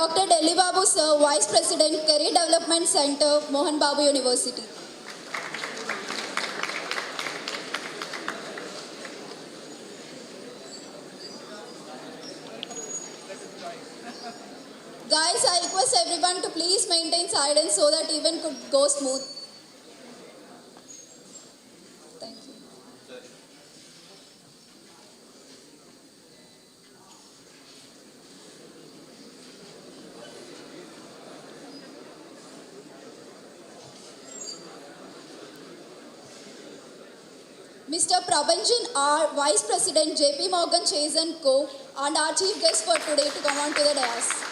Dr. Delhi Babu Sir, Vice President, Career Development Center, Mohan Babu University. Guys, I request everyone to please maintain silence so that event could go smooth. Thank you. Mr. Prabhanjan R, Vice President, JP Morgan Chase & Co. and our chief guest for today to come on to the dais.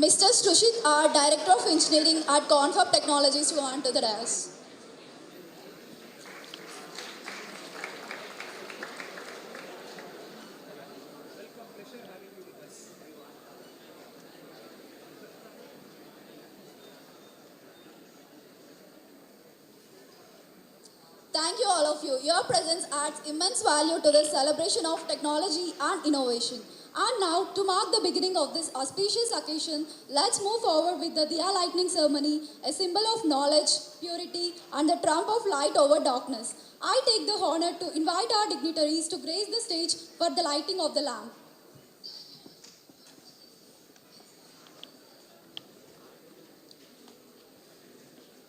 Mr. Strushit R, Director of Engineering at Confab Technologies to come on to the dais. Thank you all of you. Your presence adds immense value to the celebration of technology and innovation. And now, to mark the beginning of this auspicious occasion, let's move forward with the Diya Lightning Ceremony, a symbol of knowledge, purity, and the trump of light over darkness. I take the honor to invite our dignitaries to grace the stage for the lighting of the lamp.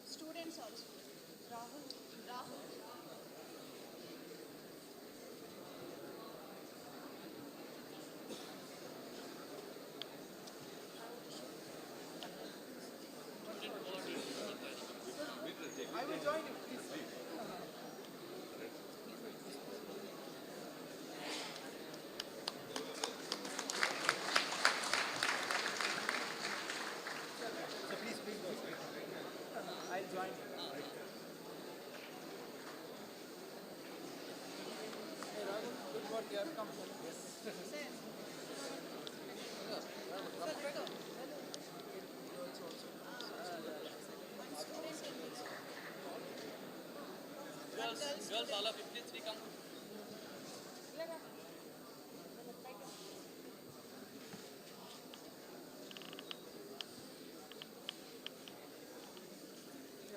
Students also. Rahul. I will join you, please. So please go. I'll join you. Hey Rahul, good work. You have come. Yes. Girls, all of 53 come.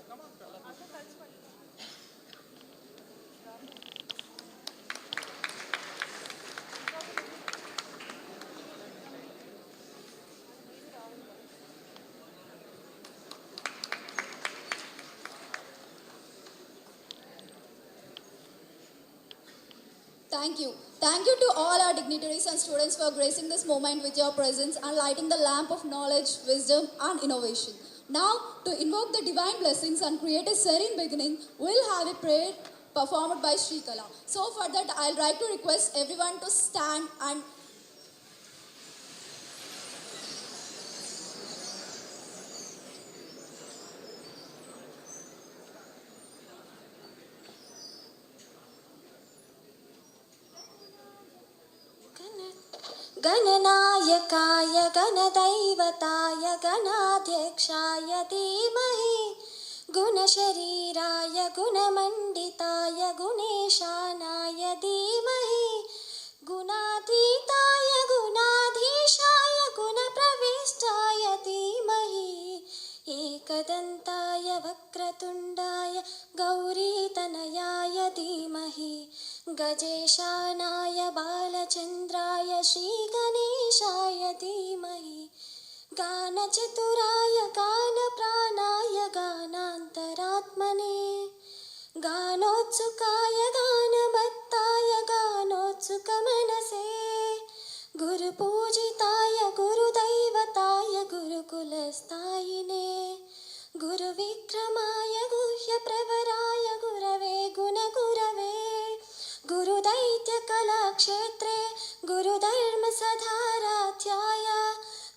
Come on, Thank you. Thank you to all our dignitaries and students for gracing this moment with your presence and lighting the lamp of knowledge, wisdom, and innovation. Now, to invoke the divine blessings and create a serene beginning, we'll have a prayer performed by Sri Kala. So for that, I'll like to request everyone to stand and गणनायकाय गणदैवताय गणाध्यक्षाय धीमहि गुणशरीराय गुणमण्डिताय गुणेशानाय धीमहि गुणातीताय गुणाधीशाय गुणप्रविष्टाय धीमहि एकदन्ताय वक्रतुण्डाय गौरीतनयाय धीमहि गजेशानाय बालचन्द्राय श्रीगणेशाय धीमहि गानचतुराय गानप्राणाय गानान्तरात्मने गानोत्सुकाय गानमत्ताय गानोत्सुकमनसे गुरुपूजिताय गुरुदैवताय गुरुकुलस्थायिने गुरुविक्रमाय गुह्यप्रवराय गुरवे गुणगुरवे गुरुदैत्यकलाक्षेत्रे गुरुधर्मसधाराध्याय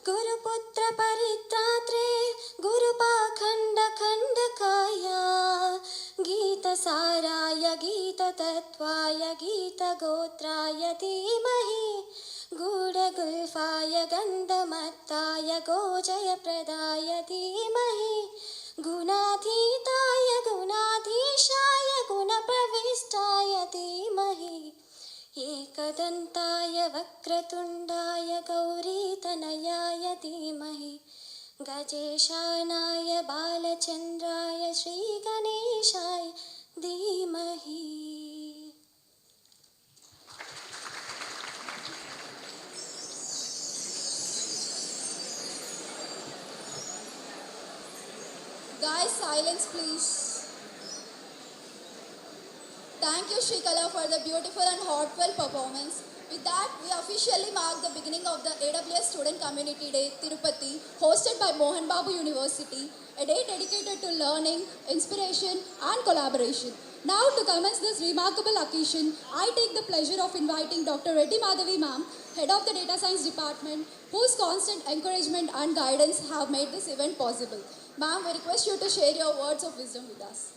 गुरुपुत्र परित्रात्रे गुरुपाखण्ड खण्डकाय गीतसाराय गीततत्त्वाय गीतगोत्राय धीमहि गूढगुल्फाय गन्धमत्ताय गोजयप्रदाय धीमहि गुणाधीताय गुणाधीशाय गुणप्रविष्टाय धीमहि एकदन्ताय वक्रतुण्डाय गौरीतनयाय धीमहि गजेशानाय बालचन्द्राय श्रीगणेशाय धीमहि. Guys, silence please. Thank you, Shrikala, for the beautiful and heartfelt performance. With that, we officially mark the beginning of the AWS Student Community Day, Tirupati, hosted by Mohan Babu University, a day dedicated to learning, inspiration, and collaboration. Now, to commence this remarkable occasion, I take the pleasure of inviting Dr. Reddy Madhavi Ma'am, Head of the Data Science Department, whose constant encouragement and guidance have made this event possible. Ma'am, we request you to share your words of wisdom with us.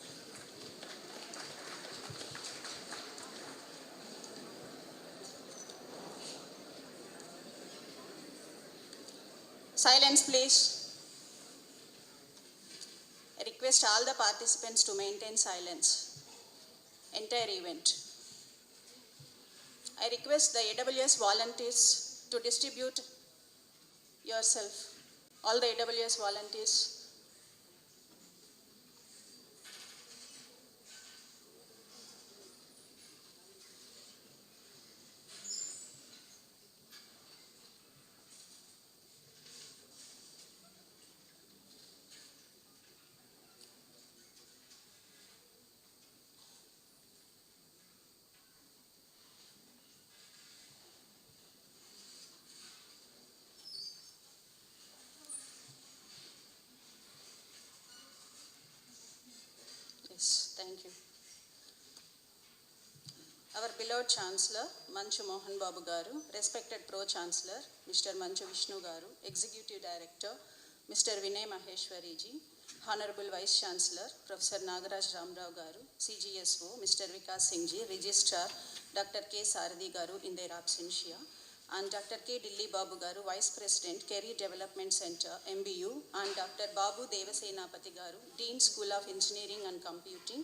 Silence, please. I request all the participants to maintain silence. Entire event. I request the AWS volunteers to distribute yourself. All the AWS volunteers. Yes, thank you. Our beloved Chancellor, Manchu Mohan Babu Garu, respected Pro-Chancellor, Mr. Manchu Vishnu Garu, Executive Director, Mr. Vinay Maheshwari ji, Honorable Vice Chancellor, Professor Nagaraj Ramrao Garu, CGSO, Mr. Vikas Singh ji, Registrar, Dr. K. Saradi Garu in their absentia, and Dr. K. Dilli Babu Garu, Vice President, Career Development Center, MBU, and Dr. Babu Devasenapati Garu, Dean School of Engineering and Computing,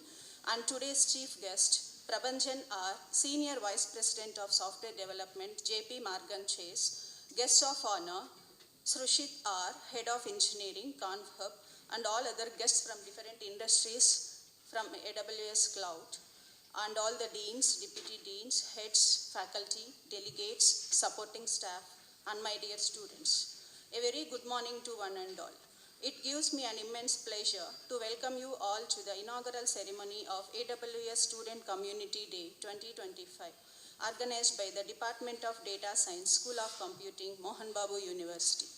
and today's chief guest, Prabhanjan R, Senior Vice President of Software Development, JP Morgan Chase, Guest of Honor, Srushit R, Head of Engineering, ConfHub, and all other guests from different industries from AWS Cloud, and all the deans, deputy deans, heads, faculty, delegates, supporting staff, and my dear students. A very good morning to one and all. It gives me an immense pleasure to welcome you all to the inaugural ceremony of AWS Student Community Day 2025, organized by the Department of Data Science, School of Computing, Mohan Babu University.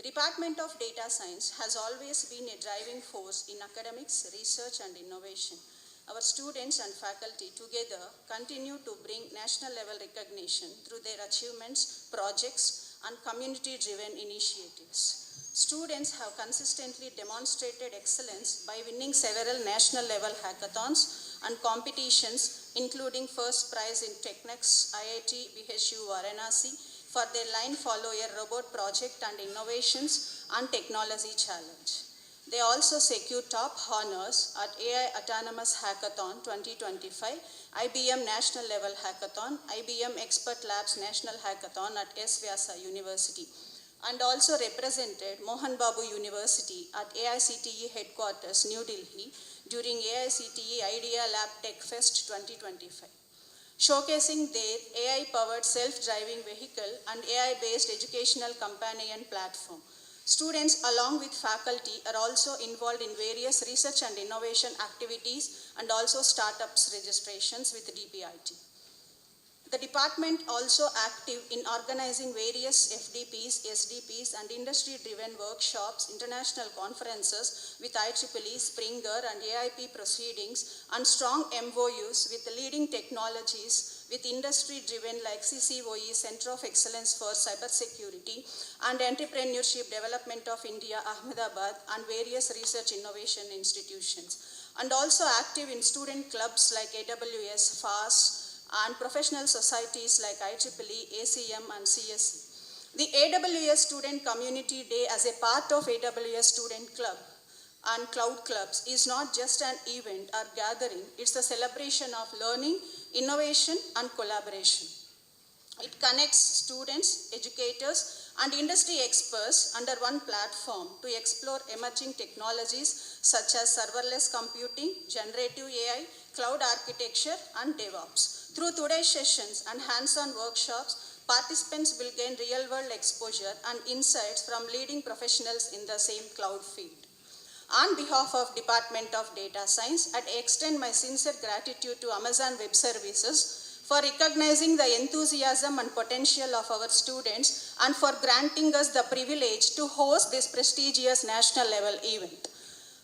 The Department of Data Science has always been a driving force in academics, research, and innovation. Our students and faculty together continue to bring national level recognition through their achievements, projects, and community-driven initiatives. Students have consistently demonstrated excellence by winning several national level hackathons and competitions, including first prize in TechNext IIT BHU Varanasi for their line follower robot project and innovations and technology challenge. They also secured top honors at AI Autonomous Hackathon 2025, IBM National Level Hackathon, IBM Expert Labs National Hackathon at S. Vyasa University, and also represented Mohan Babu University at AICTE headquarters, New Delhi, during AICTE Idea Lab Tech Fest 2025. Showcasing their AI-powered self-driving vehicle and AI-based educational companion platform. Students along with faculty are also involved in various research and innovation activities and also startups registrations with DPIT. The department also active in organizing various FDPs, SDPs, and industry-driven workshops, international conferences with IEEE, Springer, and AIP proceedings, and strong MOUs with leading technologies with industry-driven like CCOE, Center of Excellence for Cybersecurity, and Entrepreneurship Development of India, Ahmedabad, and various research innovation institutions. And also active in student clubs like AWS, FAST, and professional societies like IEEE, ACM, and CSE. The AWS Student Community Day as a part of AWS Student Club and Cloud Clubs is not just an event or gathering, it's a celebration of learning, innovation, and collaboration. It connects students, educators, and industry experts under one platform to explore emerging technologies such as serverless computing, generative AI, cloud architecture, and DevOps. Through today's sessions and hands-on workshops, participants will gain real-world exposure and insights from leading professionals in the same cloud field. On behalf of Department of Data Science, I extend my sincere gratitude to Amazon Web Services for recognizing the enthusiasm and potential of our students and for granting us the privilege to host this prestigious national level event.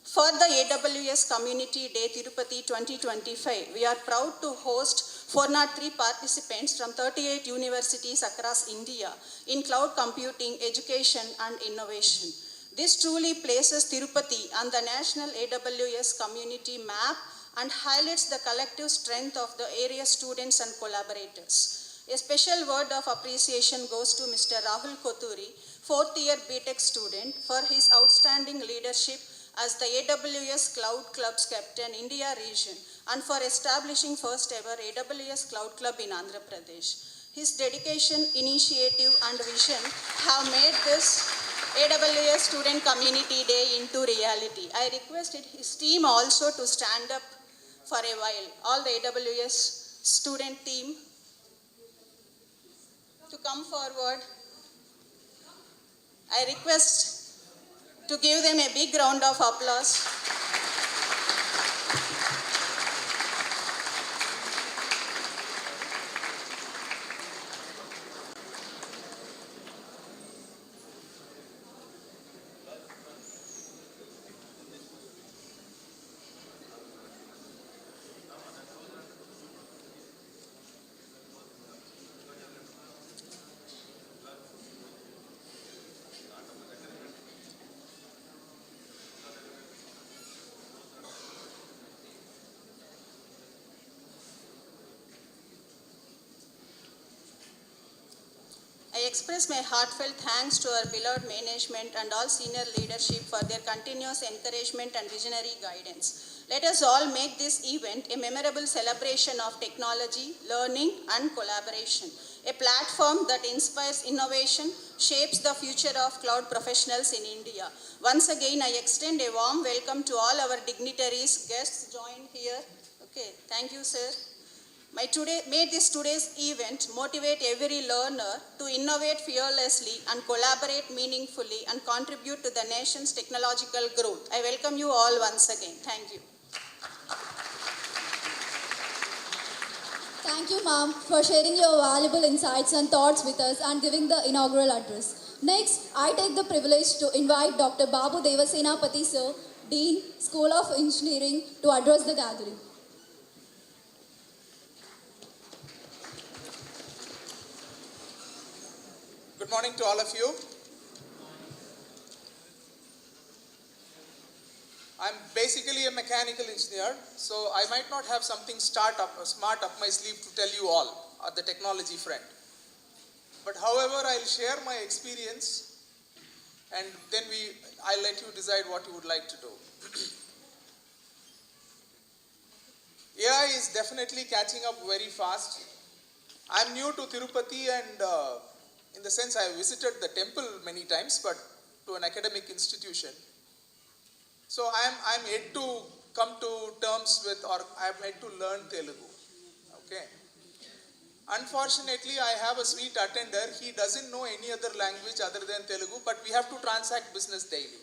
For the AWS Community Day Tirupati 2025, we are proud to host 403 participants from 38 universities across India in cloud computing, education, and innovation. This truly places Tirupati on the national AWS community map and highlights the collective strength of the area students and collaborators. A special word of appreciation goes to Mr. Rahul Kothuri, fourth-year BTech student, for his outstanding leadership as the AWS Cloud Club's Captain India region and for establishing first ever AWS Cloud Club in Andhra Pradesh. His dedication, initiative, and vision have made this AWS Student Community Day into reality. I requested his team also to stand up for a while. All the AWS student team to come forward. I request to give them a big round of applause. I express my heartfelt thanks to our beloved management and all senior leadership for their continuous encouragement and visionary guidance. Let us all make this event a memorable celebration of technology, learning, and collaboration. A platform that inspires innovation, shapes the future of cloud professionals in India. Once again, I extend a warm welcome to all our dignitaries, guests joined here. Okay, thank you, sir. May today's event motivate every learner to innovate fearlessly and collaborate meaningfully and contribute to the nation's technological growth. I welcome you all once again. Thank you. Thank you, ma'am, for sharing your valuable insights and thoughts with us and giving the inaugural address. Next, I take the privilege to invite Dr. Babu Devasenapati, sir, Dean, School of Engineering, to address the gathering. Good morning to all of you. I'm basically a mechanical engineer, so I might not have something smart up my sleeve to tell you all at the technology front. But however, I'll share my experience and then I'll let you decide what you would like to do. AI is definitely catching up very fast. I'm new to Tirupati and in the sense I visited the temple many times, but to an academic institution. So I'm yet to come to terms with, or I'm yet to learn Telugu. Okay. Unfortunately, I have a sweet attender. He doesn't know any other language other than Telugu, but we have to transact business daily.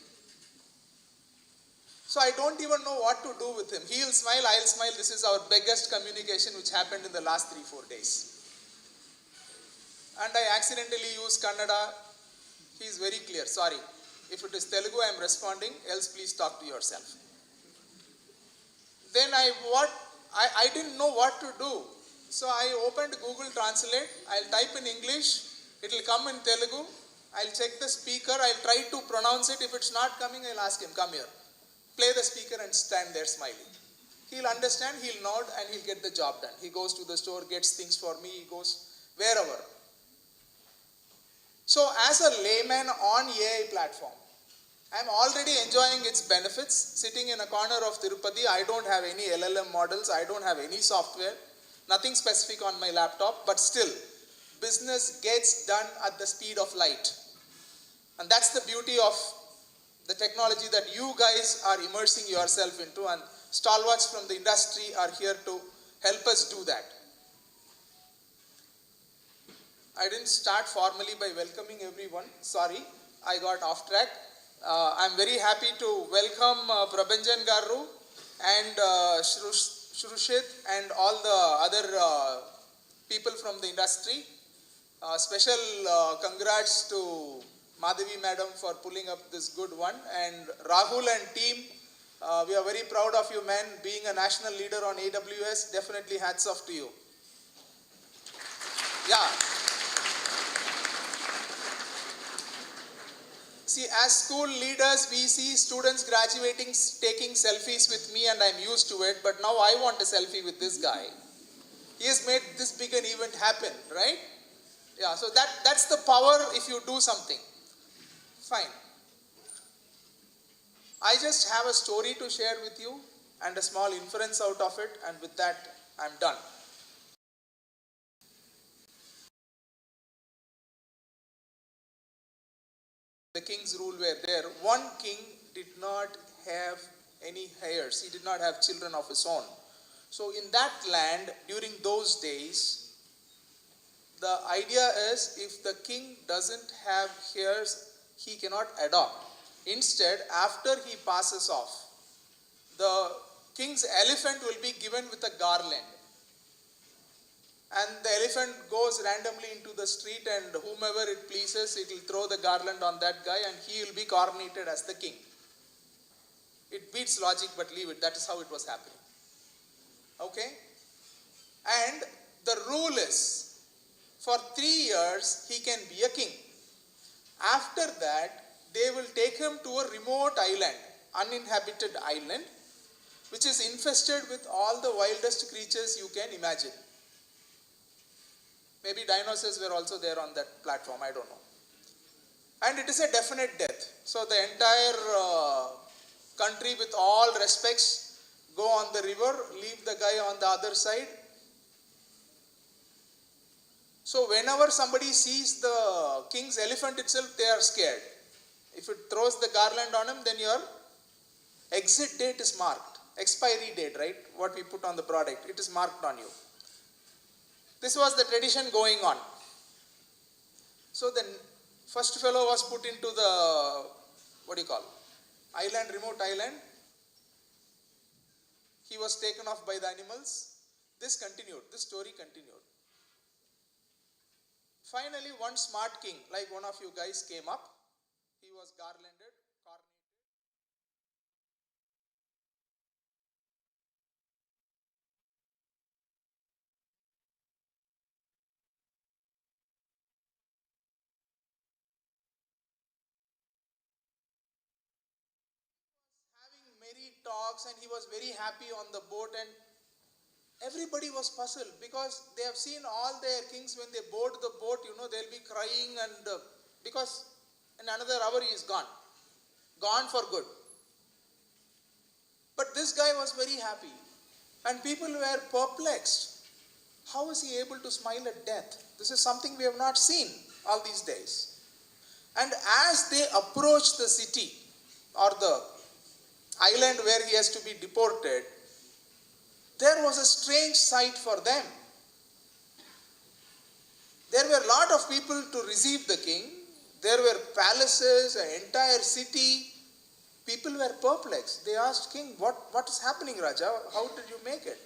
So I don't even know what to do with him. He'll smile, I'll smile. This is our biggest communication which happened in the last 3-4 days. And I accidentally used Kannada. He is very clear. Sorry. If it is Telugu, I am responding. Else, please talk to yourself. Then I didn't know what to do. So I opened Google Translate, I'll type in English, it will come in Telugu, I'll check the speaker, I'll try to pronounce it, if it's not coming, I'll ask him, come here. Play the speaker and stand there smiling. He'll understand, he'll nod and he'll get the job done. He goes to the store, gets things for me, he goes wherever. So as a layman on AI platform, I'm already enjoying its benefits. Sitting in a corner of Tirupati, I don't have any LLM models, I don't have any software, nothing specific on my laptop, but still, business gets done at the speed of light. And that's the beauty of the technology that you guys are immersing yourself into, and stalwarts from the industry are here to help us do that. I didn't start formally by welcoming everyone. Sorry, I got off track. I'm very happy to welcome Prabhanjan Garu and Shrushit and all the other people from the industry. Special congrats to Madhavi Madam for pulling up this good one, and Rahul and team, we are very proud of you, man. Being a national leader on AWS, definitely hats off to you. Yeah. See, as school leaders, we see students graduating, taking selfies with me, and I'm used to it, but now I want a selfie with this guy. He has made this big an event happen, right? Yeah, so that's the power if you do something. Fine. I just have a story to share with you and a small inference out of it, and with that, I'm done. The king's rule were there. One king did not have any heirs. He did not have children of his own. So in that land, during those days, the idea is if the king doesn't have heirs, he cannot adopt. Instead, after he passes off, the king's elephant will be given with a garland. And the elephant goes randomly into the street, and whomever it pleases, it will throw the garland on that guy, and he will be coronated as the king. It beats logic, but leave it. That is how it was happening. Okay? And the rule is, for 3 years, he can be a king. After that, they will take him to a remote island, uninhabited island, which is infested with all the wildest creatures you can imagine. Maybe dinosaurs were also there on that platform, I don't know. And it is a definite death. So the entire country, with all respects, go on the river, leave the guy on the other side. So whenever somebody sees the king's elephant itself, they are scared. If it throws the garland on him, then your exit date is marked. Expiry date, right? What we put on the product, it is marked on you. This was the tradition going on. So the first fellow was put into the, island, remote island. He was taken off by the animals. This continued, this story continued. Finally, one smart king, like one of you guys, came up. He was garlanded, coronated. Having merry talks, and he was very happy on the boat, and everybody was puzzled because they have seen all their kings when they board the boat, they'll be crying, and because in another hour he is gone for good. But this guy was very happy, and people were perplexed. How is he able to smile at death? This is something we have not seen all these days. And as they approached the city or the island where he has to be deported, there was a strange sight for them. There were a lot of people to receive the king. There were palaces, an entire city. People were perplexed. They asked king, what is happening, Raja? How did you make it?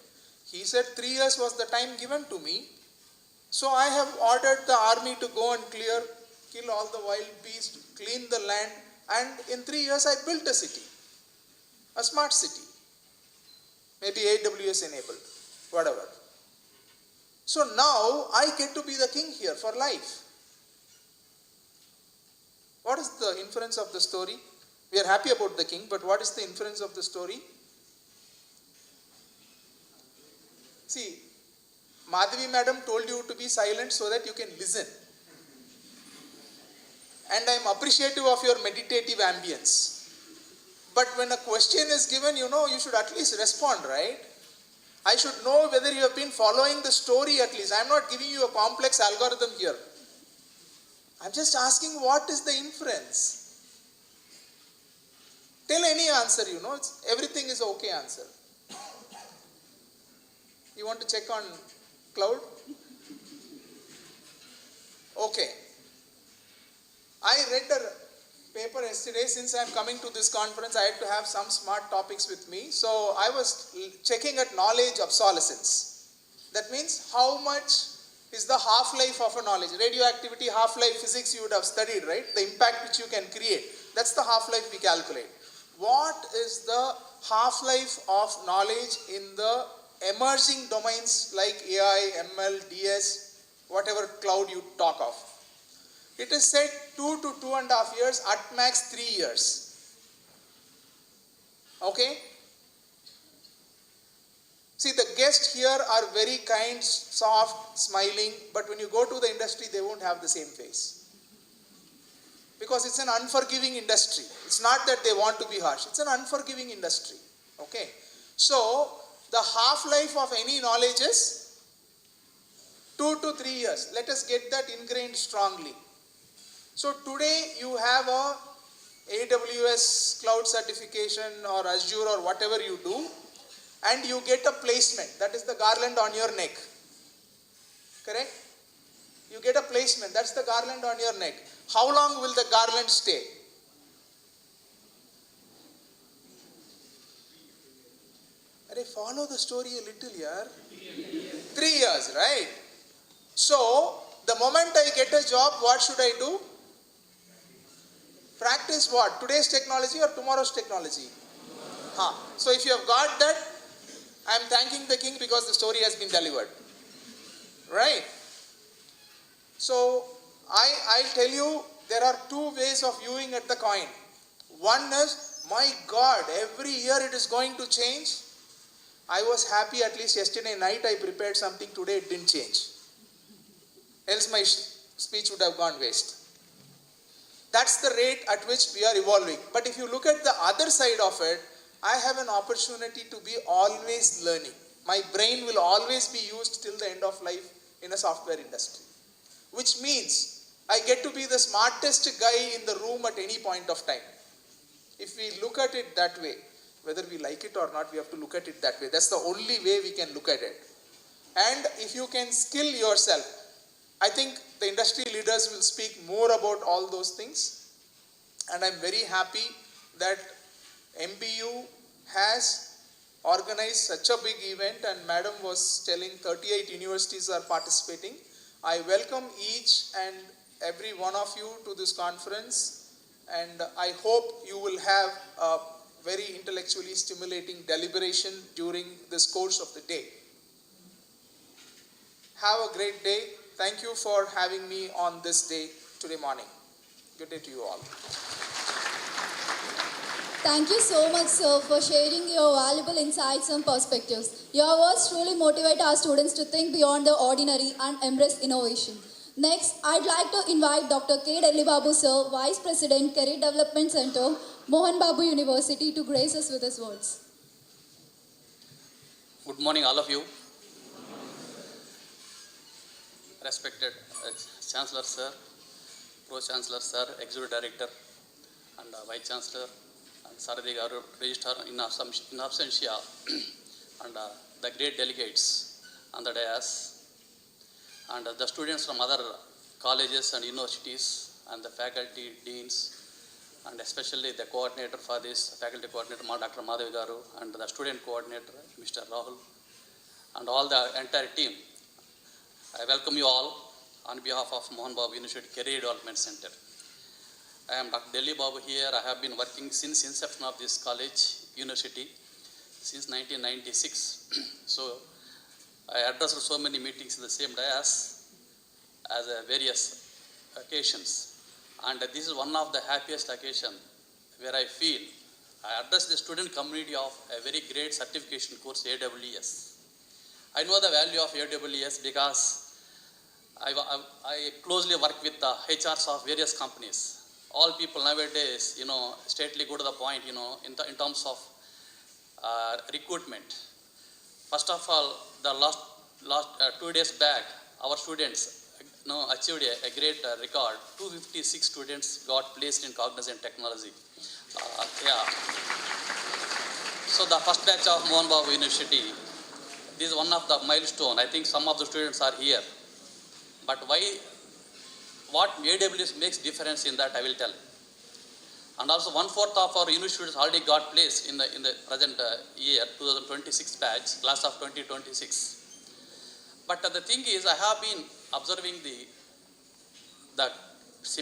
He said, 3 years was the time given to me. So I have ordered the army to go and kill all the wild beasts, clean the land, and in 3 years I built a city. A smart city. Maybe AWS enabled, whatever. So now I get to be the king here for life. What is the inference of the story? We are happy about the king, but what is the inference of the story? See, Madhavi madam told you to be silent so that you can listen. And I am appreciative of your meditative ambience. But when a question is given, you should at least respond, right? I should know whether you have been following the story at least. I am not giving you a complex algorithm here. I am just asking what is the inference. Tell any answer, everything is okay answer. You want to check on cloud? Okay. I read a paper yesterday. Since I am coming to this conference, I had to have some smart topics with me. So I was checking at knowledge obsolescence. That means how much is the half-life of a knowledge. Radioactivity, half-life, physics you would have studied, right? The impact which you can create. That's the half-life we calculate. What is the half-life of knowledge in the emerging domains like AI, ML, DS, whatever cloud you talk of? It is said 2 to 2.5 years, at max 3 years. Okay? See, the guests here are very kind, soft, smiling, but when you go to the industry, they won't have the same face. Because it's an unforgiving industry. It's not that they want to be harsh. It's an unforgiving industry. Okay? So, the half-life of any knowledge is 2 to 3 years. Let us get that ingrained strongly. So today you have a AWS cloud certification or Azure or whatever you do, and you get a placement. That is the garland on your neck. Correct? You get a placement. That's the garland on your neck. How long will the garland stay? Follow the story a little here. 3 years, right? So, the moment I get a job, what should I do? Practice what? Today's technology or tomorrow's technology? So if you have got that, I am thanking the king because the story has been delivered. Right? So, I'll tell you, there are two ways of viewing at the coin. One is, my God, every year it is going to change. I was happy at least yesterday night I prepared something, today it didn't change. Else my speech would have gone waste. That's the rate at which we are evolving. But if you look at the other side of it, I have an opportunity to be always learning. My brain will always be used till the end of life in a software industry. Which means I get to be the smartest guy in the room at any point of time. If we look at it that way, whether we like it or not, we have to look at it that way. That's the only way we can look at it. And if you can skill yourself, I think the industry leaders will speak more about all those things. And I'm very happy that MBU has organized such a big event, and Madam was telling 38 universities are participating. I welcome each and every one of you to this conference, and I hope you will have a very intellectually stimulating deliberation during this course of the day. Have a great day. Thank you for having me on this day today morning. Good day to you all. Thank you so much, sir, for sharing your valuable insights and perspectives. Your words truly motivate our students to think beyond the ordinary and embrace innovation. Next, I'd like to invite Dr. K. Delli Babu, sir, Vice President, Career Development Center, Mohan Babu University, to grace us with his words. Good morning, all of you. Respected Chancellor, sir, Pro-Chancellor, sir, Executive Director, and Vice Chancellor, and Saradi Garu, Registrar in absentia, and the great delegates on the dais, and the students from other colleges and universities, and the faculty, deans, and especially the coordinator for this, faculty coordinator, Dr. Madhavi Garu, and the student coordinator, Mr. Rahul, and all the entire team. I welcome you all on behalf of Mohan Babu University Career Development Center. I am Dr. Delli Babu here. I have been working since inception of this college, university, since 1996. So, I addressed so many meetings in the same dais as various occasions. And this is one of the happiest occasions where I feel I address the student community of a very great certification course, AWS. I know the value of AWS because I closely work with the HRs of various companies. All people nowadays, straightly go to the point, in terms of recruitment. First of all, the last 2 days back, our students achieved a great record. 256 students got placed in Cognizant Technology. Yeah. So the first batch of Mohan Babu University, this is one of the milestone. I think some of the students are here. But what AWS makes difference in that, I will tell. And also 1/4 of our university students already got placed in the present year, 2026 batch, class of 2026. But the thing is, I have been observing the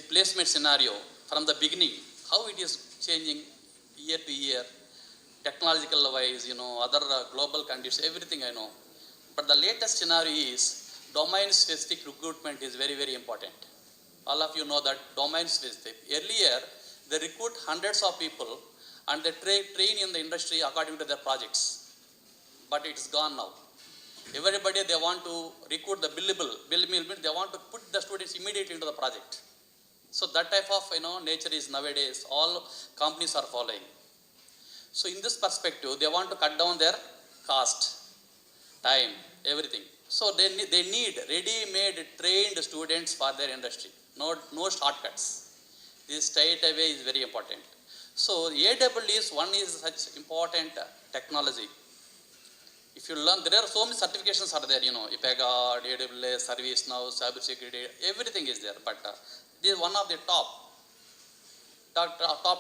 placement scenario from the beginning, how it is changing year to year, technological wise, other global conditions, everything I know. But the latest scenario is domain specific recruitment is very, very important. All of you know that domain specific. Earlier, they recruit hundreds of people and they train in the industry according to their projects. But it's gone now. Everybody, they want to recruit the billable, they want to put the students immediately into the project. So that type of nature is nowadays, all companies are following. So in this perspective, they want to cut down their cost, time, everything. So they need ready-made trained students for their industry. No shortcuts. This straight away is very important. So AWS one is such important technology. If you learn, there are so many certifications are there, IPEGA, AWS, ServiceNow, cybersecurity, everything is there. But this is one of the top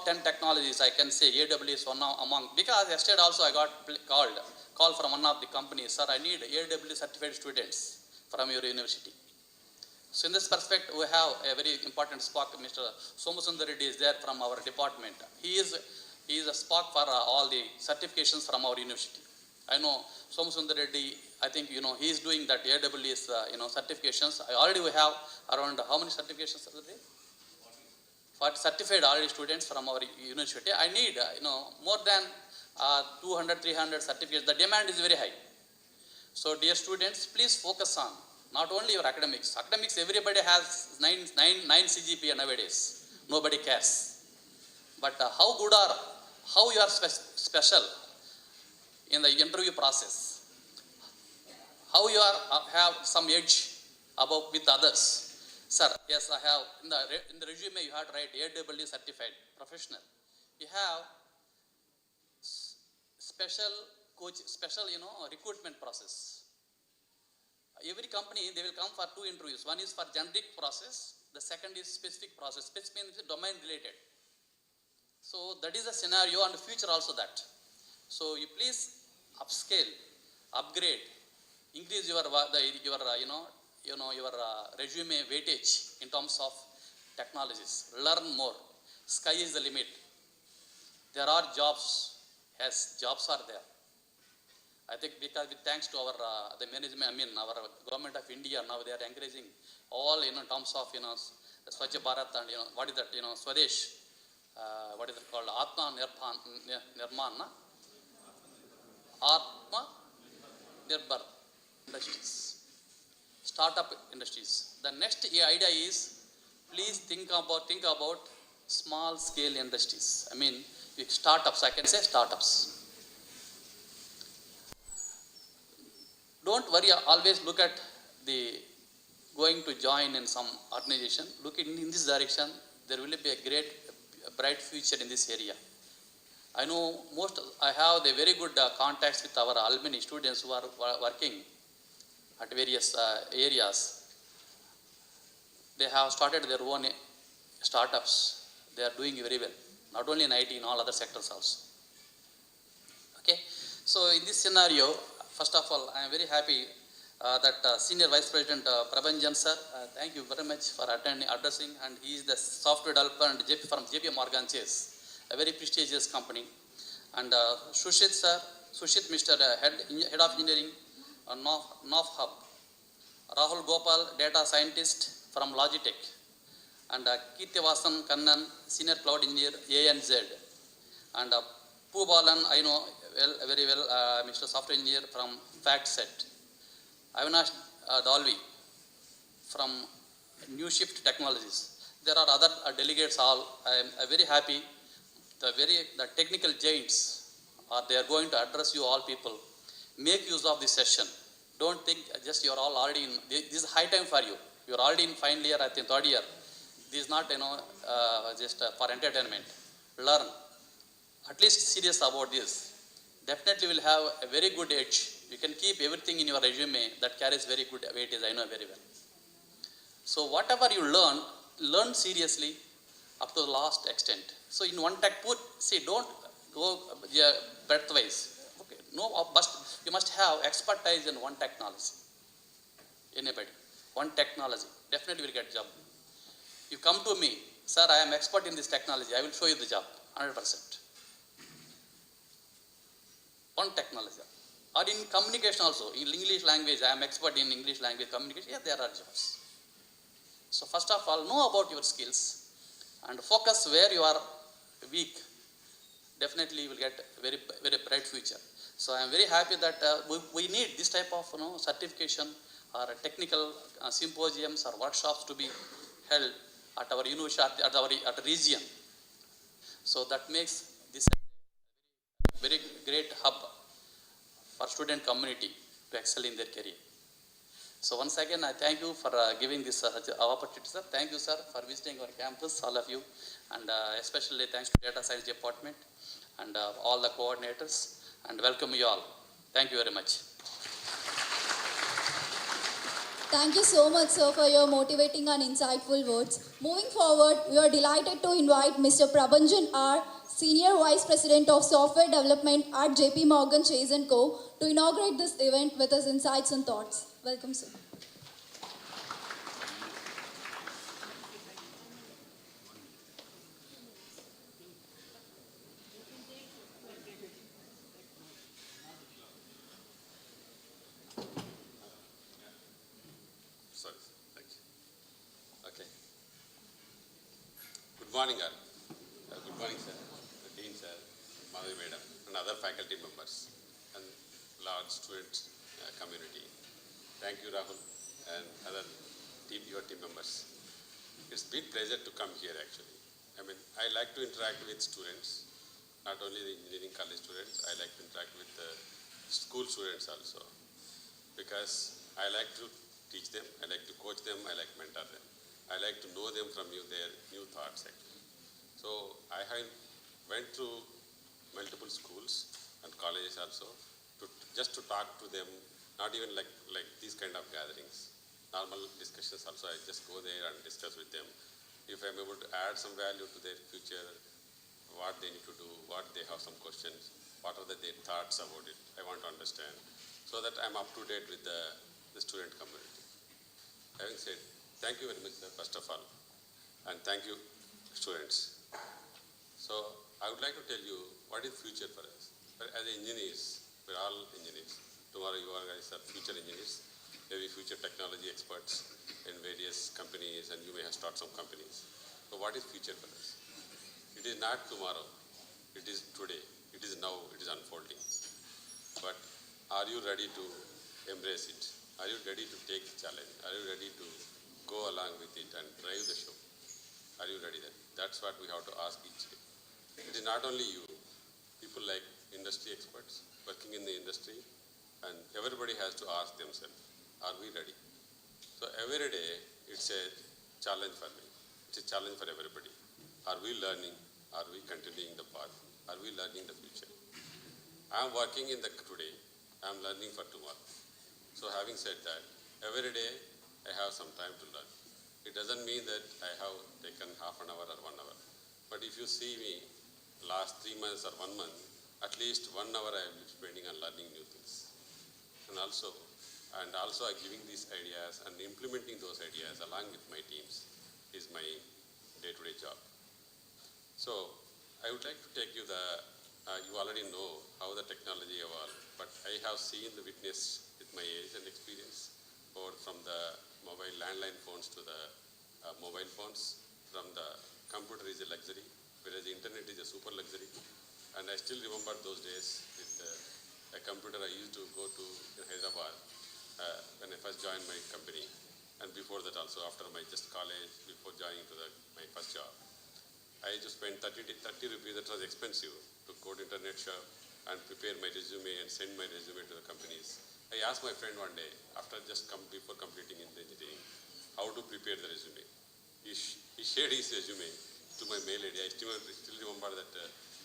10 technologies, I can say AWS one among. Because yesterday also I got call from one of the companies, sir, I need AWS certified students from your university. So in this perspective, we have a very important SPOC. Mr. Somasundar Reddy is there from our department. He is a SPOC for all the certifications from our university. I know Somasundar Reddy, I think, he is doing that AWS, certifications. Already we have around how many certifications are there? 40 certified already students from our university. I need, more than 200, 300 certificates. The demand is very high. So dear students, please focus on not only your academics. Academics, everybody has 9 CGPA nowadays. Nobody cares. But how you are special in the interview process. How you have some edge above with others. Sir, yes, I have, in the resume you have to write AWS certified professional. You have special recruitment process. Every company, they will come for 2 interviews. One is for generic process, the second is specific process. Specific means domain related. So that is the scenario and future also that. So you please upscale, upgrade, increase your resume weightage in terms of technologies. Learn more. Sky is the limit. There are jobs. Yes, jobs are there. I think because thanks to our the management, our government of India, now they are encouraging all in terms of the Swachh Bharat and what is that Swadesh, what is it called, Atma Nirman, Atma Nirbhar industries, startup industries. The next idea is please think about small scale industries. Startups. I can say startups. Don't worry, always look at the going to join in some organization. Look in this direction, there will be a bright future in this area. I know I have the very good contacts with our alumni students who are working at various areas. They have started their own startups. They are doing very well, not only in IT, in all other sectors also. Okay, so in this scenario, first of all, I am very happy that Senior Vice President Prabhanjan sir, thank you very much for addressing, and he is the software developer and from JP Morgan Chase, a very prestigious company. And Sushit sir, Mr. Head of Engineering, NOF Hub. Rahul Gopal, data scientist from Logitech, and Kirtivasan Kannan, senior cloud engineer, ANZ, and Poobalan, I know very well, Mr. Software Engineer from FactSet, Avinash Dalvi from New Shift Technologies. There are other delegates all. I am very happy. The technical giants they are going to address you all people. Make use of this session. Don't think just you are all already in. This is high time for you. You are already in final year, I think third year. This is not just for entertainment. Learn. At least serious about this. Definitely will have a very good edge. You can keep everything in your resume that carries very good weightage. I know very well. So whatever you learn seriously up to the last extent. So in one tech don't go breadthwise. Okay. No, but you must have expertise in one technology. Anybody, one technology, definitely will get job. You come to me, sir, I am expert in this technology. I will show you the job, 100%. One technology. Or in communication also, in English language, I am expert in English language communication. Yeah, there are jobs. So first of all, know about your skills and focus where you are weak. Definitely you will get a very bright future. So I am very happy that we need this type of certification or technical symposiums or workshops to be held at our university, at our region. So that makes this a very great hub for student community to excel in their career. So once again, I thank you for giving this opportunity, sir. Thank you, sir, for visiting our campus, all of you, and especially thanks to Data Science Department and all the coordinators, and welcome you all. Thank you very much. Thank you so much, sir, for your motivating and insightful words. Moving forward, we are delighted to invite Mr. Prabhanjan R., Senior Vice President of Software Development at JP Morgan Chase & Co., to inaugurate this event with his insights and thoughts. Welcome, sir. Sorry, thank you. Okay. Good morning, all. Good morning, sir. The dean, sir, Madhavi madam, and other faculty members, and large student community. Thank you, Rahul, and other your team members. It's been a pleasure to come here, actually. I mean, I like to interact with students, not only the engineering college students, I like to interact with the school students also, because I like to teach them, I like to coach them, I like to mentor them. I like to know them from their new thoughts, actually. So I went to multiple schools and colleges also, just to talk to them, not even like these kind of gatherings. Normal discussions also, I just go there and discuss with them. If I'm able to add some value to their future, what they need to do, what they have some questions, what are their thoughts about it, I want to understand, so that I'm up to date with the student community. Having said, thank you very much, sir, first of all, and thank you, students. So I would like to tell you what is future for us. As engineers, we're all engineers. Tomorrow you guys are future engineers, maybe future technology experts in various companies, and you may have started some companies. So what is future for us? It is not tomorrow, it is today, it is now, it is unfolding. But are you ready to embrace it? Are you ready to take the challenge? Are you ready to go along with it and drive the show? Are you ready then? That's what we have to ask each day. It is not only you, people like industry experts working in the industry, and everybody has to ask themselves, are we ready? So every day, it's a challenge for me. It's a challenge for everybody. Are we learning? Are we continuing the path? Are we learning the future? I'm working in the today. I'm learning for tomorrow. So having said that, every day I have some time to learn. It doesn't mean that I have taken half an hour or 1 hour. But if you see me last 3 months or 1 month, at least 1 hour I am spending on learning new things. And also I'm giving these ideas and implementing those ideas along with my teams is my day-to-day job. So I would like to take you you already know how the technology evolved, but I have seen the witness with my age and experience, or from the mobile landline phones to the mobile phones, from the computer is a luxury, whereas the internet is a super luxury. And I still remember those days with a computer I used to go to in Hyderabad when I first joined my company, and before that also after my just college, before joining to my first job. I used to spend 30 rupees, that was expensive, to go to internet shop and prepare my resume and send my resume to the companies. I asked my friend one day, after before completing in the engineering, how to prepare the resume. He shared his resume to my mail ID. I still remember that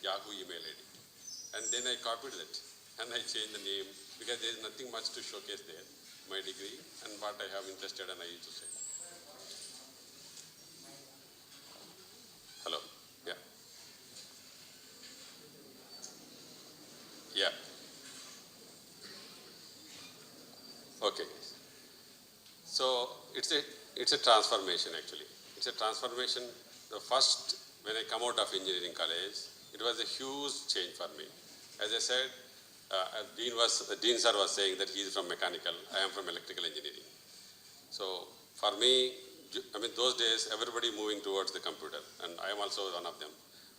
Yahoo email ID. And then I copied that and I changed the name because there is nothing much to showcase there. My degree and what I have interested and I used to say. Hello? Yeah. Yeah. Okay. So it's a transformation actually. It's a transformation. The first, when I come out of engineering college, it was a huge change for me. As I said, Dean sir was saying that he is from mechanical, I am from electrical engineering. So for me, I mean those days everybody moving towards the computer, and I am also one of them.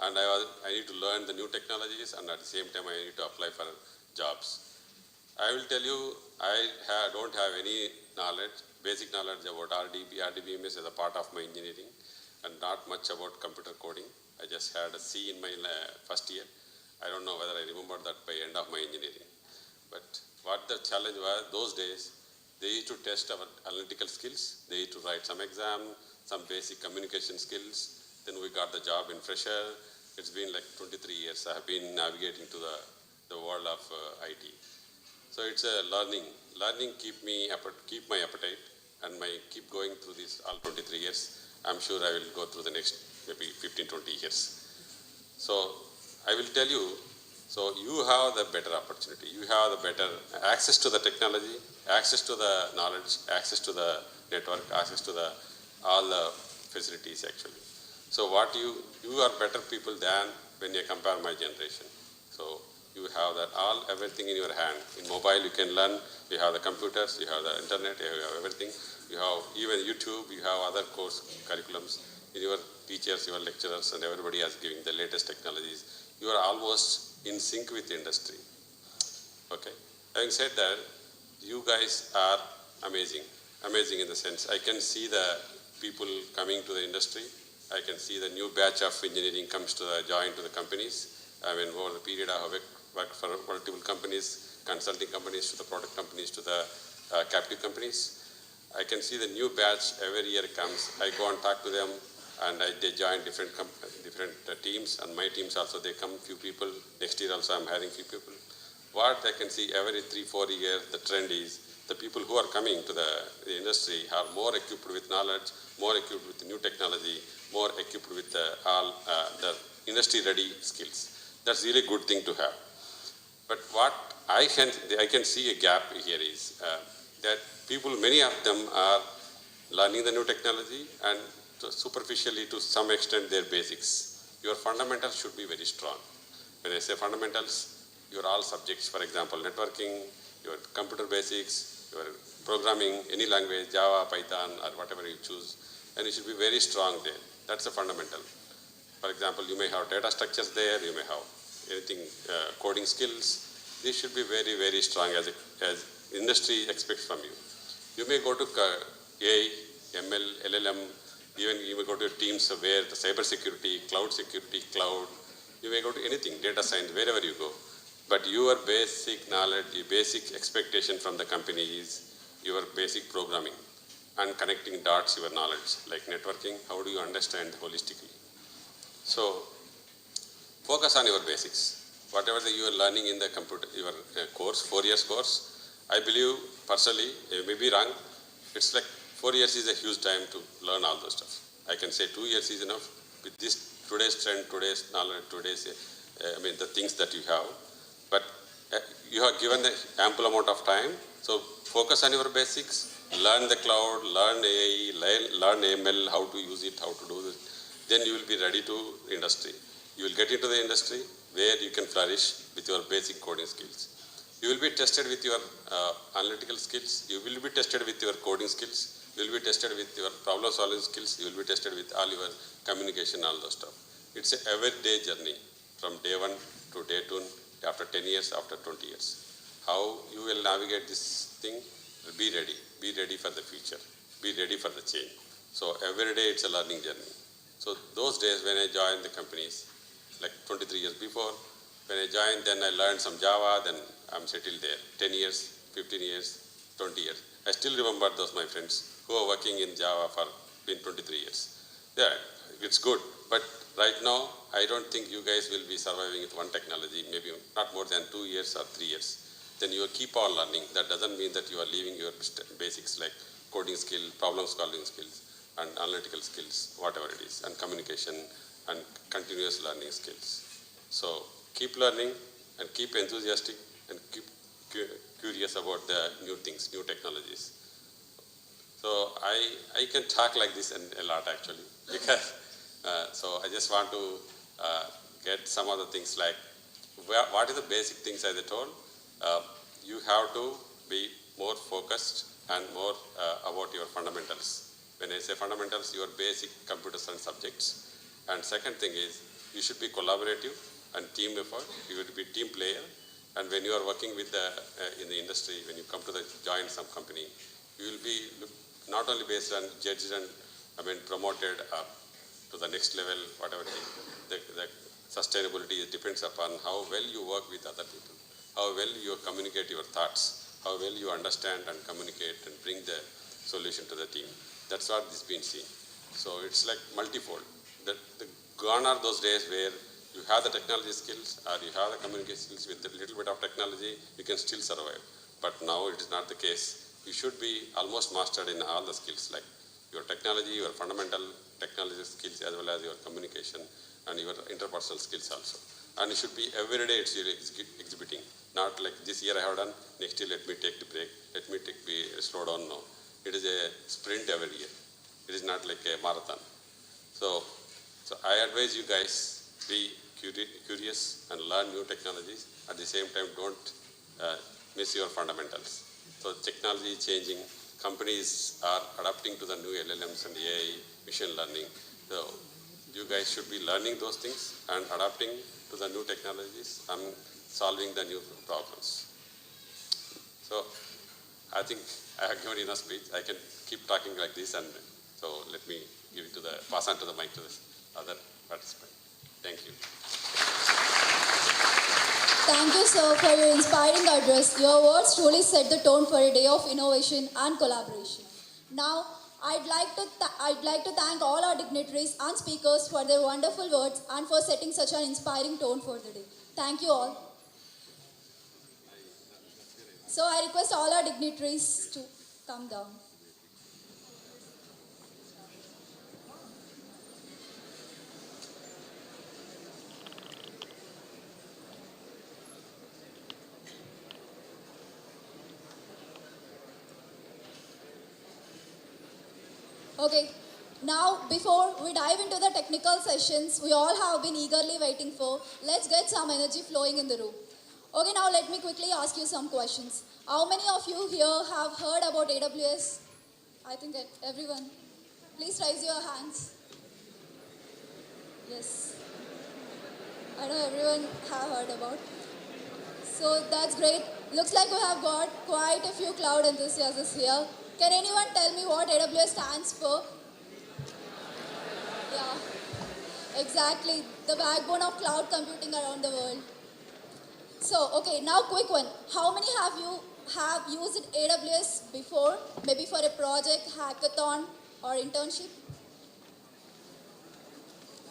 And I need to learn the new technologies, and at the same time I need to apply for jobs. I will tell you, I don't have any knowledge, basic knowledge about RDBMS as a part of my engineering, and not much about computer coding. I just had a C in my first year. I don't know whether I remember that by end of my engineering. But what the challenge was, those days, they used to test our analytical skills. They used to write some exam, some basic communication skills. Then we got the job in fresher. It's been like 23 years. I have been navigating to the world of IT. So it's a learning. Learning keep my appetite, and keep going through this all 23 years. I'm sure I will go through the next maybe 15, 20 years. So I will tell you, so you have the better opportunity. You have the better access to the technology, access to the knowledge, access to the network, access to all the facilities actually. So you are better people than when you compare my generation. So you have that everything in your hand. In mobile you can learn, you have the computers, you have the internet, you have everything. You have even YouTube, you have other course curriculums. Your teachers, your lecturers, and everybody is giving the latest technologies. You are almost in sync with the industry. Okay. Having said that, you guys are amazing. Amazing in the sense, I can see the people coming to the industry. I can see the new batch of engineering comes to join to the companies. I mean, over the period I have worked for multiple companies, consulting companies, to the product companies, to the captive companies. I can see the new batch every year comes. I go and talk to them, and they join different teams, and my teams also, they come few people. Next year also I'm hiring few people. What I can see every 3-4 years, the trend is the people who are coming to the industry are more equipped with knowledge, more equipped with new technology, more equipped with all the industry-ready skills. That's really good thing to have. But what I can see a gap here is that people, many of them are learning the new technology and superficially to some extent their basics. Your fundamentals should be very strong. When I say fundamentals, your all subjects, for example, networking, your computer basics, your programming, any language, Java, Python, or whatever you choose, and it should be very strong there. That's a fundamental. For example, you may have data structures there, you may have anything, coding skills. These should be very, very strong as industry expects from you. You may go to AI, ML, LLM, even you may go to teams where the cyber security, cloud, you may go to anything, data science, wherever you go. But your basic knowledge, your basic expectation from the company is your basic programming and connecting dots, your knowledge, like networking, how do you understand holistically. So focus on your basics. Whatever you are learning in the computer, your course, 4 years course, I believe personally, it may be wrong, it's like 4 years is a huge time to learn all those stuff. I can say 2 years is enough with this today's trend, today's knowledge, the things that you have. But you have given the ample amount of time, so focus on your basics, learn the cloud, learn AI, learn ML, how to use it, how to do this. Then you will be ready to industry. You will get into the industry where you can flourish with your basic coding skills. You will be tested with your analytical skills. You will be tested with your coding skills. You will be tested with your problem solving skills. You will be tested with all your communication, all those stuff. It's a everyday journey from day 1 to day 2, after 10 years, after 20 years. How you will navigate this thing, be ready. Be ready for the future. Be ready for the change. So every day it's a learning journey. So those days when I joined the companies, like 23 years before, when I joined, then I learned some Java, then I'm settled there. 10 years, 15 years, 20 years. I still remember those my friends who are working in Java for been 23 years. Yeah, it's good. But right now, I don't think you guys will be surviving with one technology, maybe not more than 2 years or 3 years. Then you keep on learning. That doesn't mean that you are leaving your basics like coding skill, problem solving skills, and analytical skills, whatever it is, and communication and continuous learning skills. So keep learning and keep enthusiastic and keep curious about the new things, new technologies. So I can talk like this a lot actually, because so I just want to get some of the things like what are the basic things as I told. You have to be more focused and more about your fundamentals. When I say fundamentals, your basic computer science subjects. And second thing is, you should be collaborative and team effort. You will be team player. And when you are working with in the industry, when you come to join some company, you will be not only based on judged and promoted to the next level, whatever it is. The sustainability depends upon how well you work with other people, how well you communicate your thoughts, how well you understand and communicate and bring the solution to the team. That's what this been seen. So it's like multifold. Gone are those days where you have the technology skills or you have the communication skills with a little bit of technology, you can still survive. But now it is not the case. You should be almost mastered in all the skills, like your technology, your fundamental technology skills, as well as your communication and your interpersonal skills also. And it should be every day it's really exhibiting. Not like this year I have done, next year let me take the break, let me slow down. No. It is a sprint every year. It is not like a marathon. So I advise you guys, be curious and learn new technologies. At the same time, don't miss your fundamentals. So technology is changing. Companies are adapting to the new LLMs and AI, machine learning. So you guys should be learning those things and adapting to the new technologies and solving the new problems. So I think I have given enough speech. I can keep talking like this, and so let me pass on to the mic to this other participant. Thank you. Thank you, sir, for your inspiring address. Your words truly set the tone for a day of innovation and collaboration. Now, I'd like to thank all our dignitaries and speakers for their wonderful words and for setting such an inspiring tone for the day. Thank you all. So I request all our dignitaries to come down. Okay, now before we dive into the technical sessions we all have been eagerly waiting for, let's get some energy flowing in the room. Okay, now let me quickly ask you some questions. How many of you here have heard about AWS? I think everyone. Please raise your hands. Yes. I know everyone have heard about. So that's great. Looks like we have got quite a few cloud enthusiasts here. Can anyone tell me what AWS stands for? Yeah, exactly. The backbone of cloud computing around the world. So, okay, now quick one. How many have you used AWS before? Maybe for a project, hackathon, or internship?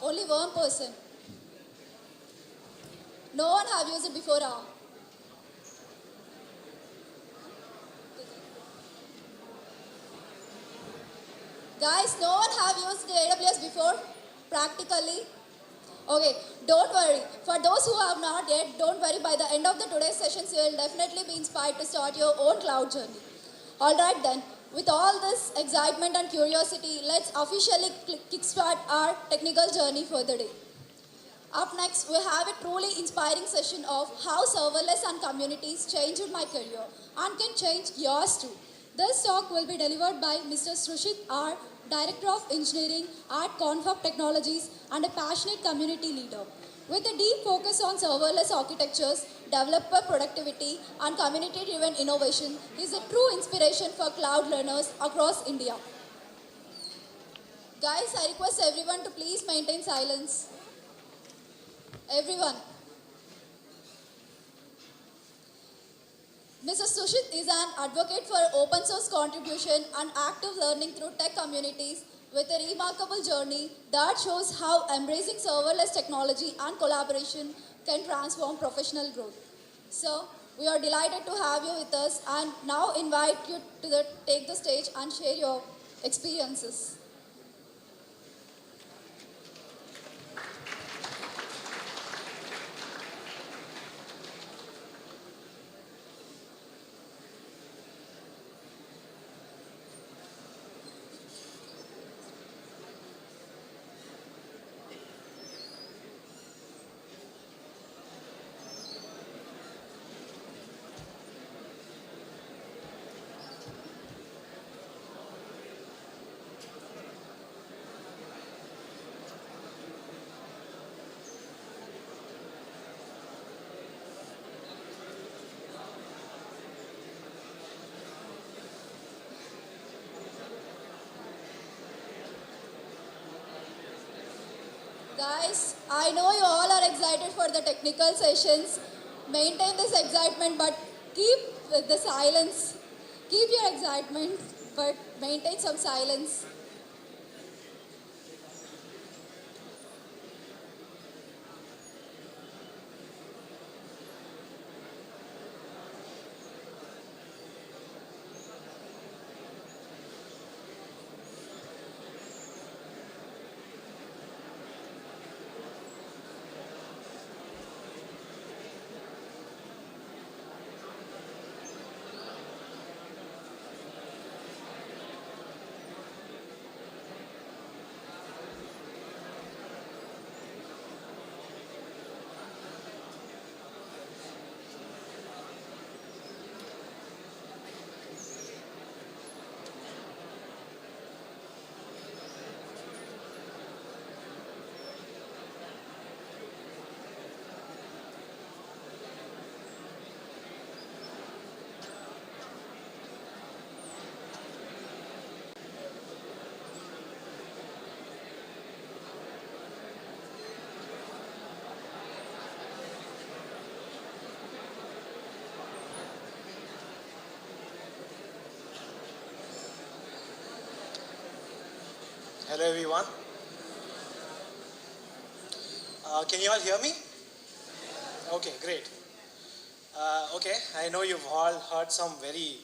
Only one person. No one have used it before, huh? Guys, no one have used the AWS before? Practically? Okay, don't worry. For those who have not yet, don't worry. By the end of the today's sessions, you will definitely be inspired to start your own cloud journey. Alright then, with all this excitement and curiosity, let's officially kickstart our technical journey for the day. Up next, we have a truly inspiring session of how serverless and communities changed my career and can change yours too. This talk will be delivered by Mr. Srushit R., Director of Engineering at Confab Technologies and a passionate community leader. With a deep focus on serverless architectures, developer productivity, and community-driven innovation, he is a true inspiration for cloud learners across India. Guys, I request everyone to please maintain silence. Everyone. Mr. Sushit is an advocate for open source contribution and active learning through tech communities with a remarkable journey that shows how embracing serverless technology and collaboration can transform professional growth. So, we are delighted to have you with us and now invite you to take the stage and share your experiences. Guys, I know you all are excited for the technical sessions. Maintain this excitement, but keep the silence. Keep your excitement, but maintain some silence. Hello everyone. Can you all hear me? Okay, great. Okay, I know you've all heard some very,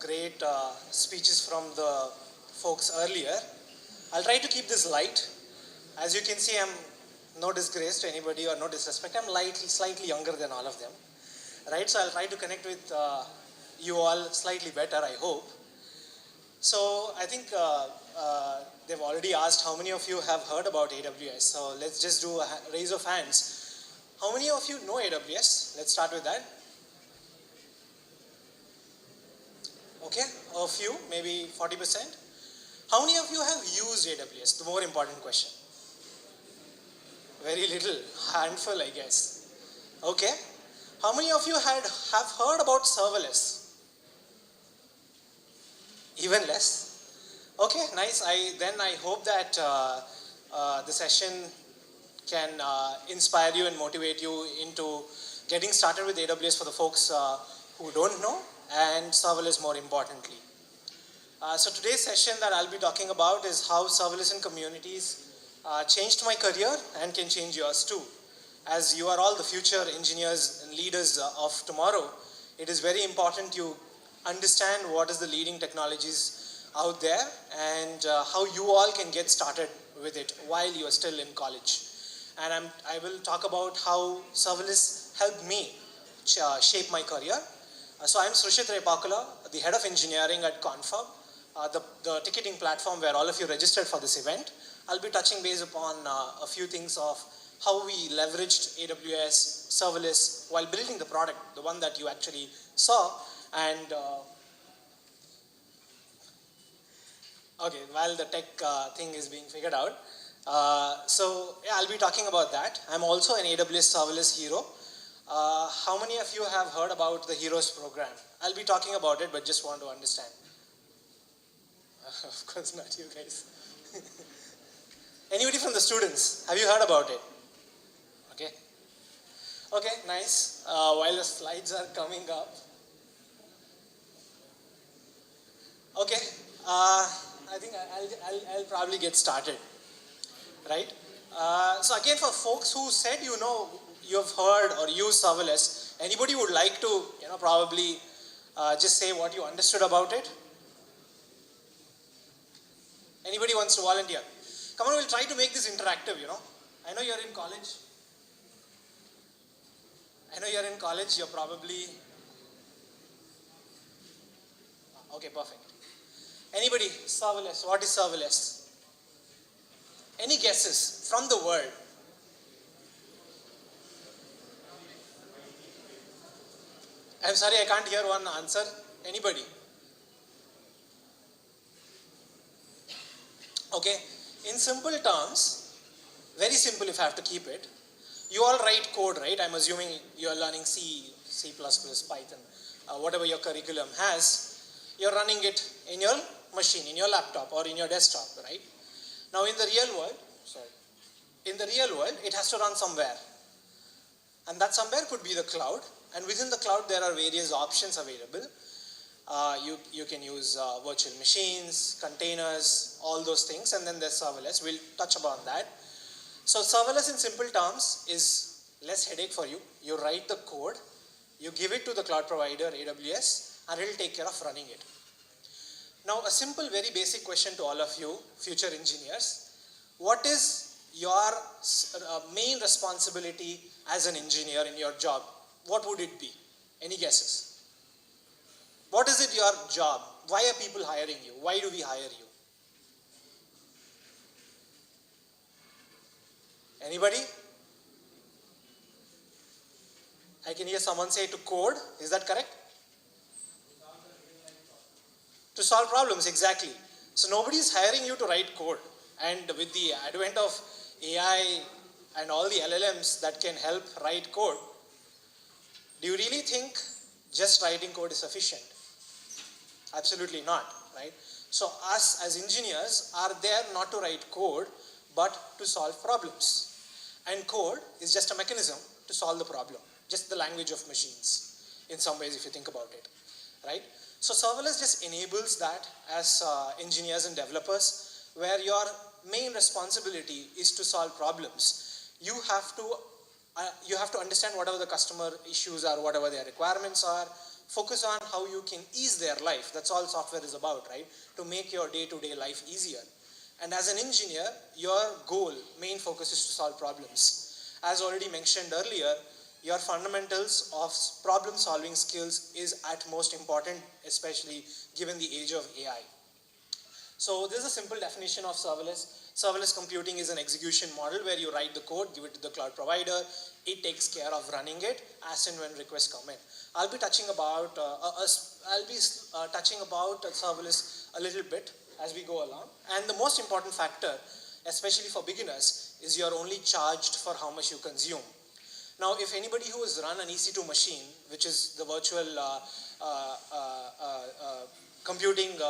great speeches from the folks earlier. I'll try to keep this light. As you can see, I'm no disgrace to anybody or no disrespect. I'm slightly younger than all of them, right? So I'll try to connect with you all slightly better, I hope. So I think they've already asked how many of you have heard about AWS. So let's just do a raise of hands. How many of you know AWS? Let's start with that. Okay, a few, maybe 40%. How many of you have used AWS? The more important question. Very little, handful I guess. Okay. How many of you have heard about serverless? Even less. Okay, nice. I hope that the session can inspire you and motivate you into getting started with AWS for the folks who don't know, and serverless more importantly. So today's session that I'll be talking about is how serverless and communities changed my career and can change yours too. As you are all the future engineers and leaders of tomorrow, it is very important you understand what is the leading technologies out there and how you all can get started with it while you are still in college. And I will talk about how serverless helped me shape my career. So I'm Srushit Repakula, the head of engineering at Confab. the ticketing platform where all of you registered for this event. I'll be touching base upon a few things of how we leveraged AWS serverless while building the product, the one that you actually saw. And okay, while the tech thing is being figured out. So yeah, I'll be talking about that. I'm also an AWS serverless hero. How many of you have heard about the Heroes program? I'll be talking about it, but just want to understand. Of course not you guys. Anybody from the students, have you heard about it? Okay. Okay, nice. While the slides are coming up. Okay, I think I'll probably get started, right? So again, for folks who said you've heard or used serverless, anybody would like to probably just say what you understood about it? Anybody wants to volunteer? Come on, we'll try to make this interactive, I know you're in college. You're probably... Okay, perfect. Anybody, serverless, what is serverless? Any guesses from the word? I'm sorry, I can't hear one answer. Anybody? Okay, in simple terms, very simple if I have to keep it, you all write code, right? I'm assuming you're learning C, C++, Python, whatever your curriculum has. You're running it in your machine, in your laptop or in your desktop, right? Now in the real world, it has to run somewhere. And that somewhere could be the cloud. And within the cloud, there are various options available. You can use virtual machines, containers, all those things, and then there's serverless. We'll touch upon that. So serverless in simple terms is less headache for you. You write the code, you give it to the cloud provider, AWS, and it'll take care of running it. Now a simple, very basic question to all of you, future engineers. What is your main responsibility as an engineer in your job? What would it be? Any guesses? What is it your job? Why are people hiring you? Why do we hire you? Anybody? I can hear someone say to code. Is that correct? To solve problems, exactly. So nobody is hiring you to write code. And with the advent of AI and all the LLMs that can help write code, do you really think just writing code is sufficient? Absolutely not, right? So us as engineers are there not to write code, but to solve problems. And code is just a mechanism to solve the problem, just the language of machines, in some ways if you think about it, right? So serverless just enables that as engineers and developers, where your main responsibility is to solve problems. You have to understand whatever the customer issues are, whatever their requirements are, focus on how you can ease their life. That's all software is about, right? To make your day-to-day life easier. And as an engineer, your goal, main focus is to solve problems. As already mentioned earlier, your fundamentals of problem-solving skills is at most important, especially given the age of AI. So this is a simple definition of serverless. Serverless computing is an execution model where you write the code, give it to the cloud provider, it takes care of running it as and when requests come in. I'll be touching about serverless a little bit as we go along. And the most important factor, especially for beginners, is you're only charged for how much you consume. Now, if anybody who has run an EC2 machine, which is the virtual computing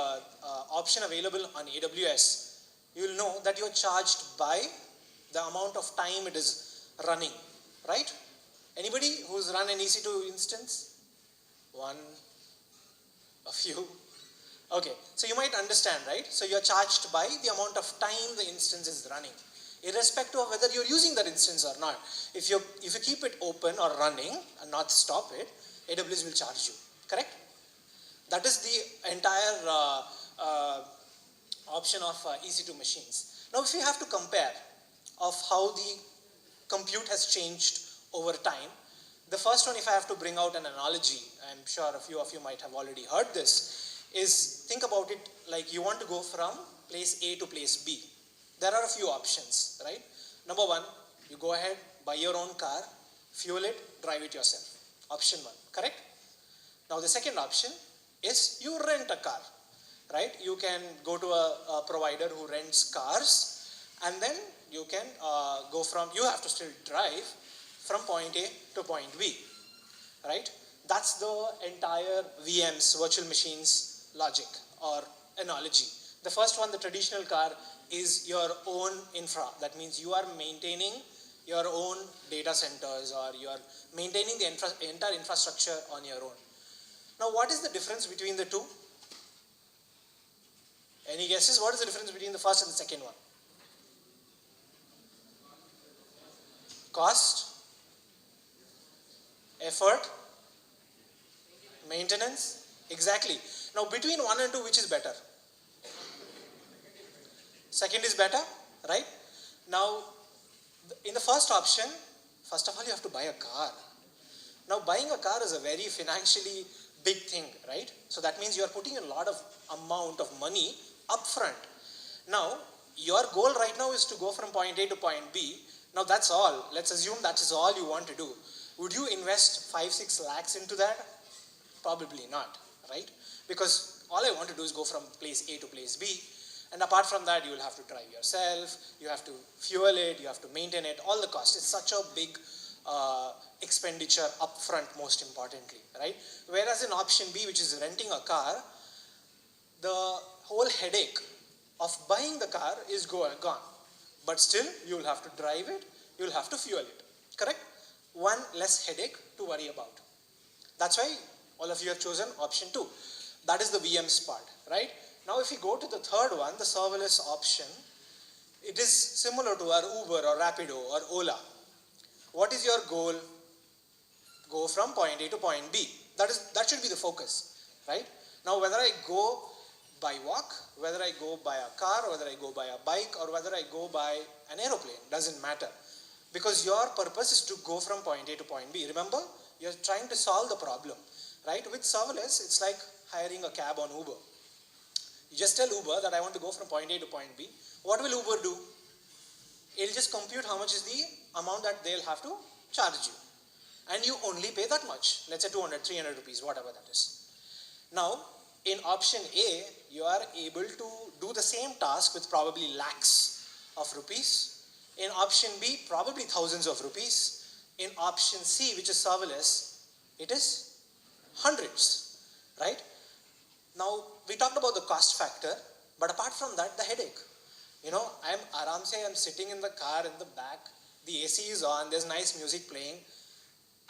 option available on AWS, you will know that you're charged by the amount of time it is running, right? Anybody who's run an EC2 instance? One, a few. Okay, so you might understand, right? So you're charged by the amount of time the instance is running, irrespective of whether you're using that instance or not. If you keep it open or running and not stop it, AWS will charge you, correct? That is the entire option of EC2 machines. Now, if you have to compare of how the compute has changed over time, the first one, if I have to bring out an analogy, I'm sure a few of you might have already heard this, is, think about it like you want to go from place A to place B. There are a few options, right? Number one, you go ahead, buy your own car, fuel it, drive it yourself. Option one, correct? Now the second option is you rent a car, right? You can go to a provider who rents cars, and then you can you have to still drive from point A to point B, right? That's the entire VM's, virtual machines logic or analogy. The first one, the traditional car, is your own infra. That means you are maintaining your own data centers, or you are maintaining the entire infrastructure on your own. Now, what is the difference between the two? Any guesses? What is the difference between the first and the second one? Cost, effort, maintenance. Exactly. Now, between 1 and 2, which is better? Second is better, right? Now, in the first option, first of all, you have to buy a car. Now, buying a car is a very financially big thing, right? So that means you are putting a lot of amount of money upfront. Now, your goal right now is to go from point A to point B. Now, that's all. Let's assume that is all you want to do. Would you invest 5-6 lakhs into that? Probably not, right? Because all I want to do is go from place A to place B. And apart from that, you will have to drive yourself, you have to fuel it, you have to maintain it, all the costs. It's such a big expenditure upfront, most importantly, right? Whereas in option B, which is renting a car, the whole headache of buying the car is gone. But still, you will have to drive it, you will have to fuel it, correct? One less headache to worry about. That's why all of you have chosen option 2. That is the VM's part, right? Now, if we go to the third one, the serverless option, it is similar to our Uber or Rapido or Ola. What is your goal? Go from point A to point B. That should be the focus, right? Now, whether I go by walk, whether I go by a car, whether I go by a bike, or whether I go by an aeroplane, doesn't matter. Because your purpose is to go from point A to point B. Remember, you're trying to solve the problem, right? With serverless, it's like hiring a cab on Uber. You just tell Uber that I want to go from point A to point B. What will Uber do? It'll just compute how much is the amount that they'll have to charge you. And you only pay that much. Let's say 200, 300 rupees, whatever that is. Now, in option A, you are able to do the same task with probably lakhs of rupees. In option B, probably thousands of rupees. In option C, which is serverless, it is hundreds, right? Now, we talked about the cost factor, but apart from that, the headache. You know, I'm sitting in the car in the back, the AC is on, there's nice music playing.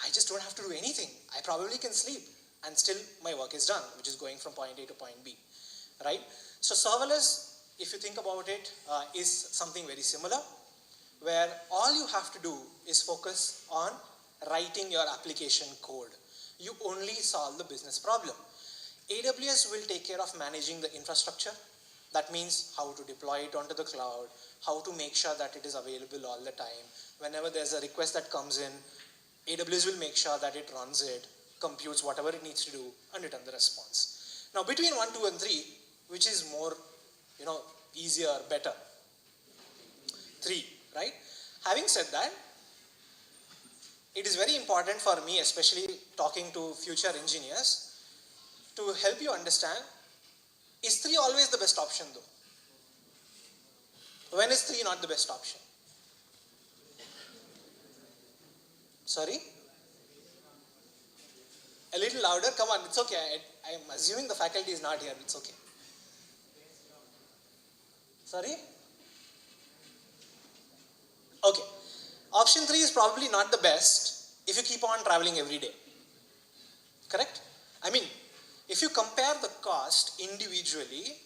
I just don't have to do anything. I probably can sleep and still my work is done, which is going from point A to point B, right? So serverless, if you think about it, is something very similar, where all you have to do is focus on writing your application code. You only solve the business problem. AWS will take care of managing the infrastructure. That means how to deploy it onto the cloud, how to make sure that it is available all the time. Whenever there's a request that comes in, AWS will make sure that it runs it, computes whatever it needs to do, and return the response. Now, between 1, 2, and 3, which is more, easier, better? 3, right? Having said that, it is very important for me, especially talking to future engineers, to help you understand, is 3 always the best option though? When is 3 not the best option? Sorry? A little louder? Come on, it's okay. I'm assuming the faculty is not here. It's okay. Sorry? Okay. Option 3 is probably not the best if you keep on traveling every day. Correct? I mean, if you compare the cost individually,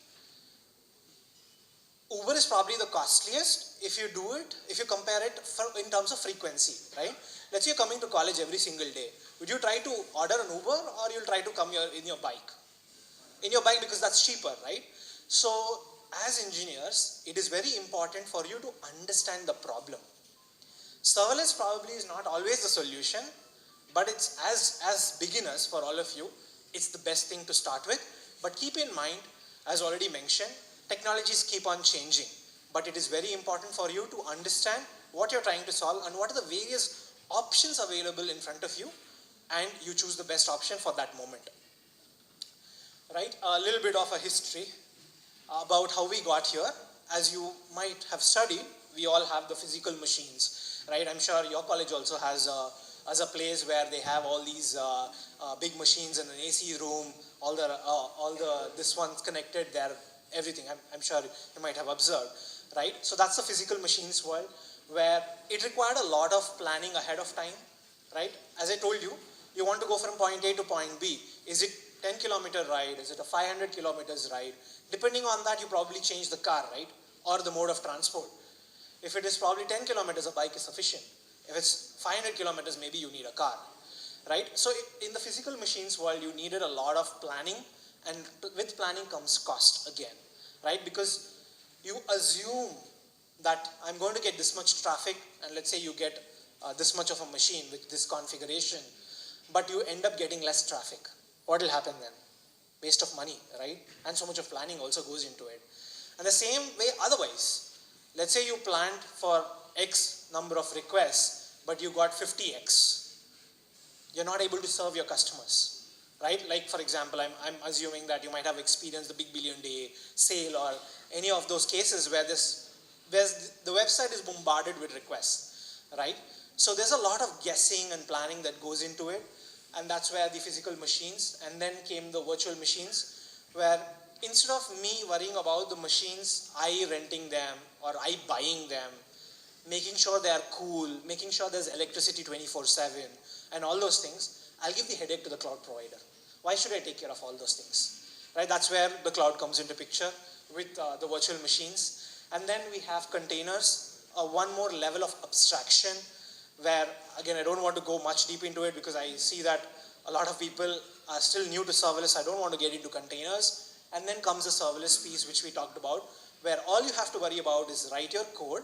Uber is probably the costliest if you compare it in terms of frequency, right? Let's say you're coming to college every single day. Would you try to order an Uber or you'll try to come here in your bike? In your bike, because that's cheaper, right? So as engineers, it is very important for you to understand the problem. Serverless probably is not always the solution, but it's as beginners for all of you, it's the best thing to start with. But keep in mind, as already mentioned, technologies keep on changing. But it is very important for you to understand what you're trying to solve and what are the various options available in front of you, and you choose the best option for that moment. Right? A little bit of a history about how we got here. As you might have studied, we all have the physical machines, right? I'm sure your college also has a place where they have all these big machines in an AC room, all the this one's connected there, everything. I'm sure you might have observed, right? So that's the physical machines world, where it required a lot of planning ahead of time, right? As I told you, you want to go from point A to point B. Is it 10-kilometer ride? Is it a 500 kilometers ride? Depending on that, you probably change the car, right? Or the mode of transport. If it is probably 10 kilometers, a bike is sufficient. If it's 500 kilometers, maybe you need a car, right? So in the physical machines world, you needed a lot of planning, and with planning comes cost again, right? Because you assume that I'm going to get this much traffic, and let's say you get this much of a machine with this configuration, but you end up getting less traffic. What will happen then? Waste of money, right? And so much of planning also goes into it. And the same way otherwise. Let's say you planned for X number of requests, but you got 50X. You're not able to serve your customers, right? Like for example, I'm assuming that you might have experienced the Big Billion Day sale or any of those cases where the website is bombarded with requests, right? So there's a lot of guessing and planning that goes into it. And that's where the physical machines, and then came the virtual machines, where instead of me worrying about the machines, I renting them or I buying them, making sure they are cool, making sure there's electricity 24/7 and all those things, I'll give the headache to the cloud provider. Why should I take care of all those things? Right? That's where the cloud comes into picture with the virtual machines. And then we have containers, one more level of abstraction, where again I don't want to go much deep into it because I see that a lot of people are still new to serverless. I don't want to get into containers. And then comes the serverless piece, which we talked about, where all you have to worry about is write your code,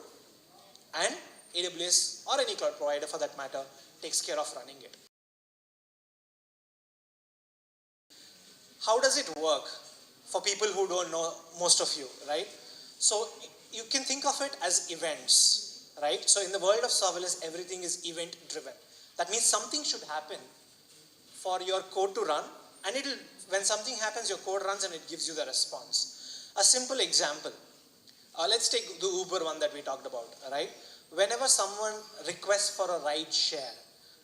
and AWS or any cloud provider for that matter takes care of running it. How does it work for people who don't know, most of you, right? So you can think of it as events. Right? So in the world of serverless, everything is event driven. That means something should happen for your code to run, and when something happens, your code runs and it gives you the response. A simple example, let's take the Uber one that we talked about, right? Whenever someone requests for a ride share,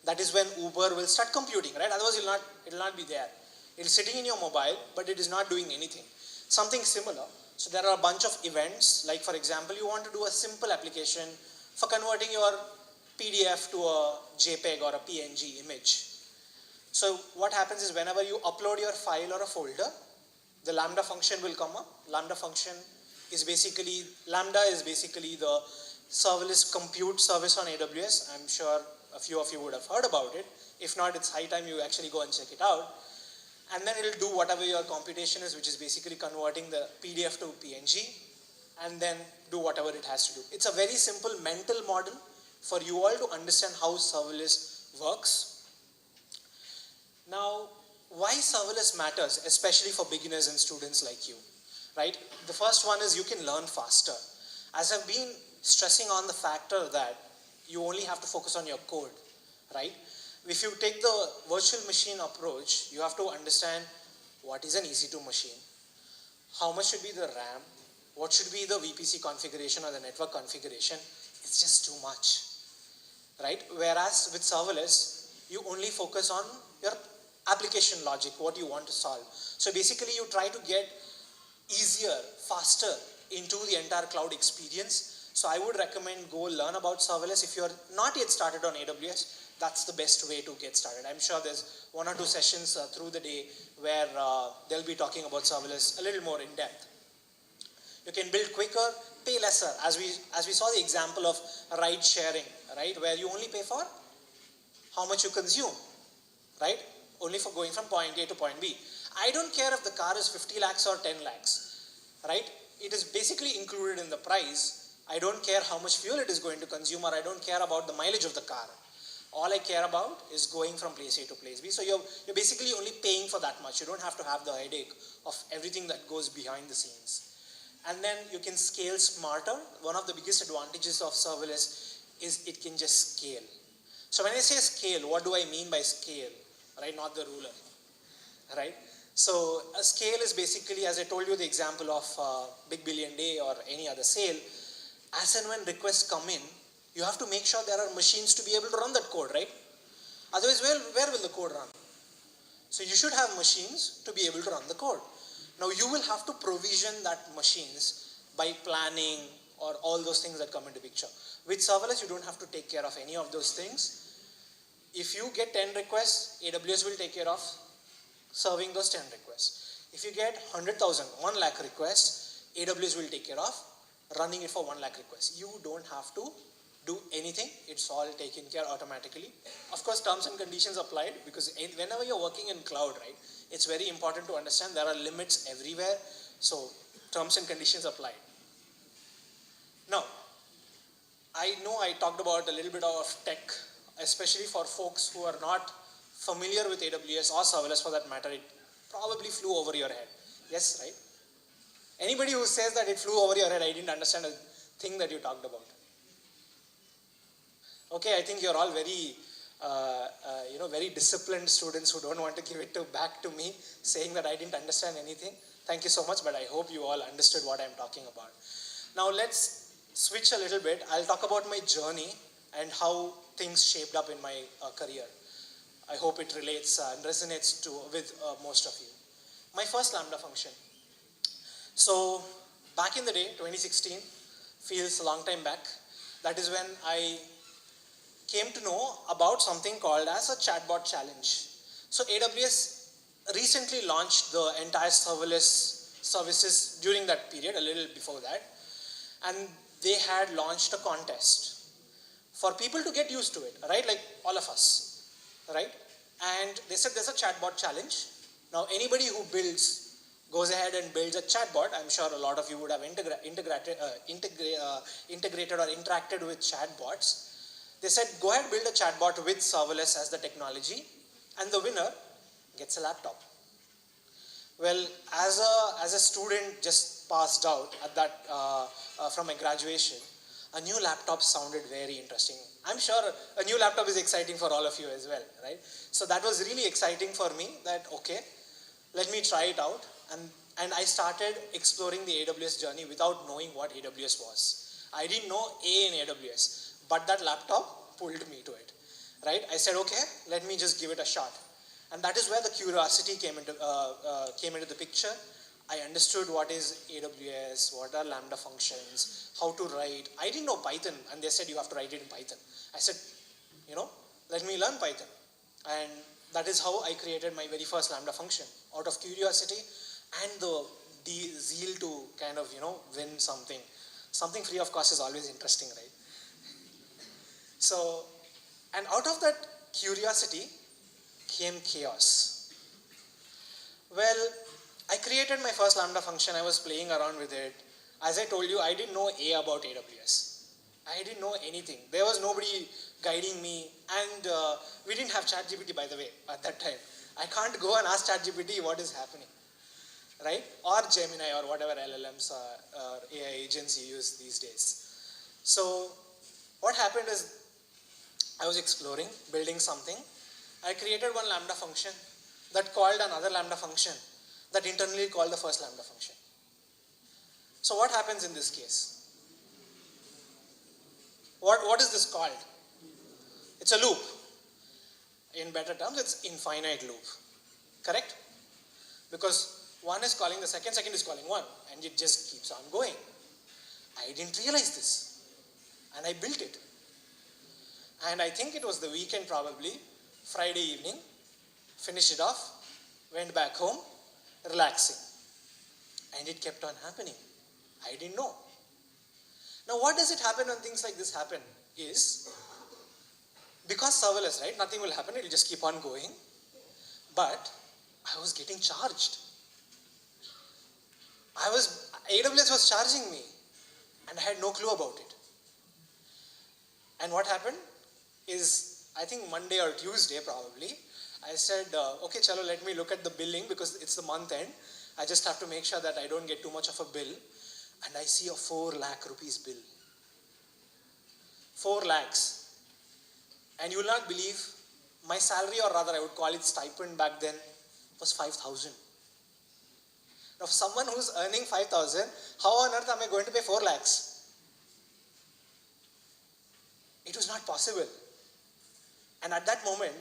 that is when Uber will start computing, right? Otherwise it will not be there. It's sitting in your mobile, but it is not doing anything. Something similar. So there are a bunch of events, like for example, you want to do a simple application for converting your PDF to a JPEG or a PNG image. So what happens is whenever you upload your file or a folder, the Lambda function will come up. Lambda is basically the serverless compute service on AWS. I'm sure a few of you would have heard about it. If not, it's high time you actually go and check it out. And then it'll do whatever your computation is, which is basically converting the PDF to PNG, and then do whatever it has to do. It's a very simple mental model for you all to understand how serverless works. Now, why serverless matters, especially for beginners and students like you, right? The first one is you can learn faster. As I've been stressing on the factor that you only have to focus on your code, right? If you take the virtual machine approach, you have to understand what is an EC2 machine, how much should be the RAM, what should be the VPC configuration or the network configuration. It's just too much, right? Whereas with serverless, you only focus on your application logic, what you want to solve. So basically you try to get easier, faster into the entire cloud experience. So I would recommend go learn about serverless. If you're not yet started on AWS, that's the best way to get started. I'm sure there's 1 or 2 sessions through the day where they'll be talking about serverless a little more in depth. You can build quicker, pay lesser, as we saw the example of ride sharing, right? Where you only pay for how much you consume, right? Only for going from point A to point B. I don't care if the car is 50 lakhs or 10 lakhs, right? It is basically included in the price. I don't care how much fuel it is going to consume, or I don't care about the mileage of the car. All I care about is going from place A to place B. So you're basically only paying for that much. You don't have to have the headache of everything that goes behind the scenes. And then you can scale smarter. One of the biggest advantages of serverless is it can just scale. So when I say scale, what do I mean by scale? Right, not the ruler. Right? So a scale is basically, as I told you the example of Big Billion Day or any other sale, as and when requests come in, you have to make sure there are machines to be able to run that code, right? Otherwise, where will the code run? So you should have machines to be able to run the code. Now you will have to provision that machines by planning or all those things that come into picture. With serverless, you don't have to take care of any of those things. If you get 10 requests, AWS will take care of serving those 10 requests. If you get 100,000, 1 lakh requests, AWS will take care of running it for 1 lakh requests. You don't have to do anything. It's all taken care automatically. Of course, terms and conditions applied, because whenever you're working in cloud, right, it's very important to understand there are limits everywhere. So terms and conditions applied. Now, I know I talked about a little bit of tech, especially for folks who are not familiar with AWS or serverless for that matter. It probably flew over your head. Yes, right? Anybody who says that it flew over your head, I didn't understand a thing that you talked about. Okay, I think you're all very, very disciplined students who don't want to give it back to me, saying that I didn't understand anything. Thank you so much, but I hope you all understood what I'm talking about. Now let's switch a little bit. I'll talk about my journey and how things shaped up in my career. I hope it relates and resonates with most of you. My first Lambda function. So back in the day, 2016, feels a long time back. That is when I came to know about something called as a chatbot challenge. So AWS recently launched the entire serverless services during that period, a little before that. And they had launched a contest for people to get used to it, right? Like all of us, right? And they said there's a chatbot challenge. Now anybody who goes ahead and builds a chatbot, I'm sure a lot of you would have integrated or interacted with chatbots. They said, go ahead and build a chatbot with serverless as the technology, and the winner gets a laptop. Well, as a student just passed out at that from my graduation, a new laptop sounded very interesting. I'm sure a new laptop is exciting for all of you as well, right? So that was really exciting for me that, okay, let me try it out. And I started exploring the AWS journey without knowing what AWS was. I didn't know A in AWS. But that laptop pulled me to it, right? I said, okay, let me just give it a shot. And that is where the curiosity came into the picture. I understood what is AWS, what are Lambda functions, how to write. I didn't know Python, and they said you have to write it in Python. I said, let me learn Python. And that is how I created my very first Lambda function, out of curiosity and the zeal to kind of, win something. Something free of cost is always interesting, right? So, and out of that curiosity came chaos. Well, I created my first Lambda function. I was playing around with it. As I told you, I didn't know A about AWS. I didn't know anything. There was nobody guiding me, and we didn't have ChatGPT, by the way, at that time. I can't go and ask ChatGPT what is happening, right? Or Gemini or whatever LLMs or AI agents you use these days. So what happened is I was exploring, building something. I created one Lambda function that called another Lambda function that internally called the first Lambda function. So what happens in this case? What is this called? It's a loop. In better terms, it's infinite loop. Correct? Because one is calling the second is calling one, and it just keeps on going. I didn't realize this, and I built it. And I think it was the weekend probably, Friday evening, finished it off, went back home, relaxing. And it kept on happening. I didn't know. Now what does it happen when things like this happen is, because serverless, right, nothing will happen, it will just keep on going. But I was getting charged. AWS was charging me, and I had no clue about it. And what happened is I think Monday or Tuesday probably. I said, okay, chalo, let me look at the billing because it's the month end. I just have to make sure that I don't get too much of a bill. And I see a 4 lakh rupees bill. 4 lakhs. And you will not believe, my salary, or rather I would call it stipend back then, was 5,000. Now for someone who's earning 5,000, how on earth am I going to pay 4 lakhs? It was not possible. And at that moment,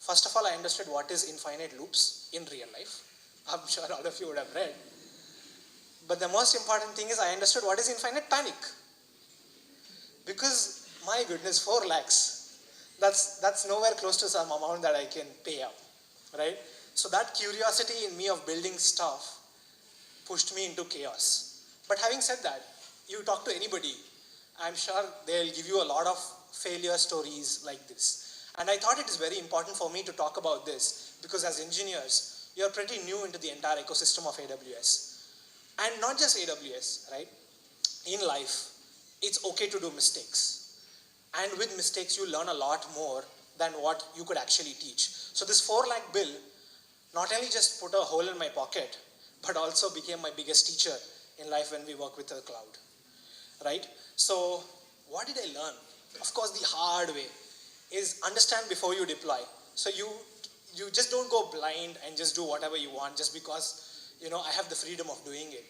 first of all, I understood what is infinite loops in real life. I'm sure all of you would have read. But the most important thing is I understood what is infinite panic. Because, my goodness, 4 lakhs, that's nowhere close to some amount that I can pay up, right? So that curiosity in me of building stuff pushed me into chaos. But having said that, you talk to anybody, I'm sure they'll give you a lot of failure stories like this. And I thought it is very important for me to talk about this because as engineers, you're pretty new into the entire ecosystem of AWS. And not just AWS, right? In life, it's okay to do mistakes. And with mistakes, you learn a lot more than what you could actually teach. So this 4 lakh bill not only just put a hole in my pocket, but also became my biggest teacher in life when we work with the cloud, right? So what did I learn? Of course, the hard way is understand before you deploy. So you just don't go blind and just do whatever you want just because, I have the freedom of doing it.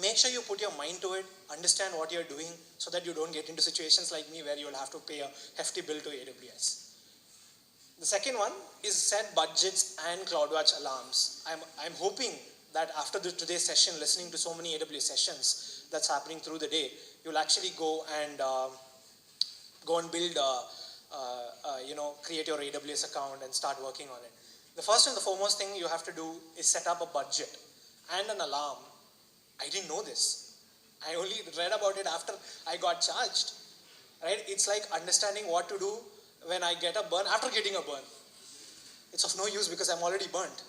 Make sure you put your mind to it, understand what you're doing so that you don't get into situations like me where you'll have to pay a hefty bill to AWS. The second one is set budgets and CloudWatch alarms. I'm hoping that after today's session, listening to so many AWS sessions that's happening through the day, you'll actually go and build, create your AWS account and start working on it. The first and the foremost thing you have to do is set up a budget and an alarm. I didn't know this. I only read about it after I got charged, right? It's like understanding what to do when I get a burn after getting a burn. It's of no use because I'm already burnt,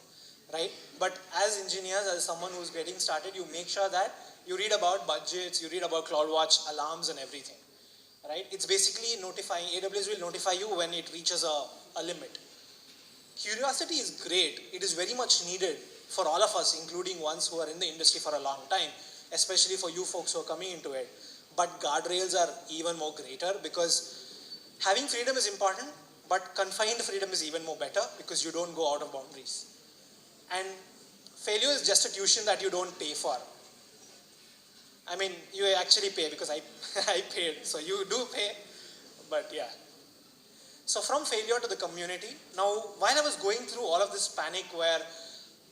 right? But as engineers, as someone who's getting started, you make sure that you read about budgets, you read about CloudWatch alarms and everything, right? It's basically notifying, AWS will notify you when it reaches a limit. Curiosity is great. It is very much needed for all of us, including ones who are in the industry for a long time, especially for you folks who are coming into it. But guardrails are even more greater because having freedom is important, but confined freedom is even more better because you don't go out of boundaries. And failure is just a tuition that you don't pay for. I mean, you actually pay because I paid, so you do pay, but yeah. So from failure to the community, now while I was going through all of this panic where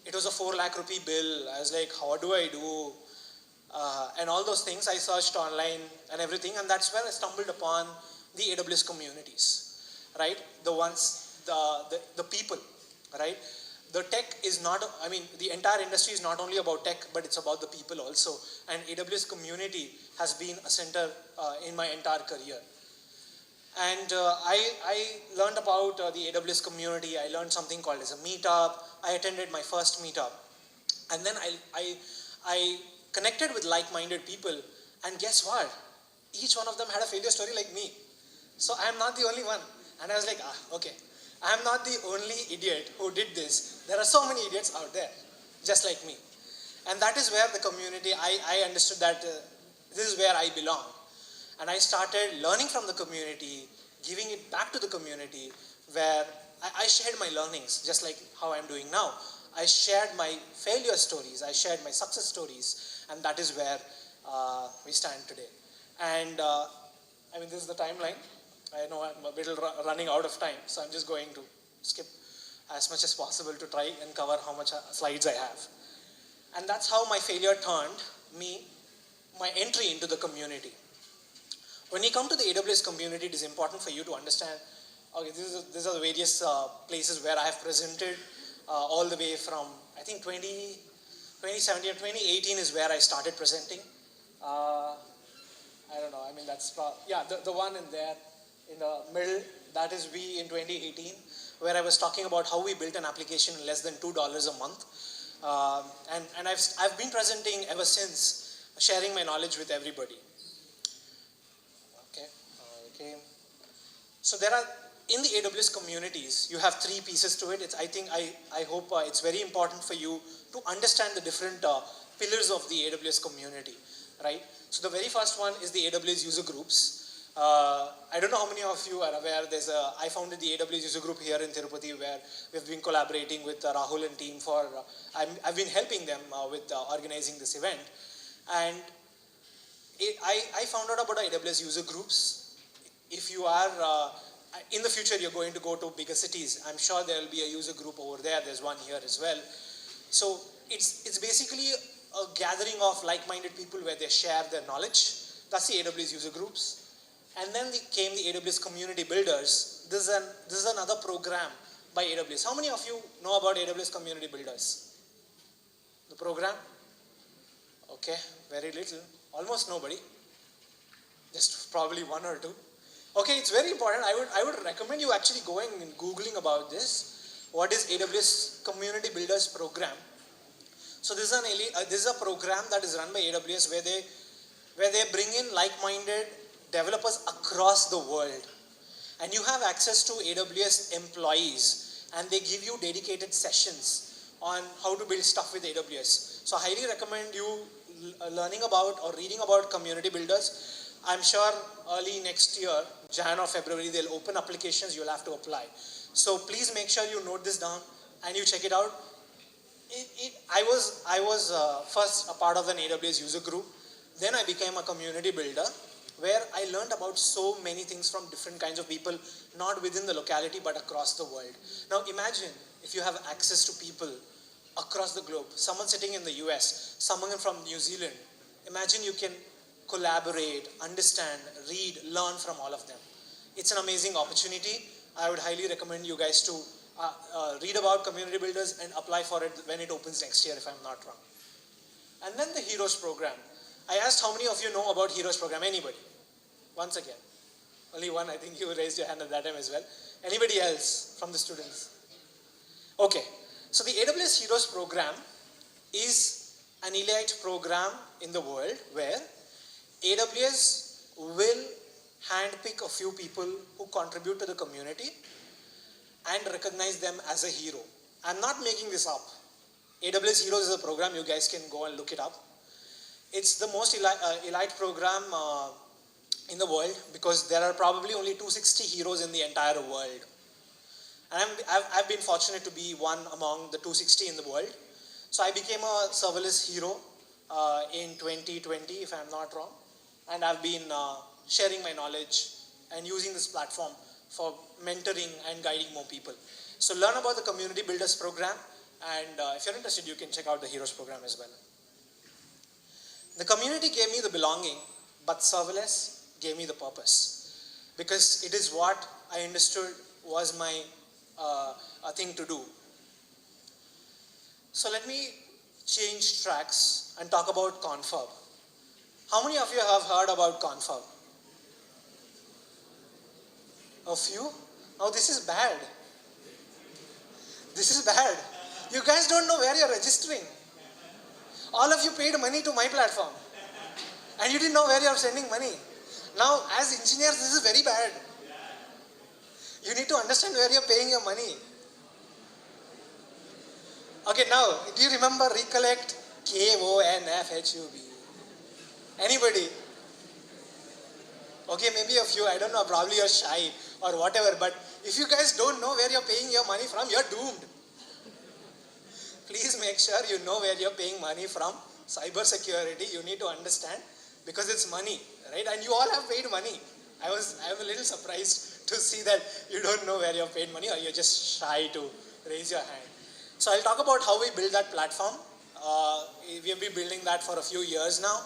it was a 4 lakh rupee bill, I was like, how do I do? And all those things, I searched online and everything, and that's where I stumbled upon the AWS communities, right? The ones, the people, right? The tech is not, the entire industry is not only about tech, but it's about the people also. And AWS community has been a center in my entire career. And I learned about the AWS community. I learned something called as a meetup. I attended my first meetup. And then I connected with like-minded people. And guess what? Each one of them had a failure story like me. So I'm not the only one. And I was like, okay. I'm not the only idiot who did this. There are so many idiots out there, just like me. And that is where the community, I understood that this is where I belong. And I started learning from the community, giving it back to the community, where I shared my learnings, just like how I'm doing now. I shared my failure stories, I shared my success stories, and that is where we stand today. And this is the timeline. I know I'm a little running out of time, so I'm just going to skip as much as possible to try and cover how much slides I have. And that's how my failure turned my entry into the community. When you come to the AWS community, it is important for you to understand, okay, these are the various places where I have presented all the way from, I think 2017 or 2018 is where I started presenting. I don't know, that's, the one in there, in the middle, that is we in 2018, where I was talking about how we built an application in less than $2 a month. And I've been presenting ever since, sharing my knowledge with everybody. Okay. So there are in the AWS communities, you have three pieces to it. I hope it's very important for you to understand the different pillars of the AWS community, right? So the very first one is the AWS user groups. I don't know how many of you are aware, I founded the AWS user group here in Tirupati where we've been collaborating with Rahul and team for, I've been helping them with organizing this event. And I found out about AWS user groups. If you are, in the future you're going to go to bigger cities, I'm sure there will be a user group over there, there's one here as well. So it's basically a gathering of like-minded people where they share their knowledge. That's the AWS user groups. And then came the AWS Community Builders. This is another program by AWS. How many of you know about AWS Community Builders? The program? Okay, very little. Almost nobody. Just probably one or two. Okay, it's very important. I would recommend you actually going and Googling about this. What is AWS Community Builders program? So this is a program that is run by AWS where they bring in like-minded developers across the world, and you have access to AWS employees, and they give you dedicated sessions on how to build stuff with AWS. So I highly recommend you learning about or reading about community builders. I'm sure early next year, Jan or February, they'll open applications, you'll have to apply. So please make sure you note this down and you check it out. I was first a part of an AWS user group, then I became a community builder, where I learned about so many things from different kinds of people, not within the locality, but across the world. Now imagine if you have access to people across the globe, someone sitting in the US, someone from New Zealand. Imagine you can collaborate, understand, read, learn from all of them. It's an amazing opportunity. I would highly recommend you guys to read about community builders and apply for it when it opens next year, if I'm not wrong. And then the Heroes program. I asked how many of you know about Heroes program. Anybody? Once again. Only one, I think you raised your hand at that time as well. Anybody else from the students? Okay. So the AWS Heroes program is an elite program in the world where AWS will handpick a few people who contribute to the community and recognize them as a hero. I'm not making this up. AWS Heroes is a program, you guys can go and look it up. It's the most elite program in the world because there are probably only 260 heroes in the entire world. And I've been fortunate to be one among the 260 in the world. So I became a serverless hero in 2020, if I'm not wrong. And I've been sharing my knowledge and using this platform for mentoring and guiding more people. So learn about the Community Builders program, and if you're interested, you can check out the Heroes program as well. The community gave me the belonging, but serverless gave me the purpose, because it is what I understood was my thing to do. So let me change tracks and talk about Confirm. How many of you have heard about Confirm? A few? Oh, this is bad. This is bad. You guys don't know where you're registering. All of you paid money to my platform, and you didn't know where you're sending money. Now, as engineers, this is very bad. You need to understand where you're paying your money. Okay, now, do you remember recollect KONFHUB? Anybody? Okay, maybe a few, I don't know, probably you're shy or whatever, but if you guys don't know where you're paying your money from, you're doomed. Please make sure you know where you're paying money from. Cyber security, you need to understand, because it's money, right? And you all have paid money. I'm a little surprised to see that you don't know where you're paid money, or you're just shy to raise your hand. So I'll talk about how we build that platform. We have been building that for a few years now,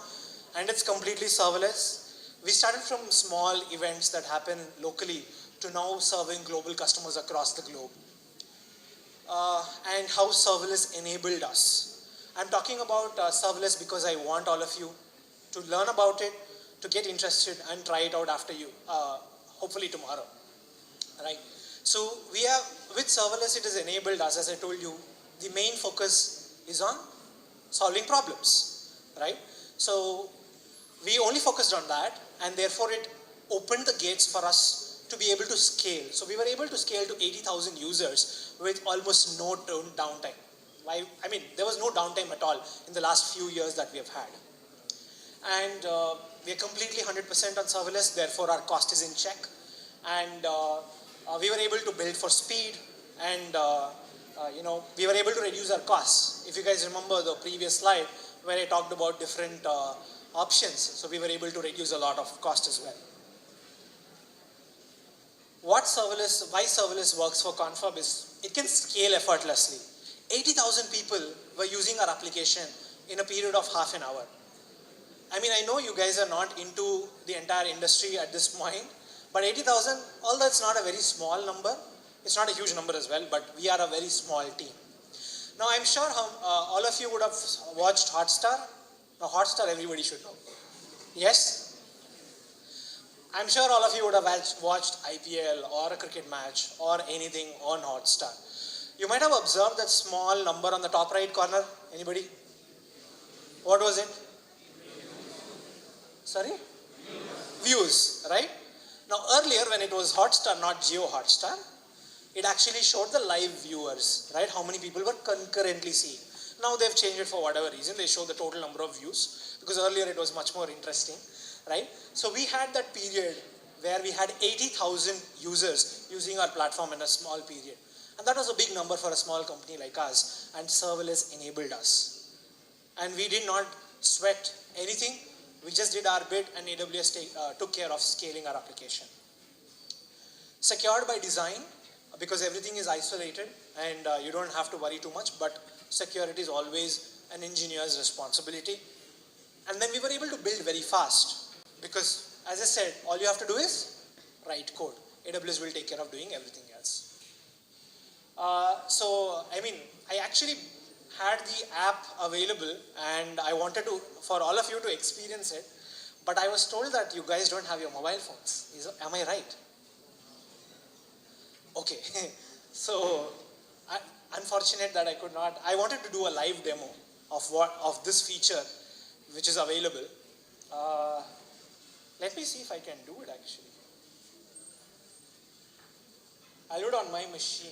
and it's completely serverless. We started from small events that happen locally to now serving global customers across the globe. And how serverless enabled us. I'm talking about serverless because I want all of you to learn about it, to get interested and try it out after you, hopefully tomorrow, right? So with serverless, it has enabled us, as I told you, the main focus is on solving problems, right? So we only focused on that, and therefore it opened the gates for us to be able to scale. So we were able to scale to 80,000 users with almost no downtime. I mean, there was no downtime at all in the last few years that we have had. And we are completely 100% on serverless, therefore our cost is in check. And we were able to build for speed, and we were able to reduce our costs. If you guys remember the previous slide where I talked about different options, so we were able to reduce a lot of cost as well. Why serverless works for Confab is it can scale effortlessly. 80,000 people were using our application in a period of half an hour. I mean, I know you guys are not into the entire industry at this point, but 80,000, although it's not a very small number, it's not a huge number as well, but we are a very small team. Now, I'm sure all of you would have watched Hotstar. Now, Hotstar everybody should know. Yes? I'm sure all of you would have watched IPL or a cricket match or anything on Hotstar. You might have observed that small number on the top right corner. Anybody? What was it? Sorry? Views, right? Now earlier when it was Hotstar, not Geo Hotstar, it actually showed the live viewers, right? How many people were concurrently seeing. Now they've changed it for whatever reason. They show the total number of views because earlier it was much more interesting, right? So we had that period where we had 80,000 users using our platform in a small period. And that was a big number for a small company like us, and serverless enabled us. And we did not sweat anything. We just did our bit, and AWS took care of scaling our application. Secured by design, because everything is isolated and you don't have to worry too much, but security is always an engineer's responsibility. And then we were able to build very fast because, as I said, all you have to do is write code. AWS will take care of doing everything else. I actually had the app available and I wanted for all of you to experience it, but I was told that you guys don't have your mobile phones. Am I right? Okay, so unfortunate that I could not. I wanted to do a live demo of this feature which is available. Let me see if I can do it actually. I'll do it on my machine.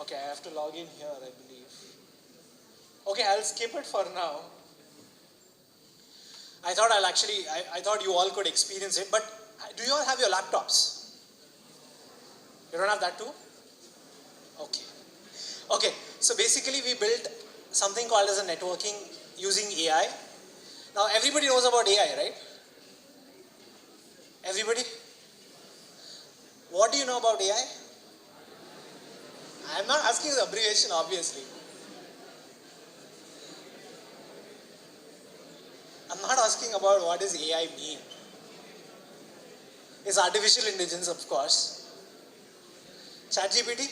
Okay, I have to log in here, I believe. Okay, I'll skip it for now. I thought you all could experience it, but do you all have your laptops? You don't have that too? Okay, so basically we built something called as a networking using AI. Now everybody knows about AI, right? Everybody? What do you know about AI? I'm not asking the abbreviation, obviously. I'm not asking about what does AI mean. It's artificial intelligence, of course. ChatGPT?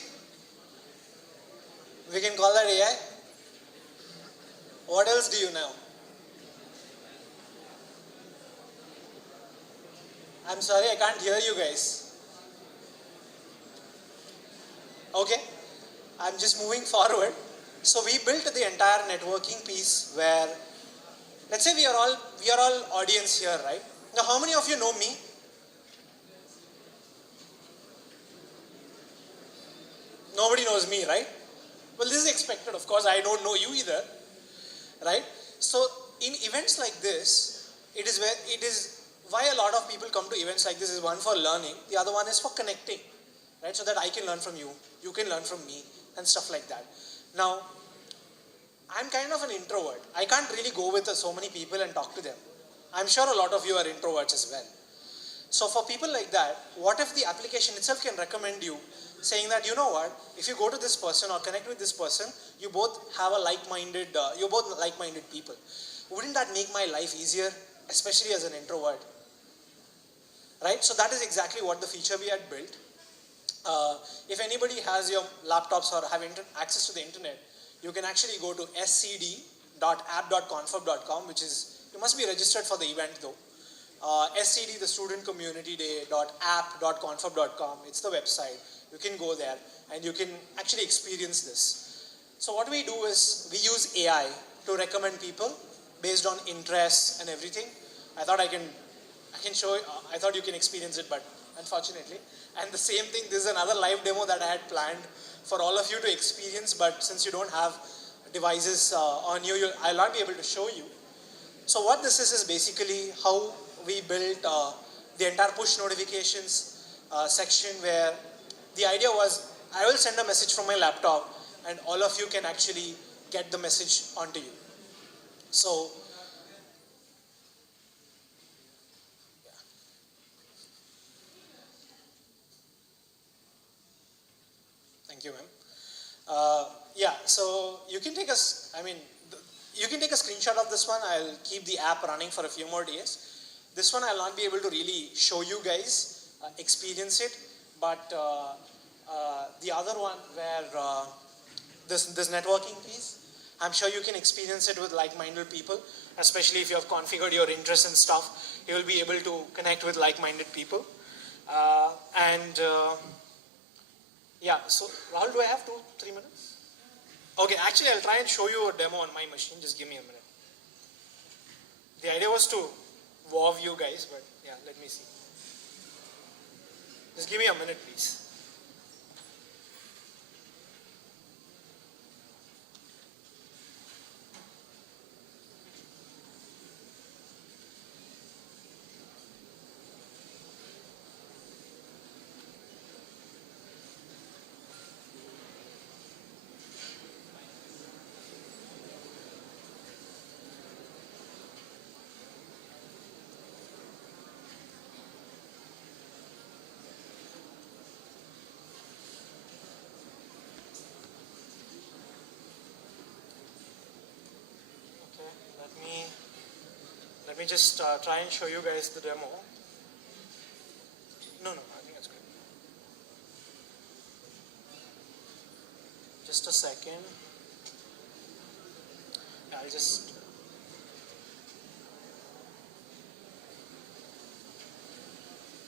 We can call that AI. What else do you know? I'm sorry, I can't hear you guys. Okay, I'm just moving forward. So we built the entire networking piece where, let's say we are all audience here, right? Now how many of you know me? Nobody knows me, right? Well, this is expected, of course. I don't know you either, right? So in events like this, it is why a lot of people come to events like this is one for learning, the other one is for connecting, right? So that I can learn from you, you can learn from me, and stuff like that. Now, I'm kind of an introvert. I can't really go with so many people and talk to them. I'm sure a lot of you are introverts as well. So for people like that, what if the application itself can recommend you, saying that, you know what, if you go to this person or connect with this person, you both have you're both like-minded people. Wouldn't that make my life easier, especially as an introvert? Right? So that is exactly what the feature we had built. If anybody has your laptops or have access to the internet, you can actually go to scd.app.confab.com, which is, you must be registered for the event though. SCD, the student community day.app.confab.com, it's the website. You can go there and you can actually experience this. So what we do is we use AI to recommend people based on interests and everything. I thought I can can show, I thought you can experience it, but unfortunately. And the same thing, this is another live demo that I had planned for all of you to experience, but since you don't have devices on you, I'll not be able to show you. So what this is basically how we built the entire push notifications section, where the idea was I will send a message from my laptop and all of you can actually get the message onto you. So, yeah. Thank you, ma'am. Yeah, so you can take you can take a screenshot of this one. I'll keep the app running for a few more days. This one I'll not be able to really show you guys, experience it, but the other one where this networking piece, I'm sure you can experience it with like-minded people, especially if you have configured your interests and stuff. You will be able to connect with like-minded people. Yeah, so Rahul, do I have 2-3 minutes? Okay, actually I'll try and show you a demo on my machine. Just give me a minute. The idea was to wow you guys, but yeah, let me see. Just give me a minute, please. Let me just try and show you guys the demo. No, I think that's good. Just a second. I'll just...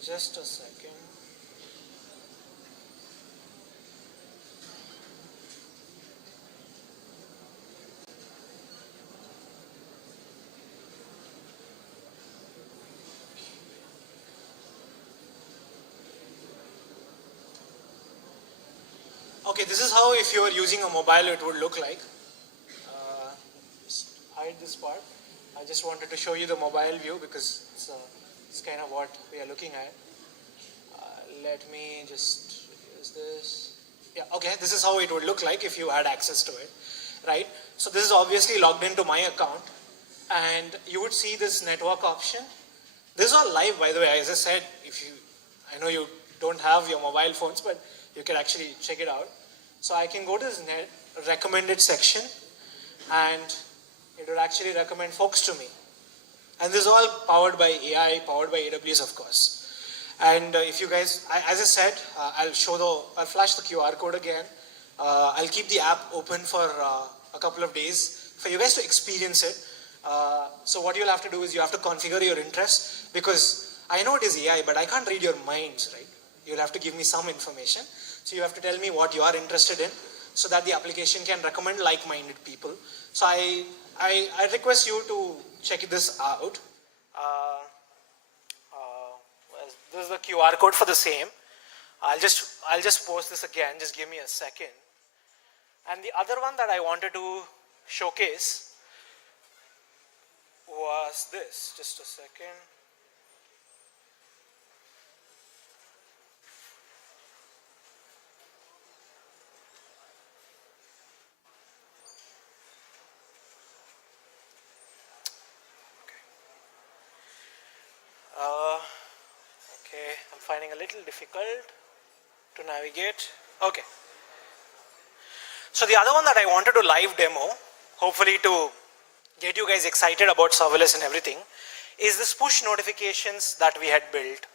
Just a second. Okay, this is how, if you are using a mobile, it would look like. Just hide this part. I just wanted to show you the mobile view because it's kind of what we are looking at. Let me just use this. Yeah, okay, this is how it would look like if you had access to it, right? So this is obviously logged into my account, and you would see this network option. This is all live, by the way. As I said, I know you don't have your mobile phones, but you can actually check it out. So I can go to this recommended section, and it will actually recommend folks to me. And this is all powered by AI, powered by AWS, of course. And if you guys, as I said, I'll flash the QR code again. I'll keep the app open for a couple of days for you guys to experience it. So what you'll have to do is you have to configure your interests, because I know it is AI, but I can't read your minds, right? You'll have to give me some information. So you have to tell me what you are interested in so that the application can recommend like-minded people. So I request you to check this out. This is the QR code for the same. I'll just post this again. Just give me a second. And the other one that I wanted to showcase was this. Just a second. Okay, I'm finding a little difficult to navigate. Okay. So the other one that I wanted to live demo, hopefully to get you guys excited about serverless and everything, is this push notifications that we had built.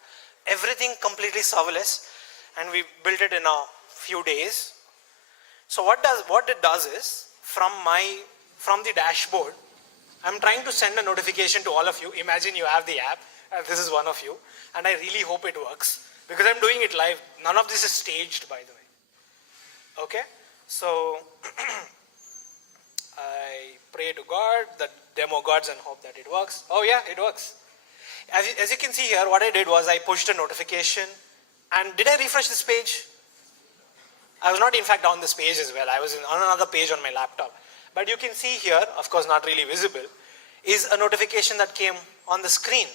Everything completely serverless, and we built it in a few days. So what it does is, from the dashboard, I'm trying to send a notification to all of you. Imagine you have the app, and this is one of you, and I really hope it works because I'm doing it live. None of this is staged, by the way. Okay, so I pray to God, the demo gods, and hope that it works. Oh yeah, it works. As you can see here, what I did was I pushed a notification, and did I refresh this page? I was not in fact on this page as well. I was on another page on my laptop. But you can see here, of course not really visible, is a notification that came on the screen.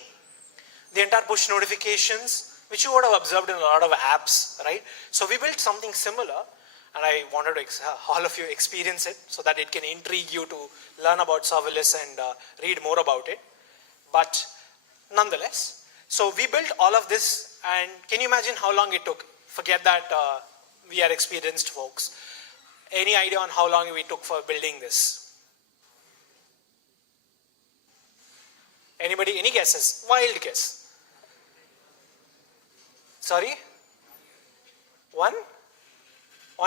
The entire push notifications, which you would have observed in a lot of apps, right? So we built something similar, and I wanted to all of you experience it so that it can intrigue you to learn about serverless and read more about it. But nonetheless, so we built all of this, and can you imagine how long it took? Forget that we are experienced folks. Any idea on how long we took for building this? Anybody, any guesses? Wild guess. Sorry? 1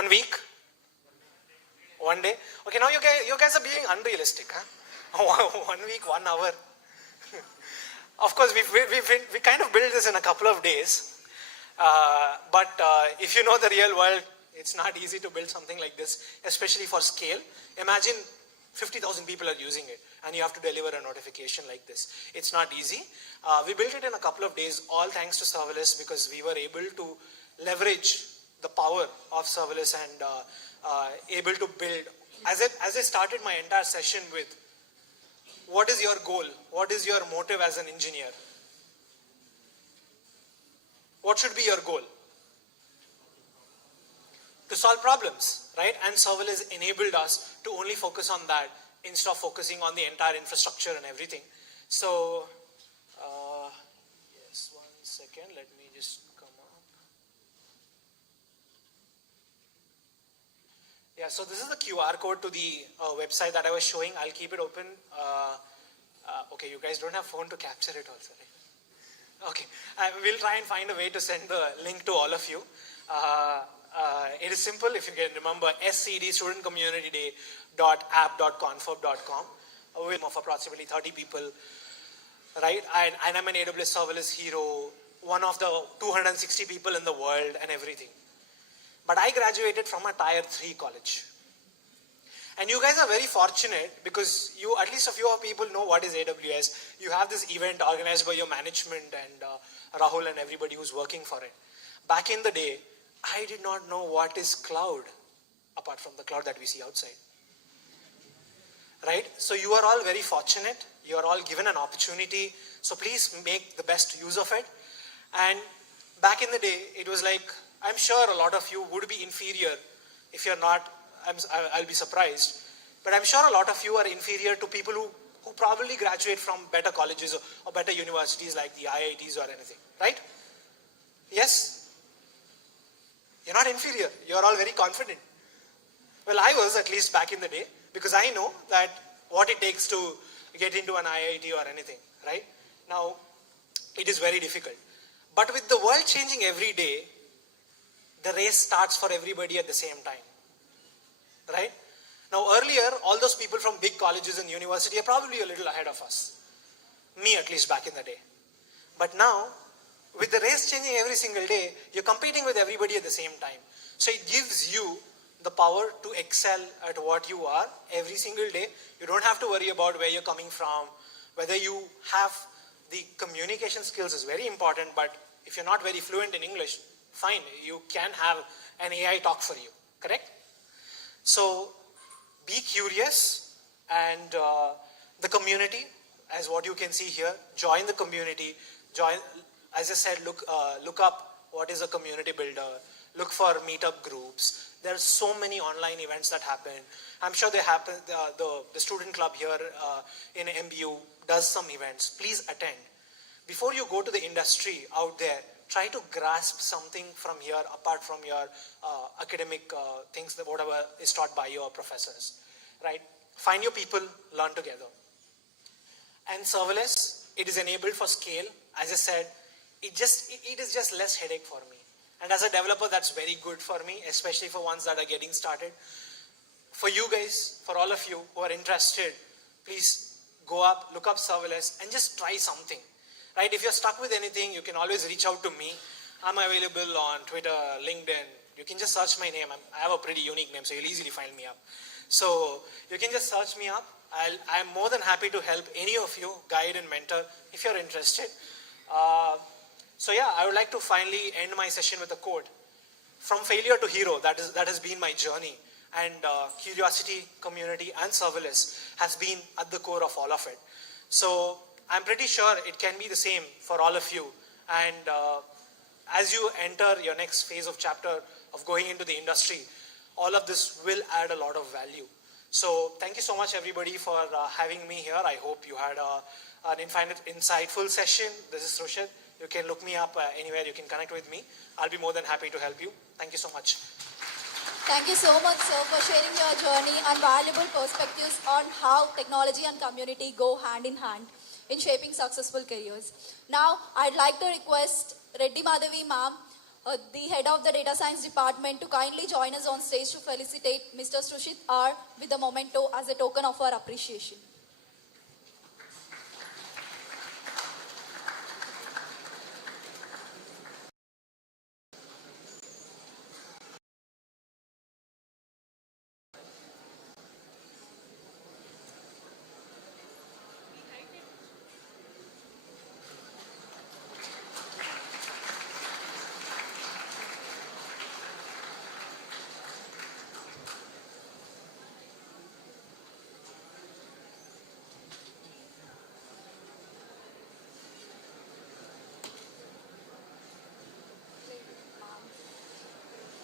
week? 1 day? Okay, now you guys are being unrealistic, huh? 1 week, 1 hour. Of course, we kind of built this in a couple of days. But if you know the real world, it's not easy to build something like this, especially for scale. Imagine 50,000 people are using it, and you have to deliver a notification like this. It's not easy. We built it in a couple of days, all thanks to serverless, because we were able to leverage the power of serverless and able to build. As I started my entire session with, what is your goal? What is your motive as an engineer? What should be your goal? To solve problems, right? And serverless enabled us to only focus on that instead of focusing on the entire infrastructure and everything. So, yes, 1 second, let me just come up. Yeah, so this is the QR code to the website that I was showing. I'll keep it open. Okay, you guys don't have phone to capture it also, right? Okay, we'll try and find a way to send the link to all of you. It is simple, if you can remember, SCD, studentcommunityday.app.confirm.com, of approximately 30 people, right? And I'm an AWS serverless hero, one of the 260 people in the world and everything. But I graduated from a tier 3 college. And you guys are very fortunate because you, at least a few people know what is AWS. You have this event organized by your management and Rahul and everybody who's working for it. Back in the day, I did not know what is cloud, apart from the cloud that we see outside. Right? So you are all very fortunate. You are all given an opportunity. So please make the best use of it. And back in the day, it was like, I'm sure a lot of you would be inferior. If you're not, I'll be surprised. But I'm sure a lot of you are inferior to people who probably graduate from better colleges or better universities like the IITs or anything. Right? Yes? You're not inferior. You're all very confident. Well, I was, at least back in the day, because I know that what it takes to get into an IIT or anything, right? Now, it is very difficult. But with the world changing every day, the race starts for everybody at the same time, right? Now, earlier, all those people from big colleges and university are probably a little ahead of us. Me, at least back in the day. But now, with the race changing every single day, you're competing with everybody at the same time. So it gives you the power to excel at what you are every single day. You don't have to worry about where you're coming from, whether you have the communication skills is very important, but if you're not very fluent in English, fine, you can have an AI talk for you, correct? So be curious, and the community, as what you can see here, join the community, as I said, look up what is a community builder, look for meetup groups. There are so many online events that happen. I'm sure they happen, the student club here in MBU does some events. Please attend. Before you go to the industry out there, try to grasp something from here apart from your academic things, that whatever is taught by your professors, right? Find your people, learn together. And serverless, it is enabled for scale. As I said, it is just less headache for me. And as a developer, that's very good for me, especially for ones that are getting started. For you guys, for all of you who are interested, please go up, look up serverless, and just try something. Right? If you're stuck with anything, you can always reach out to me. I'm available on Twitter, LinkedIn. You can just search my name. I have a pretty unique name, so you'll easily find me up. So you can just search me up. I'm more than happy to help any of you, guide and mentor if you're interested. So yeah, I would like to finally end my session with a quote. From failure to hero, that has been my journey. And curiosity, community and serverless has been at the core of all of it. So I'm pretty sure it can be the same for all of you. And as you enter your next phase of chapter of going into the industry, all of this will add a lot of value. So thank you so much everybody for having me here. I hope you had an insightful session. This is Roshit. You can look me up anywhere. You can connect with me. I'll be more than happy to help you. Thank you so much. Thank you so much, sir, for sharing your journey and valuable perspectives on how technology and community go hand in hand in shaping successful careers. Now, I'd like to request Reddy Madhavi ma'am, the head of the data science department, to kindly join us on stage to felicitate Mr. Sushit R with the memento as a token of our appreciation.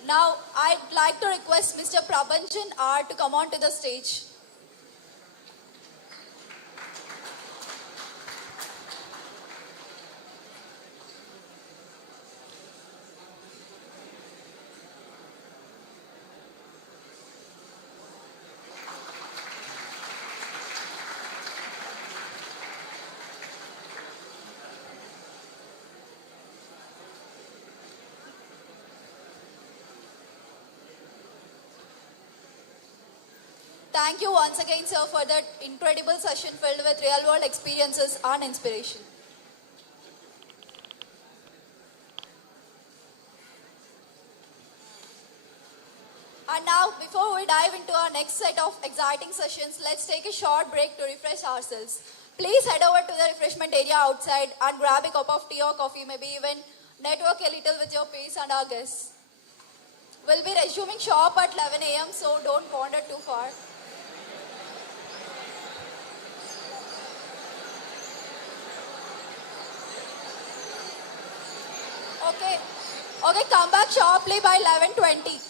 Now, I'd like to request Mr. Prabhanjan R to come on to the stage. Thank you once again, sir, for that incredible session filled with real-world experiences and inspiration. And now, before we dive into our next set of exciting sessions, let's take a short break to refresh ourselves. Please head over to the refreshment area outside and grab a cup of tea or coffee, maybe even network a little with your peers and our guests. We'll be resuming sharp at 11 a.m., so don't wander too far. Okay, come back sharply by 11:20.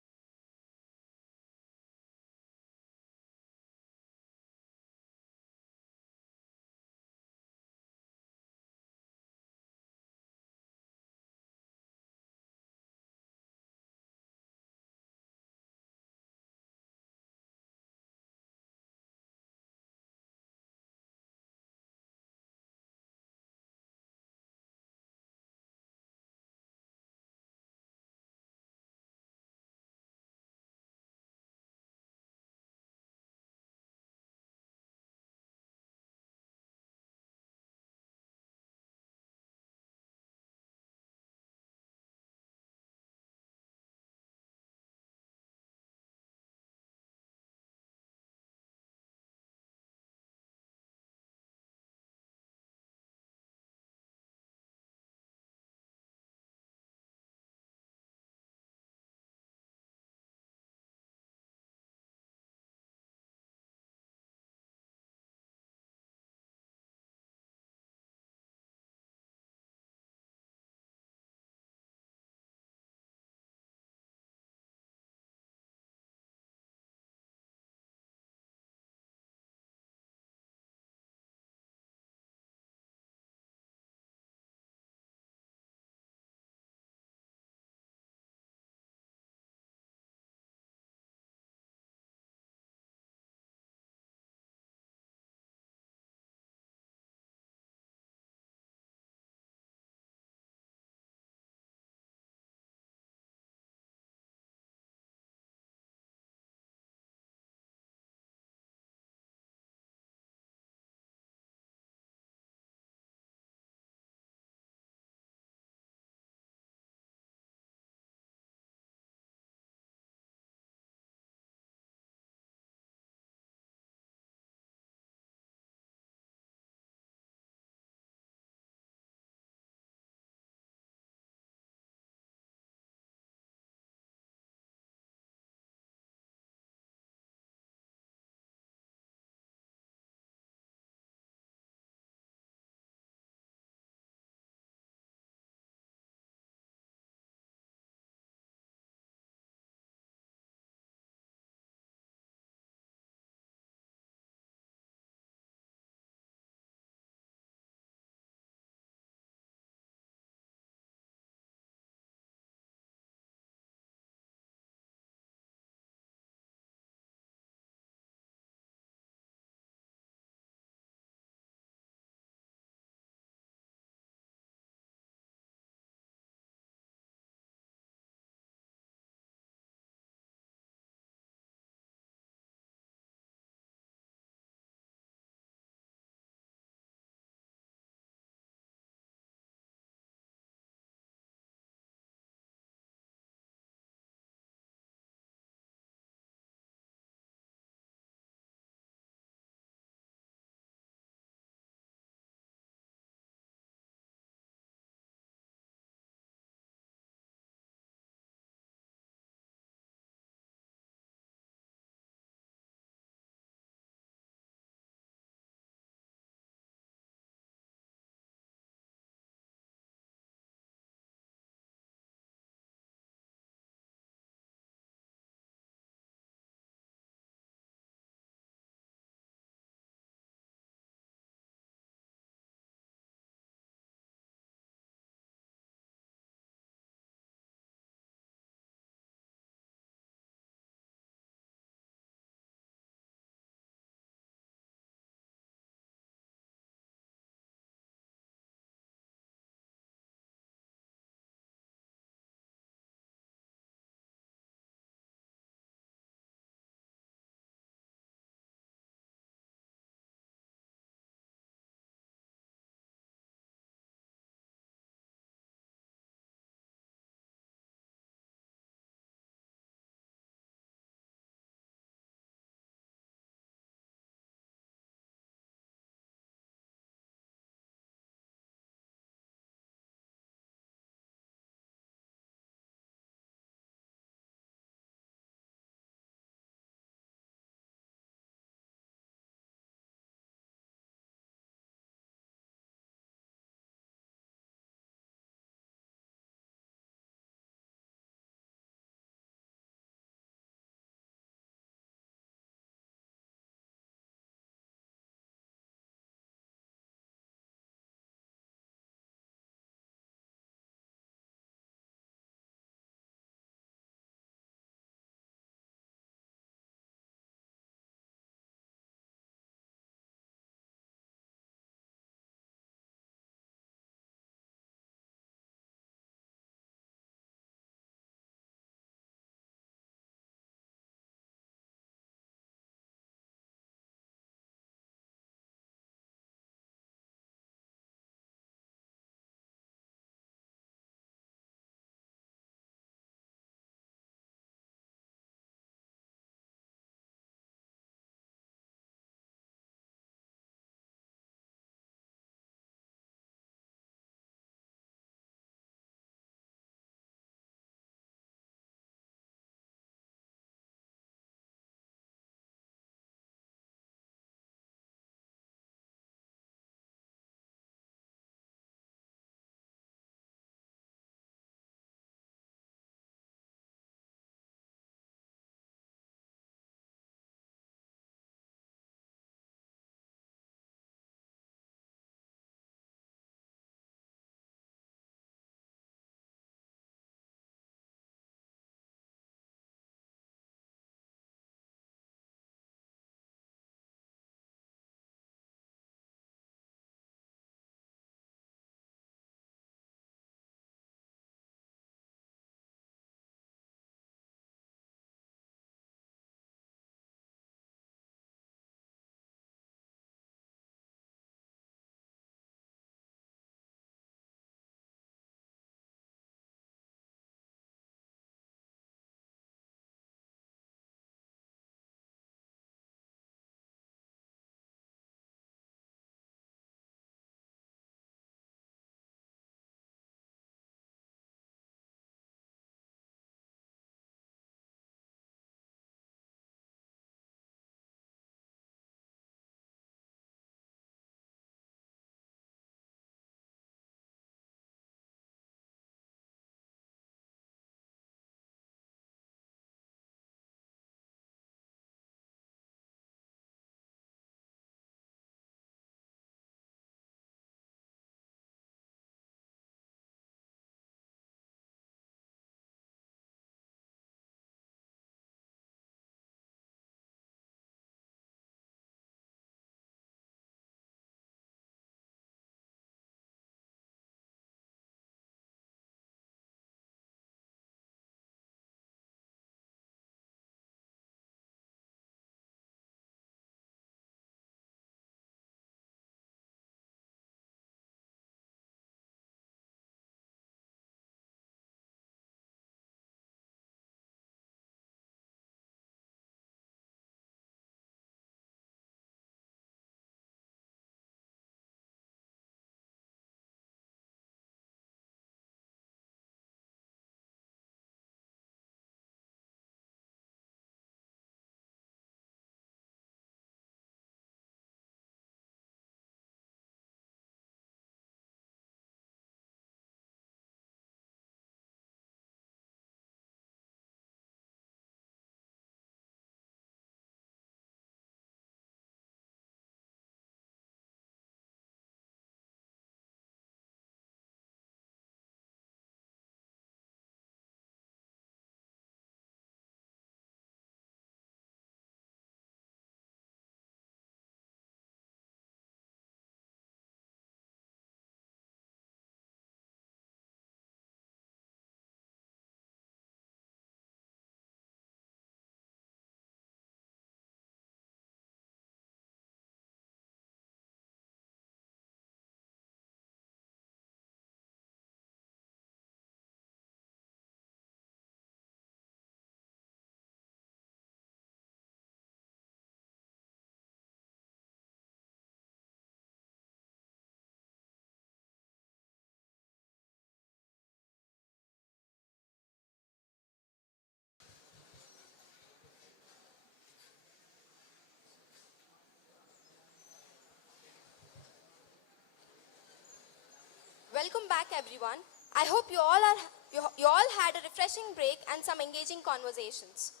Welcome back, everyone. I hope you all had a refreshing break and some engaging conversations.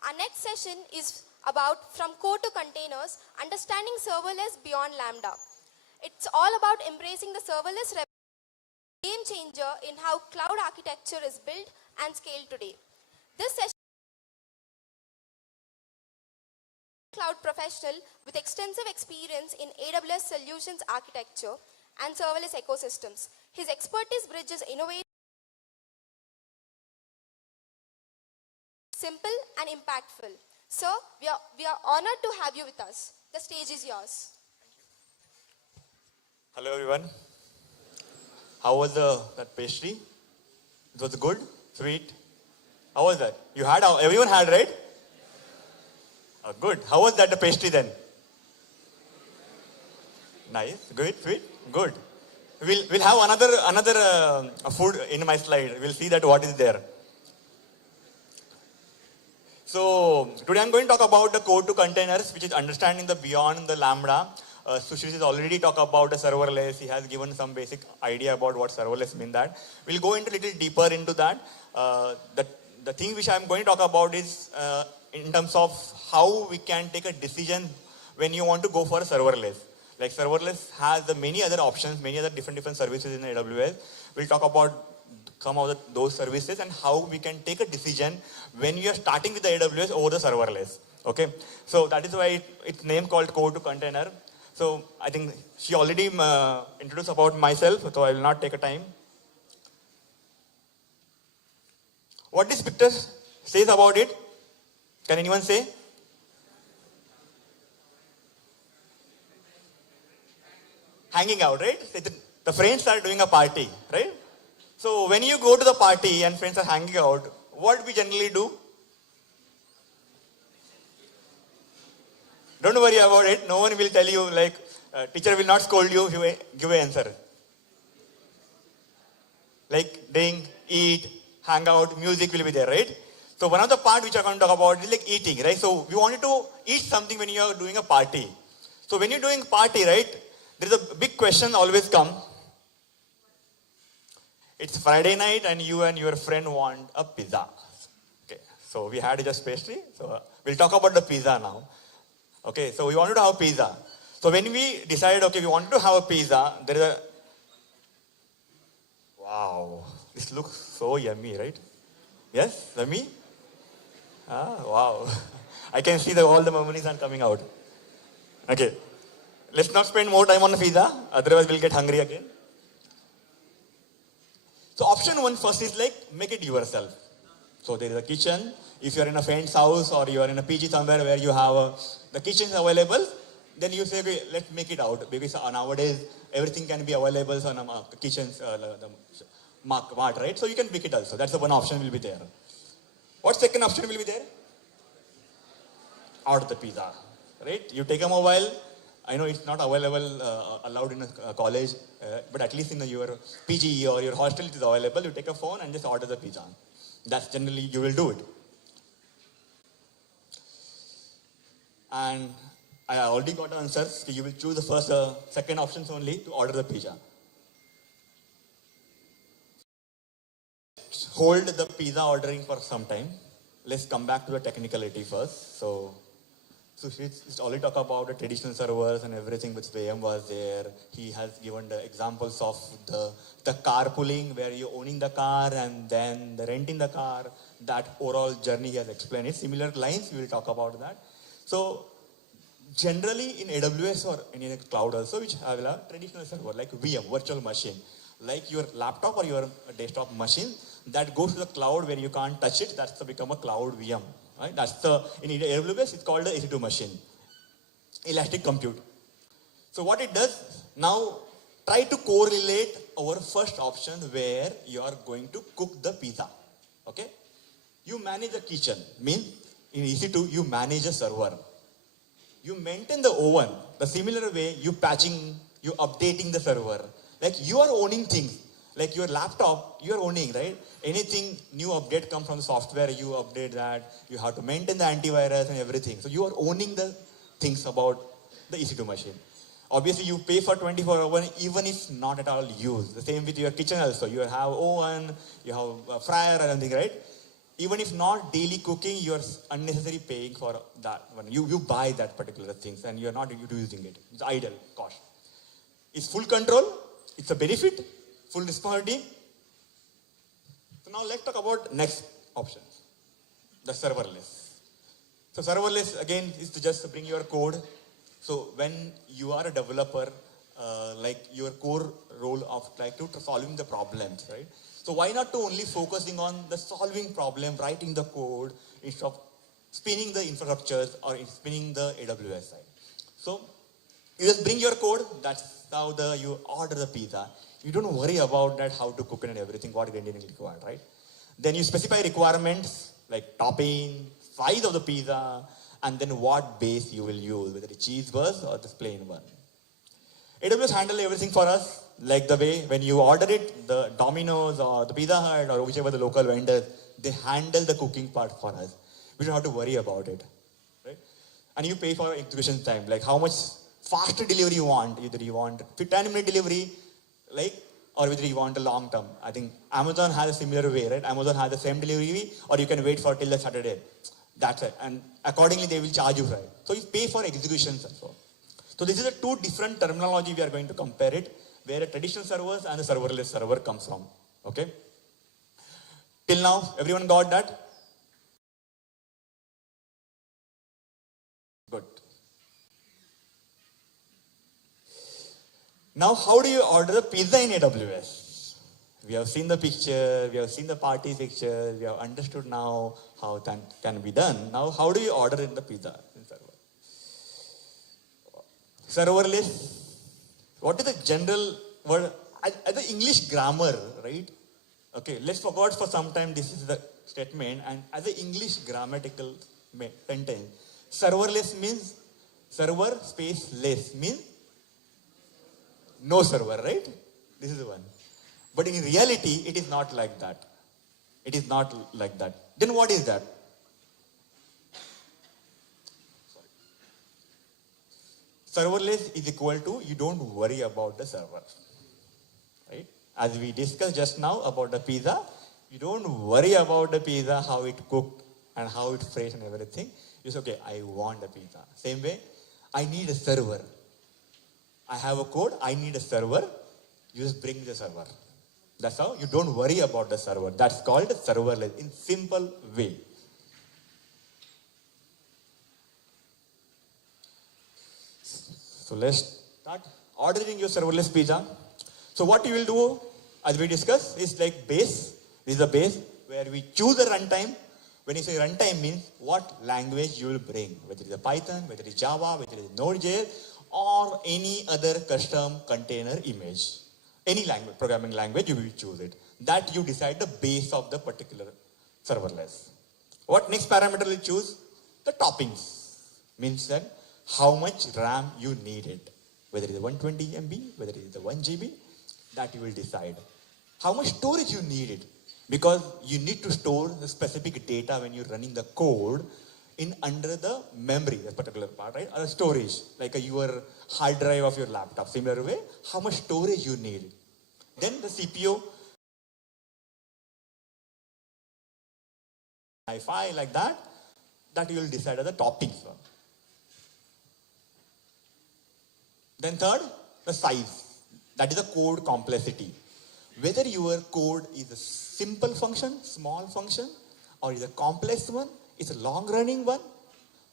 Our next session is about from code to containers, understanding serverless beyond Lambda. It's all about embracing the serverless game changer in how cloud architecture is built and scaled today. This session cloud professional with extensive experience in AWS solutions architecture and serverless ecosystems. His expertise bridges innovation, simple and impactful. Sir, we are honored to have you with us. The stage is yours. Hello everyone. How was that pastry? It was good? Sweet? How was that? You had, everyone had, right? Good. How was that the pastry then? Nice, good, sweet, good. We'll have another food in my slide. We'll see that what is there. So today I'm going to talk about the code to containers, which is understanding the beyond the Lambda. Sushil has already talked about the serverless. He has given some basic idea about what serverless means. That we'll go into a little deeper into that. The thing which I'm going to talk about is in terms of how we can take a decision when you want to go for a serverless. Like serverless has the many other options, many other different services in AWS. We'll talk about some of those services and how we can take a decision when you are starting with the AWS over the serverless. Okay, so that is why it's named called code to container. So I think she already introduced about myself, so I will not take a time. What this picture says about it? Can anyone say? Hanging out, right? The friends are doing a party, right? So when you go to the party and friends are hanging out, what we generally do? Don't worry about it. No one will tell you, like, teacher will not scold you if you give an answer. Like drink, eat, hang out, music will be there, right? So one of the part which I'm going to talk about is like eating, right? So we wanted to eat something when you are doing a party. So when you're doing party, right, there is a big question always come. It's Friday night and you and your friend want a pizza. Okay, so we had just pastry. So we'll talk about the pizza now. Okay, so we wanted to have pizza. So when we decided, okay, we wanted to have a pizza, there is a, wow, this looks so yummy, right? Yes, yummy? Ah, wow. I can see that all the memories are coming out. Okay, let's not spend more time on the pizza, otherwise we'll get hungry again. So option one first is like, make it yourself. So there is a kitchen. If you're in a friend's house or you're in a PG somewhere where you have the kitchen is available, then you say, okay, let's make it out. Because nowadays, everything can be available on the kitchens, the mart, right? So you can pick it also. That's the one option will be there. What second option will be there? Order the pizza, right? You take a mobile. I know it's not available, allowed in a college, but at least in your PG or your hostel it is available. You take a phone and just order the pizza. That's generally you will do it. And I already got answers. So you will choose the first, second options only to order the pizza. Hold the pizza ordering for some time. Let's come back to the technicality first. So it's already talked about the traditional servers and everything which VM was there. He has given the examples of the carpooling where you're owning the car and then the renting the car. That overall journey he has explained it. Similar lines, we will talk about that. So generally in AWS or in a cloud also, which have a traditional server like VM, virtual machine, like your laptop or your desktop machine that goes to the cloud where you can't touch it, that's become a cloud VM. Right? That's in AWS, it's called the EC2 machine, elastic compute. So what it does, now try to correlate our first option where you are going to cook the pizza. Okay? You manage a kitchen, mean in EC2 you manage a server. You maintain the oven, the similar way you patching, you updating the server. Like you are owning things. Like your laptop, you are owning, right? Anything new update comes from the software, you update that. You have to maintain the antivirus and everything. So you are owning the things about the EC2 machine. Obviously, you pay for 24 hours even if not at all used. The same with your kitchen also. You have oven, you have a fryer or anything, right? Even if not daily cooking, you're unnecessarily paying for that one. You buy that particular things and you're not using it. It's idle cost. It's full control. It's a benefit. Full responsibility. So now let's talk about next option, the serverless. So serverless again is to just bring your code. So when you are a developer, like your core role of like to solving the problems, right? So why not to only focusing on the solving problem, writing the code instead of spinning the infrastructures or spinning the AWS side. So you just bring your code. That's how you order the pizza. You don't worry about that how to cook it and everything, what ingredients required, right? Then you specify requirements like topping, size of the pizza, and then what base you will use, whether it's cheese burst or the plain one. AWS handle everything for us, like the way when you order it, the Domino's or the Pizza Hut or whichever the local vendors, they handle the cooking part for us. We don't have to worry about it, right? And you pay for execution time, like how much faster delivery you want. Either you want 10-minute delivery, like, or whether you want a long term. I think Amazon has a similar way, right? Amazon has the same delivery, or you can wait for till the Saturday. That's it. And accordingly, they will charge you for it. So you pay for executions also. So this is the two different terminology we are going to compare it, where a traditional servers and the serverless server comes from. Okay? Till now, everyone got that? Good. Now, how do you order the pizza in AWS? We have seen the picture, we have seen the party picture, we have understood now how that can be done. Now, how do you order in the pizza in server? Serverless. What is the general word? As the English grammar, right? Okay, let's forget for some time this is the statement, and as an English grammatical sentence, serverless means server space less means no server, right? This is the one. But in reality, it is not like that. It is not like that. Then what is that? Serverless is equal to you don't worry about the server. Right? As we discussed just now about the pizza, you don't worry about the pizza, how it cooked and how it fresh and everything. You say, okay, I want a pizza. Same way, I need a server. I have a code, I need a server. You just bring the server. That's how you don't worry about the server. That's called serverless in simple way. So let's start ordering your serverless pizza. So what you will do, as we discussed, is like base. This is the base where we choose the runtime. When you say runtime means what language you will bring, whether it is a Python, whether it is Java, whether it is Node.js, or any other custom container image. Any language, programming language, you will choose it. That you decide the base of the particular serverless. What next parameter will choose? The toppings. Means that how much RAM you need it. Whether it is 120 MB, whether it is the 1 GB, that you will decide. How much storage you need it. Because you need to store the specific data when you're running the code in under the memory, that particular part, right? Or storage, like your hard drive of your laptop. Similar way, how much storage you need. Then the CPU, Wi-Fi like that you will decide as the toppings. Then third, the size. That is the code complexity. Whether your code is a simple function, small function, or is a complex one, it's a long running one.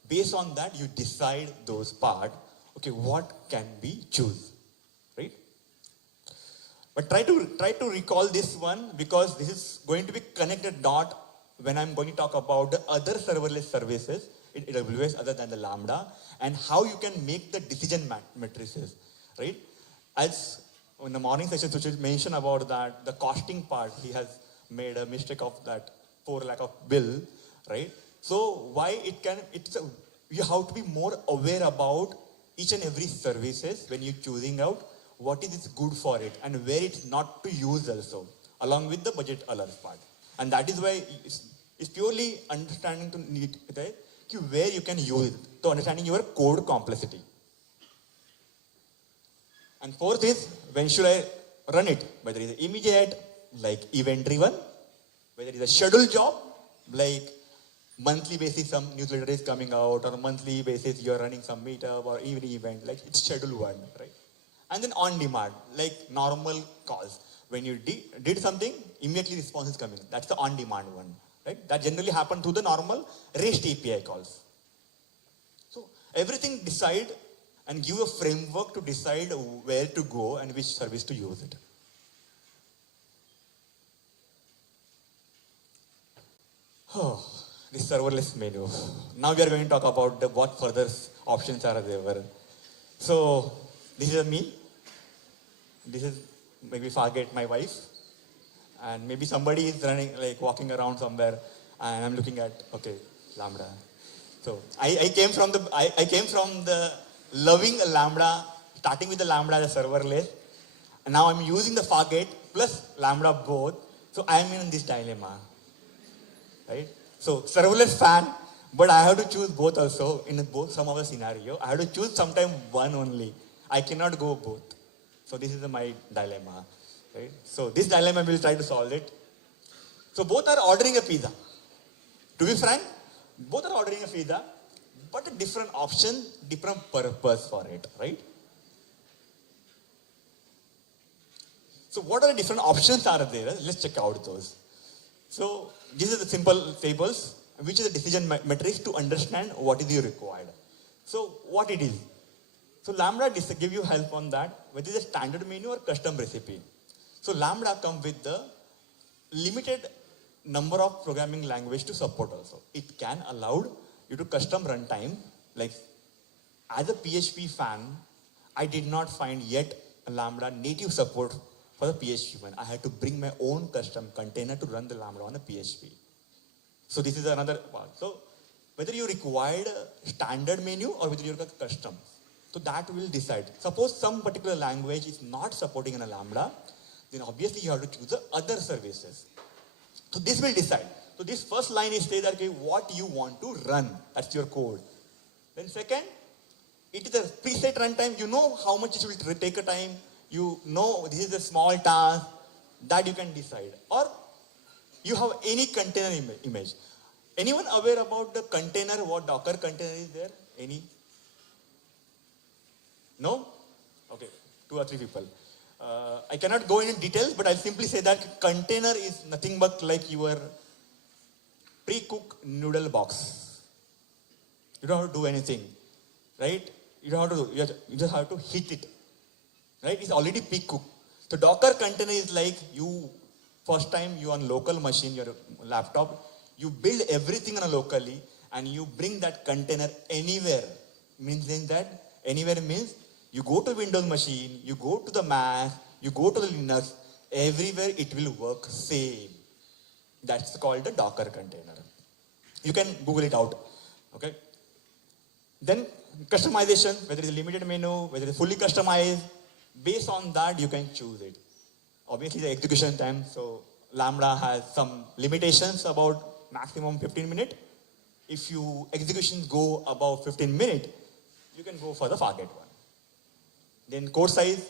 Based on that, you decide those parts. Okay, what can be choose, right? But try to recall this one because this is going to be connected dot when I'm going to talk about the other serverless services in AWS other than the Lambda and how you can make the decision matrices, right? As in the morning session, Sushil mentioned about that, the costing part, he has made a mistake of that 4 lakh of bill, right? So why you have to be more aware about each and every services when you're choosing out what is good for it and where it's not to use also, along with the budget alert part. And that is why it's purely understanding to need, right? Where you can use it, to understanding your code complexity. And fourth is, when should I run it? Whether it's immediate, like event driven, whether it's a scheduled job, like monthly basis some newsletter is coming out, or monthly basis you're running some meetup or even event, like it's scheduled one, right? And then on demand, like normal calls. When you did something, immediately response is coming. That's the on demand one, right? That generally happen through the normal REST API calls. So everything decide and give a framework to decide where to go and which service to use it. Oh, this serverless menu. Now we are going to talk about what further options are there. So this is me. This is maybe Fargate, my wife. And maybe somebody is running, like walking around somewhere, and I'm looking at, okay, Lambda. So I came from the loving a Lambda, starting with the Lambda as a serverless, and now I'm using the Fargate plus Lambda both. So I'm in this dilemma, right? So serverless fan, but I have to choose both also in both some of the scenario. I have to choose sometime one only. I cannot go both. So this is my dilemma, right? So this dilemma we'll try to solve it. So both are ordering a pizza. To be frank, both are ordering a pizza, but a different option, different purpose for it, right? So what are the different options are there? Let's check out those. So these are the simple tables, which is the decision matrix to understand what is your required. So what it is. So Lambda give you help on that, whether it's a standard menu or custom recipe. So Lambda come with the limited number of programming language to support also. It can allow you to custom runtime. Like as a PHP fan, I did not find yet a Lambda native support for the PHP one. I had to bring my own custom container to run the Lambda on a PHP. So this is another part. So whether you required a standard menu or whether you're custom. So that will decide. Suppose some particular language is not supporting in a Lambda, then obviously you have to choose the other services. So this will decide. So this first line is say that, okay, what you want to run. That's your code. Then second, it is a preset runtime. You know how much it will take a time. You know this is a small task that you can decide. Or you have any container image. Anyone aware about the container, what Docker container is there? Any? No? Okay, 2 or 3 people. I cannot go into details, but I'll simply say that container is nothing but like your pre-cooked noodle box. You don't have to do anything, right? You don't have to do, you just have to heat it, right? It's already pre-cooked. So Docker container is like you, first time you on local machine, your laptop, you build everything on a locally and you bring that container anywhere. Means in that, anywhere means you go to Windows machine, you go to the Mac, you go to the Linux, everywhere it will work same. That's called the Docker container. You can Google it out, okay? Then customization, whether it's a limited menu, whether it's fully customized, based on that you can choose it. Obviously the execution time, so Lambda has some limitations about maximum 15 minutes. If you executions go above 15 minutes, you can go for the Fargate one. Then code size,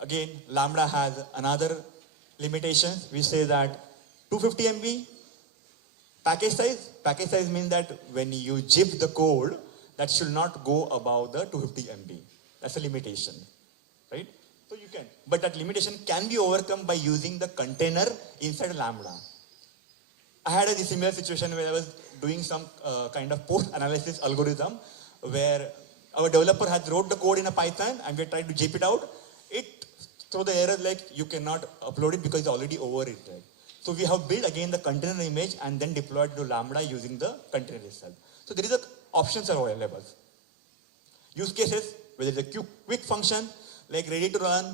again, Lambda has another limitation. We say that 250 MB. Package size means that when you zip the code, that should not go above the 250 MB. That's a limitation, right? So you can, but that limitation can be overcome by using the container inside Lambda. I had a similar situation where I was doing some kind of post-analysis algorithm where our developer has wrote the code in a Python and we tried to zip it out. It throw the error like you cannot upload it because it's already overwritten. So we have built again the container image and then deployed to Lambda using the container itself. So there is a options are available. Use cases, whether it's a quick function, like ready to run,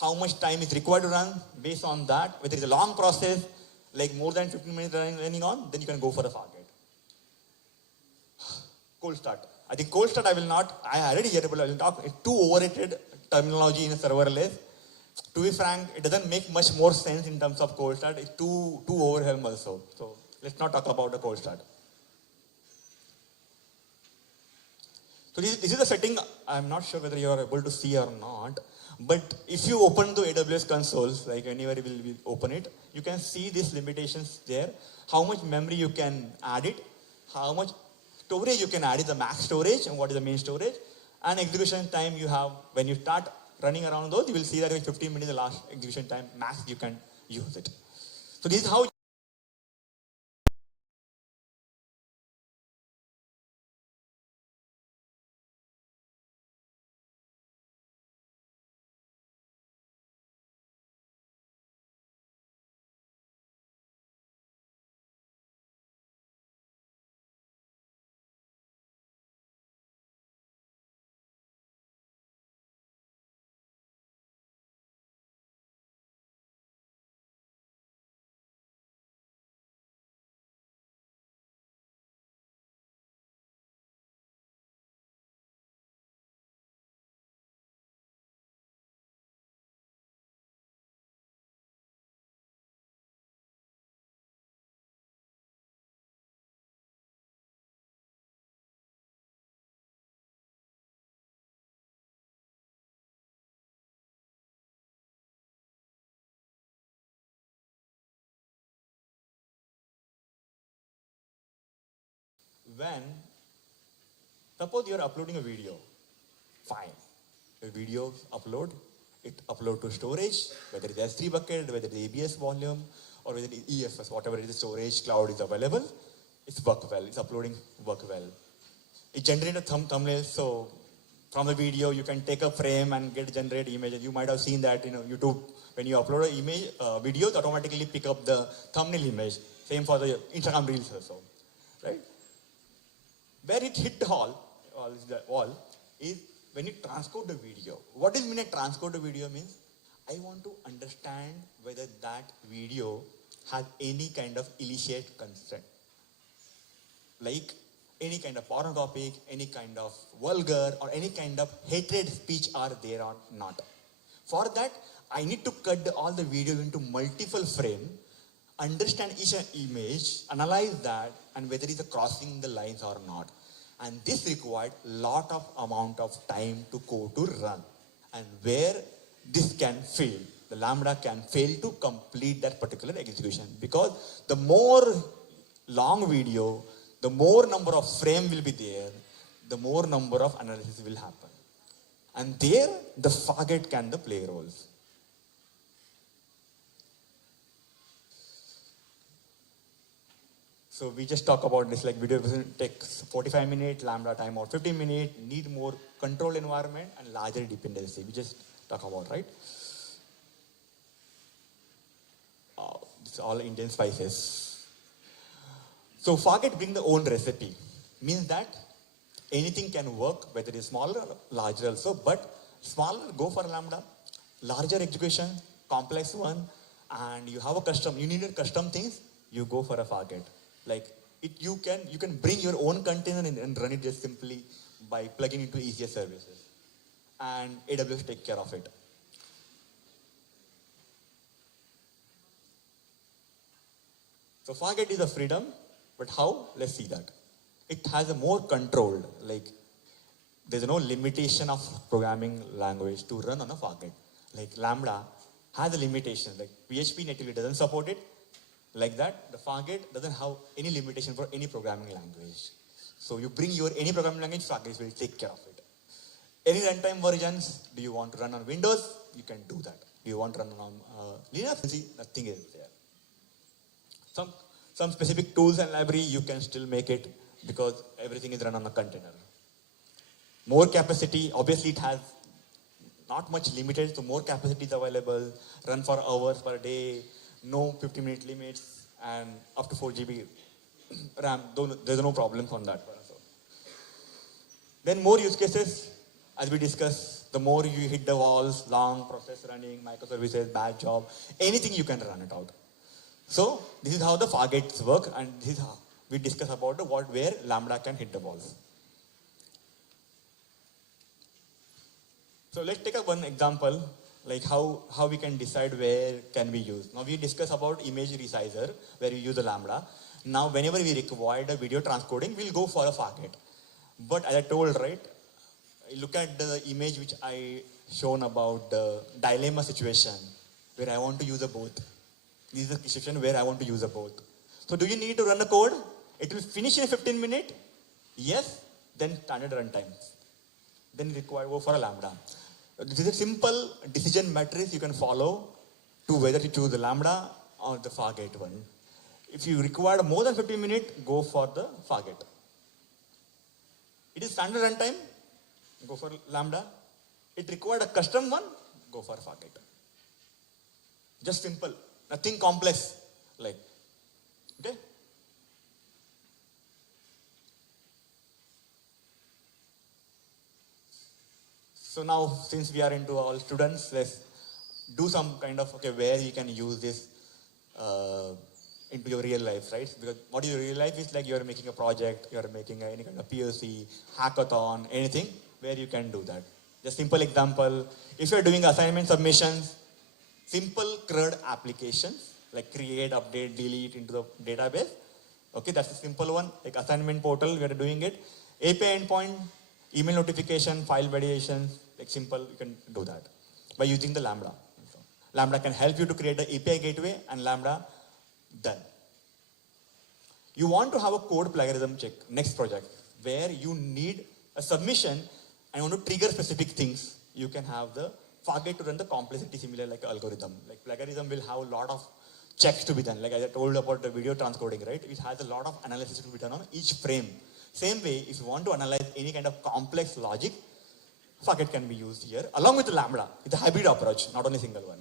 how much time is required to run, based on that, whether it's a long process, like more than 15 minutes running on, then you can go for the Fargate. Cold start. I think cold start I already heard about, I will talk, it's too overrated terminology in a serverless. To be frank, it doesn't make much more sense in terms of cold start. It's too overwhelmed also. So let's not talk about the cold start. So this is the setting. I'm not sure whether you are able to see or not. But if you open the AWS consoles, like anybody will open it, you can see these limitations there. How much memory you can add it, how much storage you can add it, the max storage and what is the main storage, and execution time you have. When you start running around those, you will see that in 15 minutes the last execution time max you can use it. So this is how when, suppose you are uploading a video, fine. The video upload, it upload to storage, whether it's S3 bucket, whether it's ABS volume, or whether it's EFS, whatever it is, storage, cloud is available, it's work well, it's uploading work well. It generates a thumbnail, so from the video you can take a frame and generate images. You might have seen that, YouTube, when you upload an image, videos automatically pick up the thumbnail image. Same for the Instagram Reels also, right? Where it hit the wall is when you transcode the video. What does mean a transcode the video means? I want to understand whether that video has any kind of illicit content. Like any kind of pornographic, any kind of vulgar, or any kind of hatred speech are there or not. For that, I need to cut all the video into multiple frames, understand each image, analyze that, and whether it's crossing the lines or not. And this required lot of amount of time to code to run. And where this can fail, the Lambda can fail to complete that particular execution. Because the more long video, the more number of frame will be there, the more number of analysis will happen. And there, the Fargate can play roles. So we just talk about this, like video takes 45 minutes, Lambda timeout 15 minutes, need more control environment and larger dependency. We just talk about, right? It's all Indian spices. So Fargate bring the own recipe. Means that anything can work, whether it's smaller or larger also, but smaller, go for Lambda. Larger execution, complex one, and you have a custom, you need a custom things, you go for a Fargate. Like you can bring your own container and run it just simply by plugging into easier services, and AWS take care of it. So Fargate is a freedom, but how? Let's see that. It has a more controlled, like there's no limitation of programming language to run on a Fargate. Like Lambda has a limitation, like PHP natively doesn't support it. Like that, the Fargate doesn't have any limitation for any programming language. So you bring your any programming language, Fargate will take care of it. Any runtime versions, do you want to run on Windows? You can do that. Do you want to run on Linux? See, nothing is there. Some specific tools and library, you can still make it because everything is run on a container. More capacity, obviously it has not much limited, so more capacity is available, run for hours per day, no 50-minute limits, and up to 4 GB RAM. There's no problems on that. Then more use cases, as we discussed, the more you hit the walls, long process running, microservices, batch job, anything you can run it out. So this is how the Fargates work, and this is how we discuss about where Lambda can hit the walls. So let's take one example, like how we can decide where can we use. Now we discuss about image resizer, where we use the Lambda. Now whenever we require the video transcoding, we'll go for a Fargate. But as I told, right, look at the image which I shown about the dilemma situation where I want to use a both. This is a situation where I want to use a both. So do you need to run a code? It will finish in 15 minutes. Yes, then standard runtime. Then you require go for a Lambda. This is a simple decision matrix you can follow to whether to choose the Lambda or the Fargate one. If you require more than 15 minutes, go for the Fargate. It is standard runtime, go for Lambda. It required a custom one, go for Fargate. Just simple, nothing complex. Like, okay? So now, since we are into all students, let's do some kind of, okay, where you can use this into your real life, right? Because what your real life is like, you're making a project, you're making any kind of POC, hackathon, anything, where you can do that. Just simple example, if you're doing assignment submissions, simple CRUD applications, like create, update, delete into the database. Okay, that's a simple one, like assignment portal, we are doing it. API endpoint, email notification, file validation, like simple, you can do that by using the Lambda. So, Lambda can help you to create the API gateway and Lambda done. You want to have a code plagiarism check, next project, where you need a submission and want to trigger specific things. You can have the Fargate to run the complexity similar like algorithm. Like plagiarism will have a lot of checks to be done. Like I told about the video transcoding, right? It has a lot of analysis to be done on each frame. Same way, if you want to analyze any kind of complex logic, Fargate can be used here along with the Lambda. It's a hybrid approach, not only single one.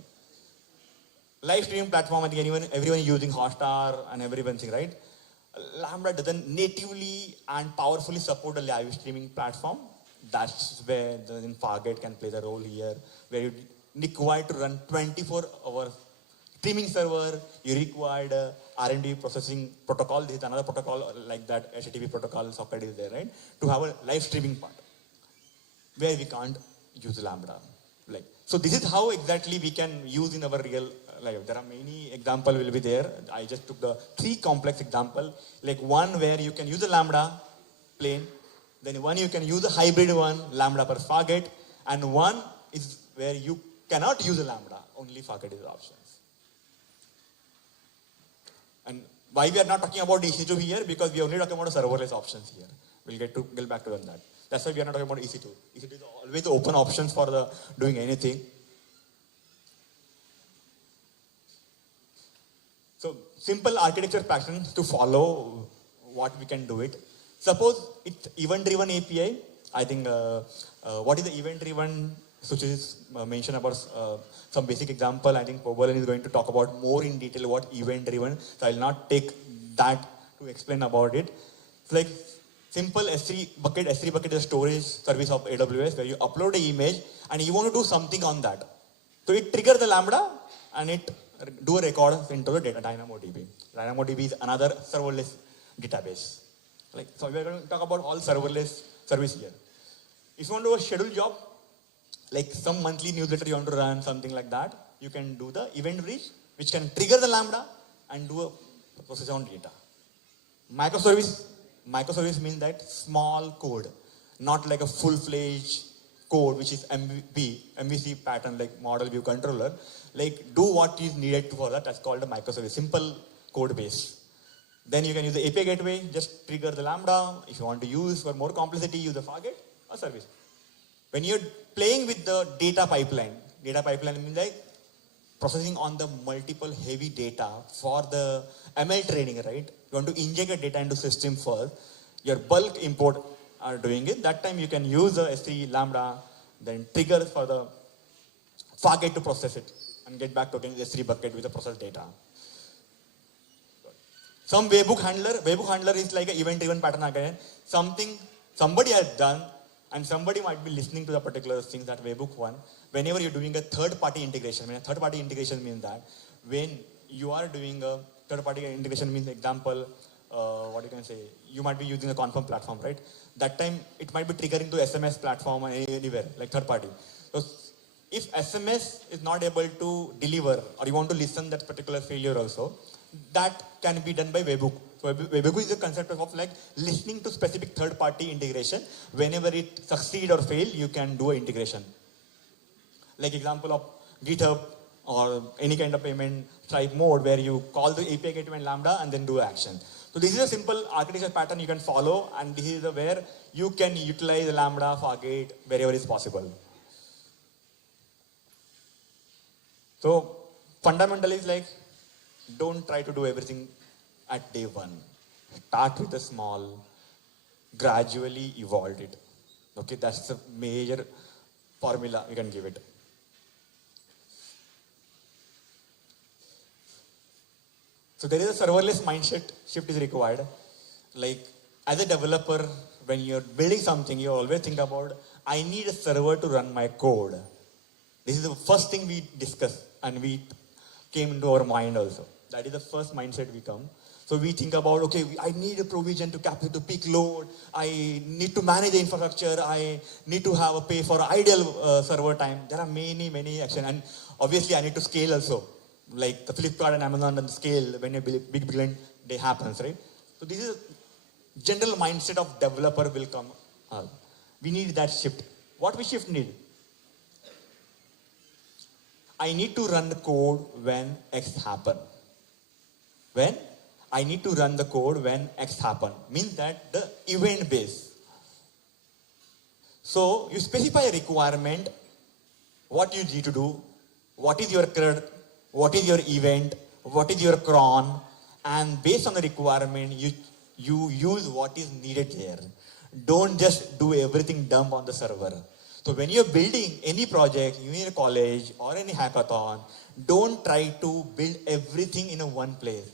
Live streaming platform, I think everyone is using Hotstar and everyone's saying, right? Lambda doesn't natively and powerfully support a live streaming platform. That's where the Fargate can play the role here, where you require to run 24-hour streaming server, you required R&D processing protocol. This is another protocol like that, HTTP protocol socket is there, right? To have a live streaming part, where we can't use Lambda. Like, so this is how exactly we can use in our real life. There are many examples will be there. I just took the 3 complex example, like one where you can use a Lambda plain, then one you can use a hybrid one, Lambda per Fargate, and one is where you cannot use a Lambda, only Fargate is the options. And why we are not talking about EC2 here? Because we are only talking about serverless options here. We'll get back to that. That's why we are not talking about EC2. EC2 is always open options for the doing anything. So simple architecture patterns to follow what we can do it. Suppose it's event-driven API. I think what is the event-driven? Such is mentioned about some basic example. I think Pobolan is going to talk about more in detail what event-driven. So I will not take that to explain about it. It's like simple S3 bucket. S3 bucket is a storage service of AWS where you upload an image and you want to do something on that. So it triggers the Lambda and it do a record into the data DynamoDB. DynamoDB is another serverless database. Like, so we are going to talk about all serverless service here. If you want to do a scheduled job, like some monthly newsletter you want to run, something like that, you can do the event bridge, which can trigger the Lambda and do a process on data. Microservice means that small code, not like a full-fledged code, which is MVC pattern, like model view controller. Like do what is needed for that. That's called a microservice, simple code base. Then you can use the API gateway, just trigger the Lambda. If you want to use for more complexity, use the Fargate or service. When you're playing with the data pipeline means like processing on the multiple heavy data for the ML training, right? You want to inject a data into system first. Your bulk import are doing it. That time you can use the S3 Lambda, then trigger for the Fargate to process it and get back to getting the S3 bucket with the processed data. Some webhook handler is like an event-driven pattern again. Somebody has done, and somebody might be listening to the particular things that webhook one. Whenever you're doing a third-party integration, third-party integration means that when you are doing a third-party integration means example, what you can say, you might be using a Confirm platform, right? That time it might be triggering to SMS platform or anywhere, like third-party. So if SMS is not able to deliver, or you want to listen that particular failure also, that can be done by webhook. So Webugu is a concept of like listening to specific third-party integration. Whenever it succeed or fail, you can do an integration. Like example of GitHub or any kind of payment type mode where you call the API gateway and Lambda and then do action. So this is a simple architecture pattern you can follow, and this is where you can utilize Lambda, Fargate wherever is possible. So fundamentally it's like, don't try to do everything at day one. Start with a small, gradually evolve it. Okay, that's the major formula you can give it. So there is a serverless mindset shift is required. Like as a developer, when you're building something, you always think about, I need a server to run my code. This is the first thing we discuss and we came into our mind also. That is the first mindset we come. So we think about, okay, I need a provision to capture the peak load. I need to manage the infrastructure. I need to have a pay for ideal server time. There are many actions. And obviously I need to scale also. Like the Flipkart and Amazon and the scale when a big event day happens, right? So this is a general mindset of developer will come. We need that shift. What we shift need? I need to run the code when X happen. When? I need to run the code when X happen. Means that the event base. So you specify a requirement, what you need to do, what is your CRUD, what is your event, what is your cron, and based on the requirement, you use what is needed there. Don't just do everything dump on the server. So when you're building any project, you in a college or any hackathon, don't try to build everything in a one place.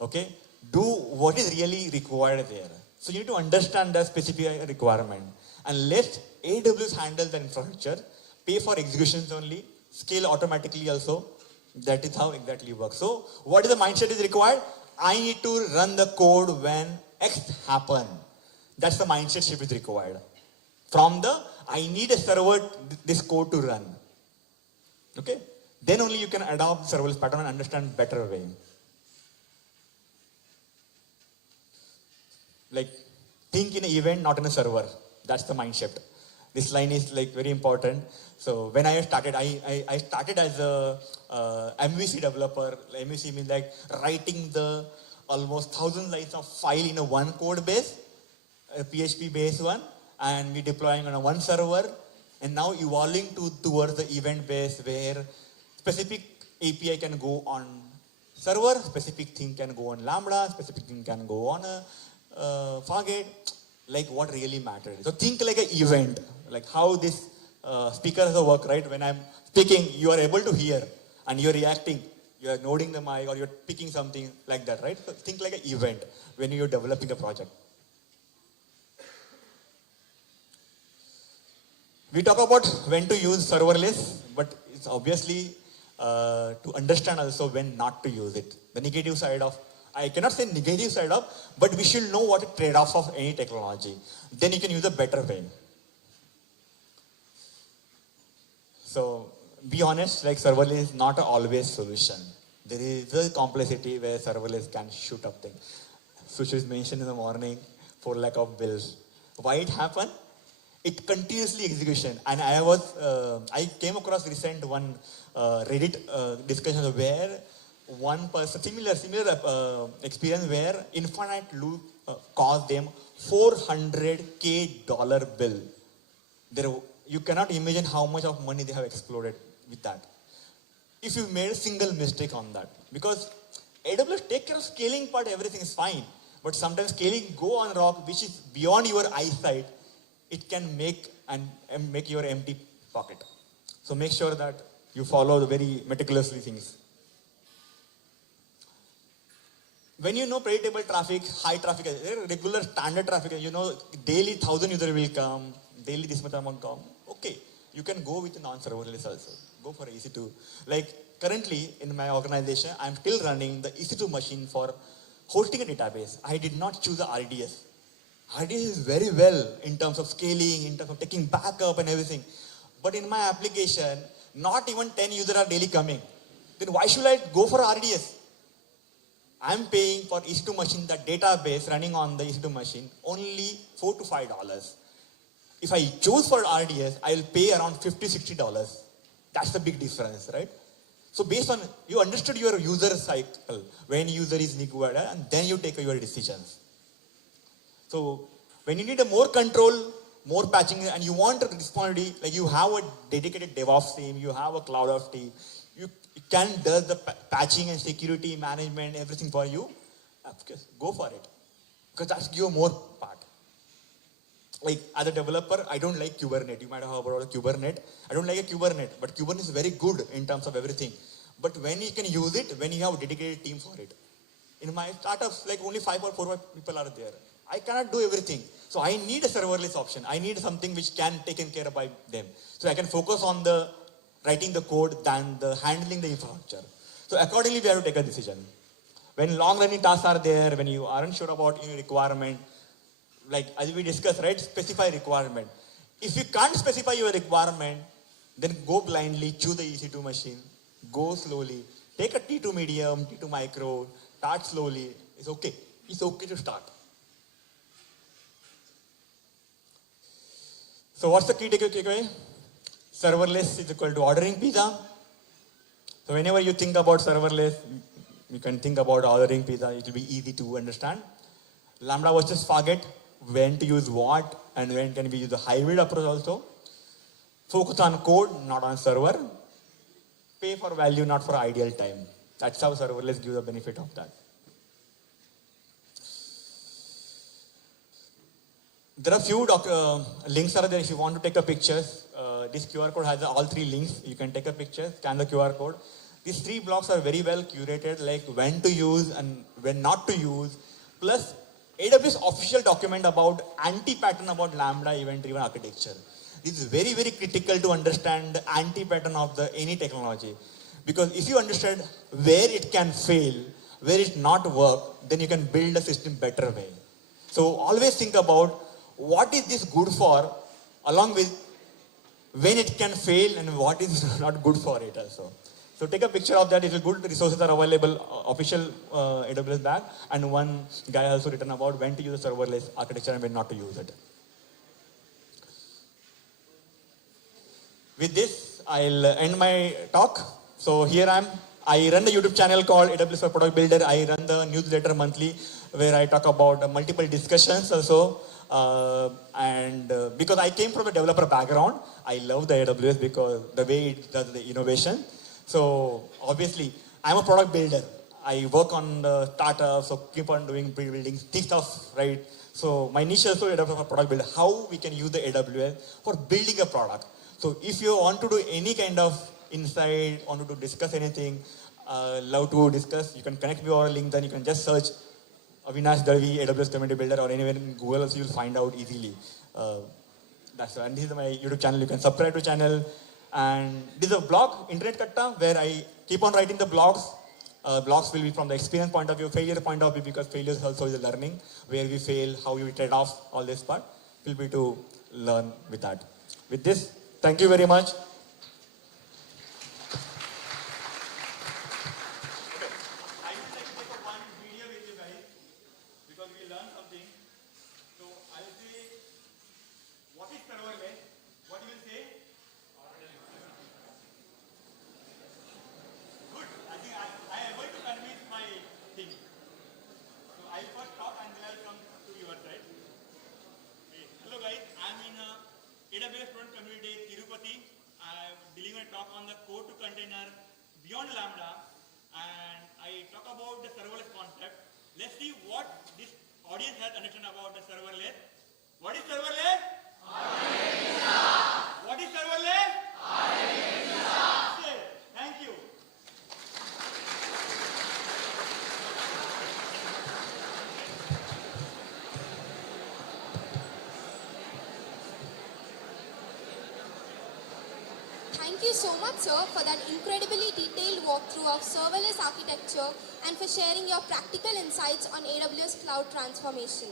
Okay? Do what is really required there. So you need to understand the specific requirement. And let AWS handle the infrastructure, pay for executions only, scale automatically also. That is how exactly it works. So what is the mindset is required? I need to run the code when X happen. That's the mindset shift is required. From the, I need a server, this code to run. Okay? Then only you can adopt serverless pattern and understand better way. Like, think in an event, not in a server. That's the mind shift. This line is like very important. So when I started, I started as a MVC developer. MVC means like writing the almost 1,000 lines of file in a one code base, a PHP based one, and we deploying on a one server, and now evolving towards the event base where specific API can go on server, specific thing can go on Lambda, specific thing can go on a Fargate, like what really matters. So think like an event, like how this speakers work, right? When I'm speaking, you are able to hear and you're reacting, you're nodding the mic or you're picking something like that, right? So think like an event when you're developing a project. We talk about when to use serverless, but it's obviously to understand also when not to use it. The negative side of, I cannot say negative side of, but we should know what the trade-offs of any technology. Then you can use a better way. So be honest, like serverless is not always solution. There is a complexity where serverless can shoot up things. Sushil mentioned in the morning for lack of bills. Why it happened? It continuously execution, and I came across recent one Reddit discussion where one person similar experience where infinite loop cost them $400K bill. You cannot imagine how much of money they have exploded with that. If you made a single mistake on that, because AWS take care of scaling part, everything is fine, but sometimes scaling go on rock which is beyond your eyesight. It can make your empty pocket. So make sure that you follow the very meticulously things. When you know predictable traffic, high traffic, regular standard traffic, you know daily 1,000 users will come, daily this much amount come. Okay, you can go with non-serverless also. Go for EC2. Like currently in my organization, I'm still running the EC2 machine for hosting a database. I did not choose the RDS. RDS is very well in terms of scaling, in terms of taking backup and everything. But in my application, not even 10 users are daily coming. Then why should I go for RDS? I'm paying for EC2 machine, the database running on the EC2 machine, only $4 to $5. If I choose for RDS, I'll pay around $50, $60. That's the big difference, right? So based on, you understood your user cycle, when user is required, and then you take your decisions. So when you need a more control, more patching, and you want a responsibility, like you have a dedicated DevOps team, you have a CloudOps team, you can do the patching and security management, everything for you, of course, go for it. Because that's give you more part. Like as a developer, I don't like Kubernetes. You might have heard about Kubernetes. I don't like a Kubernetes, but Kubernetes is very good in terms of everything. But when you can use it, when you have a dedicated team for it. In my startups, like only 5 or 4 people are there. I cannot do everything. So I need a serverless option. I need something which can be taken care of by them. So I can focus on the writing the code than the handling the infrastructure. So accordingly, we have to take a decision. When long running tasks are there, when you aren't sure about any requirement, like as we discussed, right, specify requirement. If you can't specify your requirement, then go blindly, choose the EC2 machine, go slowly, take a T2 medium, T2 micro, start slowly. It's okay. It's okay to start. So what's the key takeaway? Serverless is equal to ordering pizza. So whenever you think about serverless, you can think about ordering pizza. It will be easy to understand. Lambda versus Fargate, when to use what, and when can we use the hybrid approach also. Focus on code, not on server. Pay for value, not for ideal time. That's how serverless gives the benefit of that. There are few links are there if you want to take a picture. This QR code has all 3 links. You can take a picture, scan the QR code. These 3 blocks are very well curated, like when to use and when not to use. Plus, AWS official document about anti-pattern about Lambda event-driven architecture. This is very, very critical to understand the anti-pattern of any technology. Because if you understand where it can fail, where it not work, then you can build a system better way. So always think about what is this good for, along with when it can fail and what is not good for it also. So take a picture of that. It is good. The resources are available, official AWS back, and one guy also written about when to use a serverless architecture and when not to use it. With this, I'll end my talk. So here I run the YouTube channel called AWS for Product Builder. I run the newsletter monthly where I talk about multiple discussions also. Because I came from a developer background, I love the AWS because the way it does the innovation. So obviously, I'm a product builder. I work on the startups, so keep on doing building this stuff, right? So my niche is also AWS for product builder. How we can use the AWS for building a product. So if you want to do any kind of insight, want to discuss anything, love to discuss, you can connect me over link, then you can just search Avinash Dalvi, AWS Community Builder, or anywhere in Google also you'll find out easily. And this is my YouTube channel. You can subscribe to channel. And this is a blog, Internet Katta, where I keep on writing the blogs. Blogs will be from the experience point of view, failure point of view, because failure is also the learning, where we fail, how we trade off, all this part. Feel free to learn with that. With this, thank you very much. Hello guys, I'm in AWS Community, Tirupati. I'm delivering a talk on the code to container beyond Lambda, and I talk about the serverless concept. Let's see what this audience has understood about the serverless. What is serverless? What is serverless? Thank you. Thank you so much, sir, for that incredibly detailed walkthrough of serverless architecture and for sharing your practical insights on AWS cloud transformation.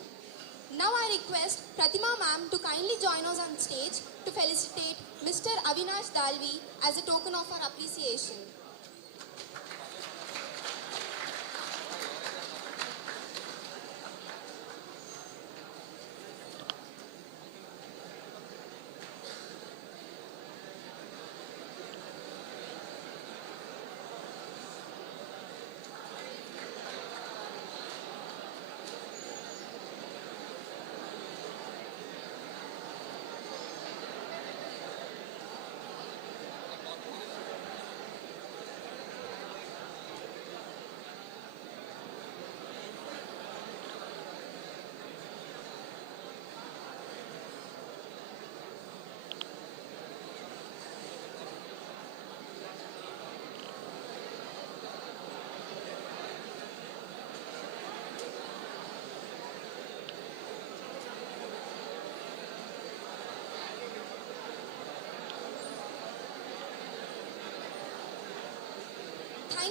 Now I request Pratima ma'am to kindly join us on stage to felicitate Mr. Avinash Dalvi as a token of our appreciation.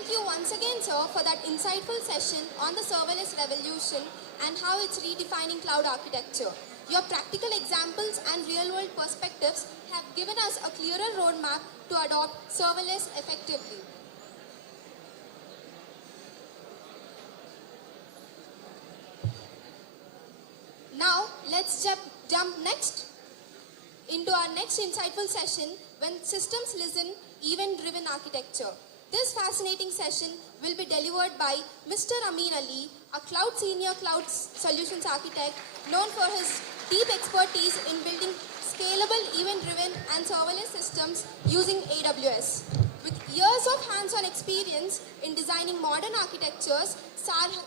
Thank you once again, sir, for that insightful session on the serverless revolution and how it's redefining cloud architecture. Your practical examples and real-world perspectives have given us a clearer roadmap to adopt serverless effectively. Now, let's jump next into our next insightful session when systems listen, event-driven architecture. This fascinating session will be delivered by Mr. Amin Ali, a senior cloud solutions architect known for his deep expertise in building scalable, event-driven and serverless systems using AWS. With years of hands-on experience in designing modern architectures,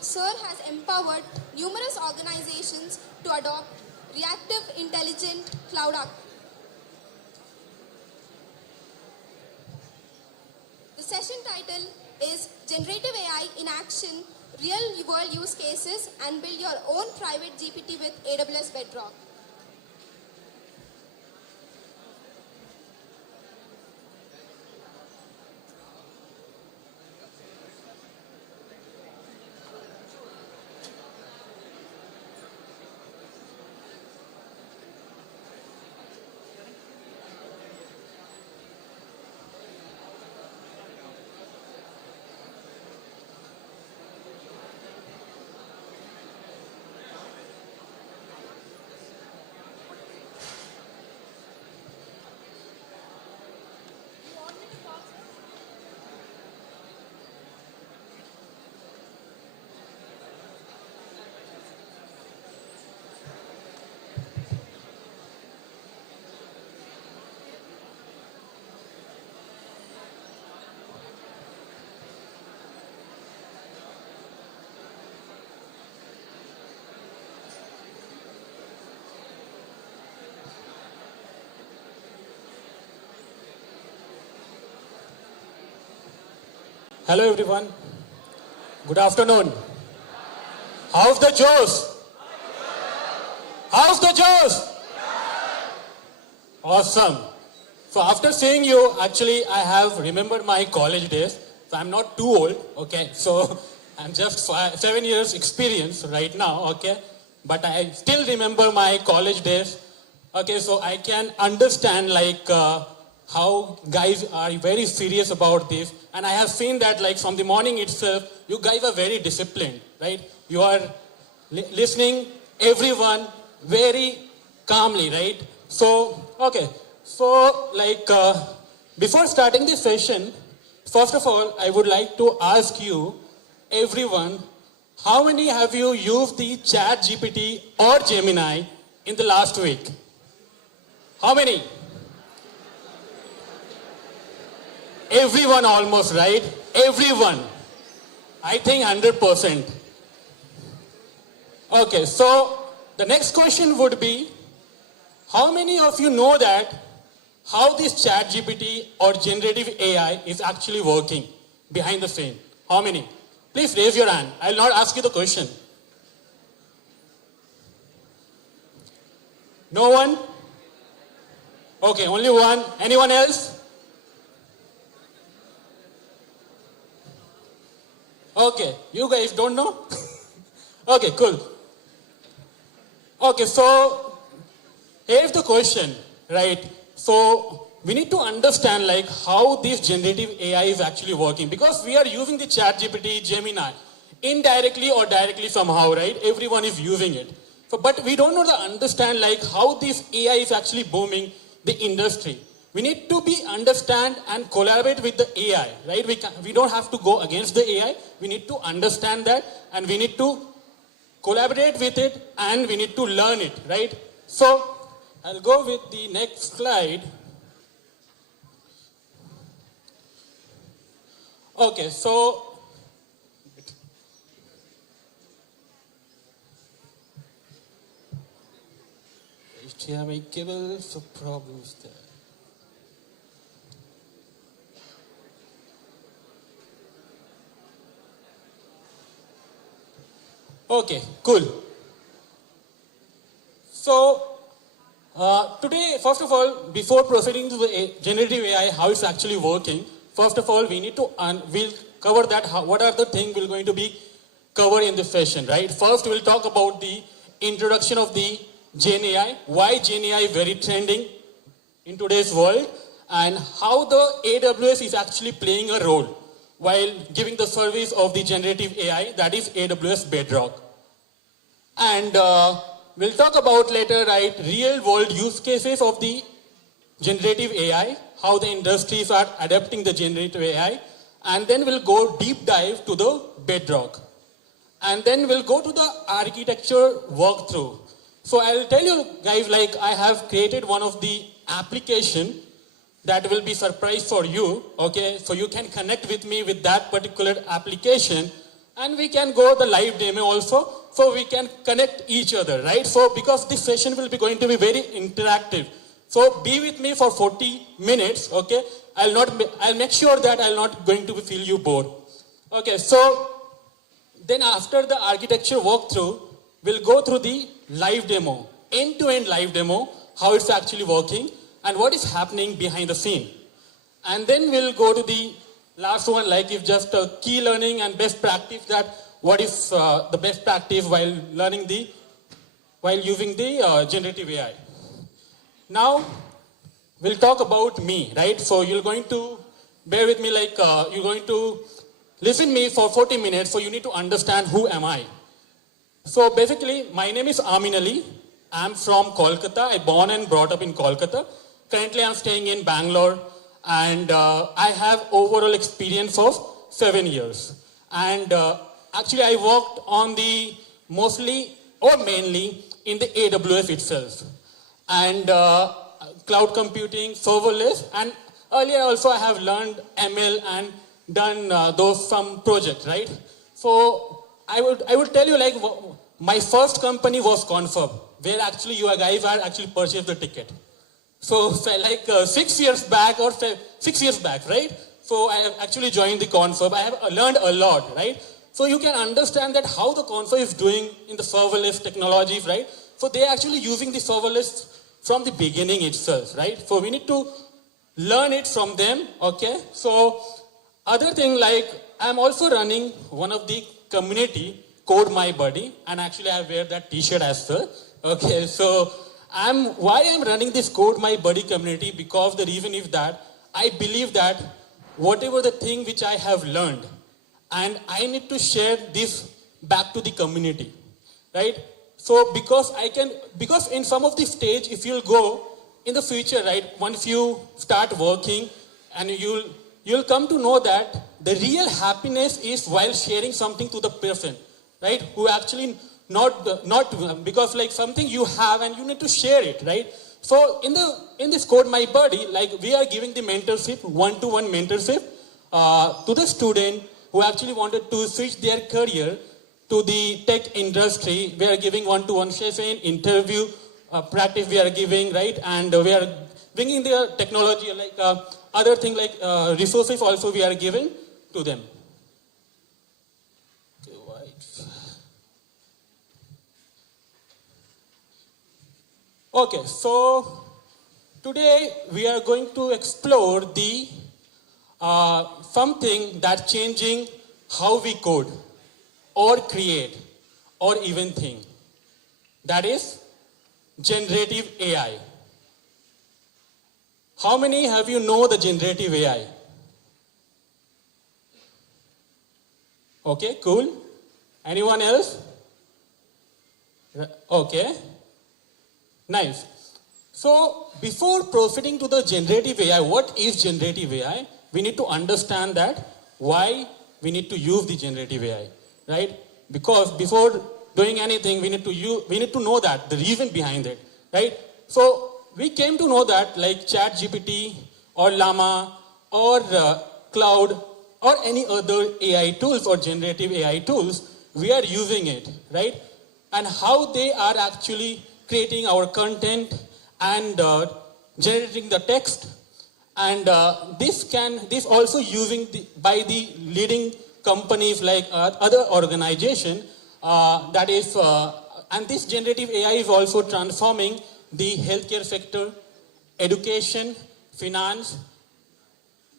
Sir has empowered numerous organizations to adopt reactive, intelligent cloud architecture. The session title is Generative AI in Action, Real-World Use Cases and Build Your Own Private GPT with AWS Bedrock. Hello everyone. Good afternoon. How's the Joes? How's the Joes? Awesome. So after seeing you, actually I have remembered my college days. So I'm not too old, okay? So I'm just 7 years experience right now, okay? But I still remember my college days. Okay, so I can understand how guys are very serious about this. And I have seen that from the morning itself, you guys are very disciplined, right? You are listening everyone very calmly, right? So, okay. So, before starting this session, first of all, I would like to ask you, everyone, how many have you used the Chat GPT or Gemini in the last week? How many? Everyone almost, right? Everyone. I think 100%. Okay, so the next question would be, how many of you know that how this Chat GPT or generative AI is actually working behind the scene? How many? Please raise your hand. I'll not ask you the question. No one? Okay, only one. Anyone else? Okay, you guys don't know? Okay, cool. Okay, so here's the question, right? So we need to understand how this generative AI is actually working, because we are using the Chat GPT, Gemini, indirectly or directly somehow, right? Everyone is using it. So, but we don't know to understand how this AI is actually booming the industry. We need to understand and collaborate with the AI, right? We don't have to go against the AI. We need to understand that, and we need to collaborate with it, and we need to learn it, right? So I'll go with the next slide. Okay, so HDMI cable, so problems there. Okay, cool. So, today, first of all, before proceeding to the generative AI, how it's actually working, first of all, we need to cover that. What are the things we're going to be covered in this session, right? First, we'll talk about the introduction of the Gen AI, why Gen AI is very trending in today's world, and how the AWS is actually playing a role while giving the service of the generative AI, that is AWS Bedrock. And we'll talk about later, right, real world use cases of the generative AI, how the industries are adapting the generative AI, and then we'll go deep dive to the Bedrock. And then we'll go to the architecture walkthrough. So I'll tell you guys, like, I have created one of the application that will be surprise for you, okay? So you can connect with me with that particular application, and we can go the live demo also, so we can connect each other, right? So because this session will be going to be very interactive. So be with me for 40 minutes, okay? I'll make sure that I'll not going to feel you bored. Okay, so then after the architecture walkthrough, we'll go through the live demo, end-to-end live demo, how it's actually working, and what is happening behind the scene. And then we'll go to the last one, like if just a key learning and best practice, that what is the best practice while using the generative AI. Now, we'll talk about me, right? So you're going to bear with me, like you're going to listen me for 40 minutes, so you need to understand who am I. So basically, my name is Amin Ali. I'm from Kolkata. I born and brought up in Kolkata. Currently, I'm staying in Bangalore, and I have overall experience of 7 years. And actually, I worked on the mostly or mainly in the AWS itself, and cloud computing, serverless, and earlier also I have learned ML and done those some projects, right? So I would tell you, like, my first company was Confirm, where actually you guys are actually purchased the ticket. So like 6 years back, right? So I have actually joined the Confirm. I have learned a lot, right? So you can understand that how the Confirm is doing in the serverless technologies, right? So they are actually using the serverless from the beginning itself, right? So we need to learn it from them, okay? So other thing, like, I'm also running one of the community, Code My Buddy, and actually I wear that t-shirt as well. Okay, so why I'm running this Code My Buddy community, because the reason is that I believe that whatever the thing which I have learned, and I need to share this back to the community, right? So because in some of the stage, if you'll go in the future, right, once you start working, and you'll come to know that the real happiness is while sharing something to the person, right? Who actually not because like something you have and you need to share it, right? So in this Code My Buddy, like, we are giving the mentorship, one-to-one mentorship to the student who actually wanted to switch their career to the tech industry. We are giving one-to-one session, interview, practice we are giving, right? And we are bringing the technology, like other things like resources also we are giving to them. Okay, so today we are going to explore the something that's changing how we code or create or even think. That is generative AI. How many have you know the generative AI? Okay, cool. Anyone else? Okay. Nice. So before proceeding to the generative AI, what is generative AI? We need to understand that why we need to use the generative AI, right? Because before doing anything, we need to know that the reason behind it, right? So we came to know that, like ChatGPT or Llama or Cloud or any other AI tools or generative AI tools, we are using it, right? And how they are actually creating our content and generating the text, and this also using by the leading companies like other organization that is and this generative AI is also transforming the healthcare sector, education, finance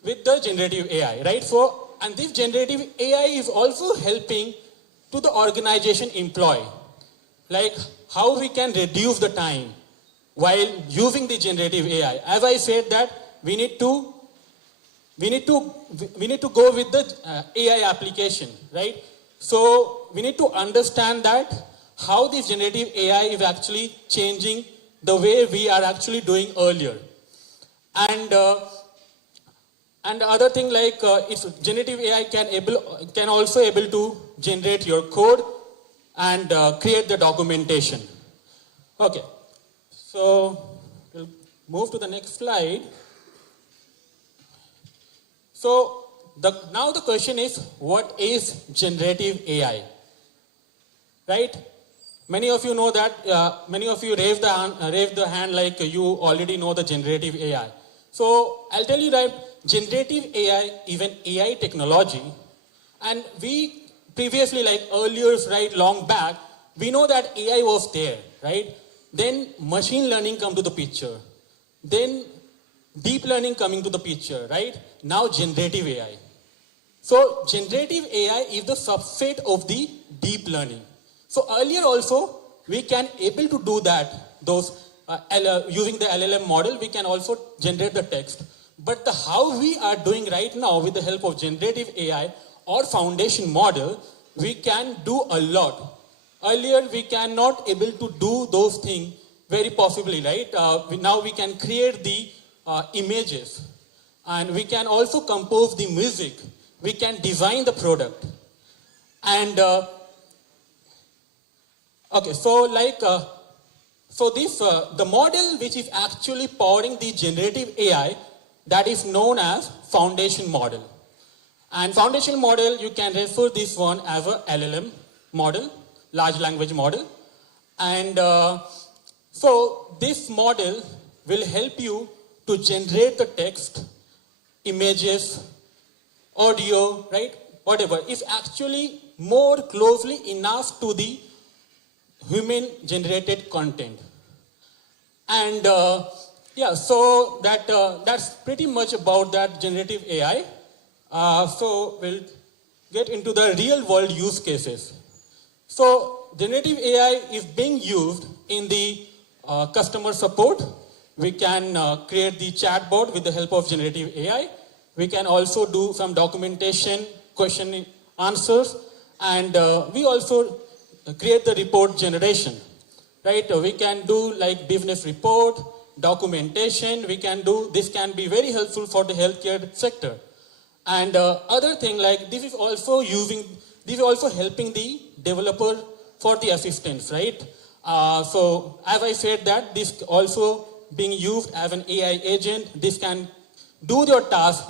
with the generative AI, right? So and this generative AI is also helping to the organization employee, like how we can reduce the time while using the generative AI. As I said that we need to go with the AI application, right? So we need to understand that how this generative AI is actually changing the way we are actually doing earlier. And the other thing, like if generative AI can also able to generate your code and create the documentation. Okay, so we'll move to the next slide. So now the question is, what is generative AI? Right? Many of you know that, many of you raised the hand like you already know the generative AI. So I'll tell you that generative AI is an AI technology, and we previously, like earlier, right, long back, we know that AI was there, right? Then machine learning come to the picture. Then deep learning coming to the picture, right? Now generative AI. So generative AI is the subset of the deep learning. So earlier also, we can able to do that, using the LLM model, we can also generate the text. But how we are doing right now with the help of generative AI or foundation model, we can do a lot. Earlier, we cannot able to do those things very possibly, right? Now we can create the images, and we can also compose the music. We can design the product. And okay, so like, the model which is actually powering the generative AI, that is known as foundation model. And foundation model, you can refer this one as a LLM model, large language model. And so this model will help you to generate the text, images, audio, right? Whatever. It's actually more closely enough to the human generated content. And yeah, so that's pretty much about that generative AI. So we'll get into the real world use cases. So generative AI is being used in the customer support. We can create the chatbot with the help of generative AI. We can also do some documentation, question answers, and we also create the report generation, right? We can do like business report, documentation. We can do, this can be very helpful for the healthcare sector. And other thing, like this is also helping the developer for the assistance, right? So as I said that this also being used as an AI agent. This can do your task,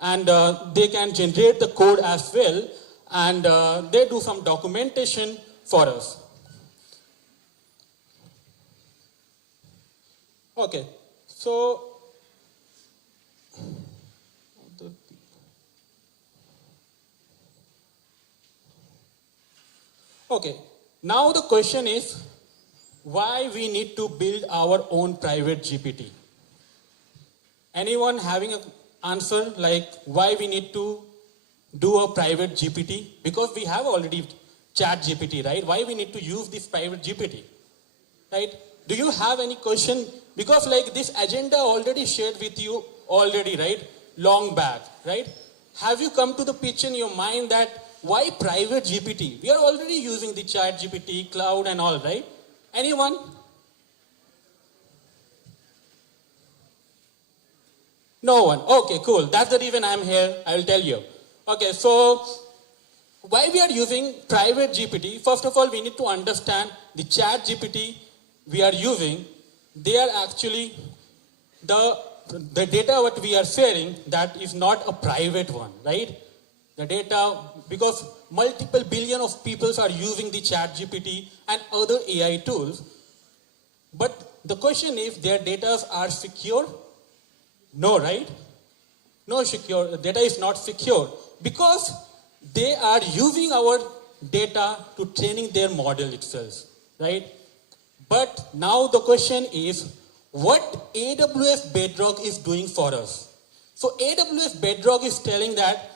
and they can generate the code as well, and they do some documentation for us. Okay, so okay, now the question is why we need to build our own private GPT. Anyone having an answer like why we need to do a private GPT? Because we have already chat GPT, right? Why we need to use this private GPT, right? Do you have any question? Because like this agenda already shared with you already, right? Long back, right? Have you come to the picture in your mind that why private GPT? We are already using the chat GPT, cloud and all, right? Anyone? No one. Okay, cool. That's the reason I'm here. I will tell you. Okay, so why we are using private GPT? First of all, we need to understand the chat GPT we are using. They are actually the data what we are sharing, that is not a private one, right? The data, because multiple billion of people are using the chat GPT and other AI tools. But the question is, their data are secure? No, right? No secure, data is not secure because they are using our data to training their model itself, right? But now the question is, what AWS Bedrock is doing for us? So AWS Bedrock is telling that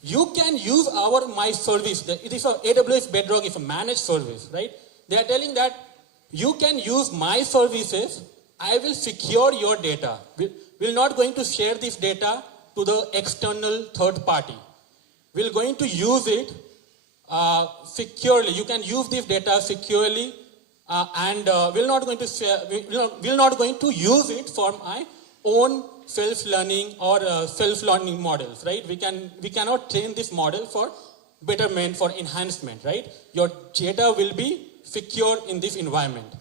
you can use our my service. It is a AWS Bedrock is a managed service, right? They are telling that you can use my services. I will secure your data. We're not going to share this data to the external third party. We're going to use it securely. You can use this data securely, and we're not going to share. We're not going to use it for my own self-learning or self-learning models, right? We cannot train this model for betterment, for enhancement, right? Your data will be secure in this environment.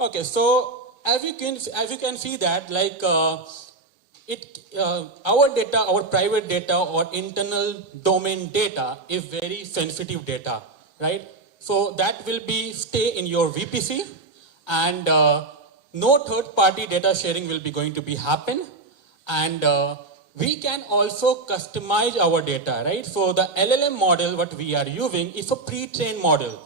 Okay, so as you can see that, like our data, our private data or internal domain data is very sensitive data, right? So that will be stay in your VPC, and no third-party data sharing will be going to be happen, and we can also customize our data, right? So the LLM model what we are using is a pre-trained model.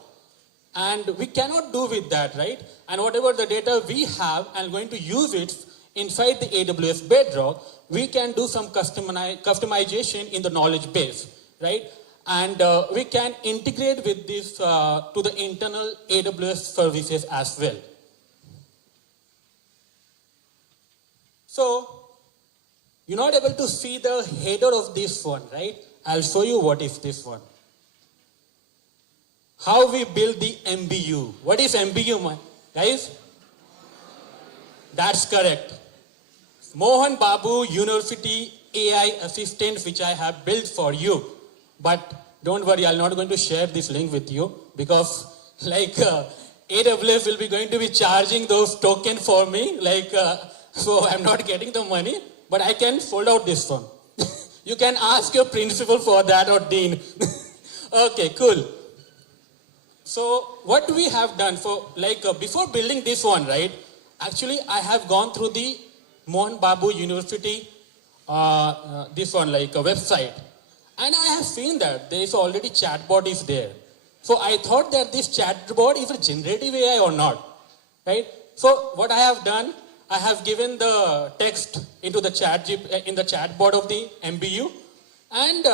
And we cannot do with that, right? And whatever the data we have and going to use it inside the AWS Bedrock, we can do some customization in the knowledge base, right? And we can integrate with this to the internal AWS services as well. So, you're not able to see the header of this one, right? I'll show you what is this one. How we build the MBU. What is MBU, guys? That's correct. Mohan Babu University AI Assistant, which I have built for you. But don't worry, I'm not going to share this link with you, because like AWS will be going to be charging those tokens for me. So I'm not getting the money, but I can fold out this one. You can ask your principal for that, or dean. Okay, cool. So what we have done for, before building this one, right? Actually, I have gone through the Mohan Babu University, this one, a website. And I have seen that there is already chatbot is there. So I thought that this chatbot is a generative AI or not, right? So what I have done, I have given the text into the in the chatbot of the MBU, and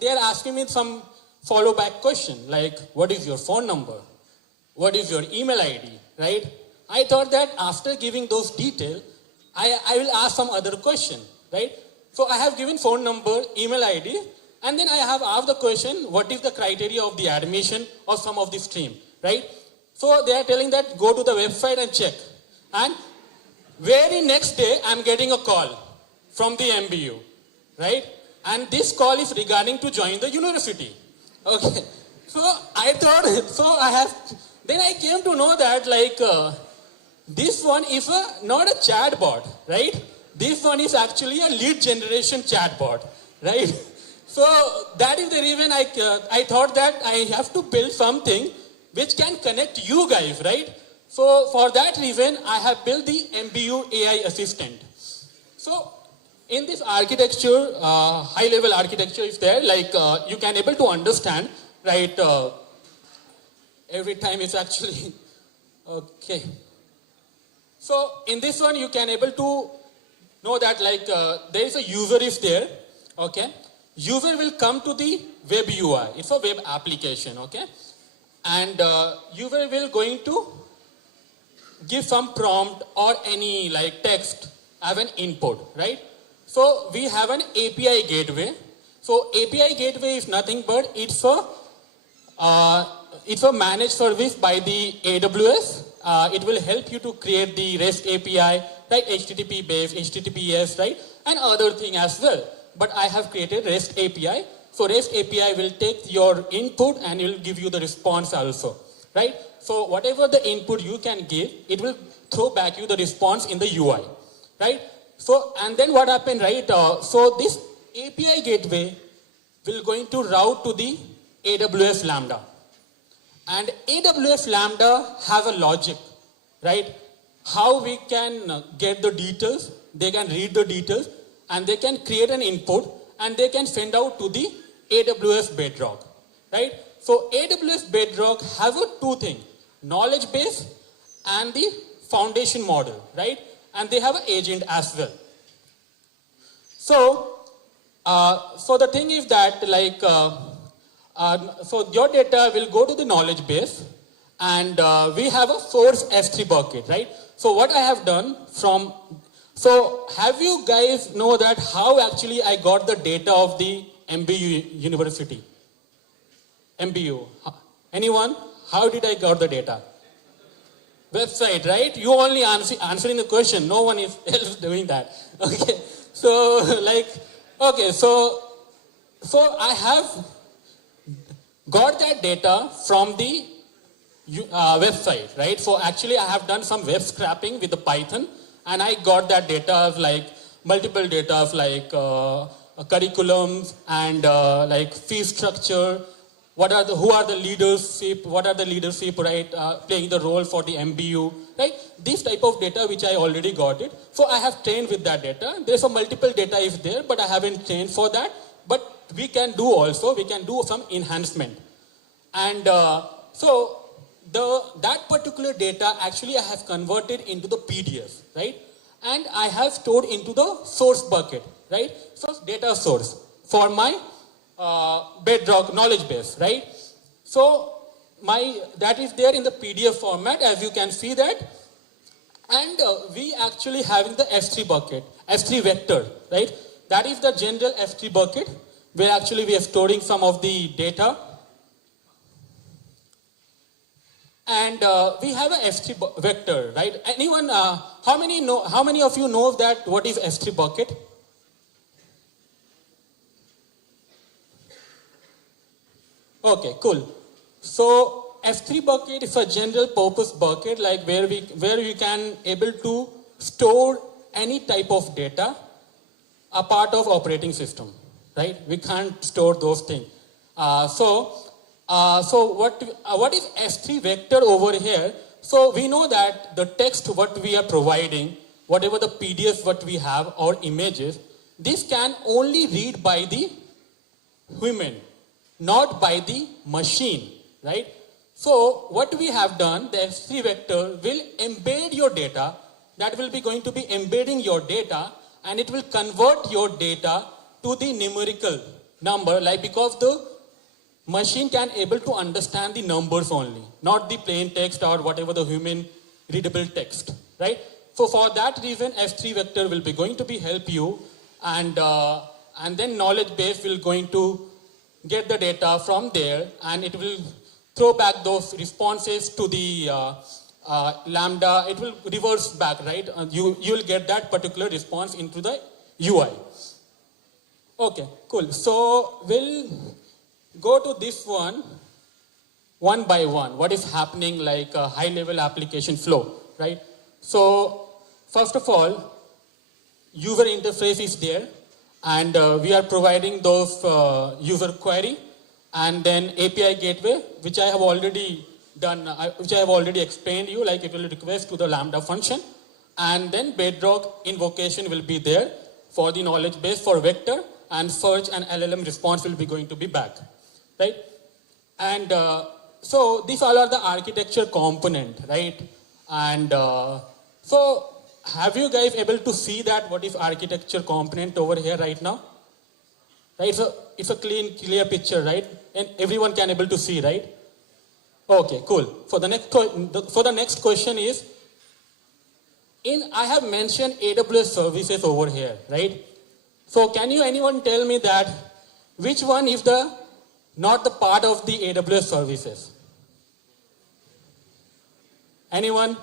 they are asking me some follow back question, like what is your phone number? What is your email ID, right? I thought that after giving those details, I will ask some other question, right? So I have given phone number, email ID, and then I have asked the question, what is the criteria of the admission or some of the stream, right? So they are telling that go to the website and check. And very next day, I'm getting a call from the MBU, right? And this call is regarding to join the university. Okay, so I thought, then I came to know that this one is not a chatbot, right? This one is actually a lead generation chatbot, right? So that is the reason I thought that I have to build something which can connect you guys, right? So for that reason, I have built the MBU AI Assistant. So in this architecture, high-level architecture is there, you can able to understand, right? Every time it's actually, okay. So in this one, you can able to know that there is a user is there, okay? User will come to the web UI. It's a web application, okay? And user will going to give some prompt or any text as an input, right? So we have an API gateway. So API gateway is nothing but it's a managed service by the AWS. It will help you to create the REST API, like HTTP based, HTTPS, right? And other thing as well. But I have created REST API. So REST API will take your input and it will give you the response also, right? So whatever the input you can give, it will throw back you the response in the UI, right? So, and then what happened, right? So this API gateway will going to route to the AWS Lambda. And AWS Lambda has a logic, right? How we can get the details, they can read the details, and they can create an input, and they can send out to the AWS Bedrock, right? So AWS Bedrock has two things, knowledge base and the foundation model, right? and they have an agent as well. So the thing is that so your data will go to the knowledge base, and we have a source S3 bucket, right? So what I have done so have you guys know that how actually I got the data of the MBU University? MBU. Anyone? How did I got the data? Website, right? You only answering the question. No one else doing that. Okay. So so I have got that data from the website, right? So actually I have done some web scraping with the Python, and I got that data of multiple data of curriculums and fee structure. Who are the leadership? What are the leadership, right? Playing the role for the MBU, right? This type of data which I already got it. So I have trained with that data. There's a multiple data is there, but I haven't trained for that. But we can do some enhancement. And that particular data actually I have converted into the PDF, right? And I have stored into the source bucket, right? So data source for my Bedrock knowledge base, right? So that is there in the PDF format, as you can see that. And we actually having the S3 bucket, S3 vector, right? That is the general S3 bucket where actually we are storing some of the data. And we have a S3 vector, right? Anyone, how many of you know that what is S3 bucket? Okay, cool. So S3 bucket is a general purpose bucket, where we can able to store any type of data a part of operating system, right? We can't store those things. So what is S3 vector over here? So we know that the text what we are providing, whatever the PDFs what we have or images, this can only read by the human, not by the machine, right? So what we have done, the S3 vector will embed your data. That will be going to be embedding your data, and it will convert your data to the numerical number, because the machine can able to understand the numbers only, not the plain text or whatever the human readable text, right? So for that reason, S3 vector will be going to be help you, and then knowledge base will going to get the data from there, and it will throw back those responses to the Lambda. It will reverse back, right? You will get that particular response into the UI. Okay, cool. So we'll go to this one by one. What is happening, a high-level application flow, right? So first of all, user interface is there. And we are providing those user query, and then API gateway, which I have already done, which I have already explained to you, it will request to the Lambda function. And then Bedrock invocation will be there for the knowledge base for vector, and search and LLM response will be going to be back, right? And so these all are the architecture component, right? And so have you guys able to see that what is architecture component over here right now? Right, so it's a clear picture, right? And everyone can able to see, right? Okay, cool. For the next question is, I have mentioned AWS services over here, right? So can anyone tell me that which one is not the part of the AWS services? Anyone?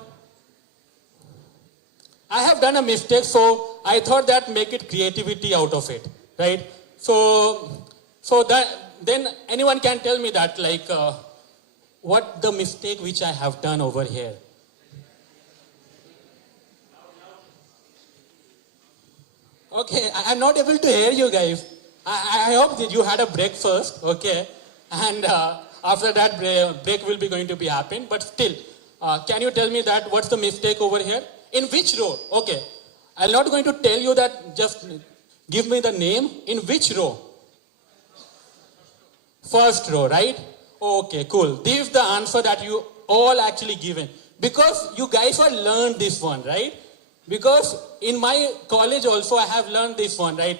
I have done a mistake, so I thought that make it creativity out of it, right? So that then anyone can tell me that what the mistake which I have done over here? Okay, I'm not able to hear you guys. I hope that you had a break first, okay? And after that break will be going to be happen. But still, can you tell me that what's the mistake over here? In which row? Okay, I'm not going to tell you that, just give me the name. In which row? First row, right? Okay, cool. This is the answer that you all actually given. Because you guys have learned this one, right? Because in my college also I have learned this one, right?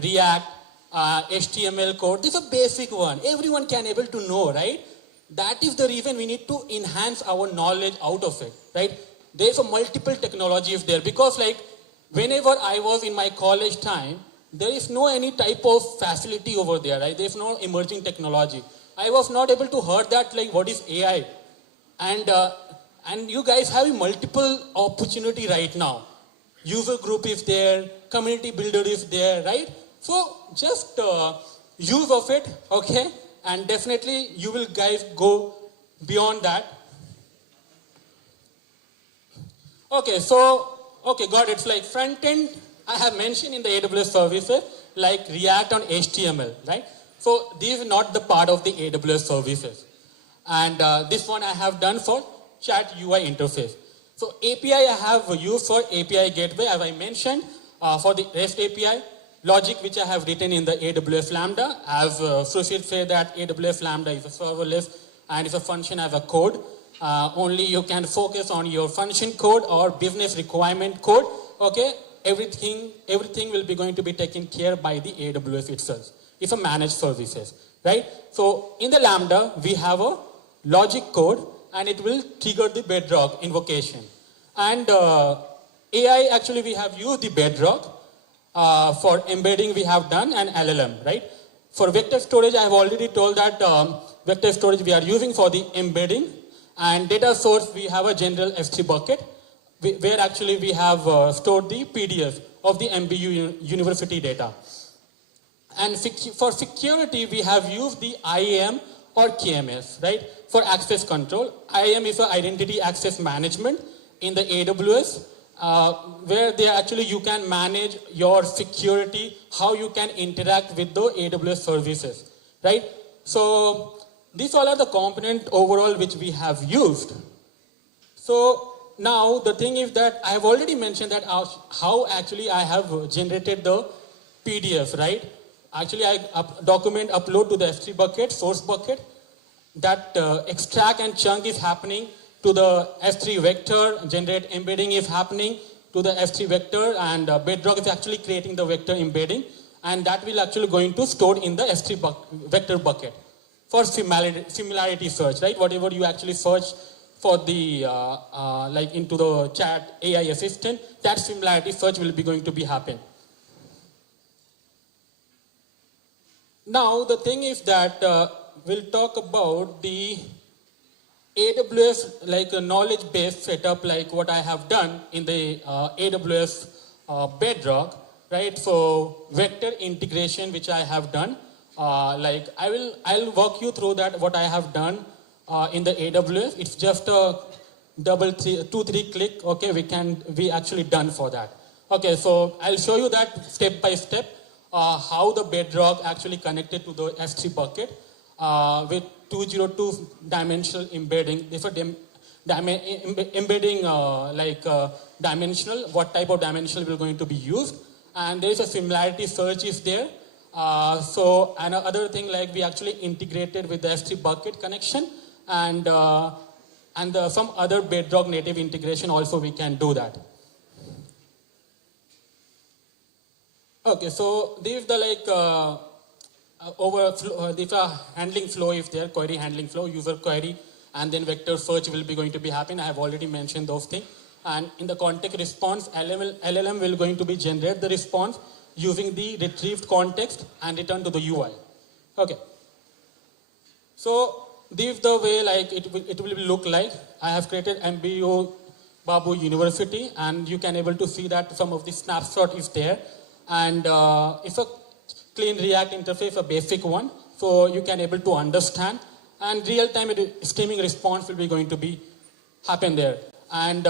React, HTML code. This is a basic one. Everyone can able to know, right? That is the reason we need to enhance our knowledge out of it, right? There's a multiple technologies there because like whenever I was in my college time, there is no any type of facility over there, right? There's no emerging technology. I was not able to hear that like what is AI. And you guys have multiple opportunity right now. User group is there, community builder is there, right? So just use of it, okay? And definitely you will guys go beyond that. Okay, got it. It's like front end, I have mentioned in the AWS services, like React on HTML, right? So these are not the part of the AWS services. And this one I have done for chat UI interface. So API I have used for API gateway, as I mentioned, for the REST API. Logic which I have written in the AWS Lambda, as Sushil said that AWS Lambda is a serverless and is a function as a code. Only you can focus on your function code or business requirement code. Okay, everything will be going to be taken care by the AWS itself. It's a managed services, right? So in the Lambda, we have a logic code and it will trigger the Bedrock invocation. And AI, actually we have used the Bedrock. For embedding we have done an LLM, right? For vector storage, I have already told that vector storage we are using for the embedding. And data source, we have a general S3 bucket where actually we have stored the PDF of the MBU university data. And for security, we have used the IAM or KMS, right? For access control. IAM is for identity access management in the AWS. Where you can manage your security, how you can interact with the AWS services, right? So these all are the components overall which we have used. So now the thing is that I have already mentioned that how actually I have generated the PDF, right? Actually I document upload to the S3 bucket, source bucket. That extract and chunk is happening to the S3 vector, generate embedding is happening to the S3 vector, and Bedrock is actually creating the vector embedding, and that will actually going to store in the S3 vector bucket for similarity search, right? Whatever you actually search for the, like into the chat AI assistant, that similarity search will be going to be happen. Now the thing is that we'll talk about the AWS like a knowledge-based setup, like what I have done in the AWS Bedrock, right? So vector integration, which I have done, like I'll walk you through that what I have done in the AWS. It's just a 2-3 click. Okay, we actually done for that. Okay, so I'll show you that step by step how the Bedrock actually connected to the S3 bucket with 202 dimensional embedding. Different embedding dimensional, what type of dimensional will going to be used, and there is a similarity search is there. So another thing, like we actually integrated with the S3 bucket connection, and some other Bedrock native integration also we can do that. Okay, so these are like these are handling flow if there, query handling flow, user query, and then vector search will be going to be happen. I have already mentioned those things. And in the context response, LLM will going to be generate the response using the retrieved context and return to the UI. Okay. So this is the way like it will look like. I have created MBU Babu University, and you can able to see that some of the snapshot is there. And it's a clean React interface, a basic one, so you can able to understand, and real-time streaming response will be going to be happen there. And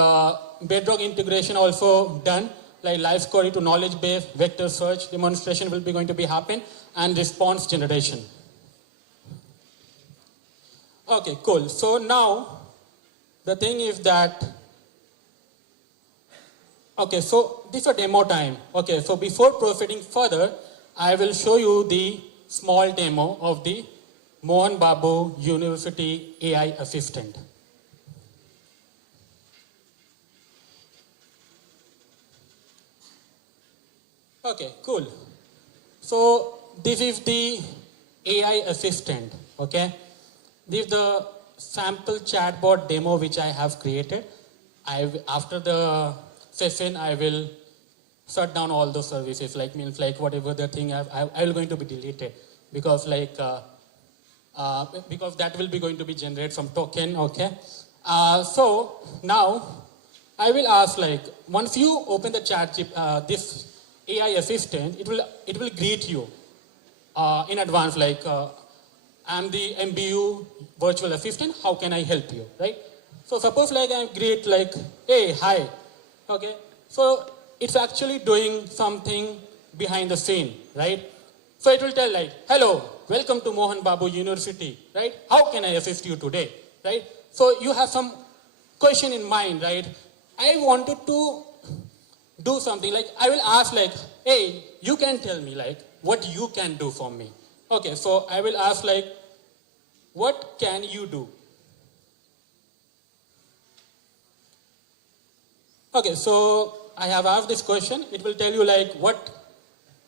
Bedrock integration also done, like live query to knowledge base, vector search, demonstration will be going to be happen, and response generation. Okay, cool. So now the thing is that, okay, so this is a demo time. Okay, so before proceeding further, I will show you the small demo of the Mohan Babu University AI assistant. Okay, cool. So this is the AI assistant, okay? This is the sample chatbot demo which I have created. After the session, I will shut down all the services, like means like whatever the thing I will going to be deleted because because that will be going to be generate some token, okay? So now I will ask like once you open the chat, this AI assistant, it will greet you in advance like I'm the MBU virtual assistant. How can I help you, right? So suppose like I greet like, hey, hi, okay? So it's actually doing something behind the scene, right? So it will tell like, hello, welcome to Mohan Babu University, right? How can I assist you today, right? So you have some question in mind, right? I wanted to do something like, I will ask like, hey, you can tell me like, what you can do for me. Okay, so I will ask like, what can you do? Okay, so I have asked this question. It will tell you like what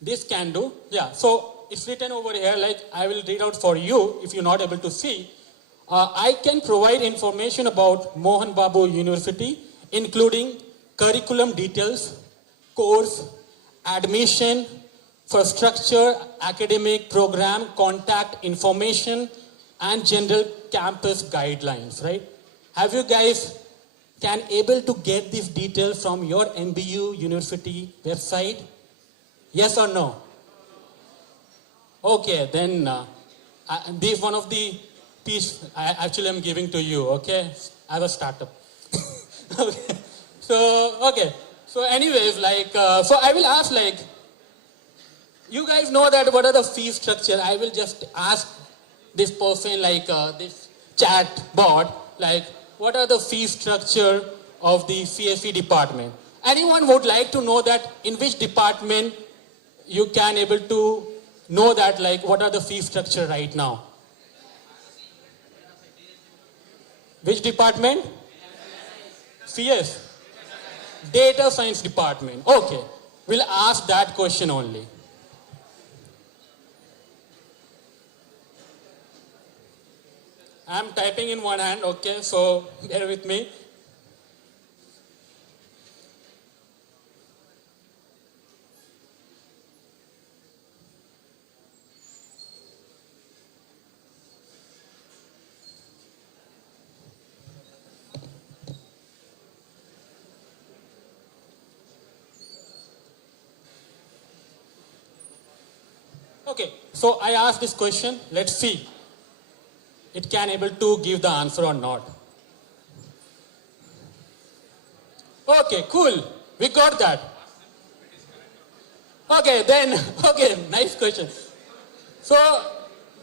this can do. Yeah, so it's written over here like I will read out for you if you're not able to see. I can provide information about Mohan Babu University, including curriculum details, course, admission, for structure, academic program, contact information, and general campus guidelines, right? Have you guys can able to get these details from your MBU University website? Yes or no? Okay, then this one of the piece I actually am giving to you, okay? I have a startup. Okay. So anyways, like, so I will ask like, you guys know that what are the fee structure? I will just ask this person like this chat bot, like what are the fee structure of the CSE department? Anyone would like to know that in which department you can able to know that like what are the fee structure right now? Which department? CS. Data science department. Okay. We'll ask that question only. I'm typing in one hand, okay, so bear with me. Okay, so I asked this question, let's see. It can able to give the answer or not. Okay, cool. We got that. Okay, then, okay, nice question. So,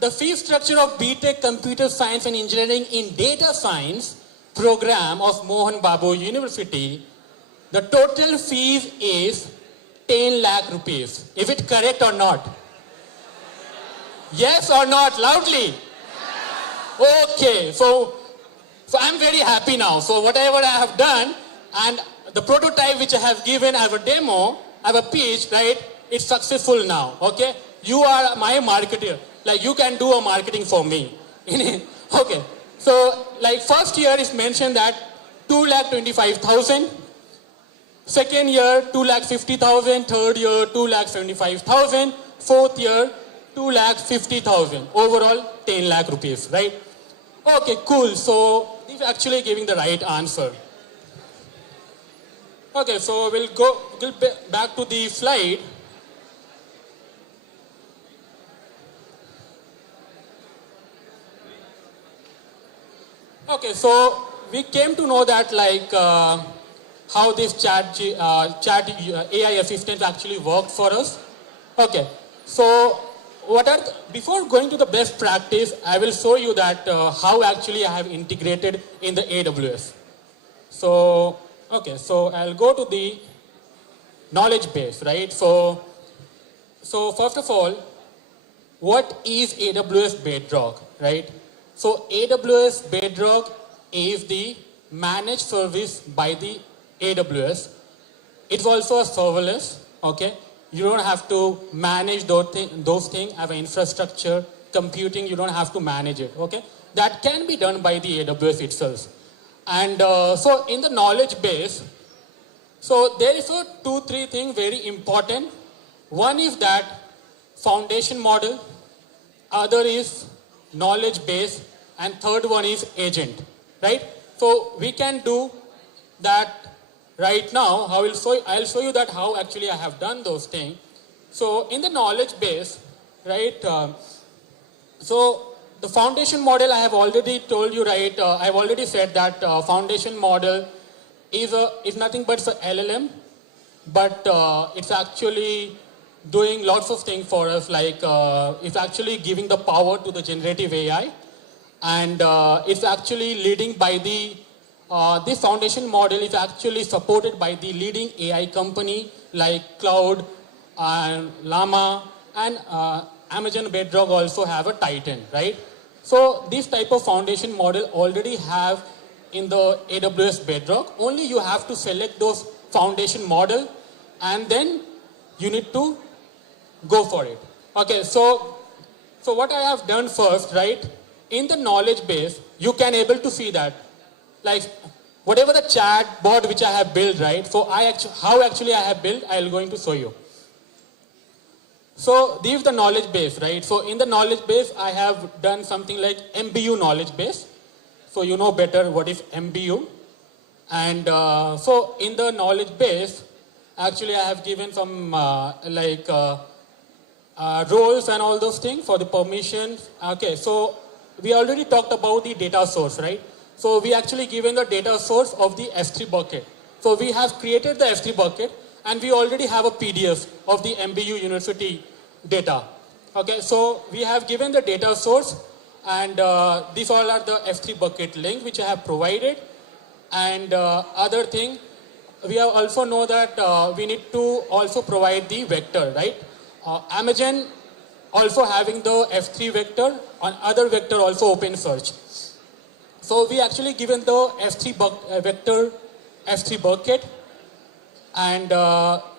the fee structure of BTech Computer Science and Engineering in Data Science program of Mohan Babu University, the total fees is 10 lakh rupees. Is it correct or not? Yes or not? Loudly. Okay, so I'm very happy now. So whatever I have done and the prototype which I have given, I have a demo, I have a pitch, right? It's successful now, okay? You are my marketer. Like you can do a marketing for me. Okay, so like first year is mentioned that 2,25,000. Second year 2,50,000. Third year 2,75,000. Fourth year 2,50,000. Overall 10 lakh rupees, right? Okay, cool. So this is actually giving the right answer. Okay, so we'll go back to the slide. Okay, so we came to know that like how this chat AI assistant actually worked for us. Okay, so before going to the best practice, I will show you that how actually I have integrated in the AWS. So, okay, so I'll go to the knowledge base, right? So first of all, what is AWS Bedrock, right? So AWS Bedrock is the managed service by the AWS. It's also a serverless, okay? You don't have to manage those things, have an infrastructure, computing, you don't have to manage it, okay? That can be done by the AWS itself. And so in the knowledge base, so there is a 2-3 things very important. One is that foundation model, other is knowledge base, and third one is agent, right? So we can do that right now. I'll show you that how actually I have done those things. So in the knowledge base, right? So the foundation model I have already told you, right? I've already said that foundation model is nothing but for LLM, but it's actually doing lots of things for us, like it's actually giving the power to the generative AI, and it's actually leading by the this foundation model is actually supported by the leading AI company like Cloud and Llama, and Amazon Bedrock also have a Titan, right? So this type of foundation model already have in the AWS Bedrock. Only you have to select those foundation model, and then you need to go for it. Okay, so what I have done first, right? In the knowledge base, you can able to see that, like whatever the chat bot which I have built, right? So how actually I have built, I will going to show you. So this is the knowledge base, right? So in the knowledge base, I have done something like MBU knowledge base. So you know better what is MBU. And so in the knowledge base, actually I have given some roles and all those things for the permissions. Okay, so we already talked about the data source, right? So we actually given the data source of the S3 bucket. So we have created the S3 bucket, and we already have a PDF of the MBU University data. Okay, so we have given the data source, and these all are the S3 bucket link which I have provided. And other thing, we have also know that we need to also provide the vector, right? Amazon also having the S3 vector, on other vector also open search. So we actually given the S3 vector S3 bucket, and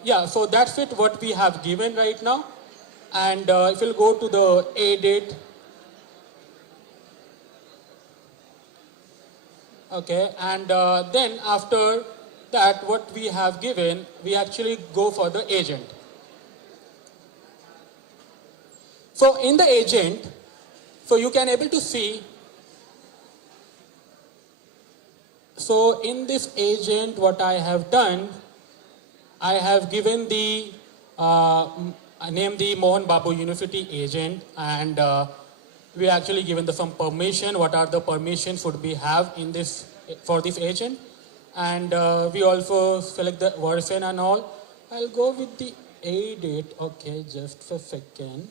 yeah, so that's it what we have given right now. And if you'll go to the edit, okay, and then after that what we have given, we actually go for the agent. So in the agent, so you can able to see, so in this agent what I have done, I have given the name the Mohan Babu University agent, and we actually given some permission, what are the permissions should we have in this for this agent, and we also select the version and all. I'll go with the edit, okay, just a second.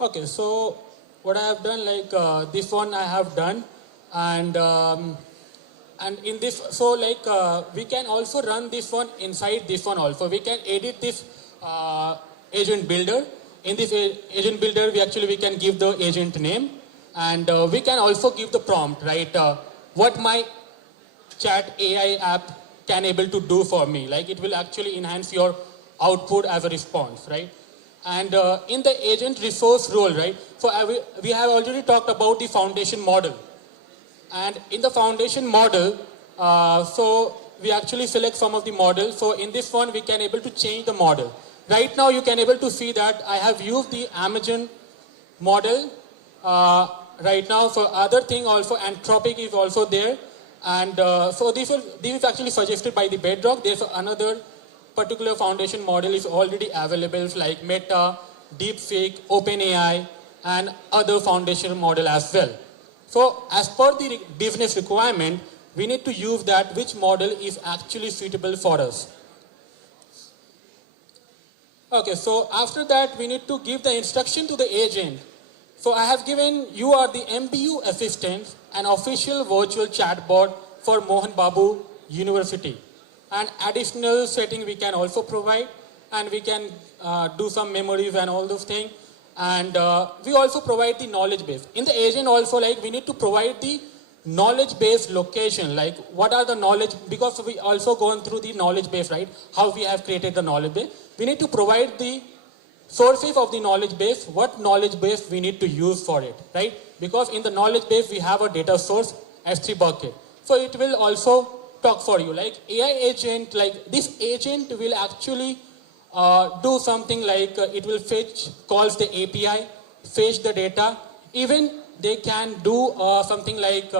Okay, so what I have done, like this one I have done, and in this, so like we can also run this one inside this one also. We can edit this agent builder. In this agent builder, we can give the agent name, and we can also give the prompt, right? What my chat AI app can able to do for me. Like it will actually enhance your output as a response, right? And in the agent resource role, right? So we have already talked about the foundation model. And in the foundation model, so we actually select some of the models. So in this one, we can able to change the model. Right now, you can able to see that I have used the Amazon model right now. For other thing also, Anthropic is also there. And so this is actually suggested by the Bedrock. There's another particular foundation model is already available, like Meta, DeepSeek, OpenAI, and other foundation model as well. So as per the business requirement, we need to use that which model is actually suitable for us. Okay, so after that, we need to give the instruction to the agent. So I have given, you are the MBU assistant, an official virtual chatbot for Mohan Babu University. And additional setting we can also provide. and we can do some memories and all those things. And we also provide the knowledge base. In the agent also, like, we need to provide the knowledge base location, like what are the knowledge, because we also gone through the knowledge base, right? How we have created the knowledge base. We need to provide the sources of the knowledge base, what knowledge base we need to use for it, right? Because in the knowledge base, we have a data source, S3 bucket. So it will also talk for you. Like AI agent, like this agent will actually do something like it will fetch, calls the API, fetch the data. Even they can do something like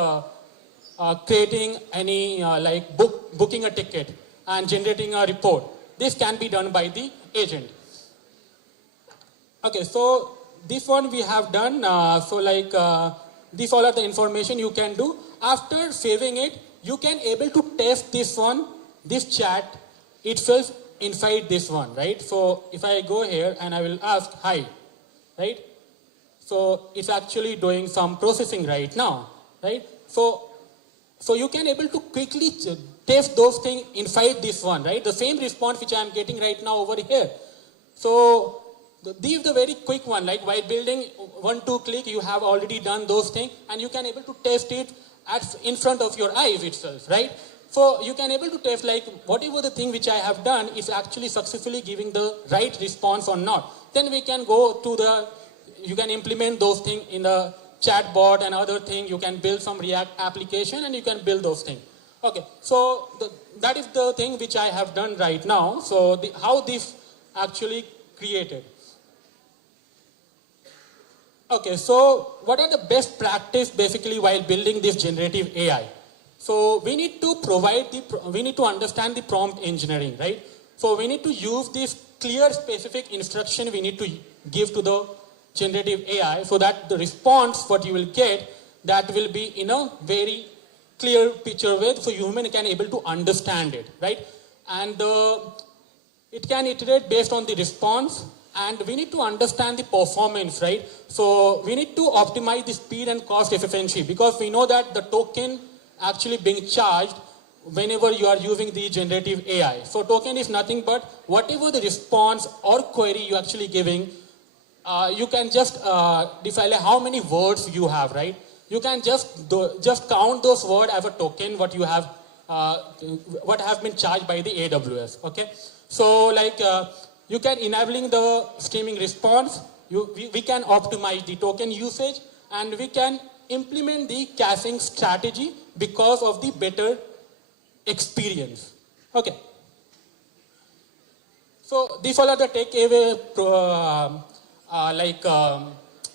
creating any like booking a ticket and generating a report. This can be done by the agent. Okay, so this one we have done. So like these all are the information you can do. After saving it, you can able to test this one, this chat itself inside this one, right? So if I go here and I will ask hi, right? So it's actually doing some processing right now, right? So you can able to quickly test those things inside this one, right? The same response which I am getting right now over here. So these the very quick one, like while building 1-2 click, you have already done those things and you can able to test it in front of your eyes itself, right? So you can able to test like whatever the thing which I have done is actually successfully giving the right response or not. Then we can go to you can implement those things in the chatbot and other thing. You can build some React application and you can build those things. Okay, so that is the thing which I have done right now. So how this actually created. Okay, so what are the best practice basically while building this generative AI? So we need to we need to understand the prompt engineering, right? So we need to use this clear specific instruction we need to give to the generative AI so that the response what you will get, that will be in a very clear picture way so human can able to understand it, right? And it can iterate based on the response. And we need to understand the performance, right? So we need to optimize the speed and cost efficiency because we know that the token actually being charged whenever you are using the generative AI. So token is nothing but whatever the response or query you actually giving, you can just define how many words you have, right? You can just count those words as a token what you have, what have been charged by the AWS, okay? So like, you can enabling the streaming response, we can optimize the token usage and we can implement the caching strategy because of the better experience. Okay. So these all are the takeaway,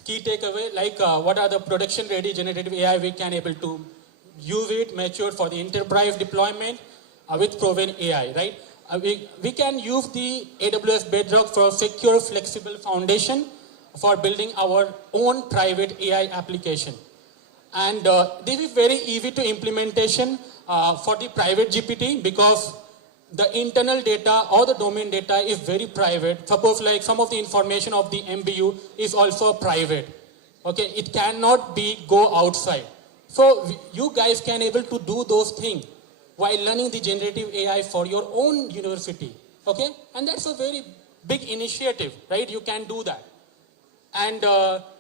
key takeaway, like what are the production ready generative AI we can able to use it, mature for the enterprise deployment with proven AI, right? We can use the AWS Bedrock for secure, flexible foundation for building our own private AI application. And this is very easy to implementation for the private GPT because the internal data or the domain data is very private. Suppose like some of the information of the MBU is also private. Okay, it cannot go outside. So you guys can able to do those things while learning the generative AI for your own university, okay? And that's a very big initiative, right? You can do that. And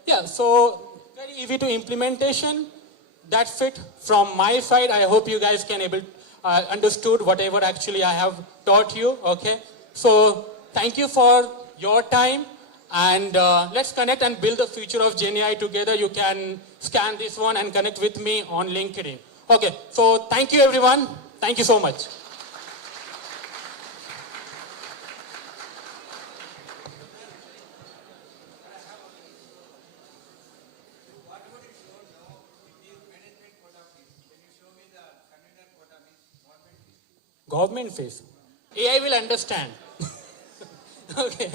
yeah, so very easy to implementation. That's it from my side. I hope you guys can understood whatever actually I have taught you, okay? So thank you for your time and let's connect and build the future of GenAI together. You can scan this one and connect with me on LinkedIn. Okay, so thank you everyone. Thank you so much. Government fees. AI will understand. Okay.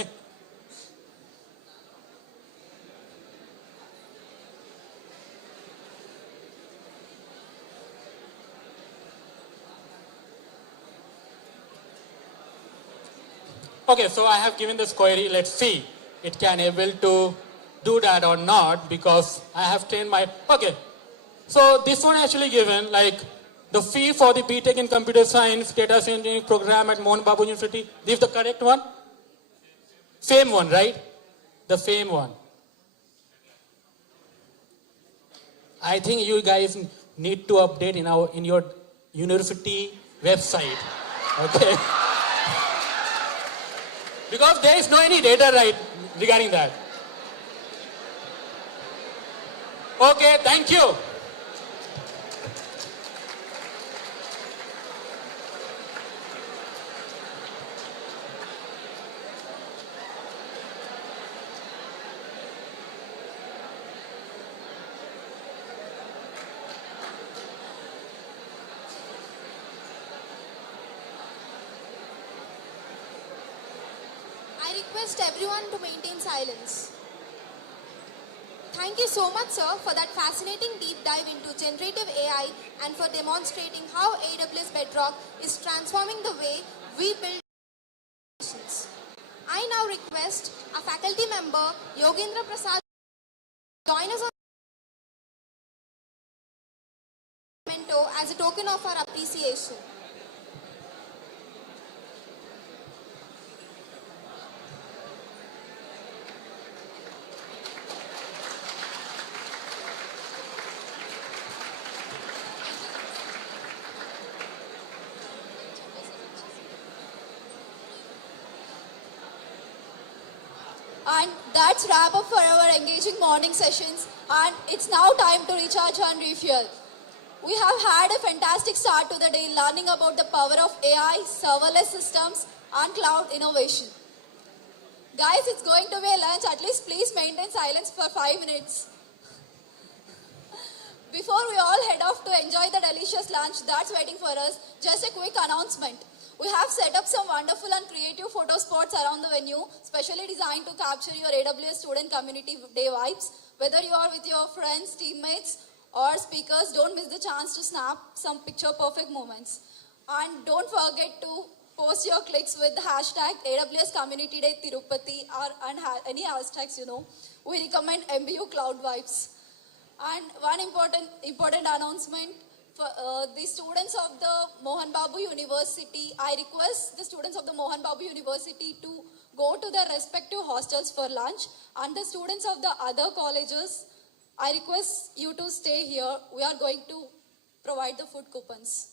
Okay, so I have given this query. Let's see. It can able to do that or not because I have trained my... Okay. So this one actually given like the fee for the BTech in computer science data engineering program at Mohan Babu University. This is the correct one? Fame one, right? The fame one. I think you guys need to update in your university website. Okay? Because there is no any data right regarding that. Okay, thank you. I request everyone to maintain silence. Thank you so much, sir, for that fascinating deep dive into generative AI and for demonstrating how AWS Bedrock is transforming the way we build applications. I now request a faculty member, Yogendra Prasad, to join us on memento as a token of our appreciation. And that's wrap up for our engaging morning sessions. And it's now time to recharge and refuel. We have had a fantastic start to the day learning about the power of AI, serverless systems, and cloud innovation. Guys, it's going to be a lunch. At least please maintain silence for 5 minutes. Before we all head off to enjoy the delicious lunch that's waiting for us, just a quick announcement. We have set up some wonderful and creative photo spots around the venue, specially designed to capture your AWS student community day vibes. Whether you are with your friends, teammates, or speakers, don't miss the chance to snap some picture-perfect moments. And don't forget to post your clicks with the hashtag AWS Community Day Tirupati and any hashtags, We recommend MBU Cloud Vibes. And one important announcement for the students of the Mohan Babu University. I request the students of the Mohan Babu University to go to their respective hostels for lunch, and the students of the other colleges, I request you to stay here. We are going to provide the food coupons.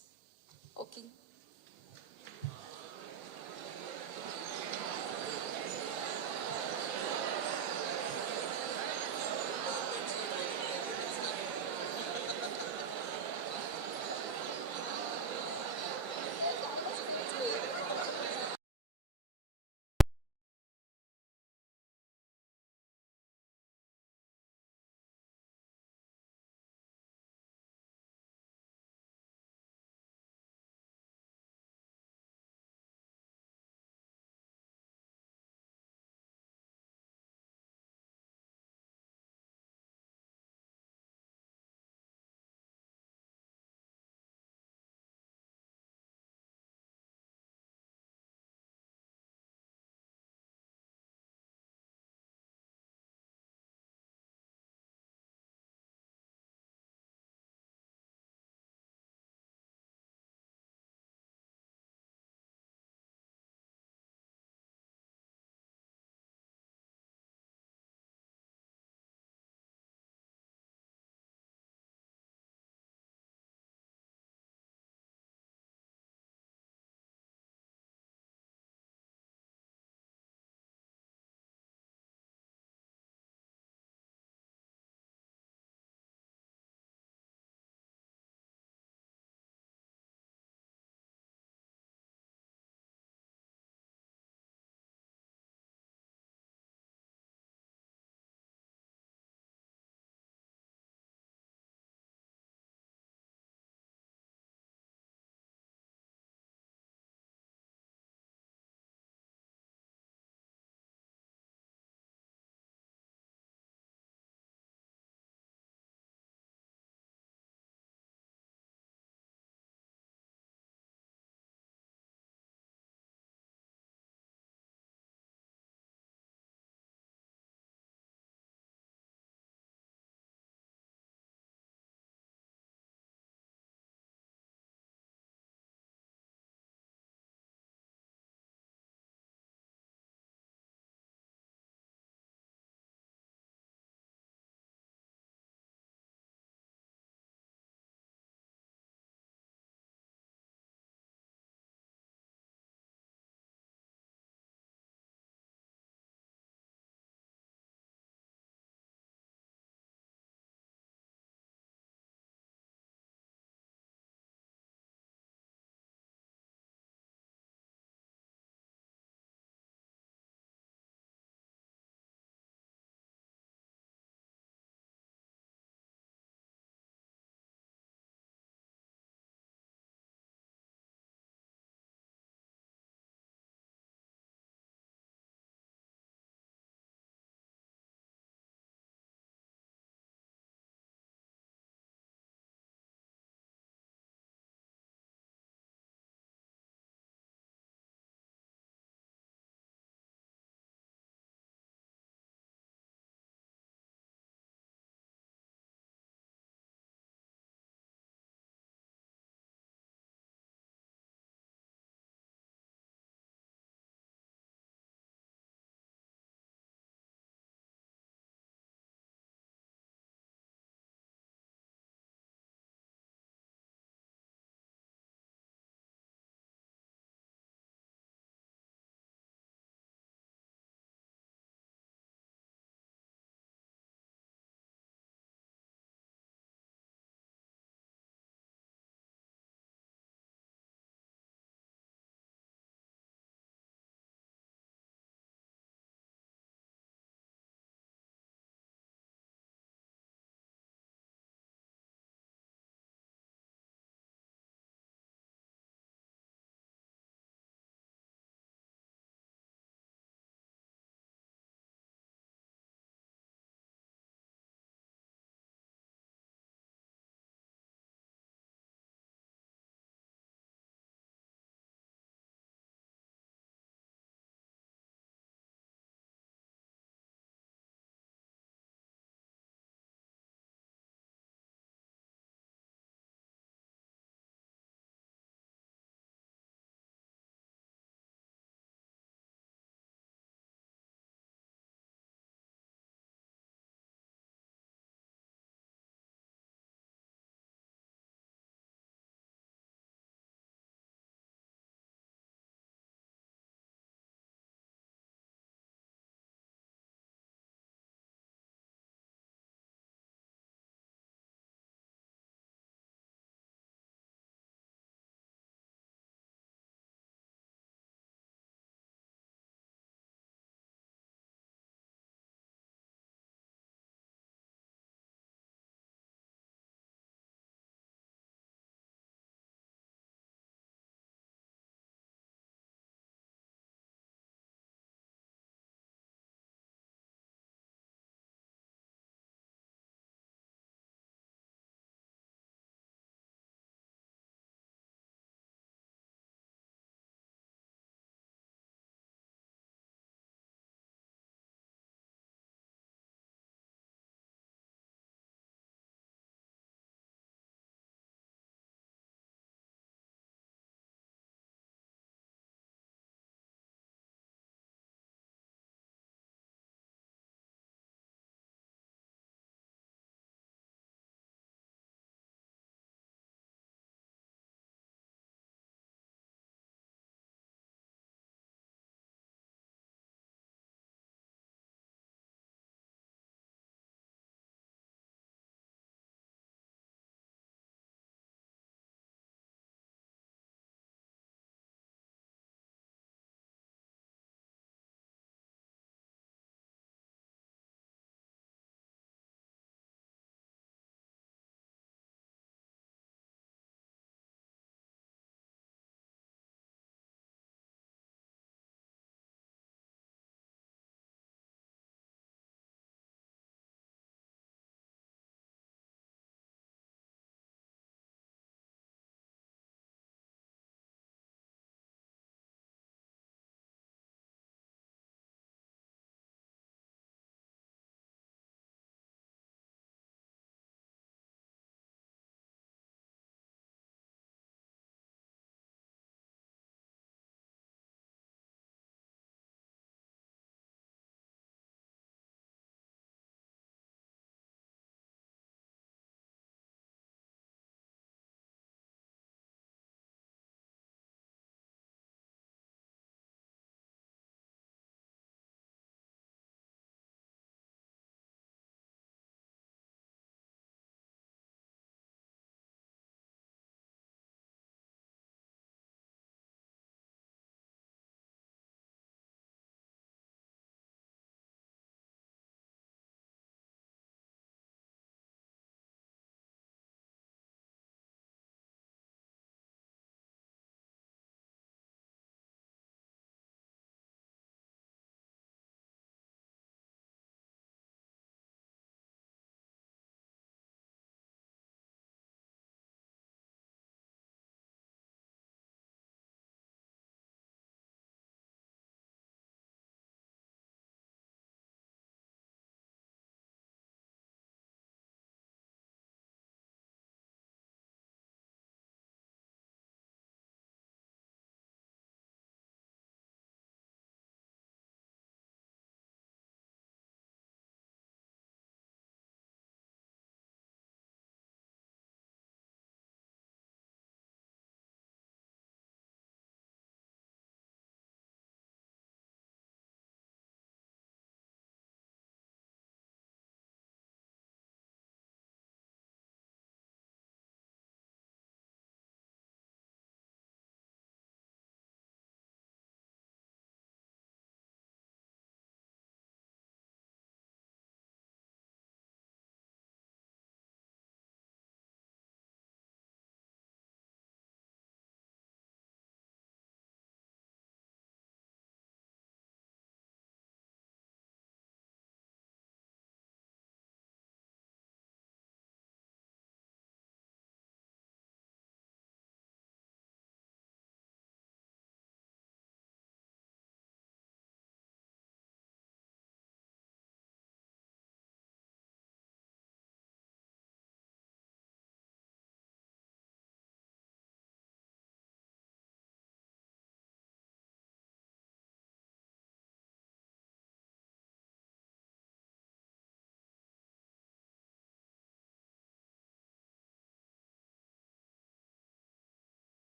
Okay.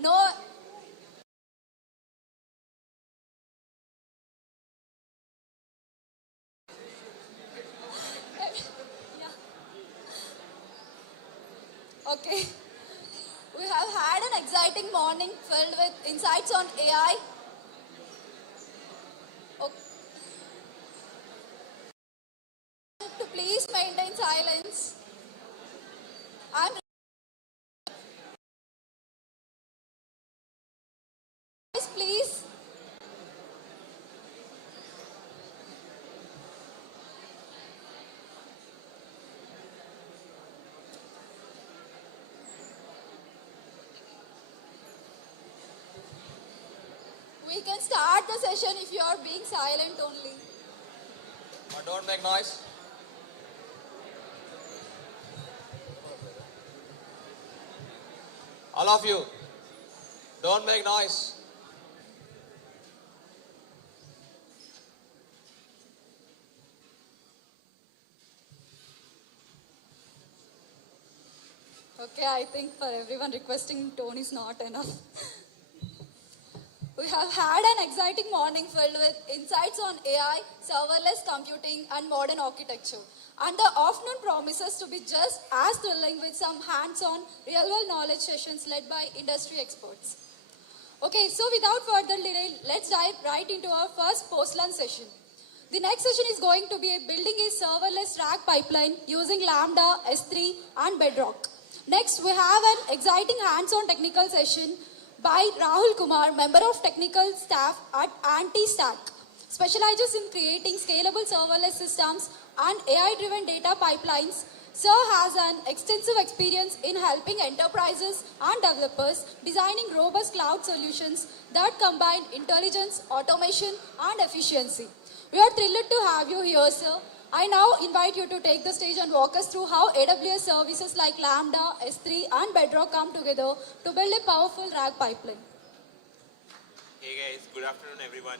No. Okay. We have had an exciting morning filled with insights on AI. Okay. To please maintain silence. I'm please. We can start the session if you are being silent only. Don't make noise. All of you, don't make noise. Okay, I think for everyone requesting tone is not enough. We have had an exciting morning filled with insights on AI, serverless computing, and modern architecture. And the afternoon promises to be just as thrilling with some hands-on, real-world knowledge sessions led by industry experts. Okay, so without further delay, let's dive right into our first post-lunch session. The next session is going to be building a serverless RAG pipeline using Lambda, S3, and Bedrock. Next, we have an exciting hands-on technical session by Rahul Kumar, member of technical staff at Anti-Stack, specializes in creating scalable serverless systems and AI-driven data pipelines. Sir has an extensive experience in helping enterprises and developers designing robust cloud solutions that combine intelligence, automation, and efficiency. We are thrilled to have you here, sir. I now invite you to take the stage and walk us through how AWS services like Lambda, S3, and Bedrock come together to build a powerful RAG pipeline. Hey guys, good afternoon everyone.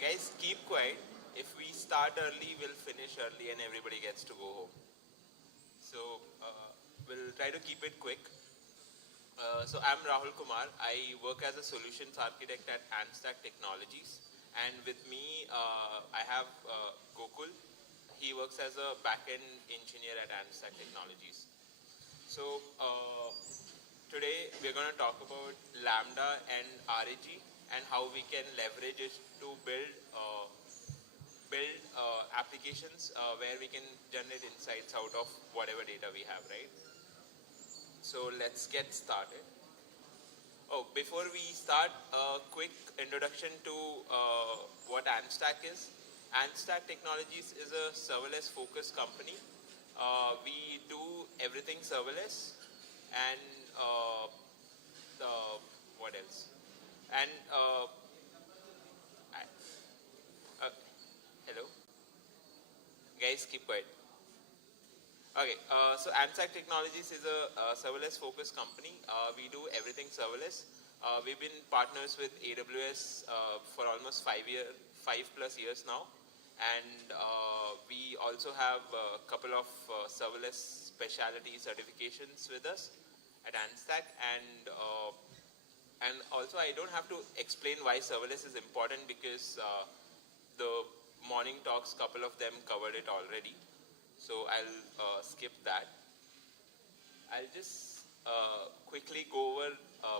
Guys, keep quiet. If we start early, we'll finish early and everybody gets to go home. So we'll try to keep it quick. So I'm Rahul Kumar. I work as a solutions architect at Anstack Technologies. And with me, I have Gokul. He works as a back-end engineer at Anstack Technologies. So today we're going to talk about Lambda and RAG and how we can leverage it to build applications where we can generate insights out of whatever data we have, right? So let's get started. Oh, before we start, a quick introduction to what Anstack is. Anstack Technologies is a serverless focused company. We do everything serverless and what else? And hello? Guys, keep quiet. Okay, so Anstack Technologies is a serverless focused company. We do everything serverless. We've been partners with AWS for almost 5+ years now. And we also have a couple of serverless specialty certifications with us at Anstack. And also I don't have to explain why serverless is important because the morning talks, couple of them covered it already. So I'll skip that. I'll just quickly go over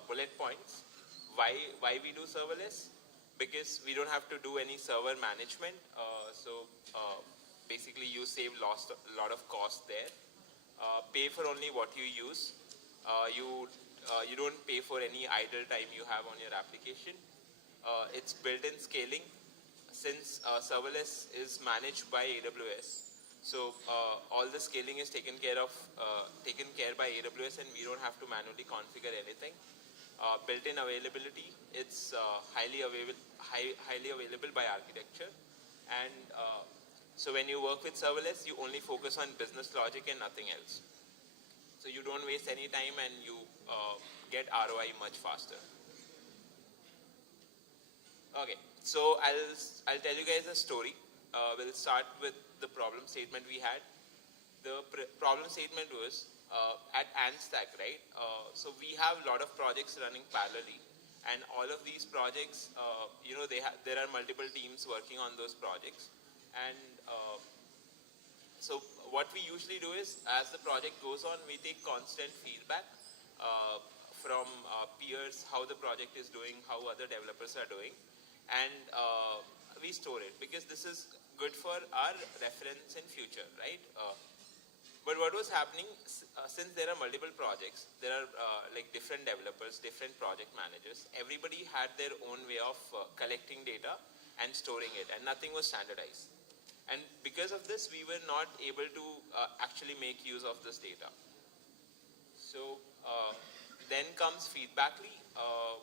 bullet points. Why we do serverless? Because we don't have to do any server management. Basically you save a lot of cost there. Pay for only what you use. You don't pay for any idle time you have on your application. It's built-in scaling. Since serverless is managed by AWS, so all the scaling is taken care by AWS, and we don't have to manually configure anything. Built-in availability, it's highly available by architecture, and so when you work with serverless, you only focus on business logic and nothing else. So you don't waste any time, and you get ROI much faster. Okay, so I'll tell you guys a story. We'll start with the problem statement we had. The problem statement was at ANSTAC, right? So we have a lot of projects running parallelly, and all of these projects, there are multiple teams working on those projects, and so what we usually do is, as the project goes on, we take constant feedback from peers, how the project is doing, how other developers are doing, and we store it, because this is good for our reference in future, right? But what was happening, since there are multiple projects, there are like different developers, different project managers, everybody had their own way of collecting data and storing it, and nothing was standardized. And because of this, we were not able to actually make use of this data. So then comes Feedbackly.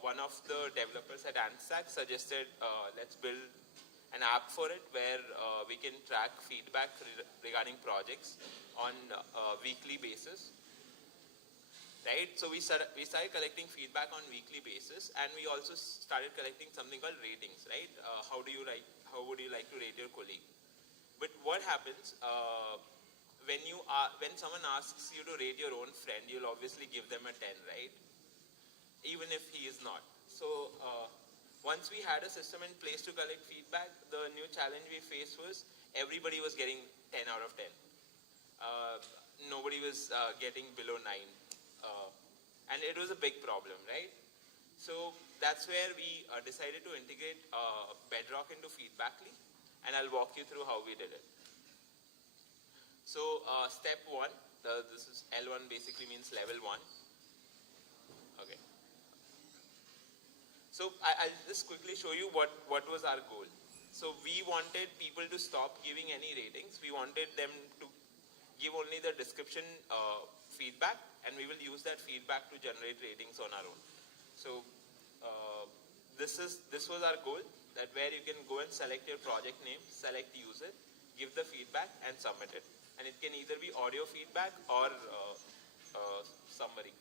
One of the developers at ANSTAC suggested let's build an app for it, where we can track feedback regarding projects on a weekly basis. Right? So we started collecting feedback on weekly basis, and we also started collecting something called ratings. Right? How would you like to rate your colleague? But what happens when someone asks you to rate your own friend, you'll obviously give them a 10, right? Even if he is not. So once we had a system in place to collect feedback, the new challenge we faced was everybody was getting 10 out of 10. Nobody was getting below 9. And it was a big problem, right? So that's where we decided to integrate Bedrock into Feedbackly, and I'll walk you through how we did it. So step 1, this is L1, basically means level 1. Okay. So I'll just quickly show you what was our goal. So we wanted people to stop giving any ratings. We wanted them to give only the description feedback, and we will use that feedback to generate ratings on our own. So this was our goal, that where you can go and select your project name, select user, give the feedback, and submit it. And it can either be audio feedback or summary.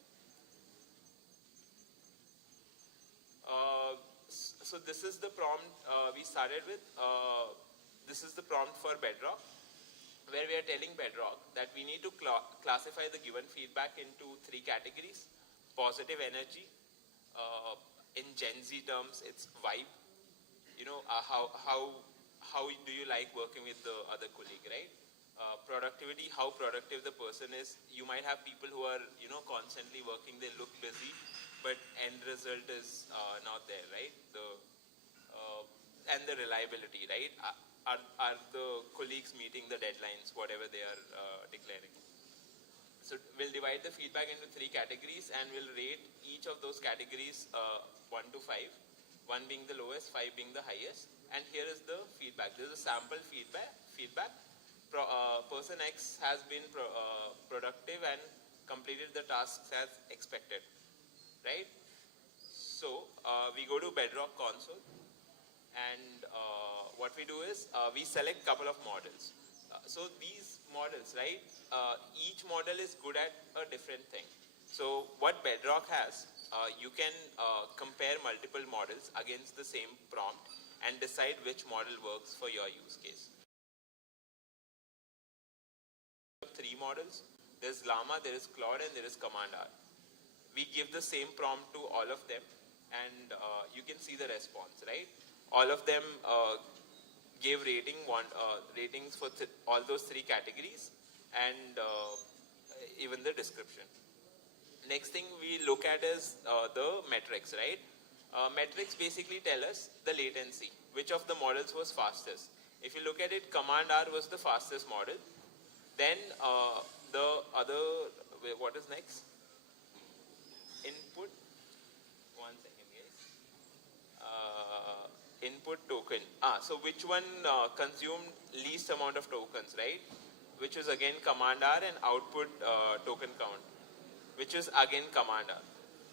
So this is the prompt we started with. This is the prompt for Bedrock, where we are telling Bedrock that we need to classify the given feedback into 3 categories. Positive energy, in Gen Z terms, it's vibe. How do you like working with the other colleague, right? Productivity, how productive the person is. You might have people who are, constantly working, they look busy, but end result is not there, right? And the reliability, right? Are the colleagues meeting the deadlines, whatever they are declaring? So we'll divide the feedback into 3 categories, and we'll rate each of those categories 1 to 5. 1 being the lowest, 5 being the highest. And here is the feedback. This is a sample feedback. Person X has been productive and completed the tasks as expected, right? So we go to Bedrock console, and what we do is we select couple of models. So these models, right? Each model is good at a different thing. So what Bedrock has, you can compare multiple models against the same prompt and decide which model works for your use case. 3 models. There's Llama, there is Claude, and there is Command R. We give the same prompt to all of them, and you can see the response, right? All of them gave ratings for all those 3 categories, and even the description. Next thing we look at is the metrics, right? Metrics basically tell us the latency, which of the models was fastest. If you look at it, Command R was the fastest model. Then the other, what is next? Input. 1 second, guys. Input token. So which one consumed least amount of tokens, right? Which is again Command R, and output token count, which is again Command R.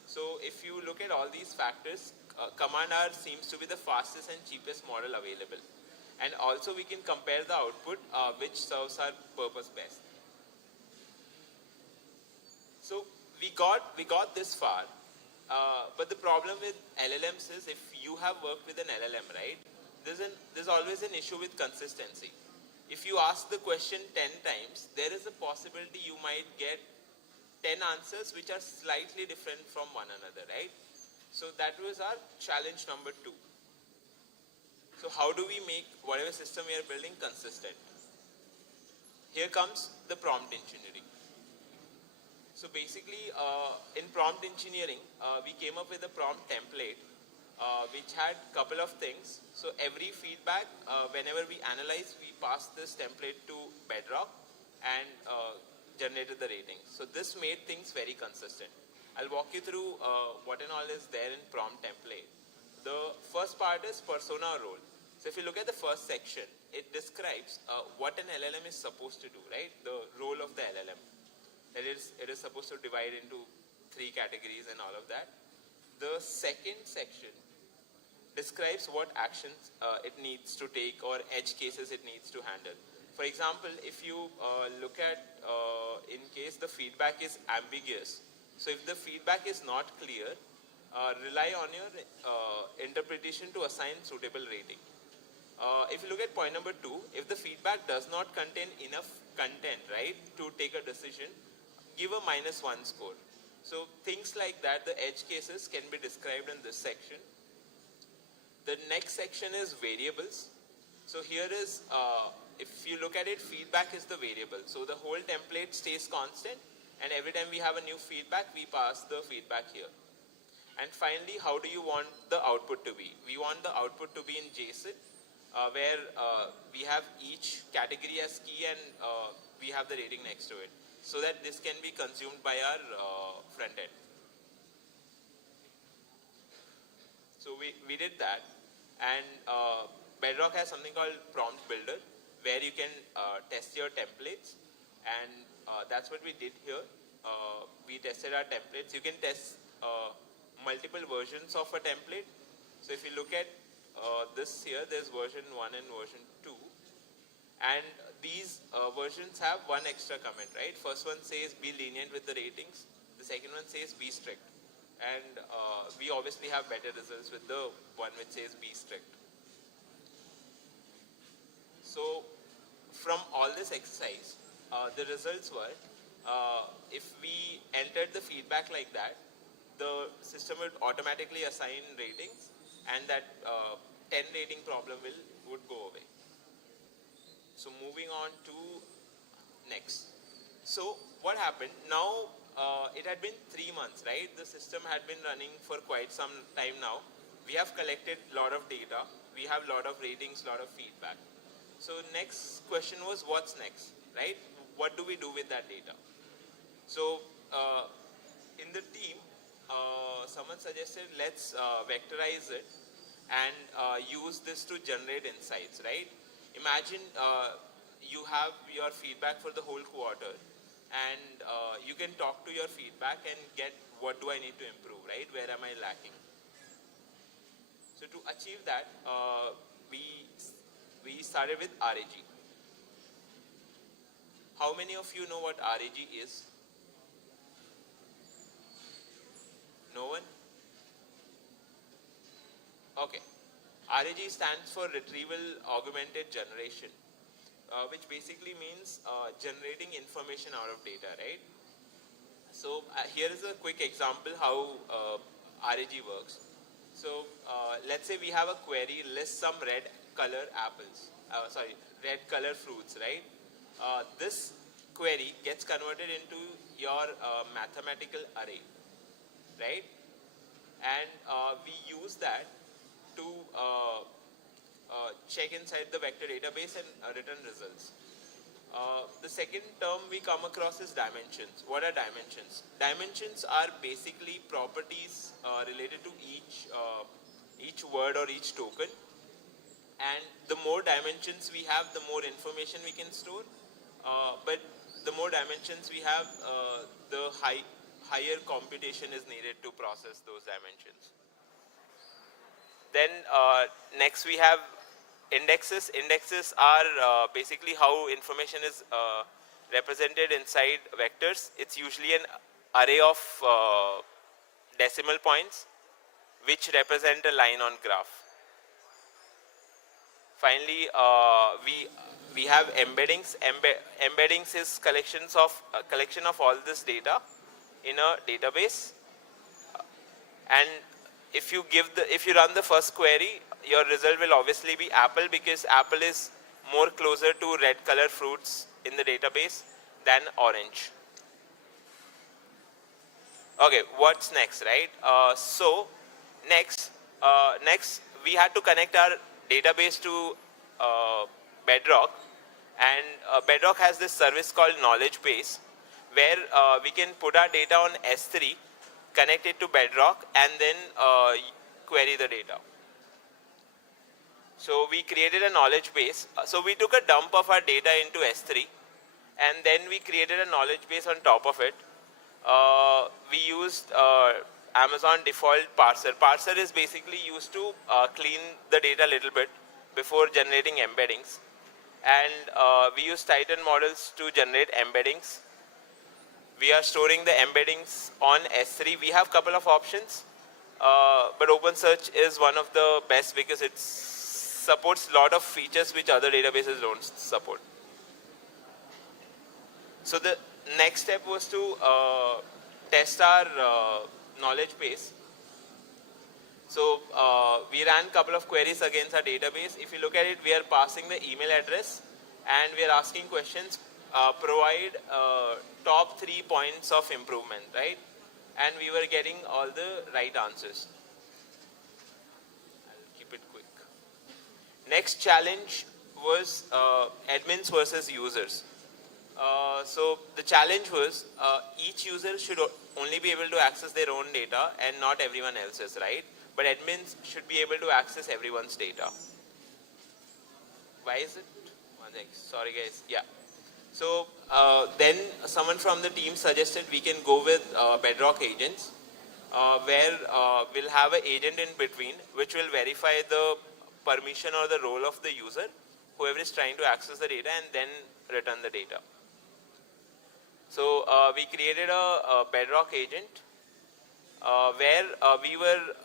So if you look at all these factors, Command R seems to be the fastest and cheapest model available. And also we can compare the output, which serves our purpose best. So we got this far, but the problem with LLMs is, if you have worked with an LLM, right, there's always an issue with consistency. If you ask the question 10 times, there is a possibility you might get 10 answers which are slightly different from one another, right? So that was our challenge number 2. So how do we make whatever system we are building consistent? Here comes the prompt engineering. So basically, in prompt engineering, we came up with a prompt template which had couple of things. So every feedback, whenever we analyze, we pass this template to Bedrock and generated the ratings. So this made things very consistent. I'll walk you through what and all is there in prompt template. The first part is persona role. So if you look at the first section, it describes what an LLM is supposed to do, right? The role of the LLM. It is supposed to divide into 3 categories and all of that. The second section describes what actions it needs to take or edge cases it needs to handle. For example, if you look at in case the feedback is ambiguous, so if the feedback is not clear, rely on your interpretation to assign suitable rating. If you look at point number 2, if the feedback does not contain enough content, right, to take a decision, give a -1 score. So things like that, the edge cases can be described in this section. The next section is variables. So here is, if you look at it, feedback is the variable. So the whole template stays constant, and every time we have a new feedback, we pass the feedback here. And finally, how do you want the output to be? We want the output to be in JSON, where we have each category as key and we have the rating next to it, so that this can be consumed by our front end. So we did that, and Bedrock has something called Prompt Builder, where you can test your templates, and that's what we did here. We tested our templates. You can test multiple versions of a template. So if you look at this here, there's version 1 and version 2. And these versions have one extra comment, right? First one says be lenient with the ratings. The second one says be strict. And we obviously have better results with the one which says be strict. So from all this exercise, the results were, if we entered the feedback like that, the system would automatically assign ratings, and that 10 rating problem would go away. So moving on to next. So what happened? Now it had been 3 months, right? The system had been running for quite some time now. We have collected a lot of data. We have a lot of ratings, a lot of feedback. So next question was, what's next, right? What do we do with that data? So in the team, someone suggested let's vectorize it and use this to generate insights, right? Imagine you have your feedback for the whole quarter, and you can talk to your feedback and get what do I need to improve, right? Where am I lacking? So to achieve that, we started with RAG. How many of you know what RAG is? No one? Okay. RAG stands for Retrieval Augmented Generation, which basically means generating information out of data, right? So here is a quick example how RAG works. So let's say we have a query, list some red color apples, red color fruits, right? This query gets converted into your mathematical array, right? And we use that to check inside the vector database and return results. The second term we come across is dimensions. What are dimensions? Dimensions are basically properties related to each word or each token. And the more dimensions we have, the more information we can store. But the more dimensions we have, the higher computation is needed to process those dimensions. Then next we have indexes. Indexes are basically how information is represented inside vectors. It's usually an array of decimal points which represent a line on graph. Finally, we have embeddings. Embeddings is collection of all this data in a database. And if you run the first query, your result will obviously be apple, because apple is more closer to red color fruits in the database than orange. Okay, what's next, right? Next we had to connect our database to Bedrock, and Bedrock has this service called Knowledge Base, where we can put our data on S3, connect it to Bedrock, and then query the data. So we created a knowledge base. So we took a dump of our data into S3, and then we created a knowledge base on top of it. We used Amazon default parser. Parser is basically used to clean the data a little bit before generating embeddings. And we use Titan models to generate embeddings. We are storing the embeddings on S3. We have a couple of options, but OpenSearch is one of the best because it supports a lot of features which other databases don't support. So the next step was to test our knowledge base. So we ran a couple of queries against our database. If you look at it, we are passing the email address and we are asking questions, provide top 3 points of improvement, right? And we were getting all the right answers. I'll keep it quick. Next challenge was admins versus users. So the challenge was each user should only be able to access their own data and not everyone else's, right? But admins should be able to access everyone's data. Why is it? One second. Sorry guys. Yeah. So then someone from the team suggested we can go with Bedrock agents, where we'll have an agent in between which will verify the permission or the role of the user, whoever is trying to access the data, and then return the data. So we created a Bedrock agent where we were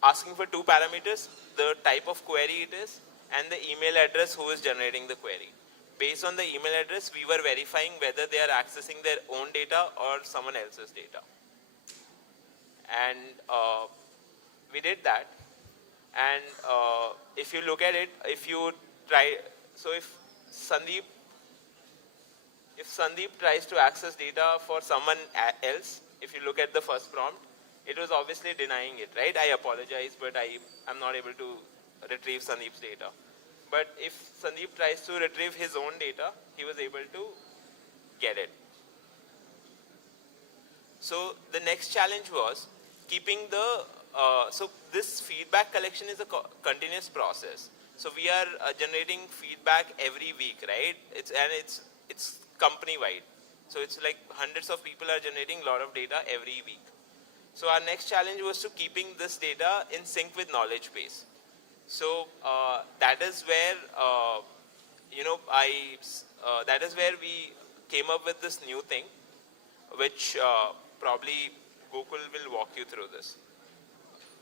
asking for 2 parameters, the type of query it is and the email address who is generating the query. Based on the email address, we were verifying whether they are accessing their own data or someone else's data. And we did that. And if you look at it, if you try, so if Sandeep tries to access data for someone else, if you look at the first prompt, it was obviously denying it, right? I apologize, but I'm not able to retrieve Sandeep's data. But if Sandeep tries to retrieve his own data, he was able to get it. So the next challenge was keeping the, so this feedback collection is a continuous process. So we are generating feedback every week, right? It's company-wide. So it's like hundreds of people are generating a lot of data every week. So our next challenge was to keeping this data in sync with knowledge base. So that is where, that is where we came up with this new thing, which probably Gokul will walk you through this.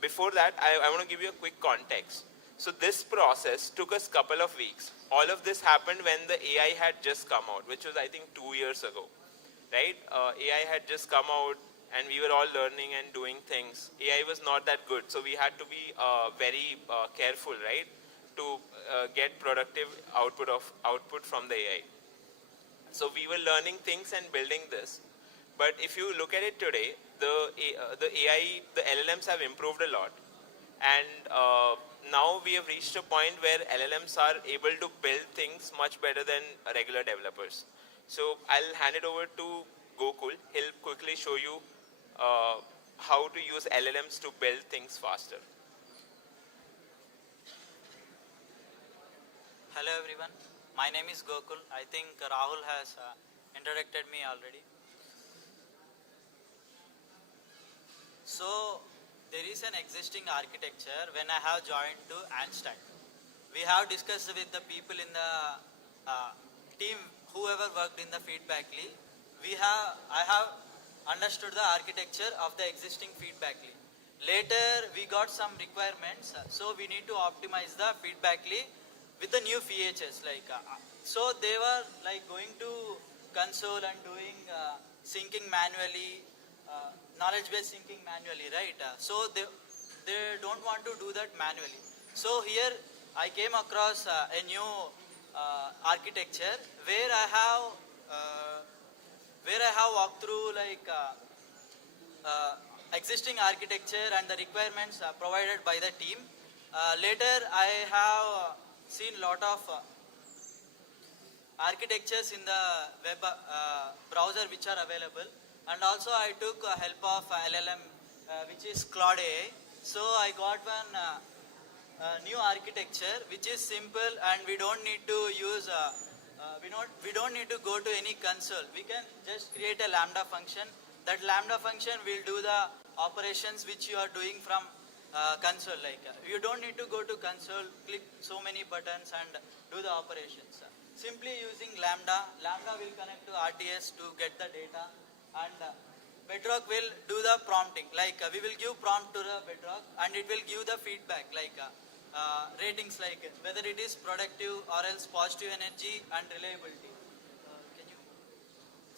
Before that, I want to give you a quick context. So this process took us a couple of weeks. All of this happened when the AI had just come out, which was I think 2 years ago, right? AI had just come out and we were all learning and doing things. AI was not that good, so we had to be very careful, right, to get productive output from the AI. So we were learning things and building this. But if you look at it today, the AI, the LLMs have improved a lot. And now we have reached a point where LLMs are able to build things much better than regular developers. So I'll hand it over to Gokul. He'll quickly show you how to use LLMs to build things faster. Hello everyone, my name is Gokul. I think Rahul has introduced me already. So there is an existing architecture when I have joined to Einstein. We have discussed with the people in the team, whoever worked in the feedback lead. I have understood the architecture of the existing feedback lead. Later we got some requirements, so we need to optimize the feedback lead with the new features. So they were like going to console and doing syncing manually knowledge-based thinking manually, right? So they don't want to do that manually. So here I came across a new architecture where I have walked through like existing architecture and the requirements provided by the team. Later, I have seen lot of architectures in the web browser which are available, and also I took help of LLM which is Claude AI. So I got one new architecture which is simple, and we don't need to use we don't need to go to any console. We can just create a lambda function. That lambda function will do the operations which you are doing from console. Like you don't need to go to console, click so many buttons and do the operations. Simply using lambda will connect to RTS to get the data, and Bedrock will do the prompting. Like we will give prompt to the Bedrock, and it will give the feedback like ratings, like whether it is productive or else positive energy and reliability. Can you?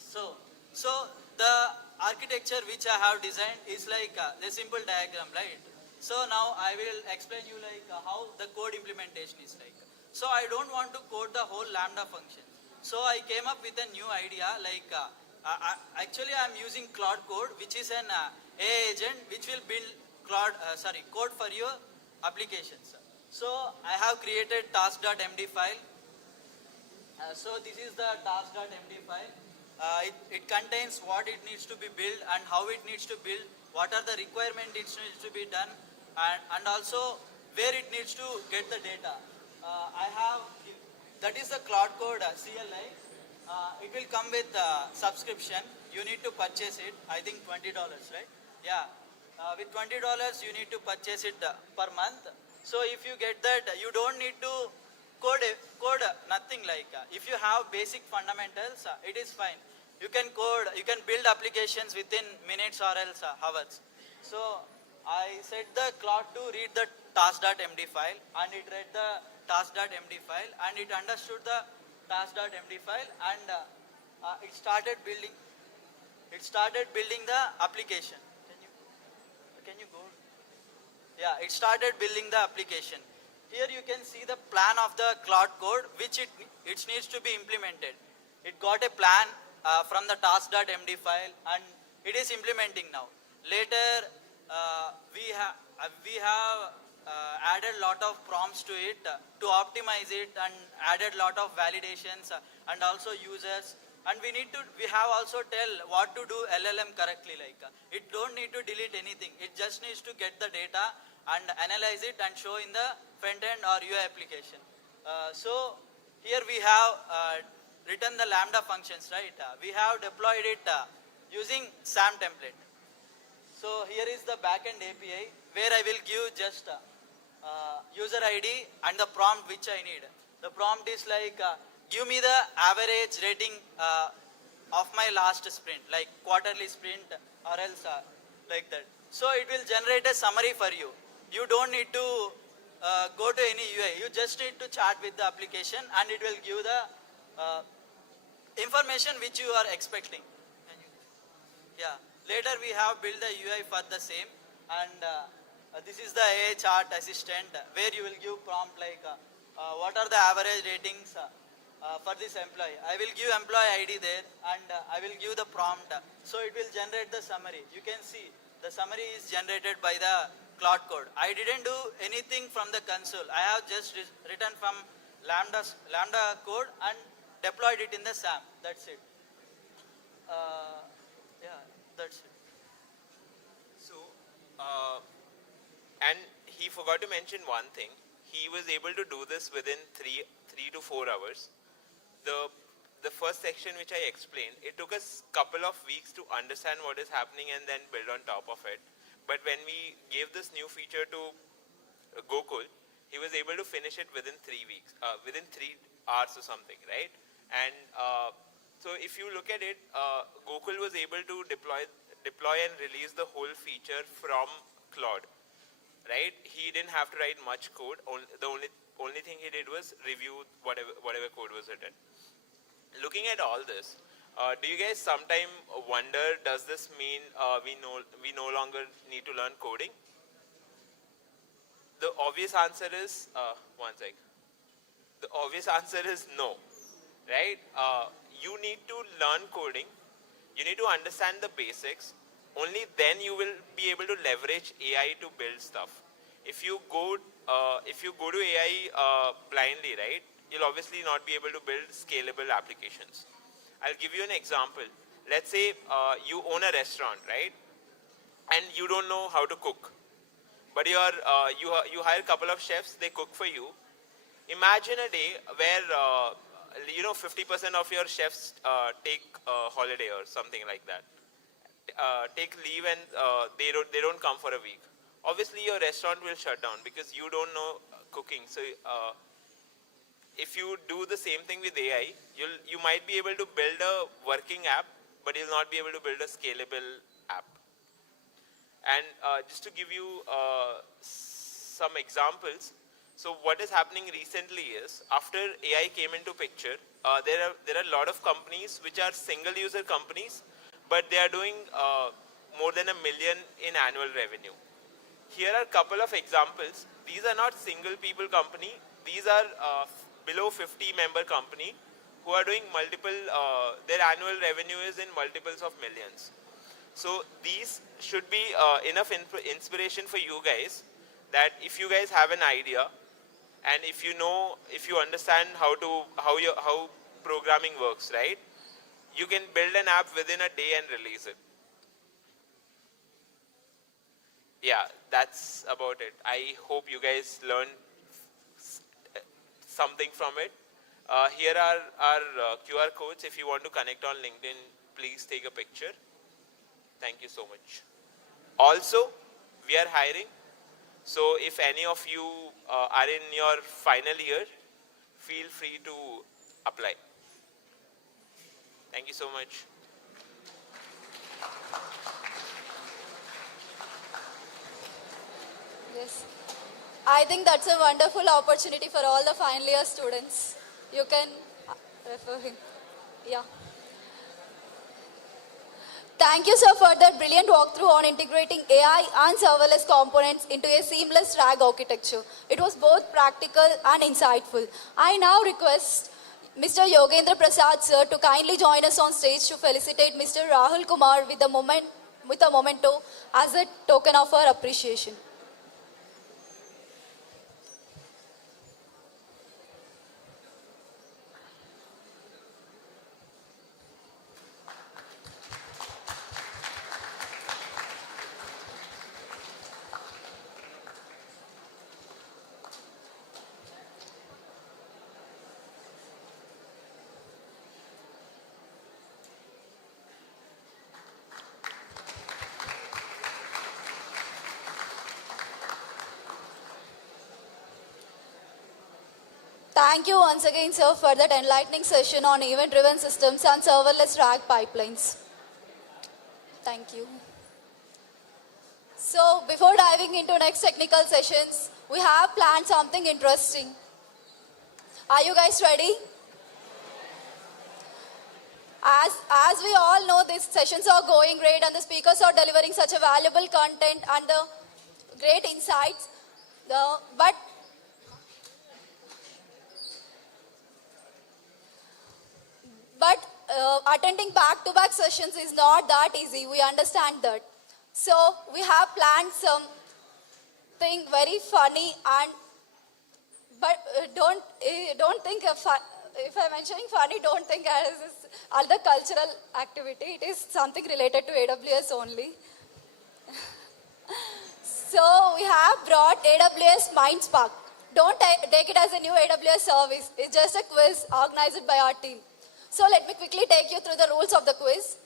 So the architecture which I have designed is like a simple diagram, right? So now I will explain you like how the code implementation is like. So I don't want to code the whole lambda function. So I came up with a new idea like actually I am using Claude Code, which is an AI agent which will build code for your applications. So I have created task.md file. So this is the task.md file. It contains what it needs to be built and how it needs to build, what are the requirements it needs to be done, and also where it needs to get the data. That is the Cloud Code CLI. It will come with subscription. You need to purchase it. I think $20, right? Yeah. With $20, you need to purchase it per month. So if you get that, you don't need to code nothing like. If you have basic fundamentals, it is fine. You can build applications within minutes or else hours. So I set the Cloud to read the task.md file, and it read the task.md file, and it understood the task.md file, and it started building the application. Can you go? Yeah, it started building the application. Here you can see the plan of the Cloud Code which it needs to be implemented. It got a plan from the task.md file, and it is implementing now. Later we have added lot of prompts to it to optimize it, and added lot of validations and also users, and we have also tell what to do LLM correctly. Like it don't need to delete anything, it just needs to get the data and analyze it and show in the front end or UI application. So here we have written the lambda functions, right? We have deployed it using SAM template. So here is the backend API where I will give just user ID and the prompt which I need. The prompt is like give me the average rating of my last sprint, like quarterly sprint or else like that. So it will generate a summary for you. You don't need to go to any UI. You just need to chat with the application, and it will give the information which you are expecting. Yeah. Later we have built the UI for the same, and this is the AI chart assistant where you will give prompt like what are the average ratings for this employee. I will give employee ID there, and I will give the prompt. So it will generate the summary. You can see the summary is generated by the Cloud Code. I didn't do anything from the console. I have just written from lambda code and deployed it in the SAM. That's it. Yeah, that's it. So, and he forgot to mention one thing. He was able to do this within 3 to 4 hours. The first section which I explained, it took us couple of weeks to understand what is happening and then build on top of it. But when we gave this new feature to Gokul, he was able to finish it within 3 weeks, within 3 hours or something, right? And so if you look at it, Gokul was able to deploy and release the whole feature from Claude, right? He didn't have to write much code. The only thing he did was review whatever code was written. Looking at all this, Do you guys sometime wonder, does this mean we no longer need to learn coding? The obvious answer is, one sec. The obvious answer is no, right? You need to learn coding. You need to understand the basics. Only then you will be able to leverage AI to build stuff. If you go to AI blindly, right, you'll obviously not be able to build scalable applications. I'll give you an example. Let's say you own a restaurant, right, and you don't know how to cook, but you hire a couple of chefs, they cook for you. Imagine a day where 50% of your chefs take a holiday or something like that, take leave, and they don't come for a week. Obviously, your restaurant will shut down because you don't know cooking. So, if you do the same thing with AI, you might be able to build a working app, but you'll not be able to build a scalable app. And just to give you some examples, so what is happening recently is, after AI came into picture, there are a lot of companies which are single user companies, but they are doing more than $1 million in annual revenue. Here are a couple of examples. These are not single people company. These are below 50 member company who are doing multiple, their annual revenue is in multiples of millions. So these should be enough inspiration for you guys, that if you guys have an idea, and if you understand how programming works, right, you can build an app within a day and release it. Yeah, that's about it. I hope you guys learned something from it. Here are our QR codes. If you want to connect on LinkedIn, please take a picture. Thank you so much. Also, we are hiring. So if any of you are in your final year, feel free to apply. Thank you so much. Yes. I think that's a wonderful opportunity for all the final year students. You can refer him. Yeah. Thank you, sir, for that brilliant walkthrough on integrating AI and serverless components into a seamless RAG architecture. It was both practical and insightful. I now request Mr. Yogendra Prasad, sir, to kindly join us on stage to felicitate Mr. Rahul Kumar with a memento as a token of our appreciation. Thank you once again, sir, for that enlightening session on event-driven systems and serverless RAG pipelines. Thank you. So, before diving into next technical sessions, we have planned something interesting. Are you guys ready? As we all know, these sessions are going great and the speakers are delivering such a valuable content and the great insights. But attending back-to-back sessions is not that easy. We understand that. So we have planned something very funny, but don't think if I'm mentioning funny, don't think as this other cultural activity. It is something related to AWS only. So we have brought AWS MindSpark. Don't take it as a new AWS service. It's just a quiz organized by our team. So let me quickly take you through the rules of the quiz.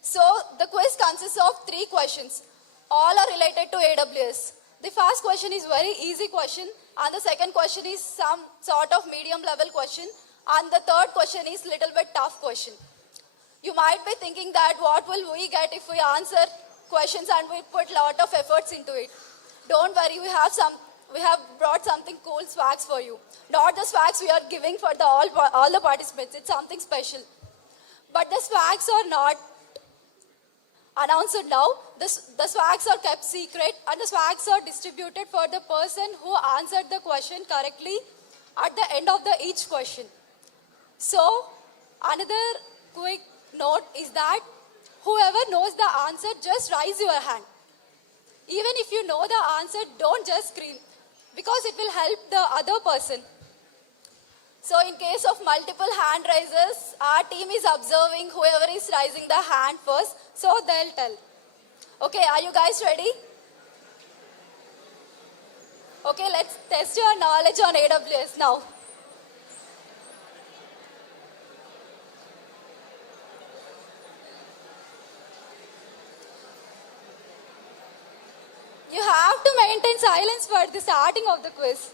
So the quiz consists of 3 questions. All are related to AWS. The first question is very easy question, and the second question is some sort of medium level question, and the third question is little bit tough question. You might be thinking that what will we get if we answer questions and we put lot of efforts into it. Don't worry, we have brought something cool swags for you. Not the swags we are giving for all the participants. It's something special. But the swags are not announced now. The swags are kept secret and the swags are distributed for the person who answered the question correctly at the end of each question. So, another quick note is that whoever knows the answer, just raise your hand. Even if you know the answer, don't just scream because it will help the other person. So in case of multiple hand raises, our team is observing whoever is raising the hand first, so they'll tell. Okay, are you guys ready? Okay, let's test your knowledge on AWS now. You have to maintain silence for the starting of the quiz.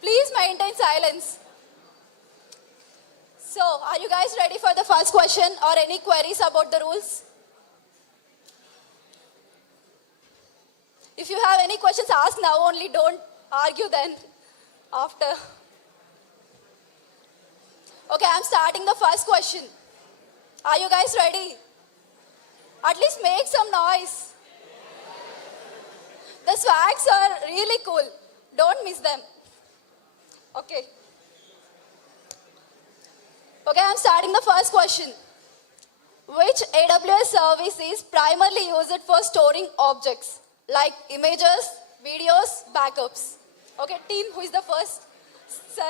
Please maintain silence. So, are you guys ready for the first question or any queries about the rules? If you have any questions, ask now only. Don't argue then after. Okay, I'm starting the first question. Are you guys ready? At least make some noise. The swags are really cool. Don't miss them. Okay. Okay, I'm starting the first question. Which AWS service is primarily used for storing objects like images, videos, backups? Okay, team, who is the first? Sir,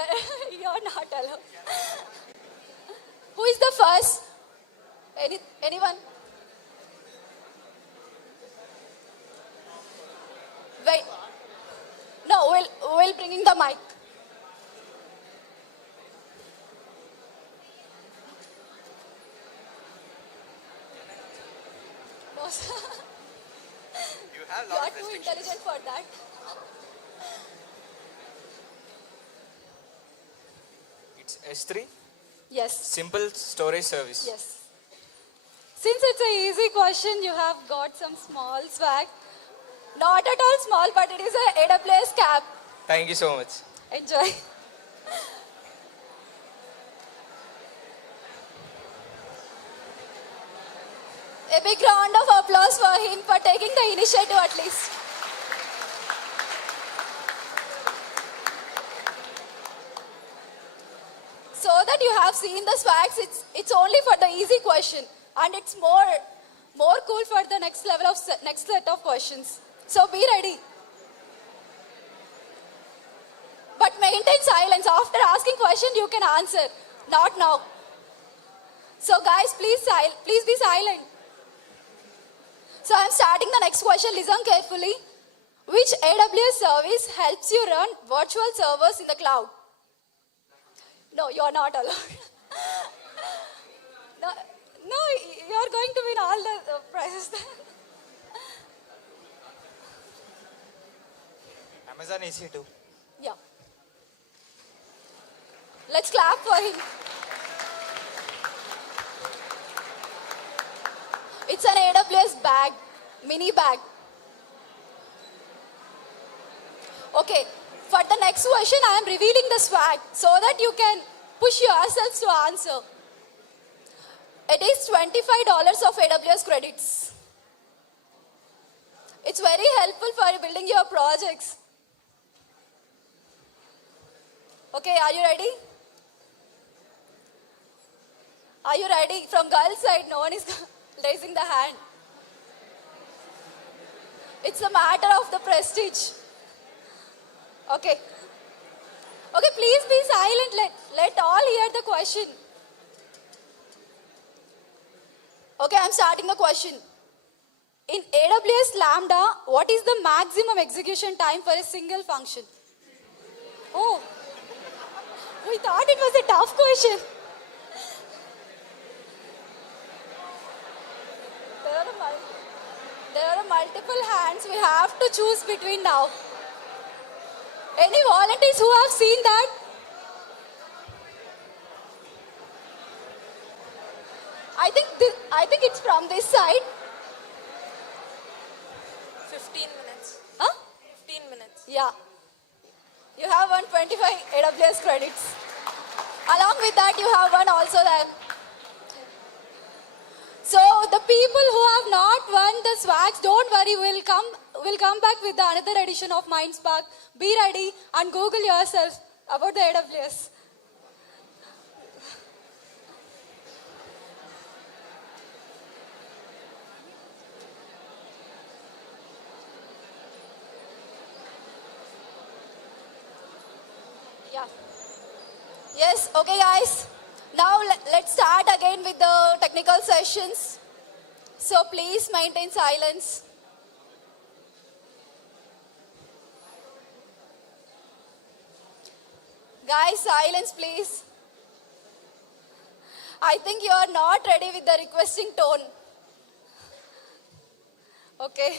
you're not allowed. Who is the first? Anyone? Wait. No, we'll bringing the mic. No, sir. You have You lot are of too restrictions. intelligent for that. It's S3, Yes. simple storage service. Yes. Since it's an easy question, you have got some small swag. Not at all small, but it is a AWS cap. Thank you so much. Enjoy. A big round of applause for him for taking the initiative at least. So that you have seen the swags, it's only for the easy question and it's more cool for the next level of next set of questions. So be ready. But maintain silence. After asking question, you can answer. Not now. So guys, please be silent. So I'm starting the next question. Listen carefully. Which AWS service helps you run virtual servers in the cloud? No, you're not allowed. No, you're going to win all the prizes. Amazon EC2. Yeah. Let's clap for him. It's an AWS bag, mini bag. Okay, for the next question, I am revealing the swag so that you can push yourselves to answer. It is $25 of AWS credits. It's very helpful for building your projects. Okay, are you ready? Are you ready? From girls' side, no one is raising the hand. It's a matter of the prestige. Okay. Okay, please be silent. Let all hear the question. Okay, I'm starting the question. In AWS Lambda, what is the maximum execution time for a single function? Oh, we thought it was a tough question. There are multiple hands we have to choose between now. Any volunteers who have seen that? I think it's from this side. 15 minutes. Huh? 15 minutes. Yeah. You have 125 AWS credits. Along with that, you have one also then. So the people who have not won the swags, don't worry, we'll come back with another edition of Mindspark. Be ready and Google yourself about the AWS. Yeah. Yes, okay guys. Now let's start again with the technical sessions. So please maintain silence. Guys, silence please. I think you are not ready with the requesting tone. Okay.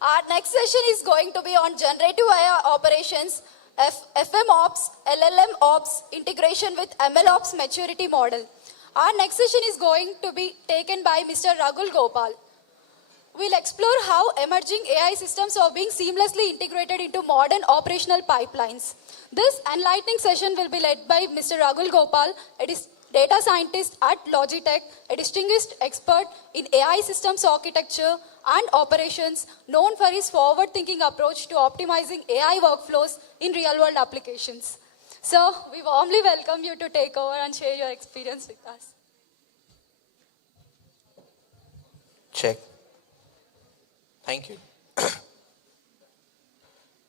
Our next session is going to be on generative AI operations, FM Ops, LLM Ops, integration with ML Ops maturity model. Our next session is going to be taken by Mr. Ragul Gopal. We'll explore how emerging AI systems are being seamlessly integrated into modern operational pipelines. This enlightening session will be led by Mr. Ragul Gopal, a data scientist at Logitech, a distinguished expert in AI systems architecture and operations, known for his forward-thinking approach to optimizing AI workflows in real-world applications. So, we warmly welcome you to take over and share your experience with us. Check. Thank you.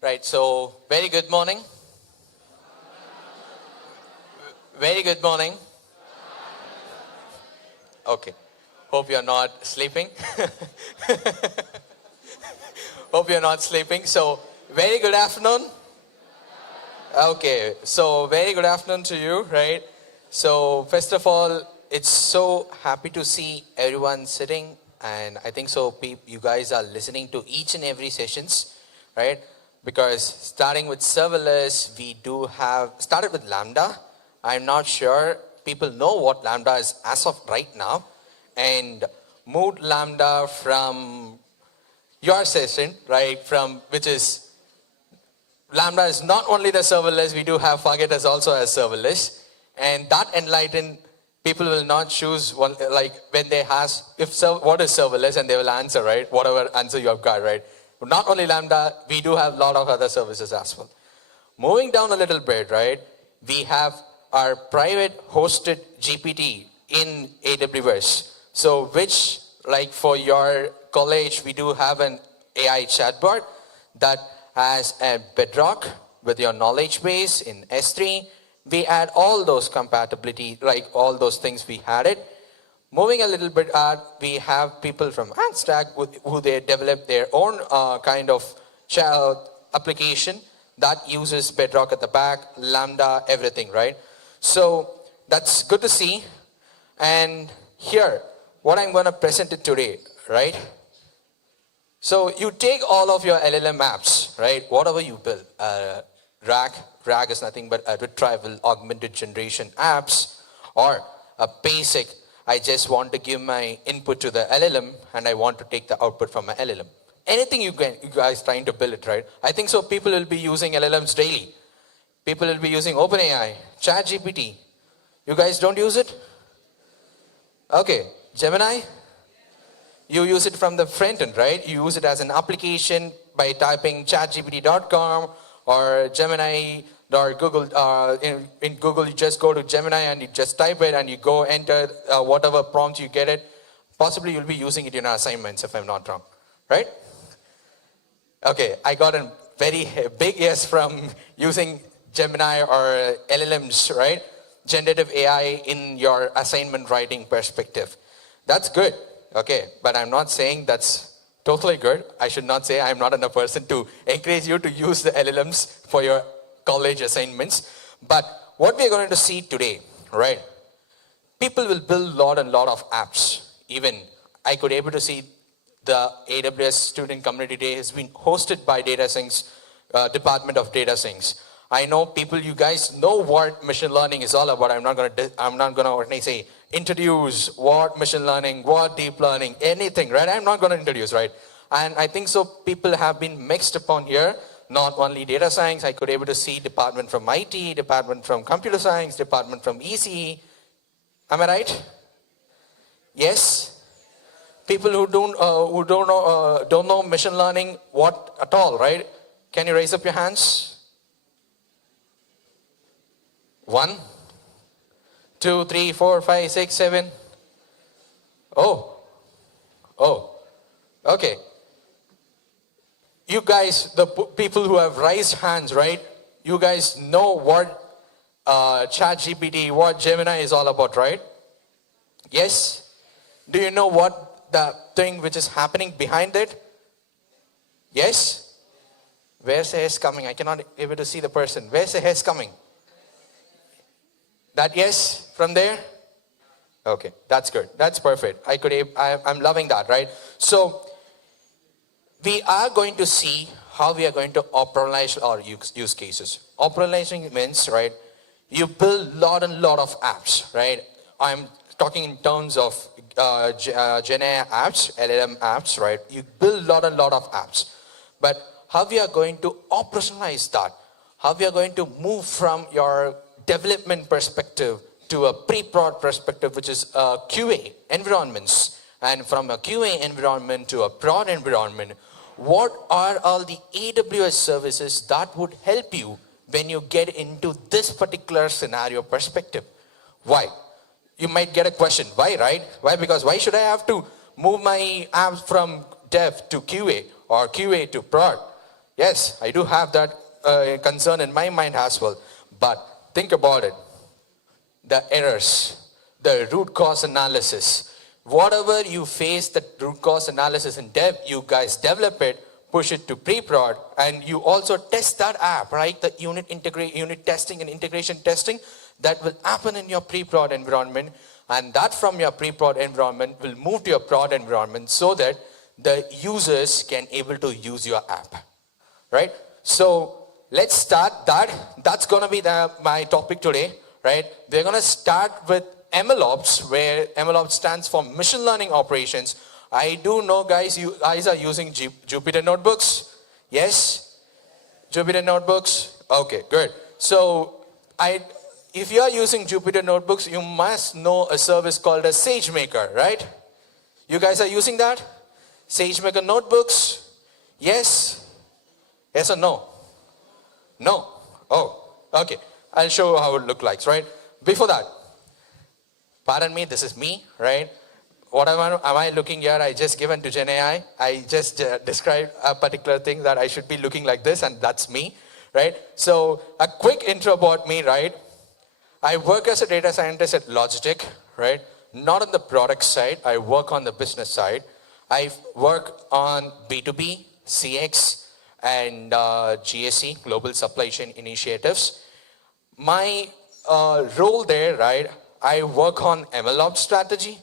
Right, so very good morning. Very good morning. Okay. Hope you're not sleeping. Hope you're not sleeping. So, very good afternoon. Okay, so very good afternoon to you, right? So, first of all, it's so happy to see everyone sitting, and I think so you guys are listening to each and every sessions, right? Because starting with serverless, we do have started with Lambda. I'm not sure people know what Lambda is as of right now, and moved Lambda from your session, right? From which is Lambda is not only the serverless, we do have Fargate also as serverless, and that enlightened people will not choose one, like when they ask what is serverless, and they will answer, right? Whatever answer you have got, right? But not only Lambda, we do have a lot of other services as well. Moving down a little bit, right? We have our private hosted GPT in AWS. So which, like for your college, we do have an AI chatbot that has a bedrock with your knowledge base in S3. We add all those compatibility, like all those things we had it. Moving a little bit out, we have people from Handstack who they develop their own kind of child application that uses Bedrock at the back, Lambda, everything, right? So that's good to see. And here, what I'm going to present it today, right? So you take all of your LLM apps, right? Whatever you build, RAG is nothing but a retrieval augmented generation apps, or a basic, I just want to give my input to the LLM and I want to take the output from my LLM. Anything you guys trying to build it, right? I think so people will be using LLMs daily. People will be using OpenAI, ChatGPT. You guys don't use it? Okay, Gemini? You use it from the front end, right? You use it as an application by typing chatgpt.com or Gemini or Google. In Google, you just go to Gemini and you just type it and you go enter whatever prompt you get it. Possibly you'll be using it in your assignments if I'm not wrong, right? Okay, I got a very big yes from using Gemini or LLMs, right? Generative AI in your assignment writing perspective. That's good, okay, but I'm not saying that's totally good. I should not say I'm not a person to encourage you to use the LLMs for your college assignments. But what we're going to see today, right? People will build lot of apps. Even I could able to see the AWS Student Community Day has been hosted by Data Science, Department of Data Science. I know people, you guys know what machine learning is all about. I'm not gonna say introduce what machine learning, what deep learning, anything, right? I'm not gonna introduce, right? And I think so people have been mixed upon here, not only data science, I could able to see department from IT, department from computer science, department from ECE. Am I right? Yes? People who don't know machine learning what at all, right? Can you raise up your hands? 1, 2, 3, 4, 5, 6, 7. Oh, okay. You guys, the people who have raised hands, right? You guys know what ChatGPT, what Gemini is all about, right? Yes? Do you know what the thing which is happening behind it? Yes? Where's the hair's coming? I cannot able to see the person. Where's the hair's coming? That yes? From there? Okay, that's good. That's perfect. I'm loving that, right? So, we are going to see how we are going to operationalize our use cases. Operationalizing means, right, you build lot of apps, right? I'm talking in terms of Gen AI apps, LLM apps, right? You build lot of apps. But how we are going to operationalize that? How we are going to move from your development perspective to a pre-prod perspective, which is QA environments, and from a QA environment to a prod environment. What are all the AWS services that would help you when you get into this particular scenario perspective? Why? You might get a question. Why, right? Why? Because why should I have to move my apps from dev to QA or QA to prod? Yes, I do have that concern in my mind as well. But think about it. The errors, the root cause analysis. Whatever you face the root cause analysis in dev, you guys develop it, push it to pre-prod, and you also test that app, right? The unit testing and integration testing that will happen in your pre-prod environment, and that from your pre-prod environment will move to your prod environment so that the users can able to use your app, right? So let's start that. That's gonna be my topic today, right? We're gonna start with MLOps, where MLOps stands for Machine Learning Operations. I do know, guys, you guys are using Jupyter Notebooks. Yes? Jupyter Notebooks? Okay, good. So, if you are using Jupyter Notebooks, you must know a service called a SageMaker, right? You guys are using that? SageMaker Notebooks? Yes? Yes or no? No? Oh, okay. I'll show you how it looks like, right? Before that, pardon me, this is me, right? What am I looking here? I just given to Gen AI. I just described a particular thing that I should be looking like this, and that's me, right? So a quick intro about me, right? I work as a data scientist at Logitech, right? Not on the product side. I work on the business side. I work on B2B, CX, and GSC, Global Supply Chain Initiatives. My role there, right? I work on MLOps strategy,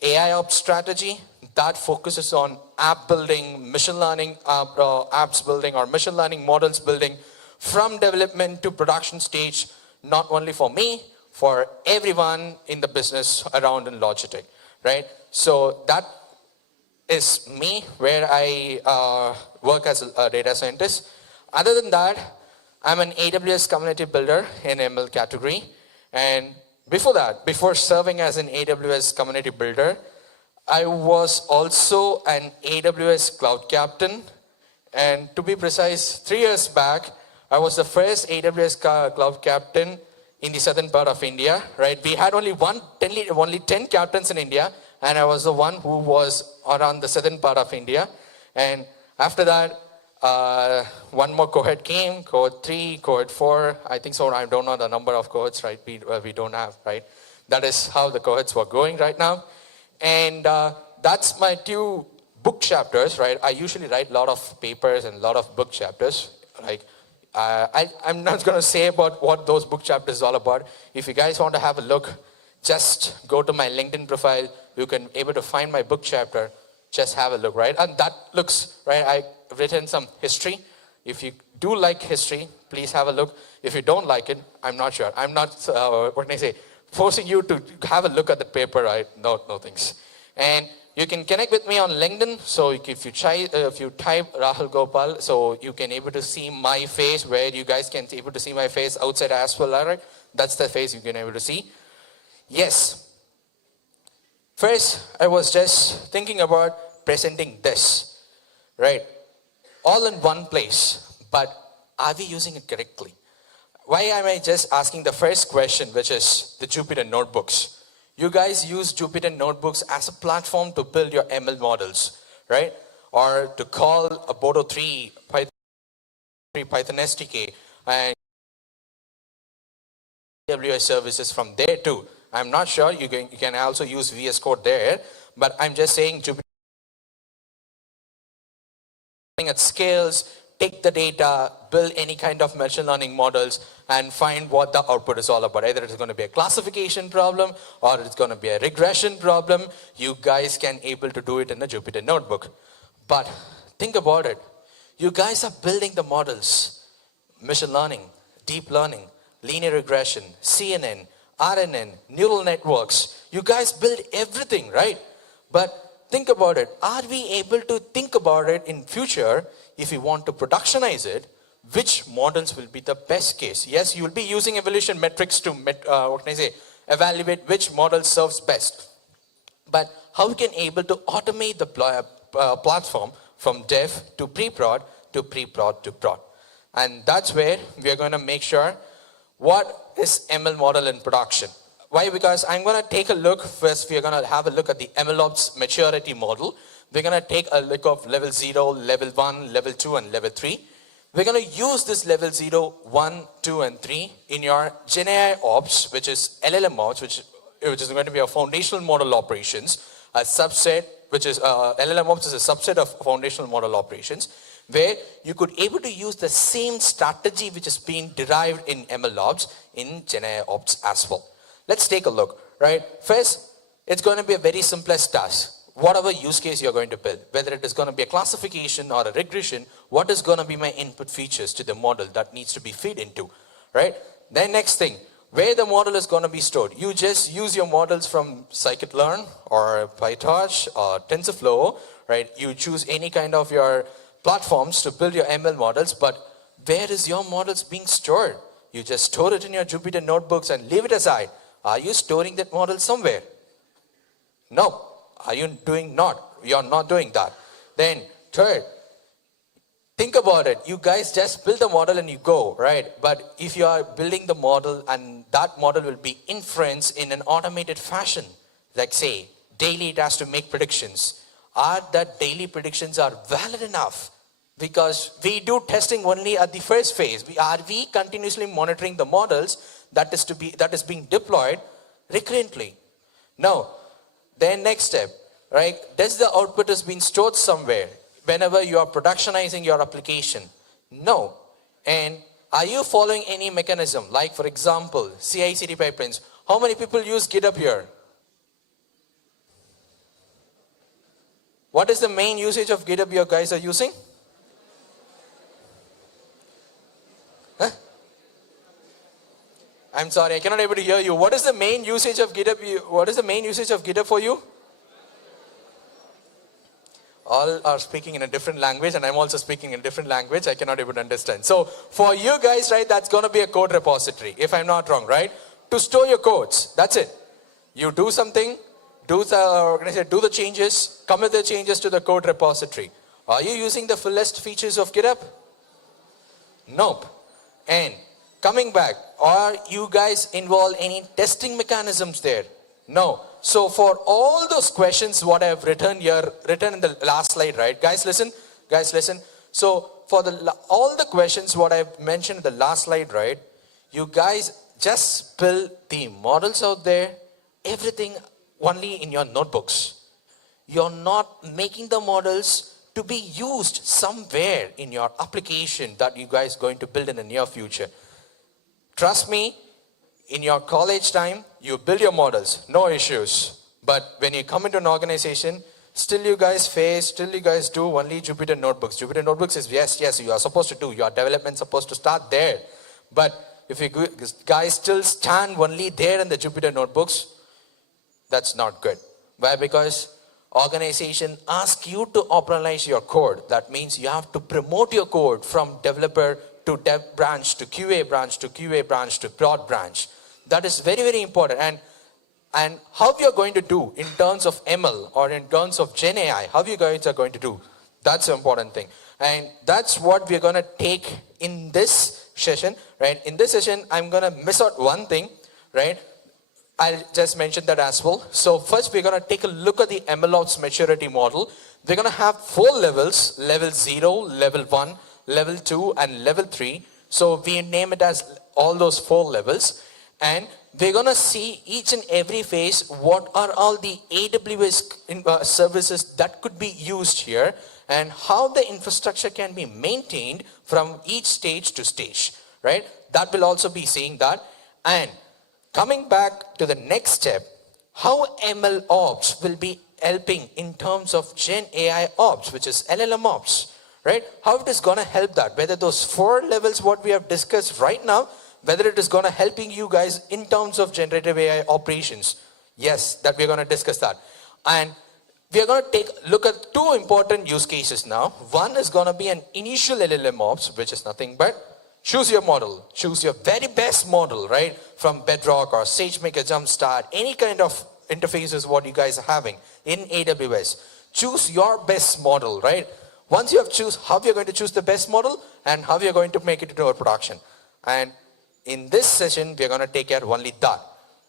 AI ops strategy that focuses on app building, machine learning apps building, or machine learning models building from development to production stage, not only for me, for everyone in the business around in Logitech, right? So that is me, where I work as a data scientist. Other than that, I'm an AWS Community builder in ML category, and before that, before serving as an AWS Community builder, I was also an AWS Cloud Captain. And to be precise, 3 years back, I was the first AWS Cloud Captain in the southern part of India, right? We had only 10 captains in India, and I was the one who was around the southern part of India. And after that, one more cohort came, cohort 3, cohort 4, I think so. I don't know the number of cohorts, right? We don't have, right? That is how the cohorts were going right now. And that's my 2 book chapters, right? I usually write a lot of papers and a lot of book chapters. Like, I'm not going to say about what those book chapters is all about. If you guys want to have a look, just go to my LinkedIn profile. You can able to find my book chapter. Just have a look, right? And that looks, right, I've written some history. If you do like history, please have a look. If you don't like it, I'm not sure. I'm not, what can I say, forcing you to have a look at the paper, right? No thanks. And you can connect with me on LinkedIn. So if you type Rahul Gopal, so you can able to see my face, where you guys can able to see my face outside as well, right? That's the face you can able to see. Yes. First, I was just thinking about presenting this, right? All in one place, but are we using it correctly? Why am I just asking the first question, which is the Jupyter notebooks? You guys use Jupyter notebooks as a platform to build your ML models, right? Or to call a Bodo 3 Python SDK and AWS services from there too. I'm not sure, you can also use VS Code there, but I'm just saying Jupyter at scales, take the data, build any kind of machine learning models, and find what the output is all about. Either it's going to be a classification problem or it's going to be a regression problem. You guys can able to do it in a Jupyter notebook. But think about it. You guys are building the models, machine learning, deep learning, linear regression, CNN, RNN, neural networks. You guys build everything, right? But think about it. Are we able to think about it in future if we want to productionize it? Which models will be the best case? Yes, you will be using evolution metrics to evaluate which model serves best. But how we can able to automate the platform from dev to pre-prod to pre-prod to prod? And that's where we are going to make sure what is ML model in production. Why? Because I'm going to take a look, first we are going to have a look at the MLOps maturity model. We're going to take a look of level 0, level 1, level 2 and level 3. We're going to use this level 0, 1, 2 and 3 in your GenAI Ops, which is LLM Ops, which is going to be a foundational model operations, a subset, which is LLM Ops is a subset of foundational model operations, where you could able to use the same strategy which is being derived in ML Ops in GenAI Ops as well. Let's take a look, right? First, it's going to be a very simplest task. Whatever use case you're going to build, whether it is going to be a classification or a regression, what is going to be my input features to the model that needs to be fed into, right? Then next thing, where the model is going to be stored. You just use your models from scikit-learn or PyTorch or TensorFlow, right? You choose any kind of your platforms to build your ML models, but where is your models being stored? You just store it in your Jupyter notebooks and leave it aside. Are you storing that model somewhere? No. Are you doing not? You're not doing that. Then third, think about it. You guys just build the model and you go, right? But if you are building the model and that model will be inferenced in an automated fashion, like say, daily it has to make predictions. Are that daily predictions are valid enough? Because we do testing only at the first phase. Are we continuously monitoring the models that is being deployed recurrently? No. Then next step, right? Does the output has been stored somewhere whenever you are productionizing your application? No. And are you following any mechanism? Like for example, CI/CD pipelines. How many people use GitHub here? What is the main usage of GitHub you guys are using? Huh? I'm sorry, I cannot able to hear you. What is the main usage of GitHub? What is the main usage of GitHub for you? All are speaking in a different language and I'm also speaking in a different language. I cannot able to understand. So for you guys, right, that's going to be a code repository, if I'm not wrong, right? To store your codes, that's it. You do something, do the changes, commit the changes to the code repository. Are you using the fullest features of GitHub? Nope. And coming back, are you guys involved any testing mechanisms there? No. So for all those questions what I have written here, written in the last slide, right? Guys listen, So for all the questions what I have mentioned in the last slide, right? You guys just build the models out there, everything only in your notebooks. You're not making the models to be used somewhere in your application that you guys are going to build in the near future. Trust me, in your college time, you build your models, no issues. But when you come into an organization, still you guys do only Jupyter notebooks. Jupyter notebooks is yes, you are supposed to do. Your development supposed to start there. But if you guys still stand only there in the Jupyter notebooks, that's not good. Why? Because organization ask you to operationalize your code. That means you have to promote your code from developer to dev branch to QA branch to QA branch to prod branch. That is very, very important. And and how we are going to do in terms of ML or in terms of Gen AI, how you guys are going to do. That's the important thing. And that's what we're going to take in this session, right? In this session, I'm going to miss out one thing, right? I'll just mention that as well. So first, we're going to take a look at the MLOps maturity model. We're going to have 4 levels, level 0, level 1, level 2, and level 3. So we name it as all those 4 levels. And we're going to see each and every phase, what are all the AWS services that could be used here, and how the infrastructure can be maintained from each stage to stage, right? That will also be seeing that. And coming back to the next step, how ML Ops will be helping in terms of Gen AI Ops, which is LLM Ops, right? How it is going to help that, whether those 4 levels what we have discussed right now, whether it is going to helping you guys in terms of generative AI operations. Yes, that we're going to discuss that. And we are going to take a look at 2 important use cases now. One is going to be an initial LLM Ops, which is nothing but choose your model. Choose your very best model, right? From Bedrock or SageMaker Jumpstart, any kind of interfaces what you guys are having in AWS. Choose your best model, right? Once you have choose how you're going to choose the best model and how you're going to make it into our production. And in this session, we're going to take care of only that.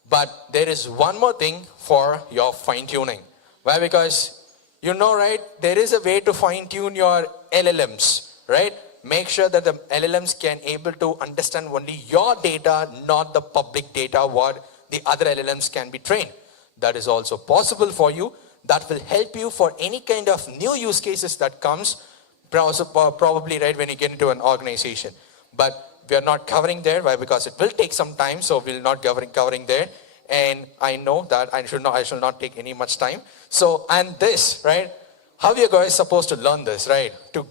But there is one more thing for your fine-tuning. Why? Because you know, right, there is a way to fine-tune your LLMs, right? Make sure that the LLMs can able to understand only your data, not the public data, what the other LLMs can be trained. That is also possible for you. That will help you for any kind of new use cases that comes, probably right when you get into an organization. But we are not covering there. Why? Because it will take some time, so we'll not covering there. And I know that I shall not take any much time. So, and this, right? How are you guys supposed to learn this, right? To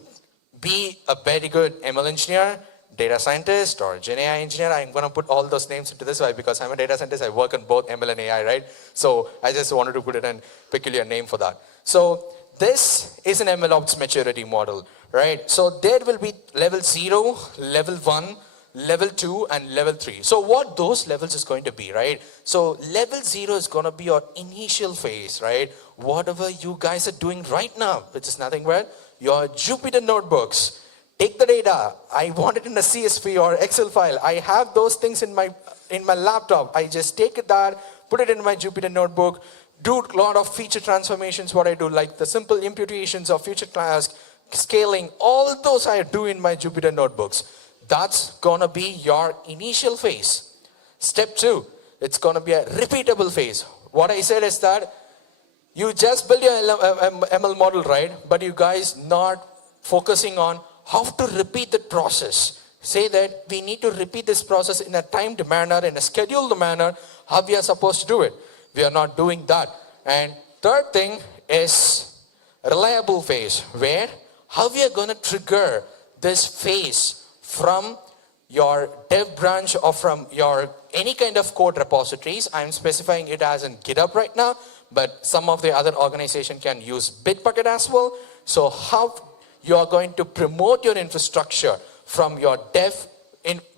be a very good ML engineer, data scientist, or Gen AI engineer. I'm going to put all those names into this. Why? Because I'm a data scientist. I work on both ML and AI, right? So I just wanted to put it in peculiar name for that. So this is an ML Ops maturity model, right? So there will be level 0, level 1, level 2, and level 3. So what those levels is going to be, right? So level 0 is going to be your initial phase, right? Whatever you guys are doing right now, which is nothing but your Jupyter notebooks. Take the data. I want it in a CSV or Excel file. I have those things in my laptop. I just take it there, put it in my Jupyter notebook, do a lot of feature transformations, what I do, like the simple imputations of future task, scaling, all those I do in my Jupyter notebooks. That's gonna be your initial phase. Step 2, it's gonna be a repeatable phase. What I said is that you just build your ML model, right? But you guys not focusing on how to repeat the process. Say that we need to repeat this process in a timed manner, in a scheduled manner, how we are supposed to do it. We are not doing that. And third thing is reliable phase, where how we are going to trigger this phase from your dev branch or from your any kind of code repositories. I'm specifying it as in GitHub right now, but some of the other organization can use Bitbucket as well. So how you are going to promote your infrastructure from your dev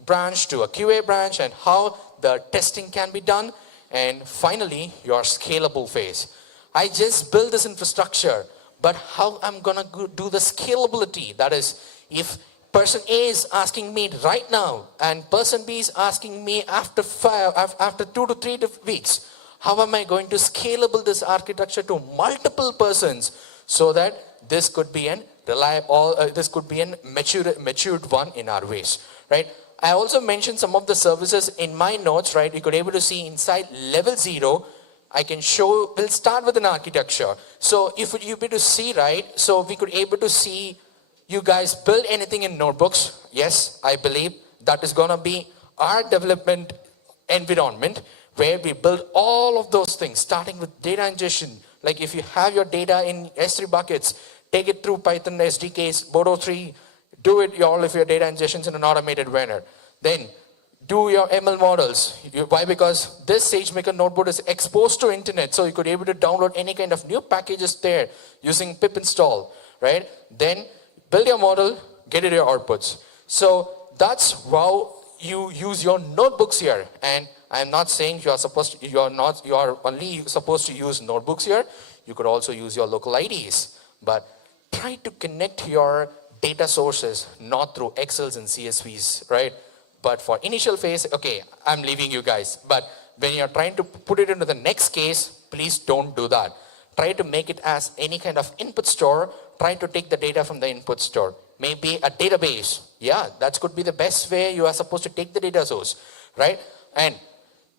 branch to a QA branch, and how the testing can be done. And finally, your scalable phase. I just built this infrastructure, but how I'm gonna do the scalability? That is, if person A is asking me right now, and person B is asking me after 2 to 3 weeks, how am I going to scalable this architecture to multiple persons so that this could be an matured one in our ways, right? I also mentioned some of the services in my notes, right? You could able to see inside level 0, I can show, we'll start with an architecture. So if you be to see, right? So we could able to see you guys build anything in notebooks. Yes, I believe that is gonna be our development environment where we build all of those things, starting with data ingestion. Like if you have your data in S3 buckets, take it through Python SDKs, Bodo 3, do it all of your data ingestions in an automated manner. Then do your ML models. Why? Because this SageMaker notebook is exposed to internet, so you could be able to download any kind of new packages there using pip install, right? Then build your model, get it your outputs. So that's how you use your notebooks here, and I'm not saying you are only supposed to use notebooks here. You could also use your local IDs, but try to connect your data sources not through Excels and CSVs, right? But for initial phase, okay, I'm leaving you guys. But when you're trying to put it into the next case, please don't do that. Try to make it as any kind of input store. Try to take the data from the input store. Maybe a database. Yeah, that could be the best way you are supposed to take the data source, right? And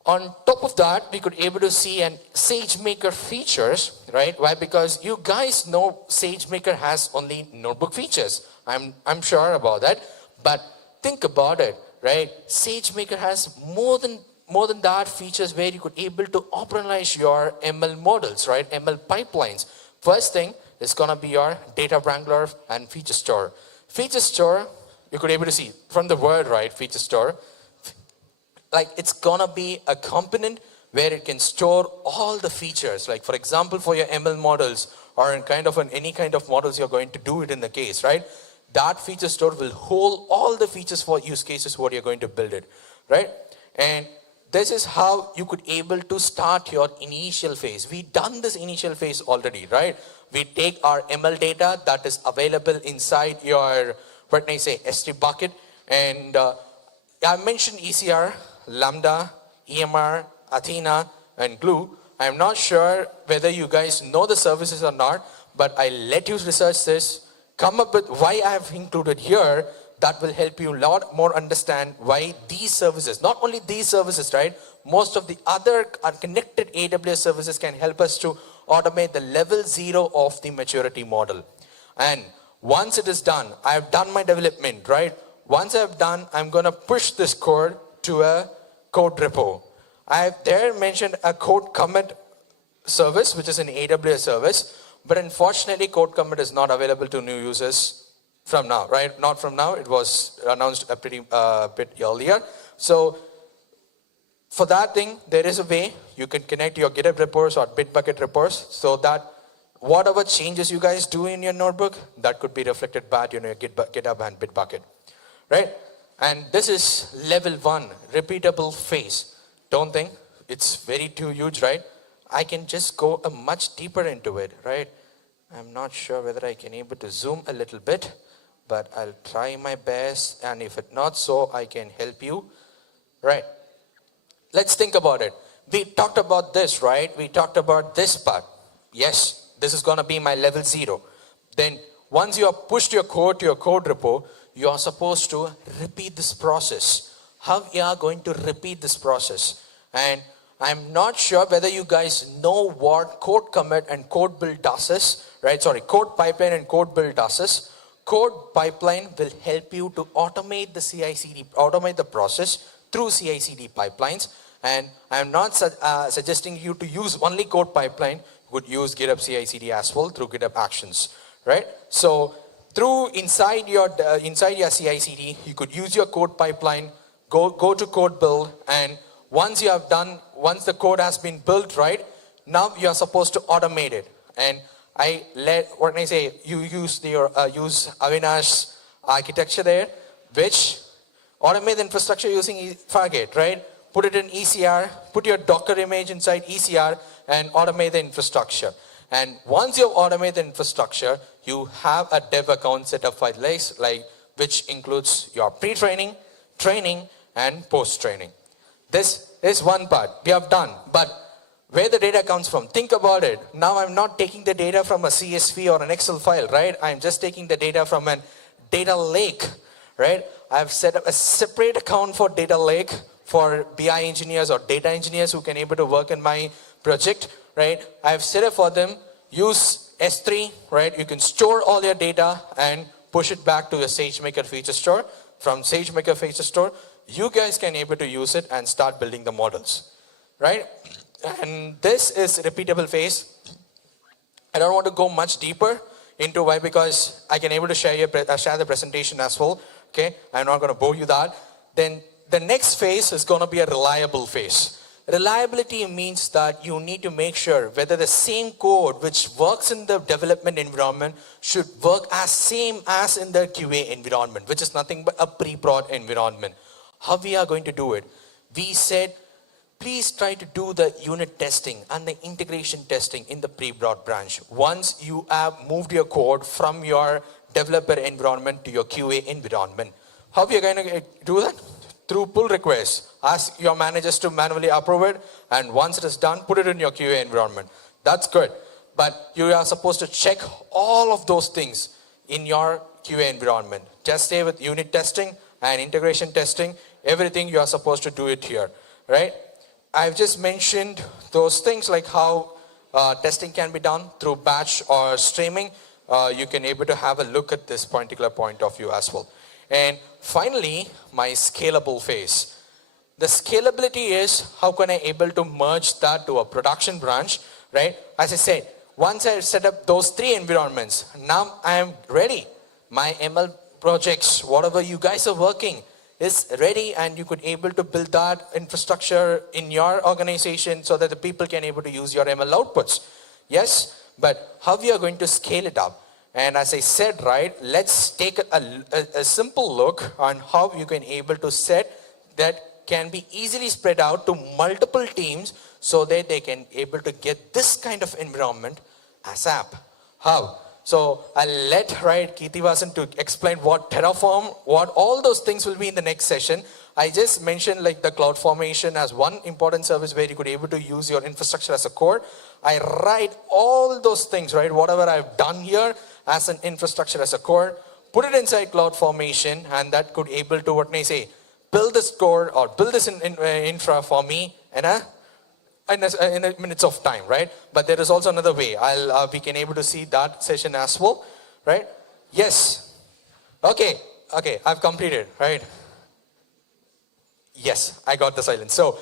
on top of that, we could able to see an SageMaker features, right? Why? Because you guys know SageMaker has only notebook features. I'm sure about that. But think about it, right? SageMaker has more than that features where you could able to operationalize your ML models, right? ML pipelines. First thing is gonna be your data wrangler and feature store. Feature store, you could able to see from the word, right? Feature store. Like it's gonna be a component where it can store all the features. Like for example, for your ML models or in kind of any kind of models you're going to do it in the case, right? That feature store will hold all the features for use cases what you're going to build it, right? And this is how you could able to start your initial phase. We done this initial phase already, right? We take our ML data that is available inside your, what can I say, S3 bucket. And I mentioned ECR, Lambda, EMR, Athena, and Glue. I'm not sure whether you guys know the services or not, but I let you research this, come up with why I have included here. That will help you a lot more understand why these services, not only these services, right? Most of the other connected AWS services can help us to automate the level 0 of the maturity model. And once it is done, I've done my development, right? Once I've done, I'm gonna push this code to a code repo. I've there mentioned a code commit service, which is an AWS service, but unfortunately code commit is not available to new users from now, right? Not from now, it was announced a pretty bit earlier. So for that thing, there is a way you can connect your GitHub repos or Bitbucket repos so that whatever changes you guys do in your notebook, that could be reflected back in your GitHub and Bitbucket, right? And this is level 1, repeatable phase. Don't think it's very too huge, right? I can just go a much deeper into it, right? I'm not sure whether I can able to zoom a little bit, but I'll try my best, and if it not so, I can help you, right? Let's think about it. We talked about this, right? We talked about this part. Yes, this is gonna be my level 0. Then once you have pushed your code to your code repo, you are supposed to repeat this process. How you are going to repeat this process? And I'm not sure whether you guys know what code commit and code build does, right? Sorry, code pipeline and code build does. Code pipeline will help you to automate the CI/CD, automate the process through CI/CD pipelines. And I'm not suggesting you to use only code pipeline. You could use GitHub CI/CD as well through GitHub Actions, right? So through inside your CI/CD, you could use your code pipeline, go to code build, and once you have done, once the code has been built, right, now you are supposed to automate it. And what can I say, you use use Avinash architecture there, which automate the infrastructure using Fargate, right? Put it in ECR, put your Docker image inside ECR and automate the infrastructure. And once you automate the infrastructure, you have a dev account set up for this, which includes your pre-training, training, and post-training. This is one part we have done, but where the data comes from, think about it. Now I'm not taking the data from a CSV or an Excel file, right? I'm just taking the data from a data lake, right? I've set up a separate account for data lake for BI engineers or data engineers who can able to work in my project, right? I've set up for them, use S3, right? You can store all your data and push it back to the SageMaker feature store. From SageMaker feature store, you guys can able to use it and start building the models, right? And this is repeatable phase. I don't want to go much deeper into why, because I can able to share the presentation as well. Okay, I'm not going to bore you that. Then the next phase is going to be a reliable phase. Reliability means that you need to make sure whether the same code which works in the development environment should work as same as in the QA environment, which is nothing but a pre-prod environment. How we are going to do it? We said, please try to do the unit testing and the integration testing in the pre-prod branch. Once you have moved your code from your developer environment to your QA environment. How are you going to do that? Through pull requests. Ask your managers to manually approve it, and once it is done, put it in your QA environment. That's good. But you are supposed to check all of those things in your QA environment. Just stay with unit testing and integration testing. Everything you are supposed to do it here, right? I've just mentioned those things like how testing can be done through batch or streaming. You can able to have a look at this particular point of view as well. And finally, my scalable phase. The scalability is how can I able to merge that to a production branch, right? As I said, once I set up those 3 environments, now I am ready. My ML projects, whatever you guys are working, is ready, and you could able to build that infrastructure in your organization so that the people can able to use your ML outputs. Yes, but how we are going to scale it up? And as I said, right, let's take a simple look on how you can able to set that can be easily spread out to multiple teams so that they can able to get this kind of environment ASAP. How? So I'll let Kirtivasan to explain what Terraform, what all those things will be in the next session. I just mentioned like the cloud formation as one important service where you could able to use your infrastructure as a core. I write all those things, right? Whatever I've done here as an infrastructure as a core, put it inside cloud formation, and that could able to, what may I say, build this core or build this infra for me in a minutes of time, right? But there is also another way. We can able to see that session as well, right? Yes. Okay, I've completed, right? Yes, I got the silence. So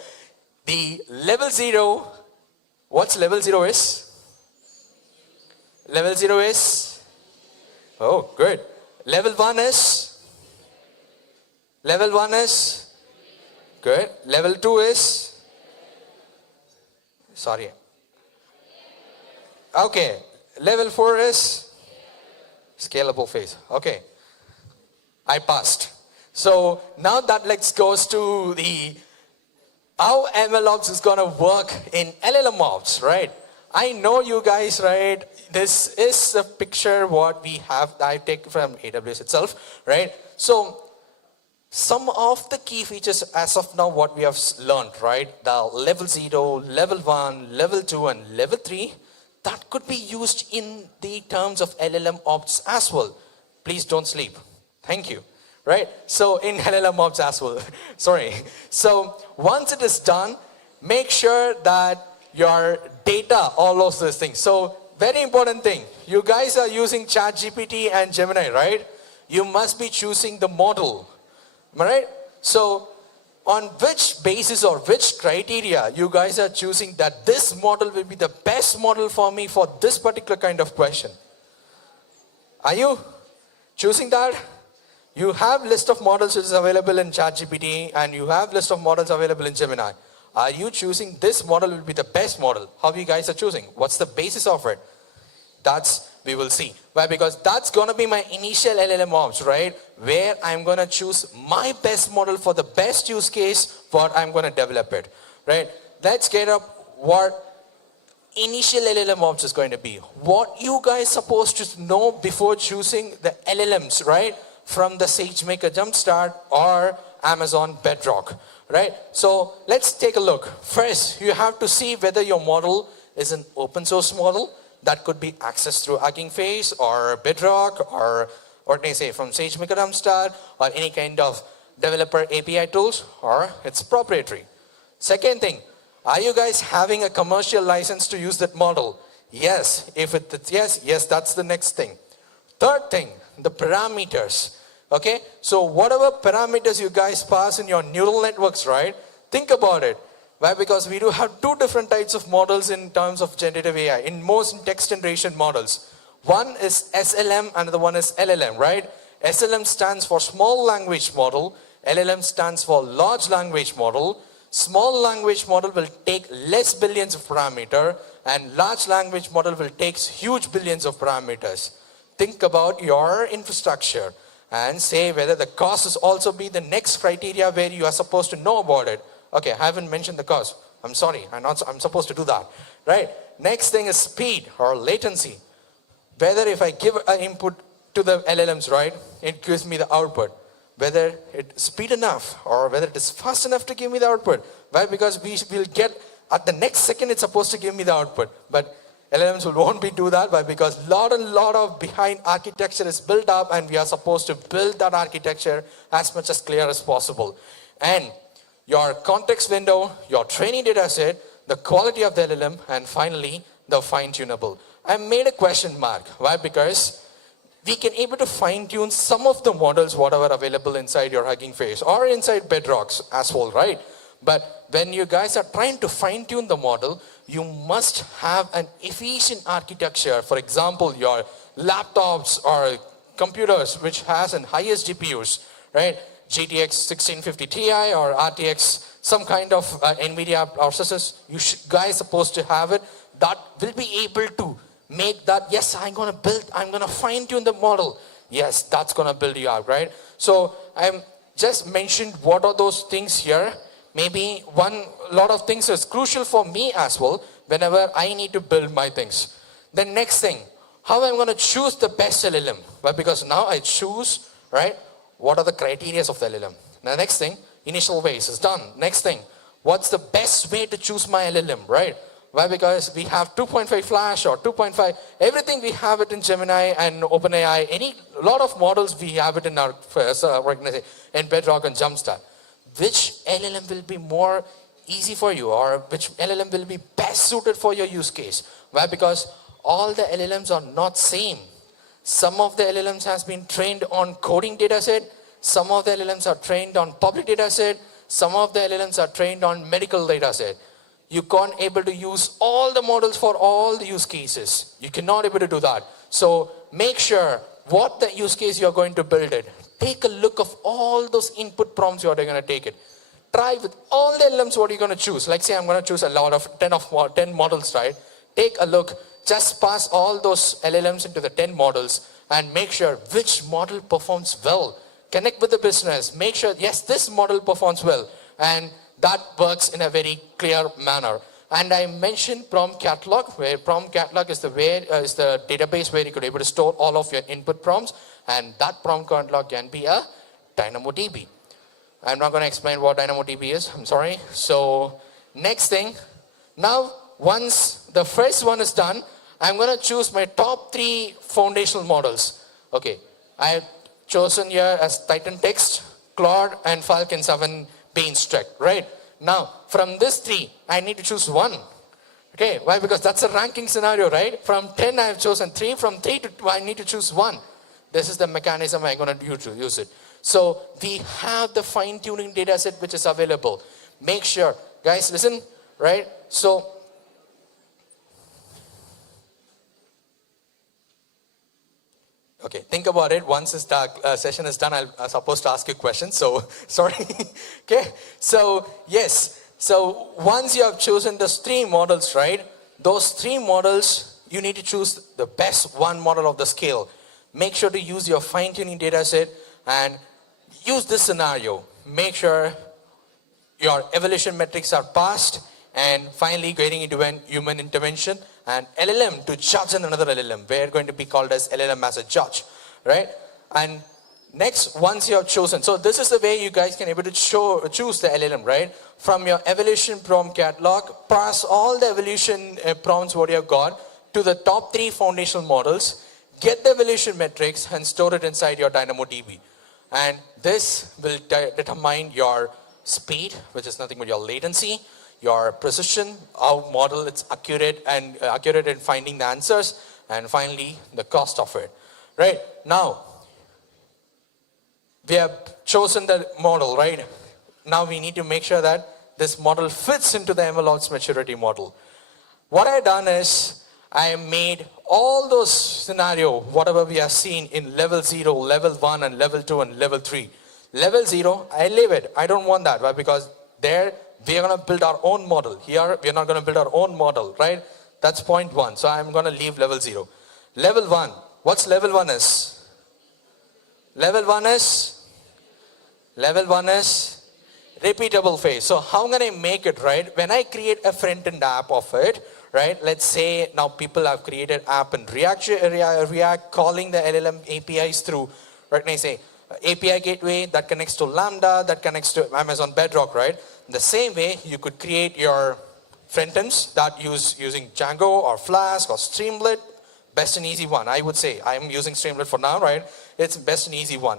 the level 0, what's level 0 is? Level 0 is? Oh, good. Level 1 is? Level 1 is? Good. Level 2 is? Sorry. Okay. Level 4 is? Scalable phase. Okay. I passed. So now that let's goes to the how MLOps is going to work in LLM ops, right? I know you guys, right? This is a picture what we have that I take from AWS itself, right? So some of the key features as of now what we have learned, right? The level 0, level 1, level 2 and level 3, that could be used in the terms of LLM ops as well. Please don't sleep. Thank you. Right? So in LLM ops as well. Sorry. So once it is done, make sure that your data, all of those things. So very important thing. You guys are using ChatGPT and Gemini, right? You must be choosing the model. Am I right? So on which basis or which criteria you guys are choosing that this model will be the best model for me for this particular kind of question? Are you choosing that? You have list of models which is available in ChatGPT and you have list of models available in Gemini. Are you choosing this model will be the best model? How you guys are choosing? What's the basis of it? That's we will see. Why? Because that's going to be my initial LLM ops, right? Where I'm going to choose my best model for the best use case, what I'm going to develop it, right? Let's get up what initial LLM ops is going to be. What you guys supposed to know before choosing the LLMs, right? From the SageMaker Jumpstart or Amazon Bedrock, right? So let's take a look. First, you have to see whether your model is an open source model that could be accessed through Hugging Face or Bedrock or what may I say from SageMaker Jumpstart or any kind of developer API tools, or it's proprietary. Second thing, are you guys having a commercial license to use that model? Yes. If it's yes, that's the next thing. Third thing, the parameters. Okay, so whatever parameters you guys pass in your neural networks, right? Think about it. Why? Because we do have two different types of models in terms of generative AI. In most text generation models, one is SLM and the one is LLM, right? SLM stands for small language model. LLM stands for large language model. Small language model will take less billions of parameter, and large language model will take huge billions of parameters. Think about your infrastructure. and say whether the cost is also be the next criteria where you are supposed to know about it. Okay, I haven't mentioned the cost. I'm sorry, I'm supposed to do that, right? Next thing is speed or latency. Whether if I give an input to the LLMs, right, it gives me the output. Whether it's speed enough or whether it is fast enough to give me the output. Why? Because we will get at the next second it's supposed to give me the output. But LLMs won't be do that. Why? Because lot of behind architecture is built up, and we are supposed to build that architecture as much as clear as possible. And your context window, your training data set, the quality of the LLM, and finally the fine-tunable. I made a question mark. Why? Because we can able to fine-tune some of the models whatever available inside your Hugging Face or inside Bedrocks as well, right? But when you guys are trying to fine-tune the model, you must have an efficient architecture. For example, your laptops or computers which has an highest GPUs, right? GTX 1650 Ti or RTX, some kind of NVIDIA processors, you guys supposed to have it. That will be able to make that, yes, I'm going to fine tune the model. Yes, that's going to build you out, right? So I'm just mentioned what are those things here. Maybe lot of things is crucial for me as well whenever I need to build my things. The next thing, how I'm going to choose the best LLM? Well, because now I choose, right, what are the criteria of the LLM. The next thing, initial ways is done. Next thing, what's the best way to choose my LLM, right? Why? Because we have 2.5 Flash or 2.5, everything we have it in Gemini and OpenAI, lot of models we have it in our organization, in Bedrock and Jumpstart. Which LLM will be more easy for you, or which LLM will be best suited for your use case? Why? Because all the LLMs are not same. Some of the LLMs has been trained on coding data set, some of the LLMs are trained on public data set, some of the LLMs are trained on medical data set. You can't able to use all the models for all the use cases. You cannot able to do that. So make sure what the use case you're going to build it. Take a look of all those input prompts you're going to take it. Try with all the LLMs what you're going to choose. Like say I'm going to choose a lot of 10 models, right? Take a look, just pass all those LLMs into the 10 models and make sure which model performs well. Connect with the business, make sure, yes, this model performs well. And that works in a very clear manner. And I mentioned prompt catalog, where prompt catalog is the database where you could able to store all of your input prompts, and that prompt catalog can be a DynamoDB. I'm not going to explain what DynamoDB is, I'm sorry. So next thing, now once the first one is done, I'm going to choose my top 3 foundational models. Okay, I have chosen here as Titan Text, Claude, and Falcon 7 Instruct, right? Now, from this 3, I need to choose 1. Okay, why? Because that's a ranking scenario, right? From 10, I have chosen 3. From 3 to 2, I need to choose 1. This is the mechanism I'm going to use it. So, we have the fine-tuning data set which is available. Make sure, guys, listen, right? So, okay, think about it. Once this session is done, I'm supposed to ask you questions. So, sorry. Okay, so yes. So, once you have chosen those 3 models, right? Those 3 models, you need to choose the best one model of the scale. Make sure to use your fine-tuning data set and use this scenario. Make sure your evaluation metrics are passed, and finally getting into an human intervention and LLM to judge another LLM. We're going to be called as LLM as a judge, right? And next, once you have chosen, so this is the way you guys can able to choose the LLM, right? From your evaluation prompt catalog, pass all the evaluation prompts what you have got to the top 3 foundational models, get the evaluation metrics and store it inside your DynamoDB. And this will determine your speed, which is nothing but your latency, your precision, how model it's accurate in finding the answers, and finally the cost of it. Right? Now, we have chosen the model, right? Now we need to make sure that this model fits into the MLOps maturity model. What I've done is, I made all those scenario, whatever we have seen in level 0, level 1, and level 2, and level 3. Level 0, I leave it. I don't want that, right? Because there, we are going to build our own model. Here, we are not going to build our own model, right? That's point 1. So I'm going to leave level 0. Level 1. What's level 1 is? Level one is repeatable phase. So how can I make it, right? When I create a front-end app of it, right? Let's say now people have created app in React calling the LLM APIs through, right? And I say API gateway that connects to Lambda, that connects to Amazon Bedrock, right? In the same way, you could create your front ends that using Django or Flask or Streamlit. Best and easy one, I would say. I'm using Streamlit for now, right? It's best and easy one.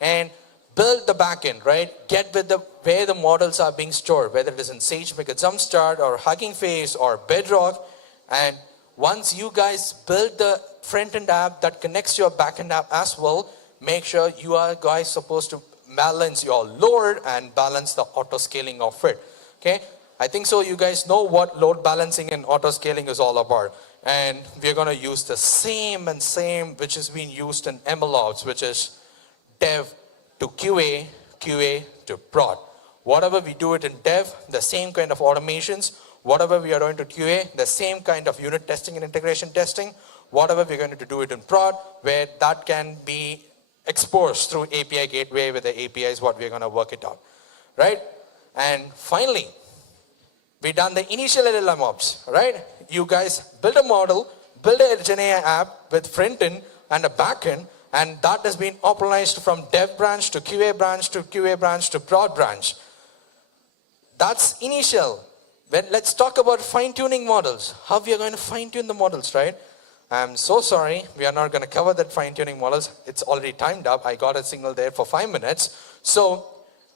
And build the backend, right? Get with where the models are being stored, whether it is in SageMaker Jumpstart or Hugging Face or Bedrock. And once you guys build the front-end app that connects to your backend app as well, make sure you are guys supposed to balance your load and balance the auto-scaling of it, okay? I think so you guys know what load balancing and auto-scaling is all about. And we're gonna use the same which is being used in MLOps, which is dev to QA, QA to prod. Whatever we do it in dev, the same kind of automations. Whatever we are doing to QA, the same kind of unit testing and integration testing. Whatever we're going to do it in prod, where that can be exposed through API gateway with the APIs, what we're going to work it out, right? And finally, we done the initial LLM ops, right? You guys build a model, build a GenAI app with front end and a back end, and that has been operationalized from dev branch to QA branch to QA branch to prod branch. That's initial. Let's talk about fine-tuning models. How we are going to fine-tune the models, right? I'm so sorry, we are not going to cover that fine-tuning models. It's already timed up. I got a signal there for 5 minutes. So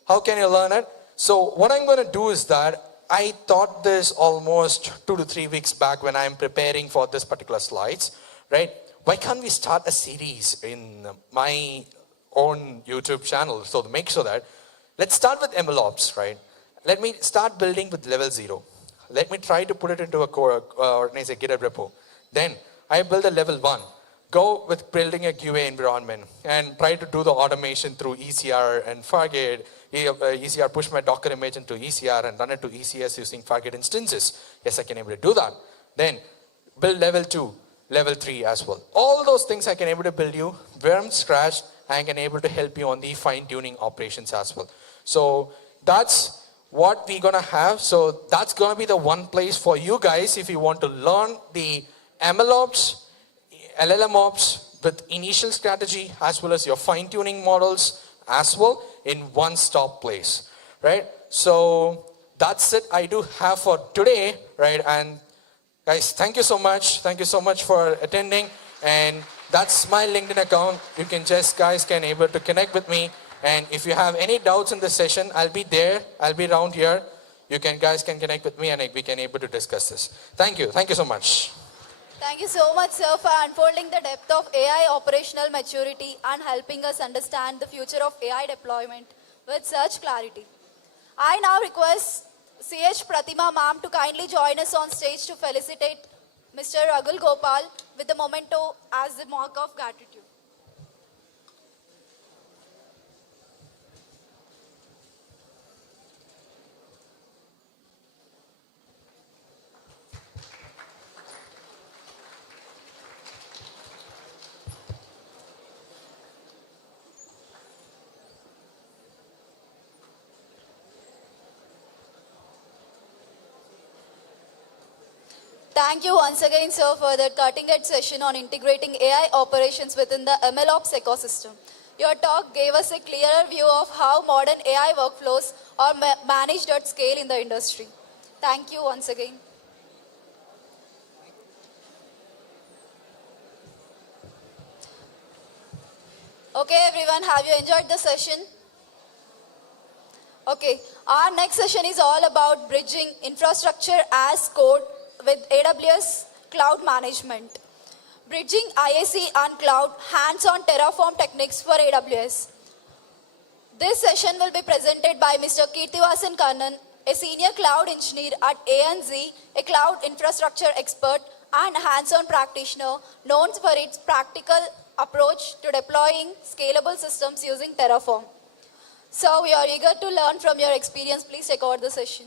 how can you learn it? So what I'm going to do is that I thought this almost 2 to 3 weeks back when I'm preparing for this particular slides, right? Why can't we start a series in my own YouTube channel? So to make sure that, let's start with MLOps, right? Let me start building with level 0. Let me try to put it into a core, GitHub repo. Then I build a level 1. Go with building a QA environment and try to do the automation through ECR and Fargate. ECR, push my Docker image into ECR and run it to ECS using Fargate instances. Yes, I can able to do that. Then build level 2, level 3 as well. All those things I can able to build you from scratch and can able to help you on the fine-tuning operations as well. So that's what we're gonna have. So that's gonna be the one place for you guys if you want to learn the MLOps, LLM ops with initial strategy as well as your fine-tuning models as well in one stop place, right? So that's it I do have for today, right? And guys, thank you so much. Thank you so much for attending. And that's my LinkedIn account. You can just guys can able to connect with me. And if you have any doubts in this session, I'll be there. I'll be around here. You can guys can connect with me and we can able to discuss this. Thank you. Thank you so much. Thank you so much, sir, for unfolding the depth of AI operational maturity and helping us understand the future of AI deployment with such clarity. I now request CH Pratima ma'am to kindly join us on stage to felicitate Mr. Ragul Gopal with the memento as the mark of gratitude. Thank you once again, sir, for that cutting-edge session on integrating AI operations within the MLOps ecosystem. Your talk gave us a clearer view of how modern AI workflows are managed at scale in the industry. Thank you once again. Okay, everyone, have you enjoyed the session? Okay, our next session is all about bridging infrastructure as code with AWS Cloud Management. Bridging IAC and cloud hands-on Terraform techniques for AWS. This session will be presented by Mr. Kirtivasan Kannan, a senior cloud engineer at ANZ, a cloud infrastructure expert and hands-on practitioner known for its practical approach to deploying scalable systems using Terraform. So we are eager to learn from your experience. Please take over the session.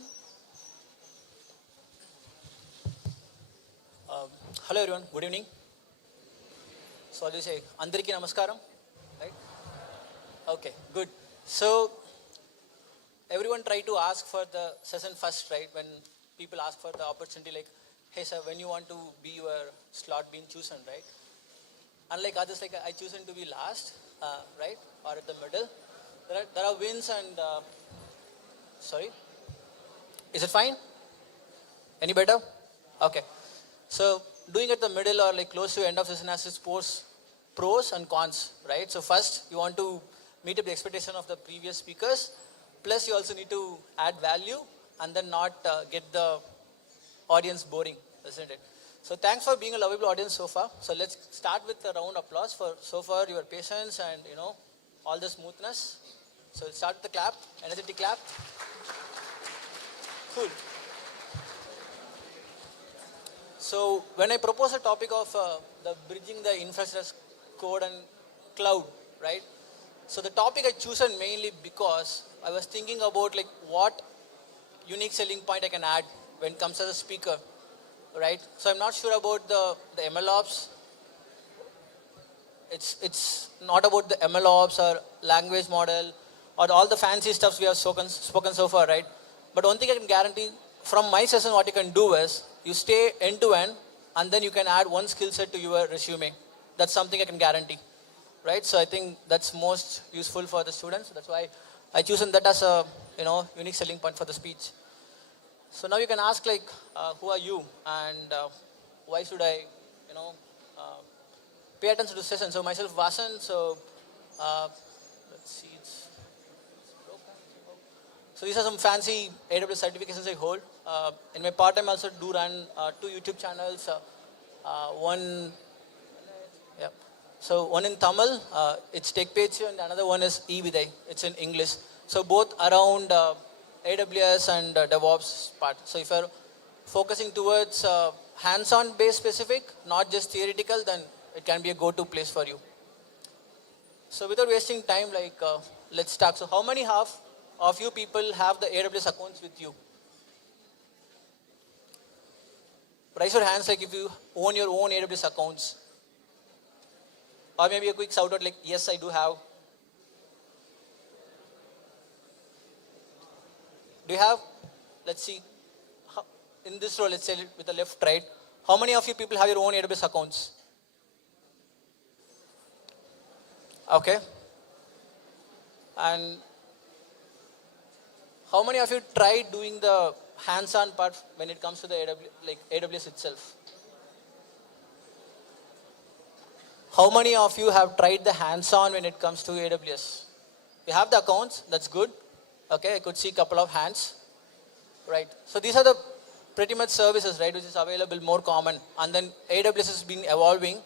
Hello everyone, good evening. So I'll just say, Andariki Namaskaram, right? Okay, good. So everyone try to ask for the session first, right? When people ask for the opportunity, like, hey sir, when you want to be your slot being chosen, right? Unlike others, like I chosen to be last, right, or at the middle. There are wins and sorry, is it fine? Any better? Okay. So doing at the middle or like close to end of session has its pros and cons, right? So first you want to meet up the expectation of the previous speakers, plus you also need to add value and then not get the audience boring, isn't it? So thanks for being a lovable audience so far. So let's start with a round of applause for so far your patience and all the smoothness. So let's start with the clap, energetic clap. Cool. So when I propose a topic of the bridging the infrastructure code and cloud, right? So the topic I chosen mainly because I was thinking about like what unique selling point I can add when it comes as a speaker, right? So I'm not sure about the MLOps. It's not about the MLOps or language model or all the fancy stuffs we have spoken so far, right? But one thing I can guarantee from my session, what you can do is you stay end to end and then you can add one skill set to your resume. That's something I can guarantee, right? So I think that's most useful for the students. That's why I chosen that as a unique selling point for the speech. So now you can ask like, who are you and why should I, pay attention to the session. So myself, Vasan. So let's see. So these are some fancy AWS certifications I hold. In my part time, I also do run 2 YouTube channels. One in Tamil, it's Tech Page, and another one is eVidai. It's in English. So both around AWS and DevOps part. So if you're focusing towards hands-on based specific, not just theoretical, then it can be a go-to place for you. So without wasting time, let's start. So how many of you people have the AWS accounts with you? Raise your hands like if you own your own AWS accounts. Or maybe a quick shout out like, yes, I do have. Do you have? Let's see. In this row, let's say with the left, right. How many of you people have your own AWS accounts? Okay. And how many of you tried doing the hands-on part when it comes to the AWS itself? How many of you have tried the hands-on when it comes to AWS? You have the accounts, that's good. Okay, I could see a couple of hands. Right, so these are the pretty much services, right, which is available, more common. And then AWS has been evolving.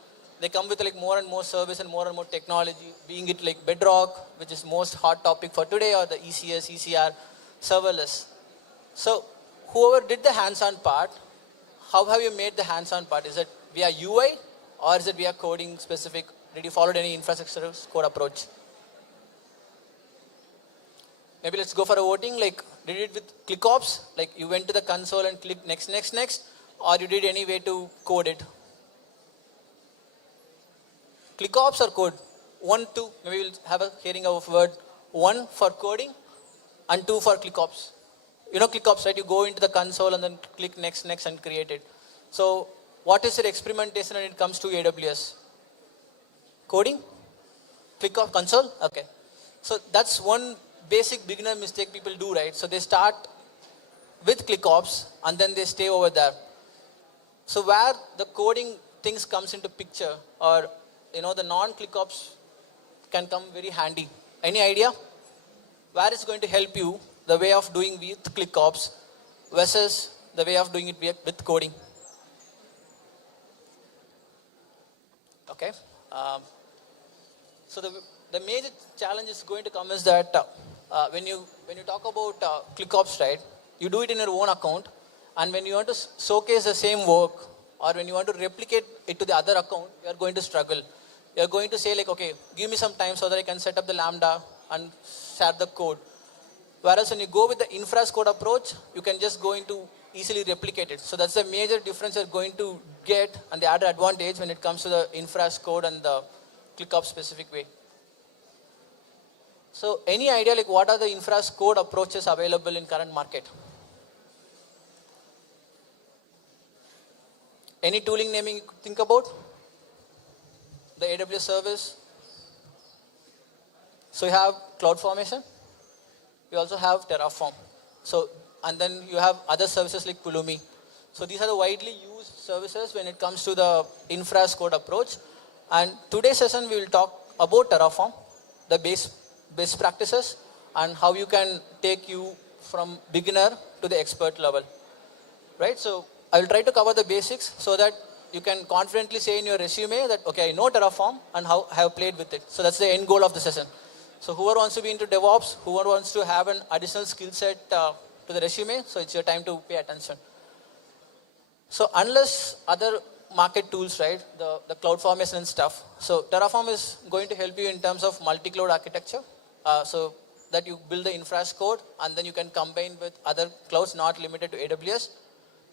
They come with like more and more service and more technology, being it like Bedrock, which is most hot topic for today, or the ECS, ECR, serverless. So whoever did the hands-on part, how have you made the hands-on part? Is it via UI or is it via coding specific? Did you follow any infrastructure code approach? Maybe let's go for a voting. Like, did you do it with ClickOps? Like you went to the console and clicked next, next, next, or you did any way to code it? ClickOps or code? 1, 2. Maybe we'll have a hearing of word. 1 for coding and 2 for ClickOps. You know ClickOps, right? You go into the console and then click next, next and create it. So what is your experimentation when it comes to AWS? Coding? ClickOps, console? Okay. So that's one basic beginner mistake people do, right? So they start with ClickOps and then they stay over there. So where the coding things comes into picture, or the non-ClickOps can come very handy. Any idea? Where it's going to help you, the way of doing with ClickOps versus the way of doing it with coding? Okay. So the major challenge is going to come is that when you talk about ClickOps, right, you do it in your own account, and when you want to showcase the same work, or when you want to replicate it to the other account, you are going to struggle. You are going to say like, okay, give me some time so that I can set up the Lambda and share the code. Whereas when you go with the infra code approach, you can just go into easily replicate it. So that's the major difference you're going to get, and the added advantage when it comes to the infra code and the ClickOps specific way. So any idea like what are the infra as code approaches available in current market? Any tooling naming you could think about? The AWS service. So you have CloudFormation. You also have Terraform. So, and then you have other services like Pulumi. So these are the widely used services when it comes to the infra as code approach. And today's session we will talk about Terraform, the best practices, and how you can take you from beginner to the expert level. Right? So I will try to cover the basics so that you can confidently say in your resume that, okay, I know Terraform and how I have played with it. So that's the end goal of the session. So whoever wants to be into DevOps, whoever wants to have an additional skill set to the resume, so it's your time to pay attention. So unless other market tools, right, the CloudFormation and stuff, so Terraform is going to help you in terms of multi-cloud architecture, so that you build the infra as code and then you can combine with other clouds not limited to AWS.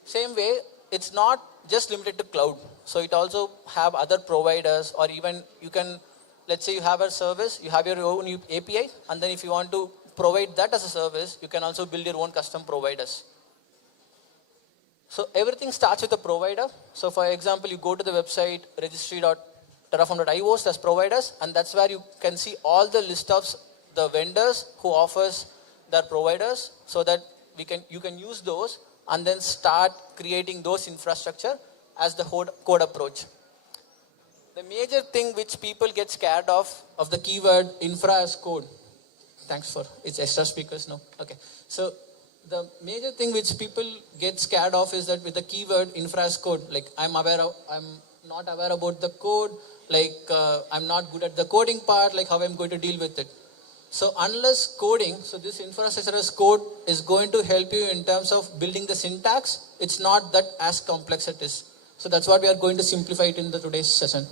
Same way, it's not just limited to cloud. So it also have other providers, or even you can, let's say you have a service, you have your own API, and then if you want to provide that as a service, you can also build your own custom providers. So everything starts with a provider. So for example, you go to the website registry.terraform.io as providers, and that's where you can see all the list of the vendors who offers their providers, so that you can use those and then start creating those infrastructure as the code approach. The major thing which people get scared of the keyword infra as code. Thanks for, it's extra speakers, no? Okay. So the major thing which people get scared of is that with the keyword infra as code, like I'm not aware about the code, like I'm not good at the coding part, like how I'm going to deal with it. So unless coding, so this infrastructure as code is going to help you in terms of building the syntax, it's not that as complex it is. So that's what we are going to simplify it in the today's session.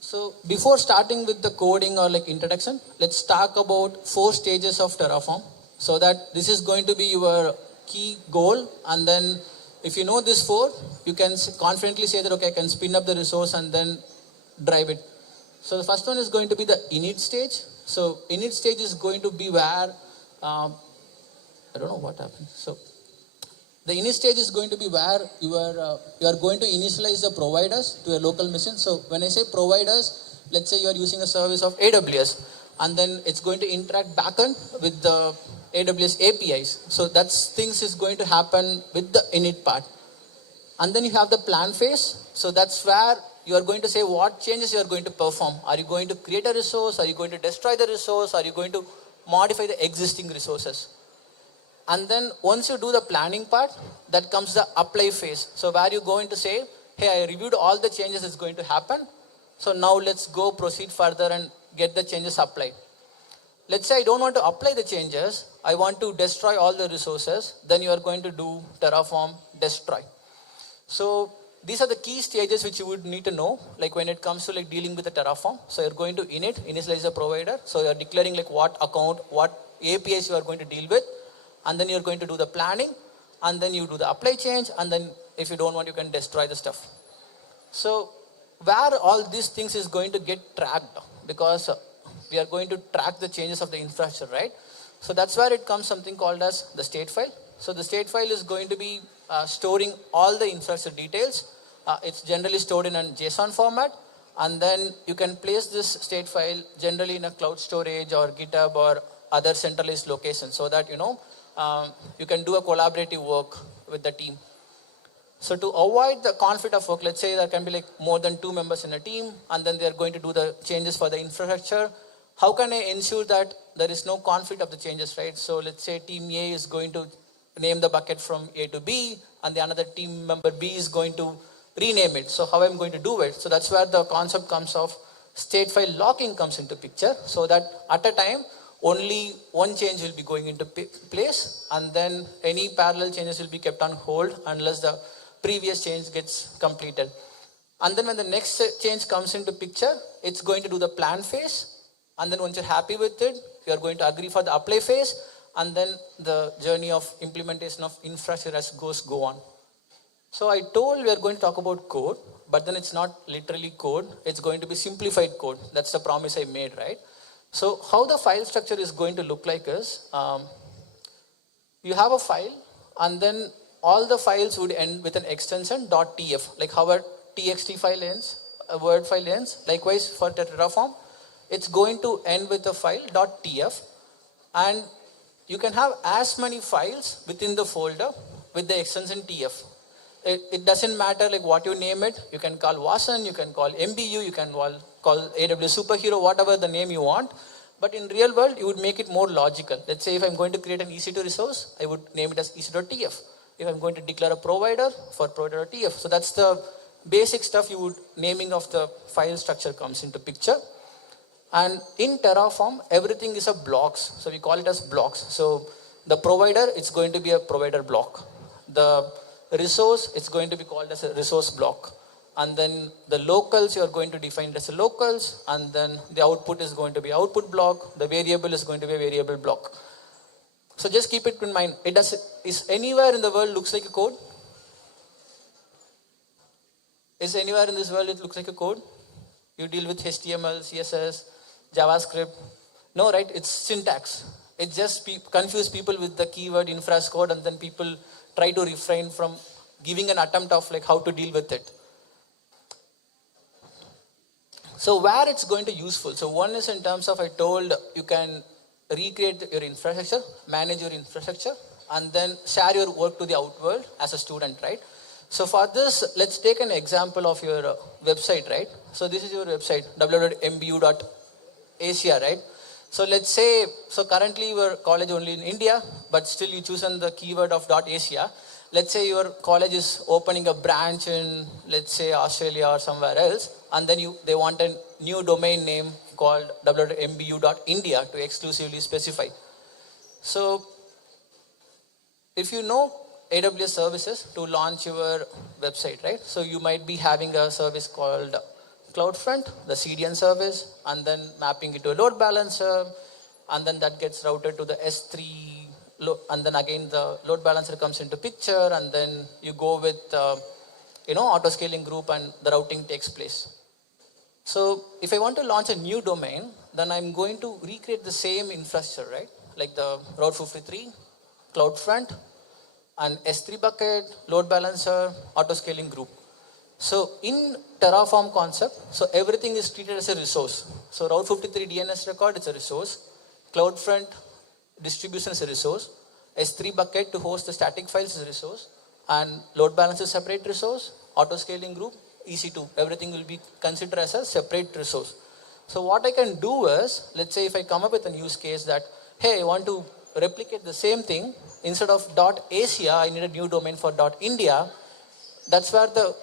So before starting with the coding or like introduction, let's talk about 4 stages of Terraform. So that this is going to be your key goal, and then if you know this 4, you can confidently say that, okay, I can spin up the resource and then drive it. So the first one is going to be the init stage. So init stage is going to be where, I don't know what happened. So the init stage is going to be where you are going to initialize the providers to a local machine. So when I say providers, let's say you are using a service of AWS, and then it's going to interact backend with the AWS APIs. So that's things is going to happen with the init part. And then you have the plan phase. So that's where you are going to say what changes you are going to perform. Are you going to create a resource? Are you going to destroy the resource? Are you going to modify the existing resources? And then once you do the planning part, that comes the apply phase. So where you're going to say, hey, I reviewed all the changes that's going to happen. So now let's go proceed further and get the changes applied. Let's say I don't want to apply the changes. I want to destroy all the resources. Then you are going to do Terraform destroy. So these are the key stages which you would need to know, like when it comes to like dealing with the Terraform. So you're going to initialize the provider. So you're declaring like what account, what APIs you are going to deal with. And then you're going to do the planning, and then you do the apply change, and then if you don't want, you can destroy the stuff. So where all these things is going to get tracked, because we are going to track the changes of the infrastructure, right? So that's where it comes something called as the state file. So the state file is going to be storing all the infrastructure details. It's generally stored in a JSON format, and then you can place this state file generally in a cloud storage or GitHub or other centralized location, so that you can do a collaborative work with the team. So to avoid the conflict of work, let's say there can be like more than 2 members in a team, and then they're going to do the changes for the infrastructure. How can I ensure that there is no conflict of the changes, right? So let's say team A is going to name the bucket from A to B, and the another team member B is going to rename it. So how I'm going to do it? So that's where the concept comes of state file locking comes into picture, so that at a time, only one change will be going into place, and then any parallel changes will be kept on hold unless the previous change gets completed. And then when the next change comes into picture, it's going to do the plan phase, and then once you're happy with it, you're going to agree for the apply phase, and then the journey of implementation of infrastructure as go on. So I told we are going to talk about code, but then it's not literally code. It's going to be simplified code. That's the promise I made, right? So how the file structure is going to look like is, you have a file, and then all the files would end with an extension .tf, like how a txt file ends, a Word file ends. Likewise for Terraform, it's going to end with a file .tf, and you can have as many files within the folder with the extension tf. It doesn't matter like what you name it. You can call Vasan, you can call MBU, you can call AWS Superhero, whatever the name you want. But in real world, you would make it more logical. Let's say if I'm going to create an EC2 resource, I would name it as EC.tf. If I'm going to declare a provider, for provider.tf. So that's the basic stuff naming of the file structure comes into picture. And in Terraform, everything is a blocks. So we call it as blocks. So the provider, it's going to be a provider block. The resource, it's going to be called as a resource block. And then the locals, you're going to define it as a locals. And then the output is going to be output block. The variable is going to be a variable block. So just keep it in mind. Is anywhere in the world looks like a code? Is anywhere in this world it looks like a code? You deal with HTML, CSS, JavaScript. No, right? It's syntax. It just confuse people with the keyword infra code, and then people try to refrain from giving an attempt of like how to deal with it. So where it's going to useful. So one is in terms of, I told you can recreate your infrastructure, manage your infrastructure, and then share your work to the outworld as a student, right? So for this, let's take an example of your website, right? So this is your website, www.mbu.asia, right? So let's say, so currently your college only in India, but still you chosen the keyword of .asia. Let's say your college is opening a branch in, let's say, Australia or somewhere else, and then they want a new domain name called www.mbu.india to exclusively specify. So if you know AWS services to launch your website, right? So you might be having a service called CloudFront, the CDN service, and then mapping it to a load balancer, and then that gets routed to the S3, and then again the load balancer comes into picture, and then you go with auto scaling group, and the routing takes place. So if I want to launch a new domain, then I'm going to recreate the same infrastructure, right? Like the Route 53, CloudFront, and S3 bucket, load balancer, auto scaling group. So in Terraform concept, so everything is treated as a resource. So Route 53 DNS record is a resource. CloudFront distribution is a resource. S3 bucket to host the static files is a resource. And load balancer is a separate resource. Auto scaling group, EC2, everything will be considered as a separate resource. So what I can do is, let's say if I come up with a use case that, hey, I want to replicate the same thing, instead of .asia, I need a new domain for .india. That's where the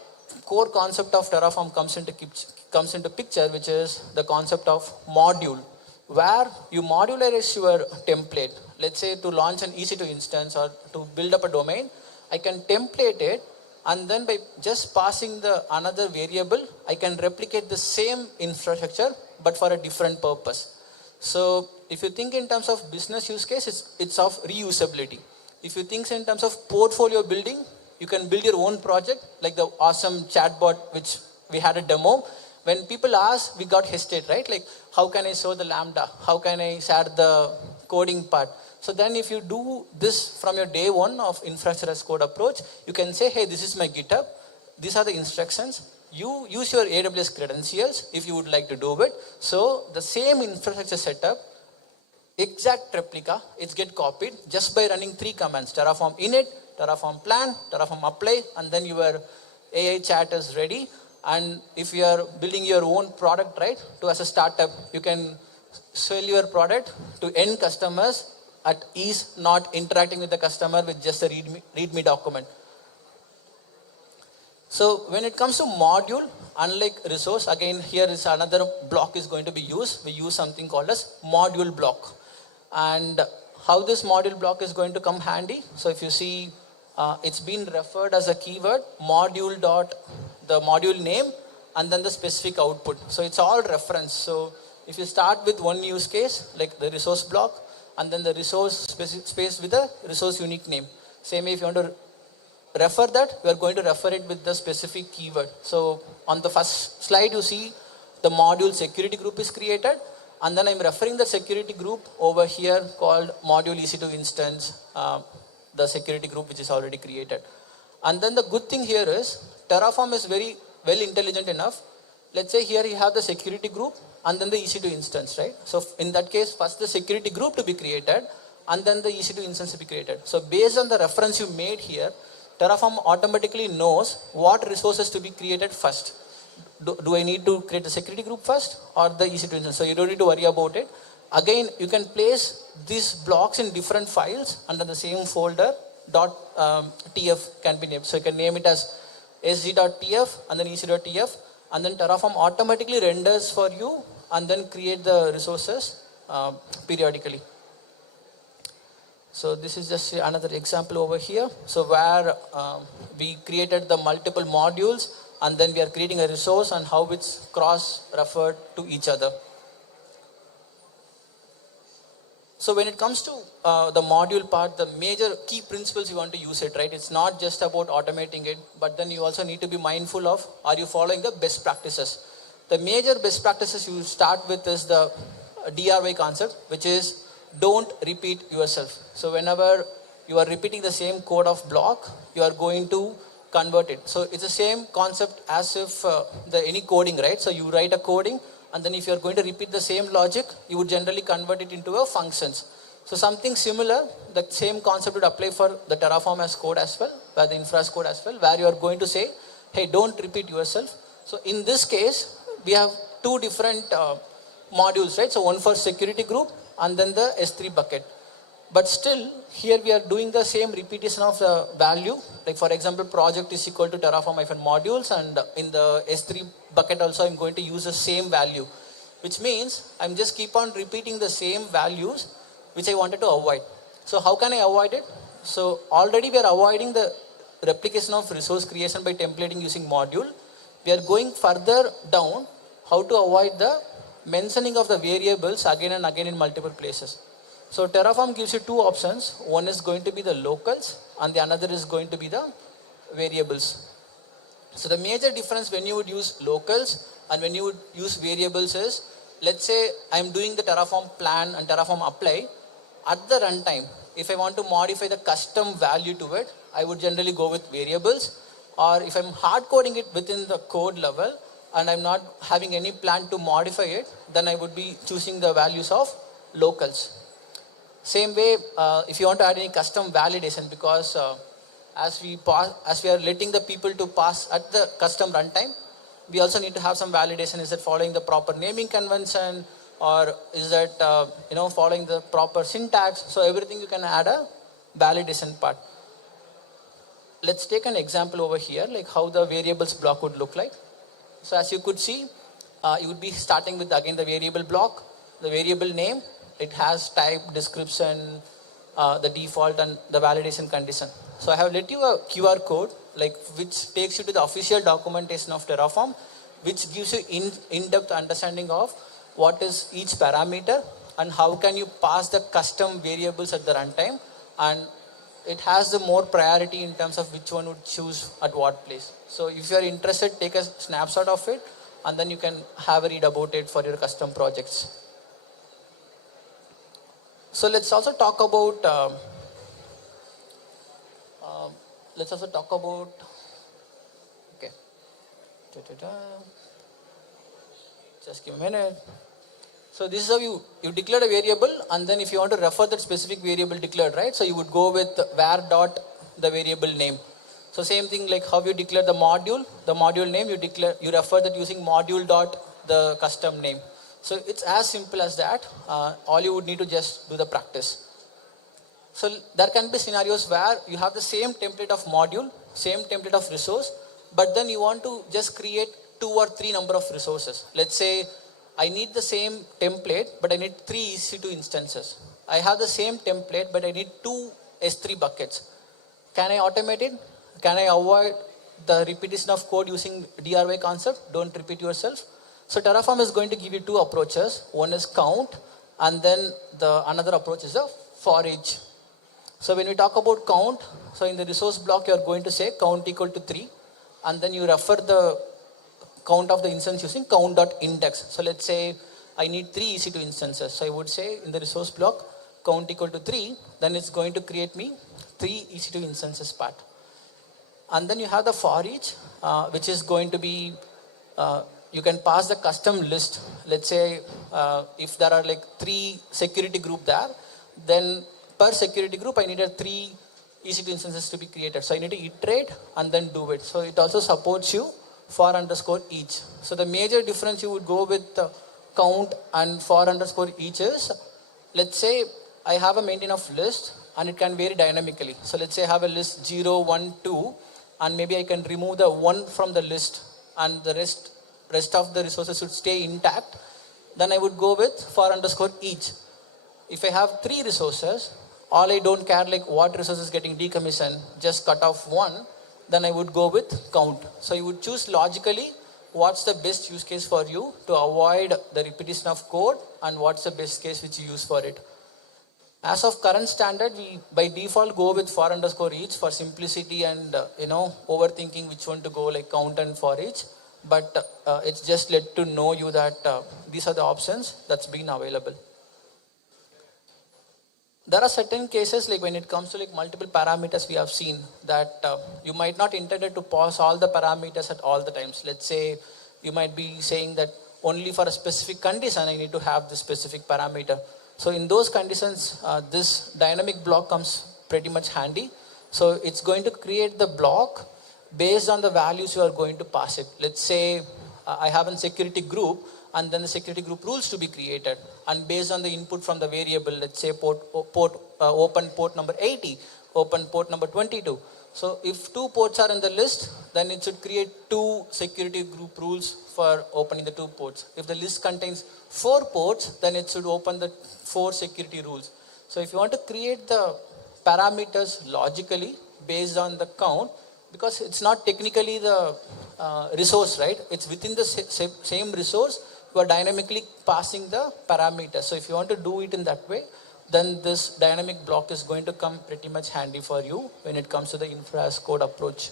core concept of Terraform comes into picture, which is the concept of module, where you modularize your template. Let's say to launch an EC2 instance or to build up a domain, I can template it, and then by just passing the another variable, I can replicate the same infrastructure, but for a different purpose. So if you think in terms of business use case, it's of reusability. If you think in terms of portfolio building, you can build your own project, like the awesome chatbot, which we had a demo. When people ask, we got hesitate, right? Like, how can I show the Lambda? How can I share the coding part? So then if you do this from your day one of infrastructure as code approach, you can say, hey, this is my GitHub. These are the instructions. You use your AWS credentials if you would like to do it. So the same infrastructure setup, exact replica, it's get copied just by running 3 commands: Terraform init, Terraform plan, Terraform apply, and then your AI chat is ready. And if you are building your own product, right, as a startup, you can sell your product to end customers at ease, not interacting with the customer with just a readme document. So when it comes to module, unlike resource, again here is another block is going to be used. We use something called as module block. And how this module block is going to come handy. So if you see, it's been referred as a keyword, module dot the module name, and then the specific output. So it's all reference. So if you start with one use case, like the resource block, and then the resource space with a resource unique name. Same way if you want to refer that, we are going to refer it with the specific keyword. So on the first slide, you see the module security group is created, and then I'm referring the security group over here called module EC2 instance, the security group which is already created. And then the good thing here is Terraform is very well intelligent enough. Let's say here you have the security group and then the EC2 instance, right? So in that case, first the security group to be created and then the EC2 instance to be created. So based on the reference you made here, Terraform automatically knows what resources to be created first. Do I need to create the security group first or the EC2 instance? So you don't need to worry about it. Again, you can place these blocks in different files under the same folder. .tf can be named. So you can name it as sg.tf and then ec.tf, and then Terraform automatically renders for you and then create the resources periodically. So this is just another example over here. So where we created the multiple modules and then we are creating a resource and how it's cross-referred to each other. So when it comes to the module part, the major key principles you want to use it, right? It's not just about automating it, but then you also need to be mindful of, are you following the best practices? The major best practices you start with is the DRY concept, which is don't repeat yourself. So whenever you are repeating the same code of block, you are going to convert it. So it's the same concept as if any coding, right? So you write a coding, and then if you are going to repeat the same logic, you would generally convert it into a functions. So something similar, the same concept would apply for the Terraform as code as well, where the infra as code as well, where you are going to say, hey, don't repeat yourself. So in this case, we have two different modules, right? So one for security group and then the S3 bucket. But still, here we are doing the same repetition of the value. Like for example, project is equal to Terraform-modules, and in the S3 bucket also I'm going to use the same value, which means I'm just keep on repeating the same values which I wanted to avoid. So how can I avoid it? So already we are avoiding the replication of resource creation by templating using module. We are going further down how to avoid the mentioning of the variables again and again in multiple places. So Terraform gives you two options. One is going to be the locals and the another is going to be the variables. So the major difference when you would use locals and when you would use variables is, let's say I'm doing the Terraform plan and Terraform apply. At the runtime, if I want to modify the custom value to it, I would generally go with variables. Or if I'm hard coding it within the code level and I'm not having any plan to modify it, then I would be choosing the values of locals. Same way, if you want to add any custom validation, because as we are letting the people to pass at the custom runtime, we also need to have some validation. Is it following the proper naming convention, or is it following the proper syntax? So everything you can add a validation part. Let's take an example over here, like how the variables block would look like. So as you could see, you would be starting with again the variable block, the variable name. It has type, description, the default and the validation condition. So I have let you a QR code which takes you to the official documentation of Terraform, which gives you in-depth understanding of what is each parameter and how can you pass the custom variables at the runtime, and it has the more priority in terms of which one would choose at what place. So if you are interested, take a snapshot of it and then you can have a read about it for your custom projects. So let's also talk about okay. Just give me a minute. So this is how you declared a variable, and then if you want to refer that specific variable declared, right? So you would go with where dot the variable name. So same thing like how you declare the module name, you refer that using module dot the custom name. So it's as simple as that. All you would need to just do the practice. So there can be scenarios where you have the same template of module, same template of resource, but then you want to just create 2 or 3 number of resources. Let's say I need the same template, but I need 3 EC2 instances. I have the same template, but I need 2 S3 buckets. Can I automate it? Can I avoid the repetition of code using DRY concept? Don't repeat yourself. So Terraform is going to give you 2 approaches. One is count, and then the another approach is a for each. So when we talk about count, so in the resource block, you are going to say count equal to 3, and then you refer the count of the instance using count.index. So let's say I need 3 EC2 instances. So I would say in the resource block, count equal to 3, then it's going to create me 3 EC2 instances part. And then you have the for each, which is going to be, you can pass the custom list. Let's say if there are like 3 security group there, then per security group I needed 3 EC2 instances to be created. So I need to iterate and then do it. So it also supports you for underscore each. So the major difference you would go with count and for underscore each is, let's say I have a maintain of list and it can vary dynamically. So let's say I have a list 0, 1, 2, and maybe I can remove the 1 from the list and the rest of the resources should stay intact. Then I would go with for underscore each. If I have 3 resources, all I don't care like what resource is getting decommissioned, just cut off 1, then I would go with count. So you would choose logically what's the best use case for you to avoid the repetition of code and what's the best case which you use for it. As of current standard, we by default go with for underscore each for simplicity and overthinking which one to go like count and for each. But it's just let to know you that these are the options that's been available. There are certain cases like when it comes to like multiple parameters we have seen that you might not intended to pass all the parameters at all the times. Let's say you might be saying that only for a specific condition I need to have this specific parameter. So in those conditions, this dynamic block comes pretty much handy. So it's going to create the block based on the values you are going to pass it. Let's say I have a security group and then the security group rules to be created. And based on the input from the variable, let's say open port number 80, open port number 22. So if 2 ports are in the list, then it should create 2 security group rules for opening the 2 ports. If the list contains 4 ports, then it should open the 4 security rules. So if you want to create the parameters logically based on the count, because it's not technically the resource, right? It's within the same resource, you are dynamically passing the parameters. So if you want to do it in that way, then this dynamic block is going to come pretty much handy for you when it comes to the infra as code approach.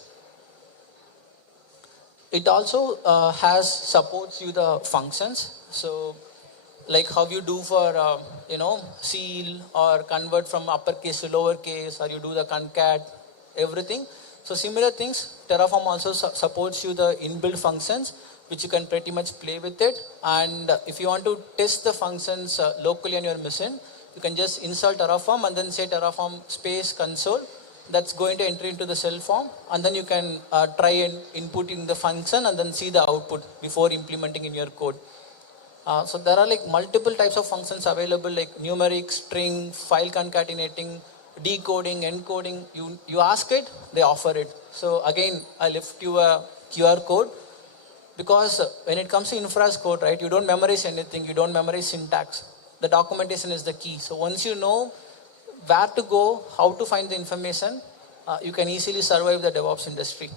It also supports you the functions. So like how you do for, seal or convert from uppercase to lowercase, or you do the concat, everything. So similar things, Terraform also supports you the inbuilt functions, which you can pretty much play with it. And if you want to test the functions locally on your machine, you can just install Terraform and then say Terraform space console. That's going to enter into the shell form, and then you can try and input in the function and then see the output before implementing in your code. So there are like multiple types of functions available, like numeric, string, file concatenating, decoding, encoding. You ask it, they offer it. So again, I left you a QR code, because when it comes to infra code, right, you don't memorize anything, you don't memorize syntax. The documentation is the key. So once you know where to go, how to find the information, you can easily survive the DevOps industry.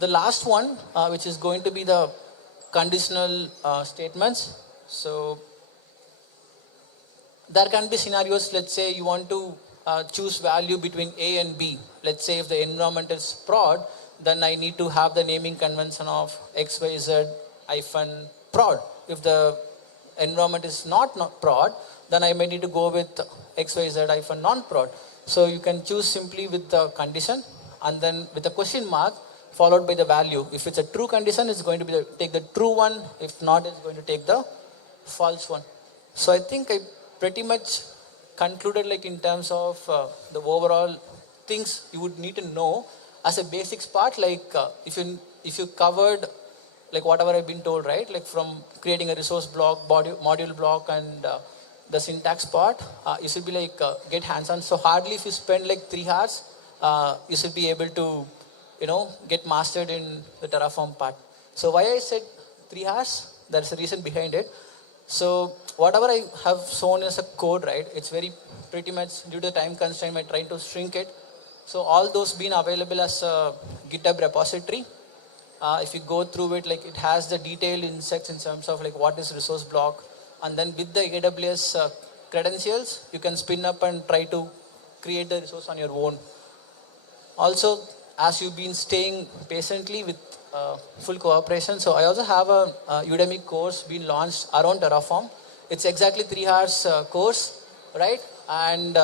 The last one, which is going to be the conditional statements. So there can be scenarios, let's say you want to choose value between A and B. Let's say if the environment is prod, then I need to have the naming convention of XYZ-prod. If the environment is not prod, then I may need to go with XYZ-non-prod. So you can choose simply with the condition and then with a question mark followed by the value. If it's a true condition, it's going to take the true one. If not, it's going to take the false one. So I think I pretty much concluded like in terms of the overall things you would need to know as a basics part. Like if you covered like whatever I've been told, right? Like from creating a resource block, module block, and the syntax part, you should be like get hands-on. So hardly if you spend like 3 hours, you should be able to, get mastered in the Terraform part. So why I said 3 hours? There's a reason behind it. So whatever I have shown as a code, right? It's pretty much due to the time constraint, I'm trying to shrink it. So all those been available as a GitHub repository. If you go through it, like it has the detailed insights in terms of like what is resource block, and then with the AWS credentials, you can spin up and try to create the resource on your own. Also, as you've been staying patiently with full cooperation, so I also have a Udemy course being launched around Terraform. It's exactly 3 hours course, right? And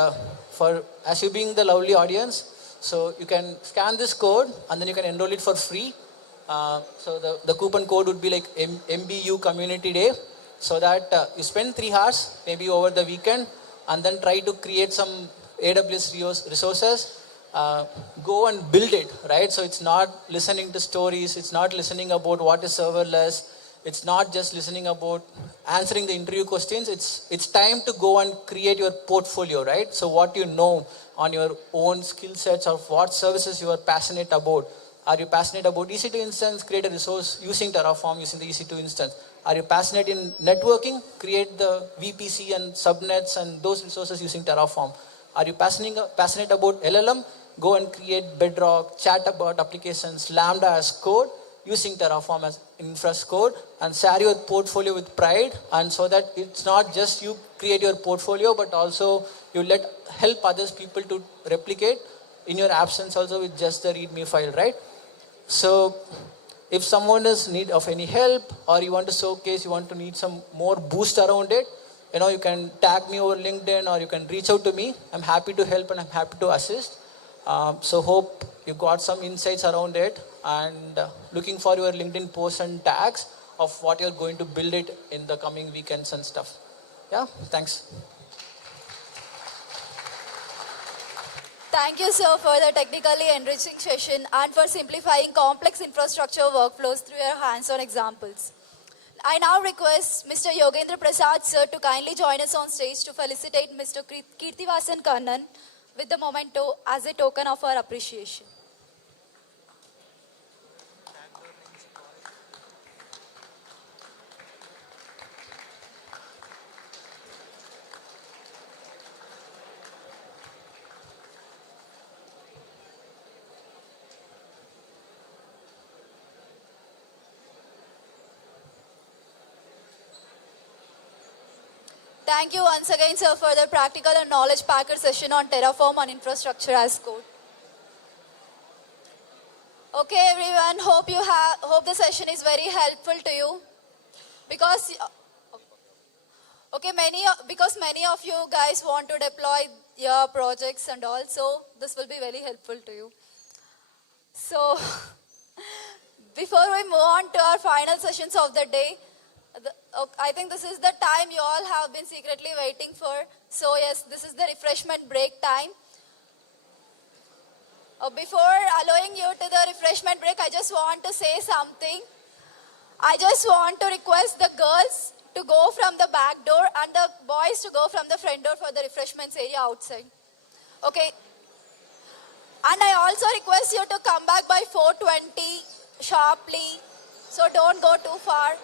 for as you being the lovely audience, so you can scan this code and then you can enroll it for free. So the coupon code would be like MBU Community Day, so that you spend 3 hours maybe over the weekend and then try to create some AWS resources. Go and build it, right? So it's not listening to stories, it's not listening about what is serverless, it's not just listening about answering the interview questions. It's time to go and create your portfolio, right? So what you know on your own skill sets of what services you are passionate about. Are you passionate about EC2 instance? Create a resource using Terraform, using the EC2 instance. Are you passionate in networking? Create the VPC and subnets and those resources using Terraform. Are you passionate about LLM? Go and create Bedrock, chat about applications, Lambda as code, using Terraform as infra code, and share your portfolio with pride, and so that it's not just you create your portfolio, but also you help others people to replicate in your absence also with just the README file, right? So if someone is in need of any help, or you want to showcase, you want to need some more boost around it, you can tag me over LinkedIn or you can reach out to me. I'm happy to help and I'm happy to assist. So hope you got some insights around it, and looking for your LinkedIn posts and tags of what you're going to build it in the coming weekends and stuff. Yeah, thanks. Thank you, sir, for the technically enriching session and for simplifying complex infrastructure workflows through your hands-on examples. I now request Mr. Yogendra Prasad, sir, to kindly join us on stage to felicitate Mr. Kirtivasan Kannan with the memento as a token of our appreciation. Thank you once again, sir, for the practical and knowledge packer session on Terraform and infrastructure as code. Okay, everyone. Hope the session is very helpful to you, because many of you guys want to deploy your projects and all, so this will be very helpful to you. So before we move on to our final sessions of the day, I think this is the time you all have been secretly waiting for. So yes, this is the refreshment break time. Before allowing you to the refreshment break, I just want to say something. I just want to request the girls to go from the back door and the boys to go from the front door for the refreshments area outside. Okay. And I also request you to come back by 4:20 sharply. So don't go too far.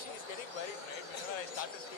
She's getting worried, right? Whenever I start to